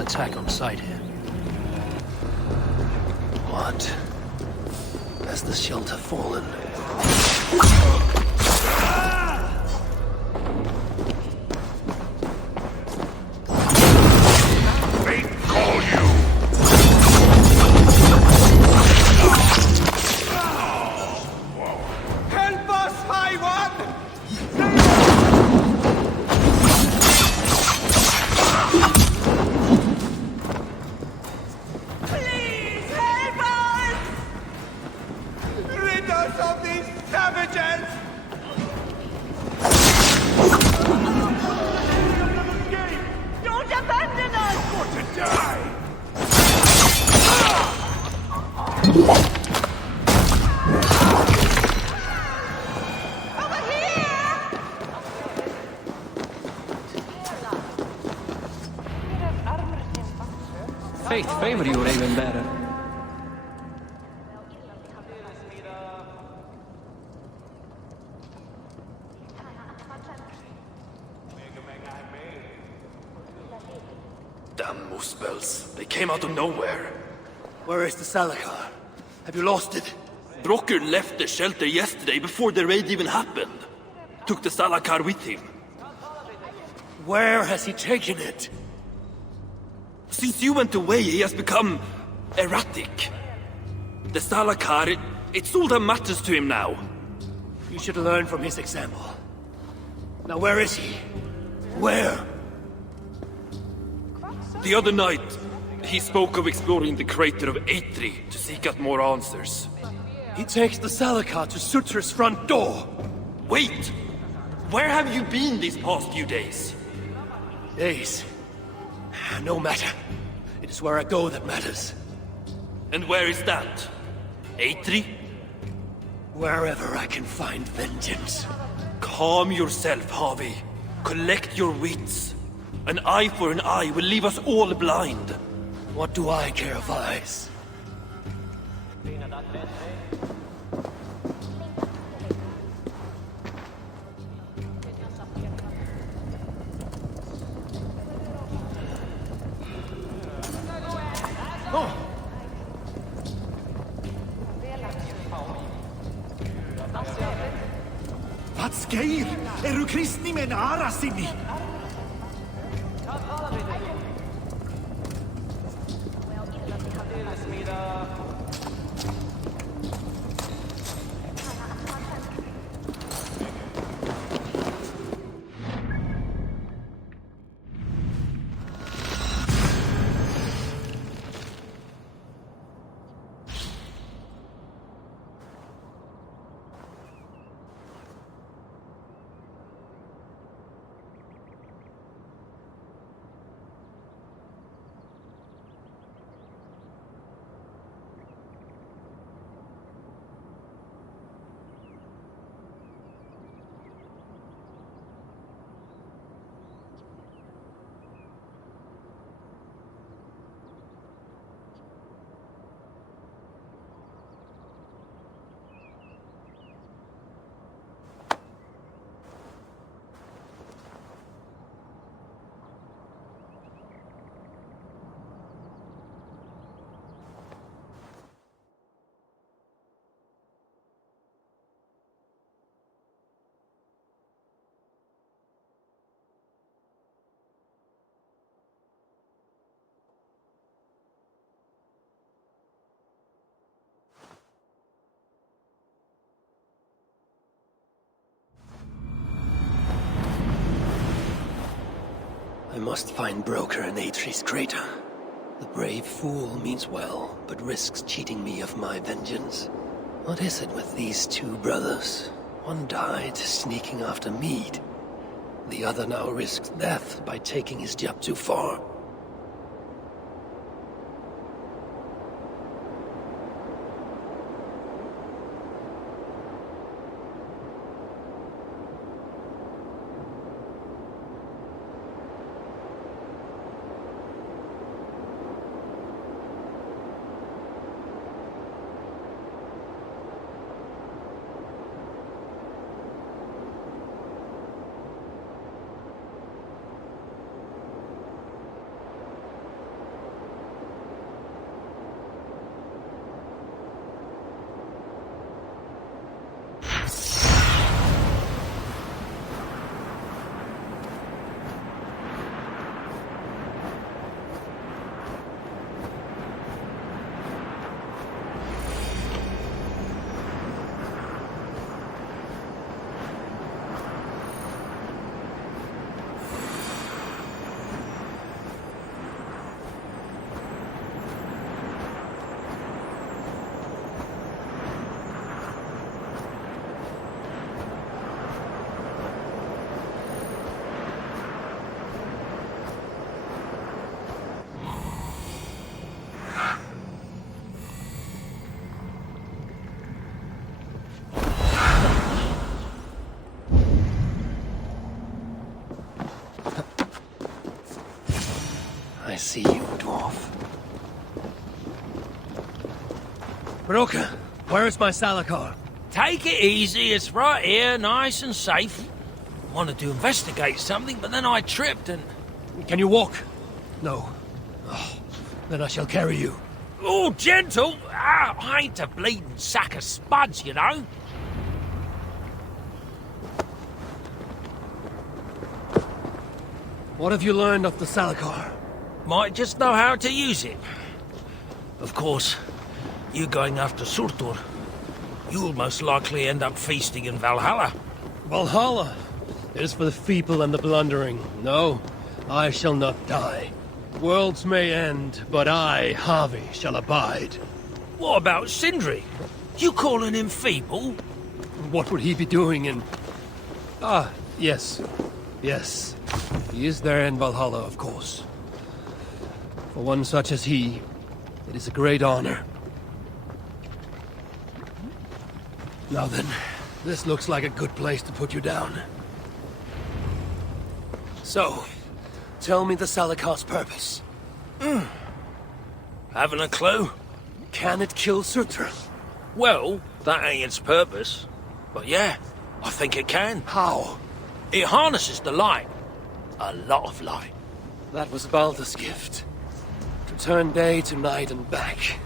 Attack on sight here. What? Has the shelter fallen? Fate call you! Help us, High One! Of these savages! Don't abandon us! For to die! Over here! Fate favor you, Raven Bearer. Damn Muspels. They came out of nowhere. Where is the Salakar? Have you lost it? Brokkr left the shelter yesterday before the raid even happened. Took the Salakar with him. Where has he taken it? Since you went away, he has become erratic. The Salakar, it's all that matters to him now. You should learn from his example. Now where is he? Where? The other night, he spoke of exploring the crater of Eitri to seek out more answers. He takes the Salakar to Surtr's front door. Wait! Where have you been these past few days? Days. No matter. It is where I go that matters. And where is that? Eitri? Wherever I can find vengeance. Calm yourself, Harvey. Collect your wits. An eye for an eye will leave us all blind. What do I care of eyes? Oh. Vad skeir? Du kristni med en ara sinni? must find Broker in Atri's crater. The brave fool means well, but risks cheating me of my vengeance. What is it with these two brothers? One died sneaking after mead. The other now risks death by taking his job too far. I see you, dwarf. Broker, where is my Salakar? Take it easy, it's right here, nice and safe. Wanted to investigate something, but then I tripped and... Can you walk? No. Oh, then I shall carry you. Oh, gentle! I ain't a bleeding sack of spuds, you know. What have you learned of the Salakar? Might just know how to use it. Of course, you going after Surtr, you'll most likely end up feasting in Valhalla. Valhalla? It is for the feeble and the blundering. No, I shall not die. Worlds may end, but I, Harvey, shall abide. What about Sindri? You calling him feeble? What would he be doing in... Ah, yes. Yes. He is there in Valhalla, of course. For one such as he, it is a great honor. Now then, this looks like a good place to put you down. So, tell me the Salakar's purpose. Haven't a clue? Can it kill Surtr? Well, that ain't its purpose. But yeah, I think it can. How? It harnesses the light. A lot of light. That was Baldr's gift. To turn day to night and back.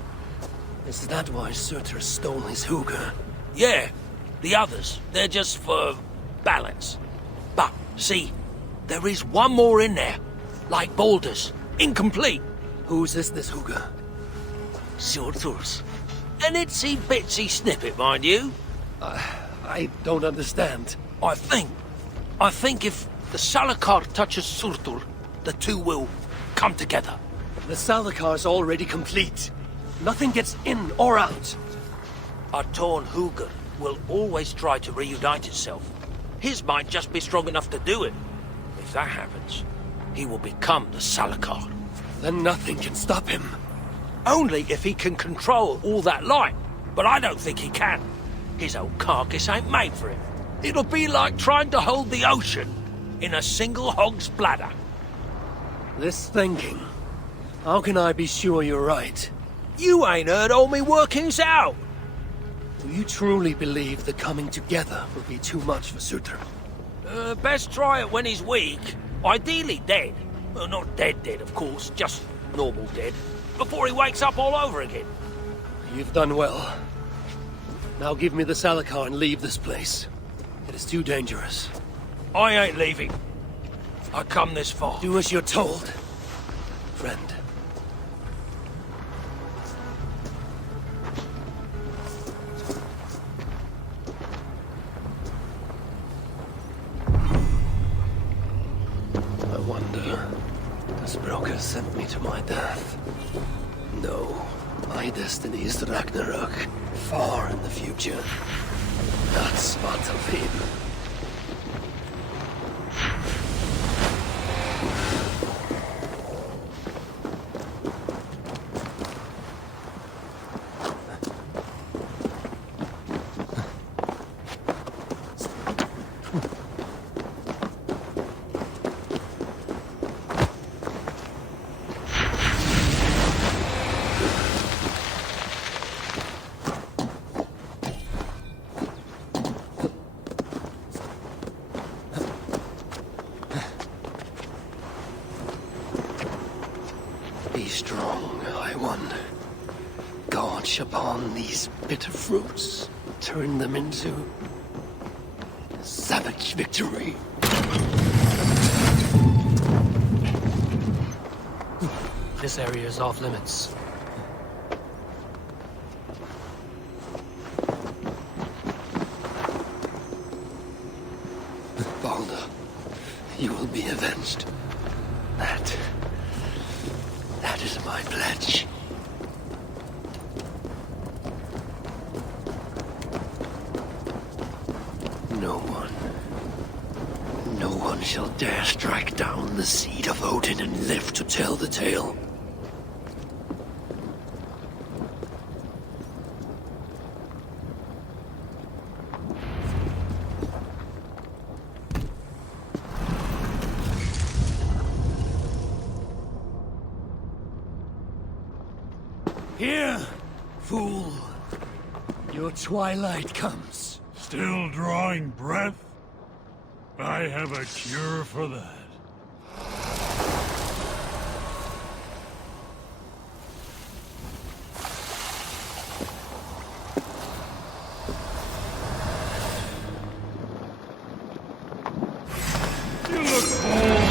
Is that why Surtr stole his hooker? Yeah, the others, they're just for balance. But, see, there is one more in there. Like Baldr's. Incomplete. Whose is this hooker? Surtr's. An itsy bitsy snippet, mind you. I don't understand. I think if the Salakar touches Surtr, the two will come together. The Salakar's already complete. Nothing gets in or out. A torn hooker will always try to reunite itself. His might just be strong enough to do it. If that happens, he will become the Salakar. Then nothing can stop him. Only if he can control all that light. But I don't think he can. His old carcass ain't made for him. It'll be like trying to hold the ocean in a single hog's bladder. This thinking. How can I be sure you're right? You ain't heard all me workings out. Do you truly believe the coming together will be too much for Surtr? Best try it when he's weak. Ideally dead. Well, not dead, of course, just normal dead. Before he wakes up all over again. You've done well. Now give me the Salakar and leave this place. It is too dangerous. I ain't leaving. I come this far. Do as you're told, friend. I wonder destiny is the Ragnarok, far in the future. Not Svartálfaheimr. Be strong, I wonder. Gorge upon these bitter fruits. Turn them into savage victory. This area is off limits. Baldr, you will be avenged. That is my pledge. No one shall dare strike down the seed of Odin and live to tell the tale. Here, fool. Your twilight comes. Still drawing breath? I have a cure for that. You look bold.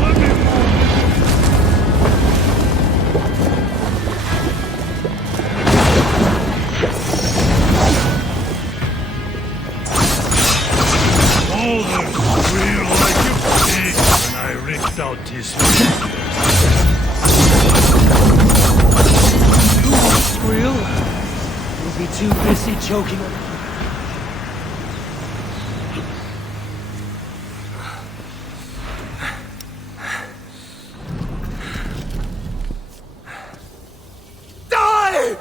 Let me Baldr squealed like a pig when I ripped out his feet. You won't squeal. You'll be too busy choking on. Die!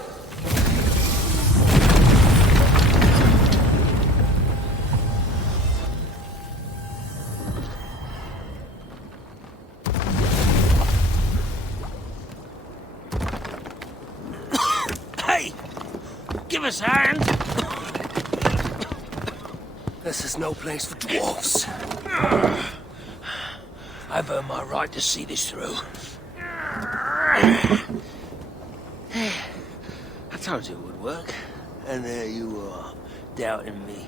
Hey! Give us a hand! This is no place for dwarves. I've earned my right to see this through. I told you it would work, and there you are, doubting me.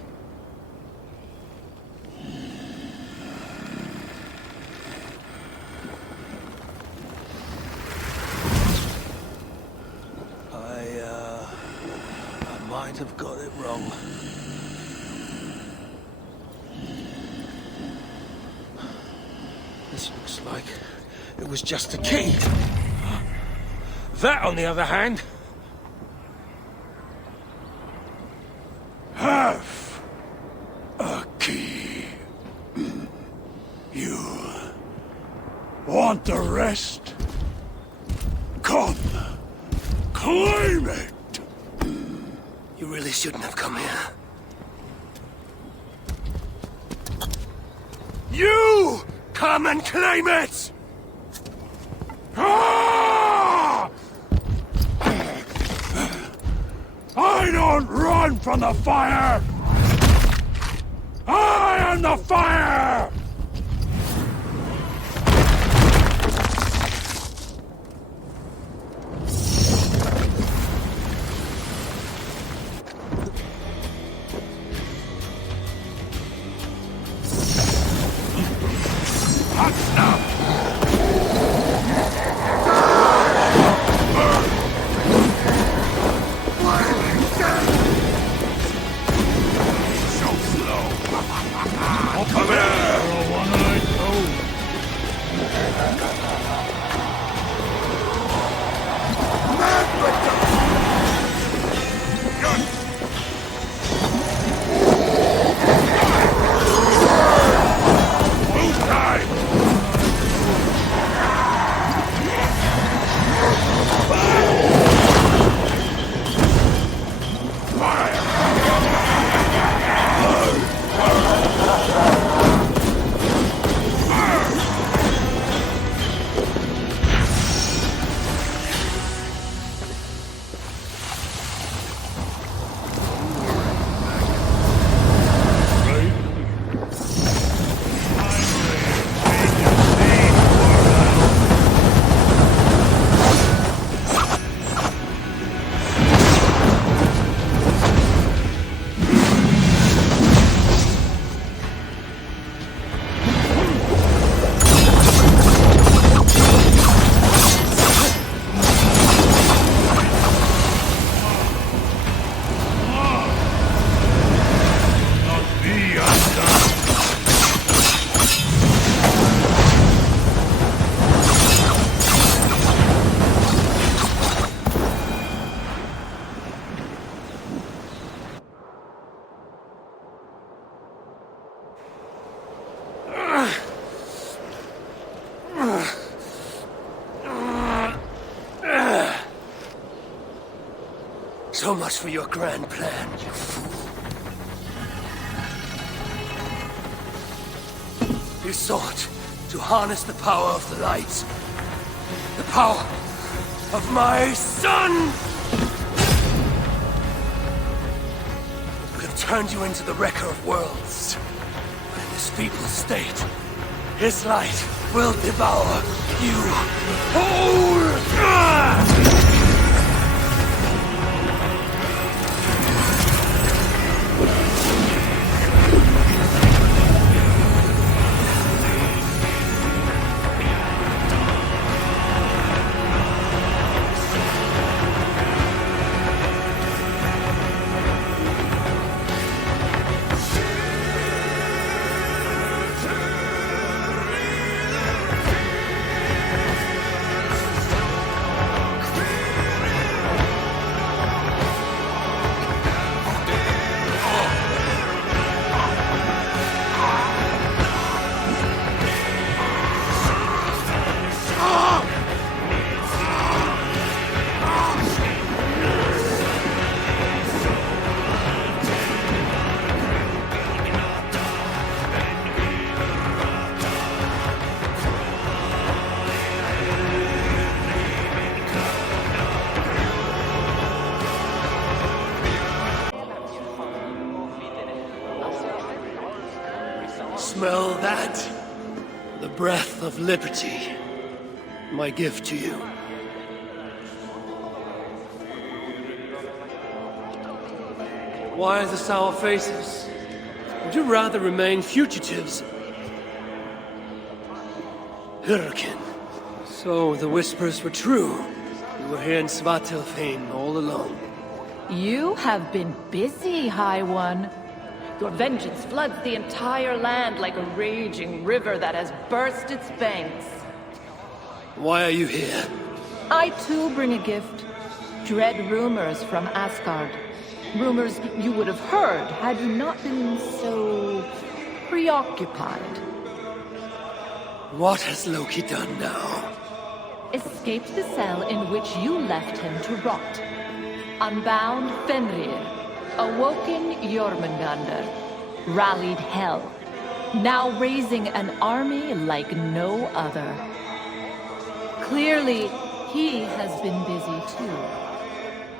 I might have got it wrong. This looks like it was just a key. That, on the other hand... Half a key. You want the rest? Come, claim it! You really shouldn't have come here. You come and claim it! Ah! I don't run from the fire! I am the fire! Come here! So much for your grand plan, you fool. You sought to harness the power of the light. The power of my son! It would have turned you into the wrecker of worlds. But in this feeble state, his light will devour you whole! Smell that? The breath of liberty. My gift to you. Why the sour faces? Would you rather remain fugitives? Hurricane. So the whispers were true. You were here in Svartálfaheimr all alone. You have been busy, High One. Your vengeance floods the entire land like a raging river that has burst its banks. Why are you here? I too bring a gift. Dread rumors from Asgard. Rumors you would have heard had you not been so preoccupied. What has Loki done now? Escaped the cell in which you left him to rot. Unbound Fenrir. Awoken Jormungandr. Rallied Hel. Now raising an army like no other. Clearly, he has been busy too.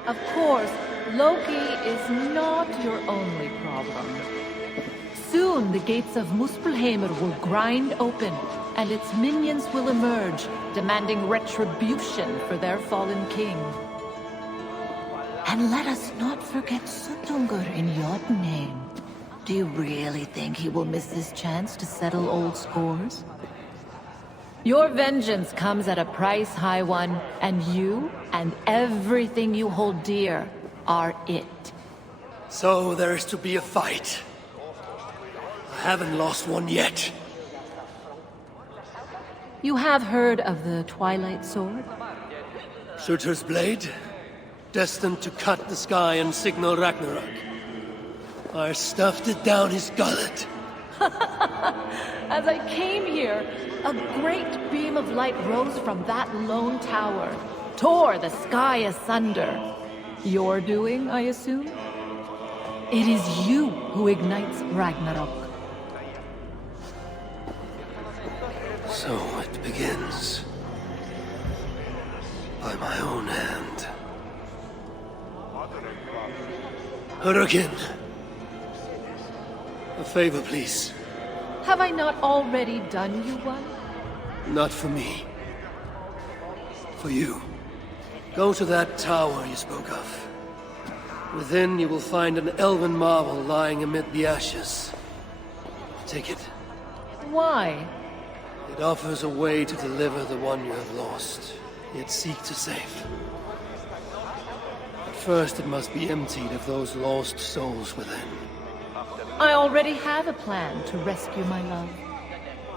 Of course, Loki is not your only problem. Soon the gates of Muspelheimr will grind open, and its minions will emerge, demanding retribution for their fallen king. And let us not forget Sunstone in Jotunheim. Do you really think he will miss this chance to settle old scores? Your vengeance comes at a price, High One, and you and everything you hold dear are it. So there is to be a fight. I haven't lost one yet. You have heard of the Twilight Sword? Surtr's blade? Destined to cut the sky and signal Ragnarok. I stuffed it down his gullet. As I came here, a great beam of light rose from that lone tower, tore the sky asunder. Your doing, I assume? It is you who ignites Ragnarok. So it begins. By my own hand. Hurricane. A favor, please. Have I not already done you one? Not for me. For you. Go to that tower you spoke of. Within you will find an elven marvel lying amid the ashes. Take it. Why? It offers a way to deliver the one you have lost, yet seek to save. But first it must be emptied of those lost souls within. I already have a plan to rescue my love.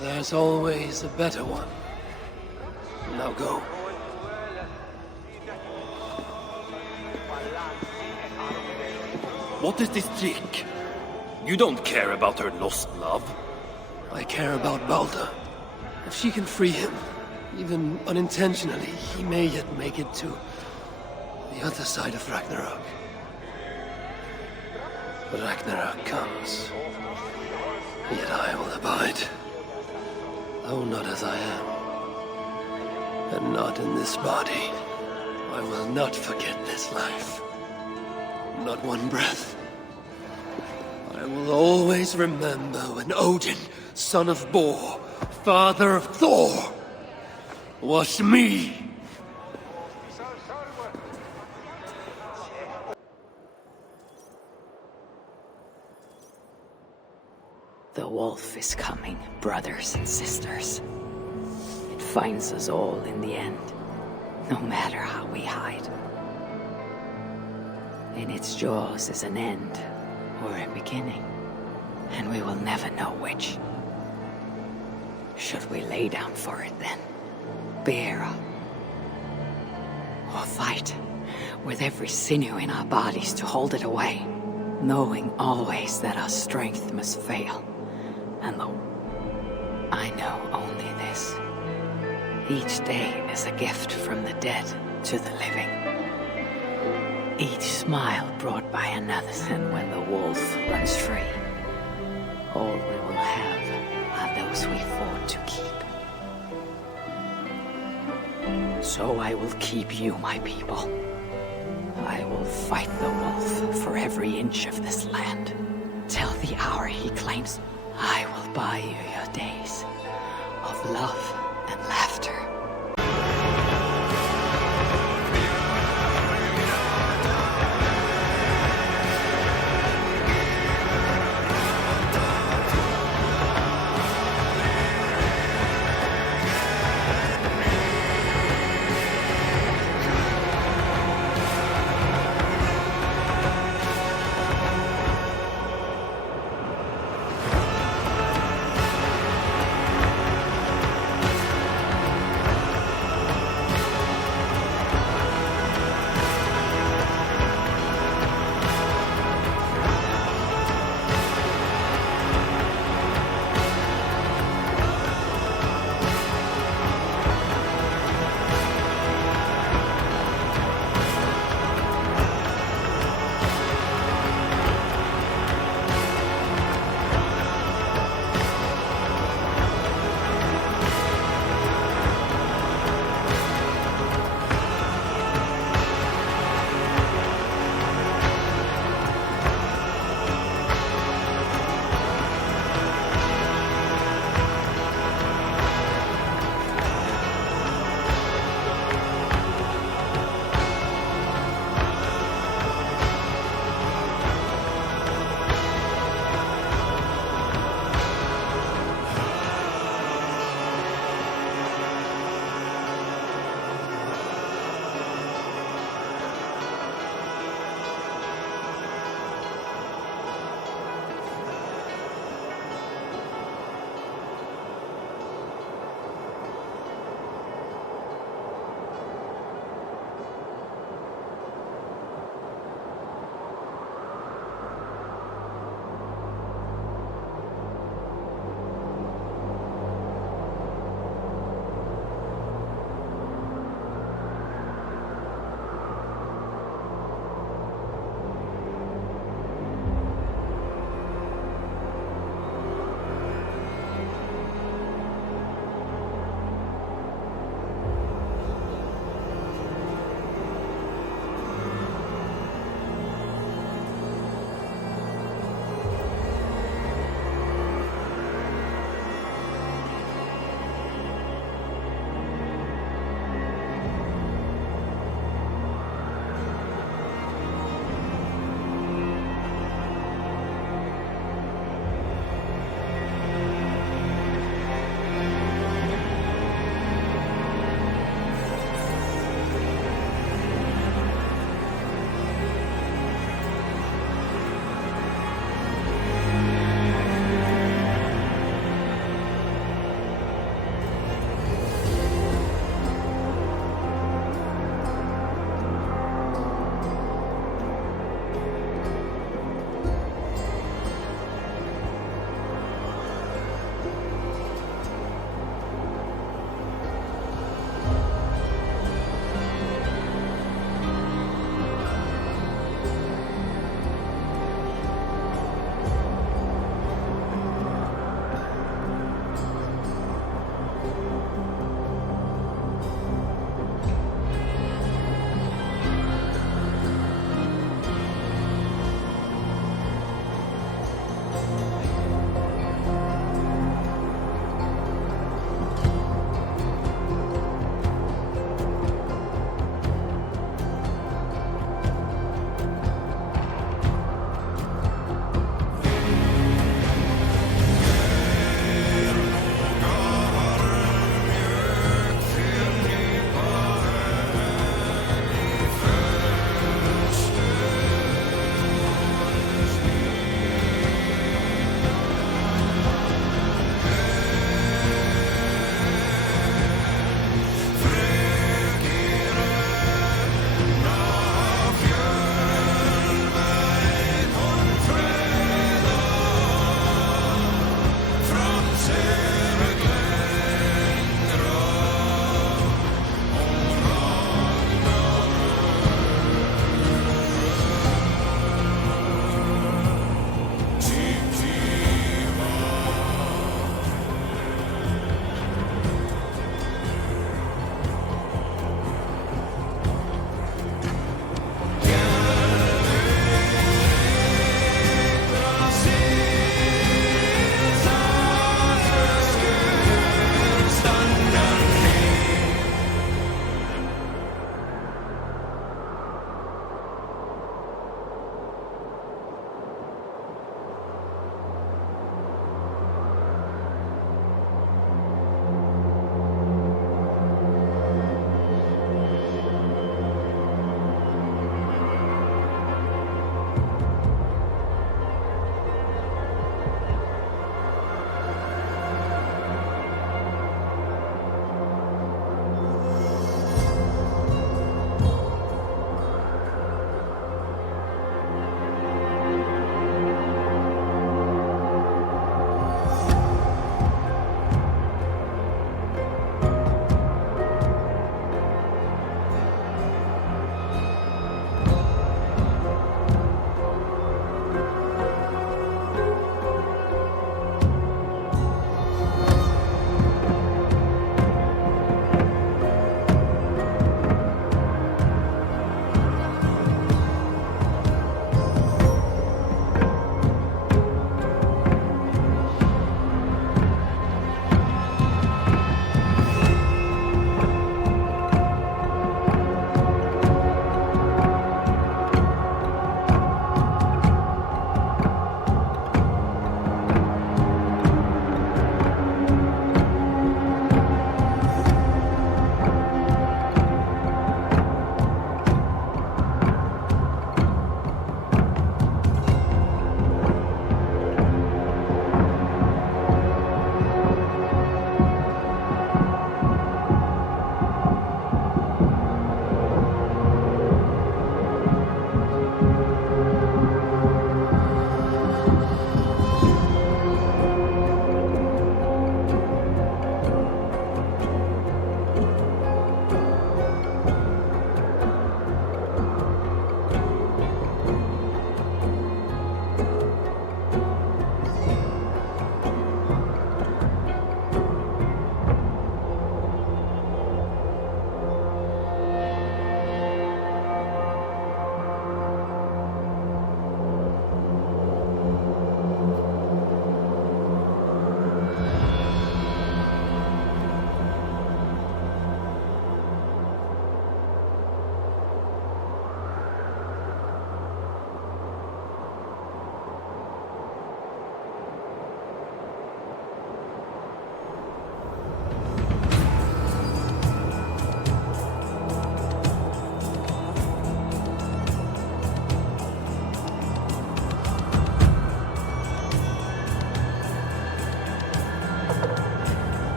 There's always a better one. Now go. What is this trick? You don't care about her lost love? I care about Baldr. If she can free him, even unintentionally, he may yet make it to the other side of Ragnarok. Ragnarok comes, yet I will abide, though not as I am, and not in this body. I will not forget this life, not one breath. I will always remember when Odin, son of Bor, father of Thor, was me. The wolf is coming, brothers and sisters. It finds us all in the end, no matter how we hide. In its jaws is an end, or a beginning, and we will never know which. Should we lay down for it then? Bear up? Or fight, with every sinew in our bodies to hold it away, knowing always that our strength must fail. And though I know only this, each day is a gift from the dead to the living. Each smile brought by another, and when the wolf runs free, all we will have are those we fought to keep. So I will keep you, my people. I will fight the wolf for every inch of this land, till the hour he claims. I will buy you your days of love and laughter.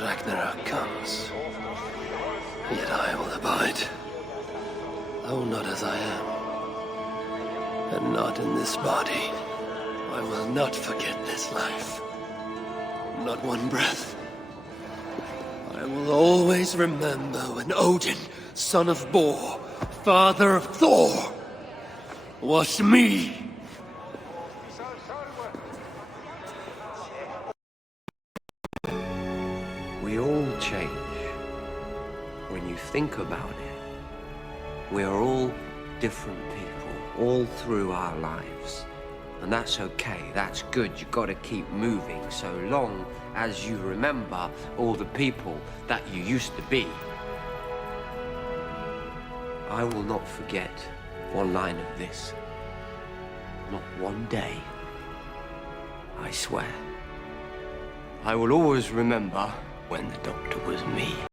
Ragnarok comes. Yet I will abide. Though not as I am. And not in this body. I will not forget this life. Not one breath. I will always remember when Odin, son of Bor, father of Thor, was me. We all change. When you think about it, we are all different people, all through our lives. And that's okay, that's good, you gotta keep moving, so long as you remember all the people that you used to be. I will not forget one line of this. Not one day. I swear. I will always remember when the doctor was me.